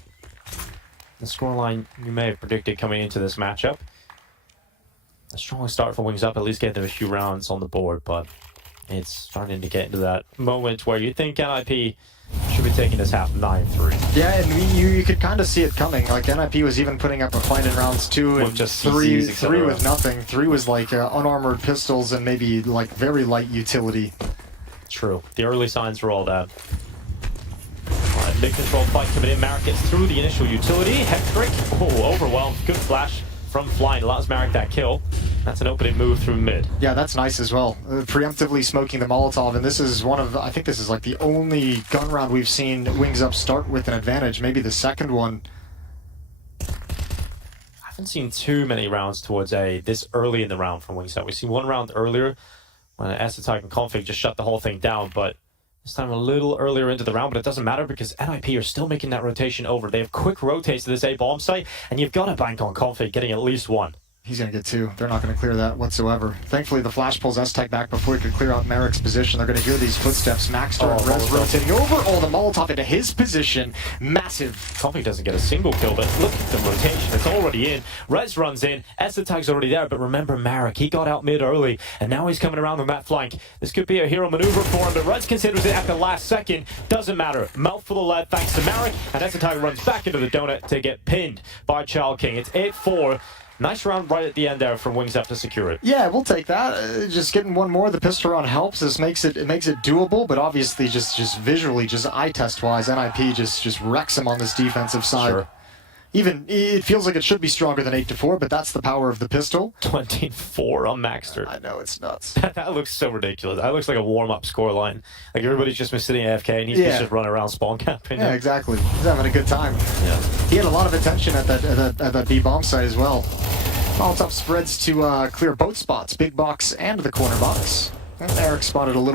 The scoreline you may have predicted coming into this matchup. A strong start for Wings Up, at least getting them a few rounds on the board, but it's starting to get into that moment where you think NIP should be taking this half 9-3. Yeah, and you could kind of see it coming. Like, NIP was even putting up a fight in rounds 2 and just three CCs, with nothing. 3 was like unarmored pistols and maybe like very light utility. True. The early signs were all that. All right, big control fight coming in. Marek gets through the initial utility. Heck-trick. Oh, overwhelmed. Good flash from Flying. Allows Marek that kill. That's an opening move through mid. Yeah, that's nice as well. Preemptively smoking the Molotov, and this is one of, I think this is like the only gun round we've seen Wings Up start with an advantage, maybe the second one. I haven't seen too many rounds towards A this early in the round from Wings Up. We've seen one round earlier when S-Attack and Config just shut the whole thing down, but this time a little earlier into the round, but it doesn't matter because NIP are still making that rotation over. They have quick rotates to this A bomb site, and you've got to bank on Config getting at least one. He's going to get 2. They're not going to clear that whatsoever. Thankfully, the flash pulls S-Tech back before he could clear out Marek's position. They're going to hear these footsteps. Maxter and Rez rotating over. Oh, the Molotov into his position. Massive. Config doesn't get a single kill, but look at the rotation. It's already in. Rez runs in. S-Attack's already there, but remember Marek. He got out mid early, and now he's coming around on that flank. This could be a hero maneuver for him, but Rez considers it at the last second. Doesn't matter. Mouthful of lead thanks to Marek, and S-Attack runs back into the donut to get pinned by Child King. It's 8-4. Nice round right at the end there from Wings Up to secure it. Yeah, we'll take that. Just getting one more. The pistol round helps. This makes it doable, but obviously just visually, just eye test wise, NIP just wrecks him on this defensive side. Sure. Even it feels like it should be stronger than 8-4, but that's the power of the pistol. 24 on Maxter. I know, it's nuts. That looks so ridiculous. That looks like a warm-up scoreline. Like everybody's just been sitting AFK and he's just running around spawn camping. Yeah, exactly. He's having a good time. Yeah. He had a lot of attention at that B bomb site as well. Molotov spreads to clear both spots, big box and the corner box. And Eric spotted a little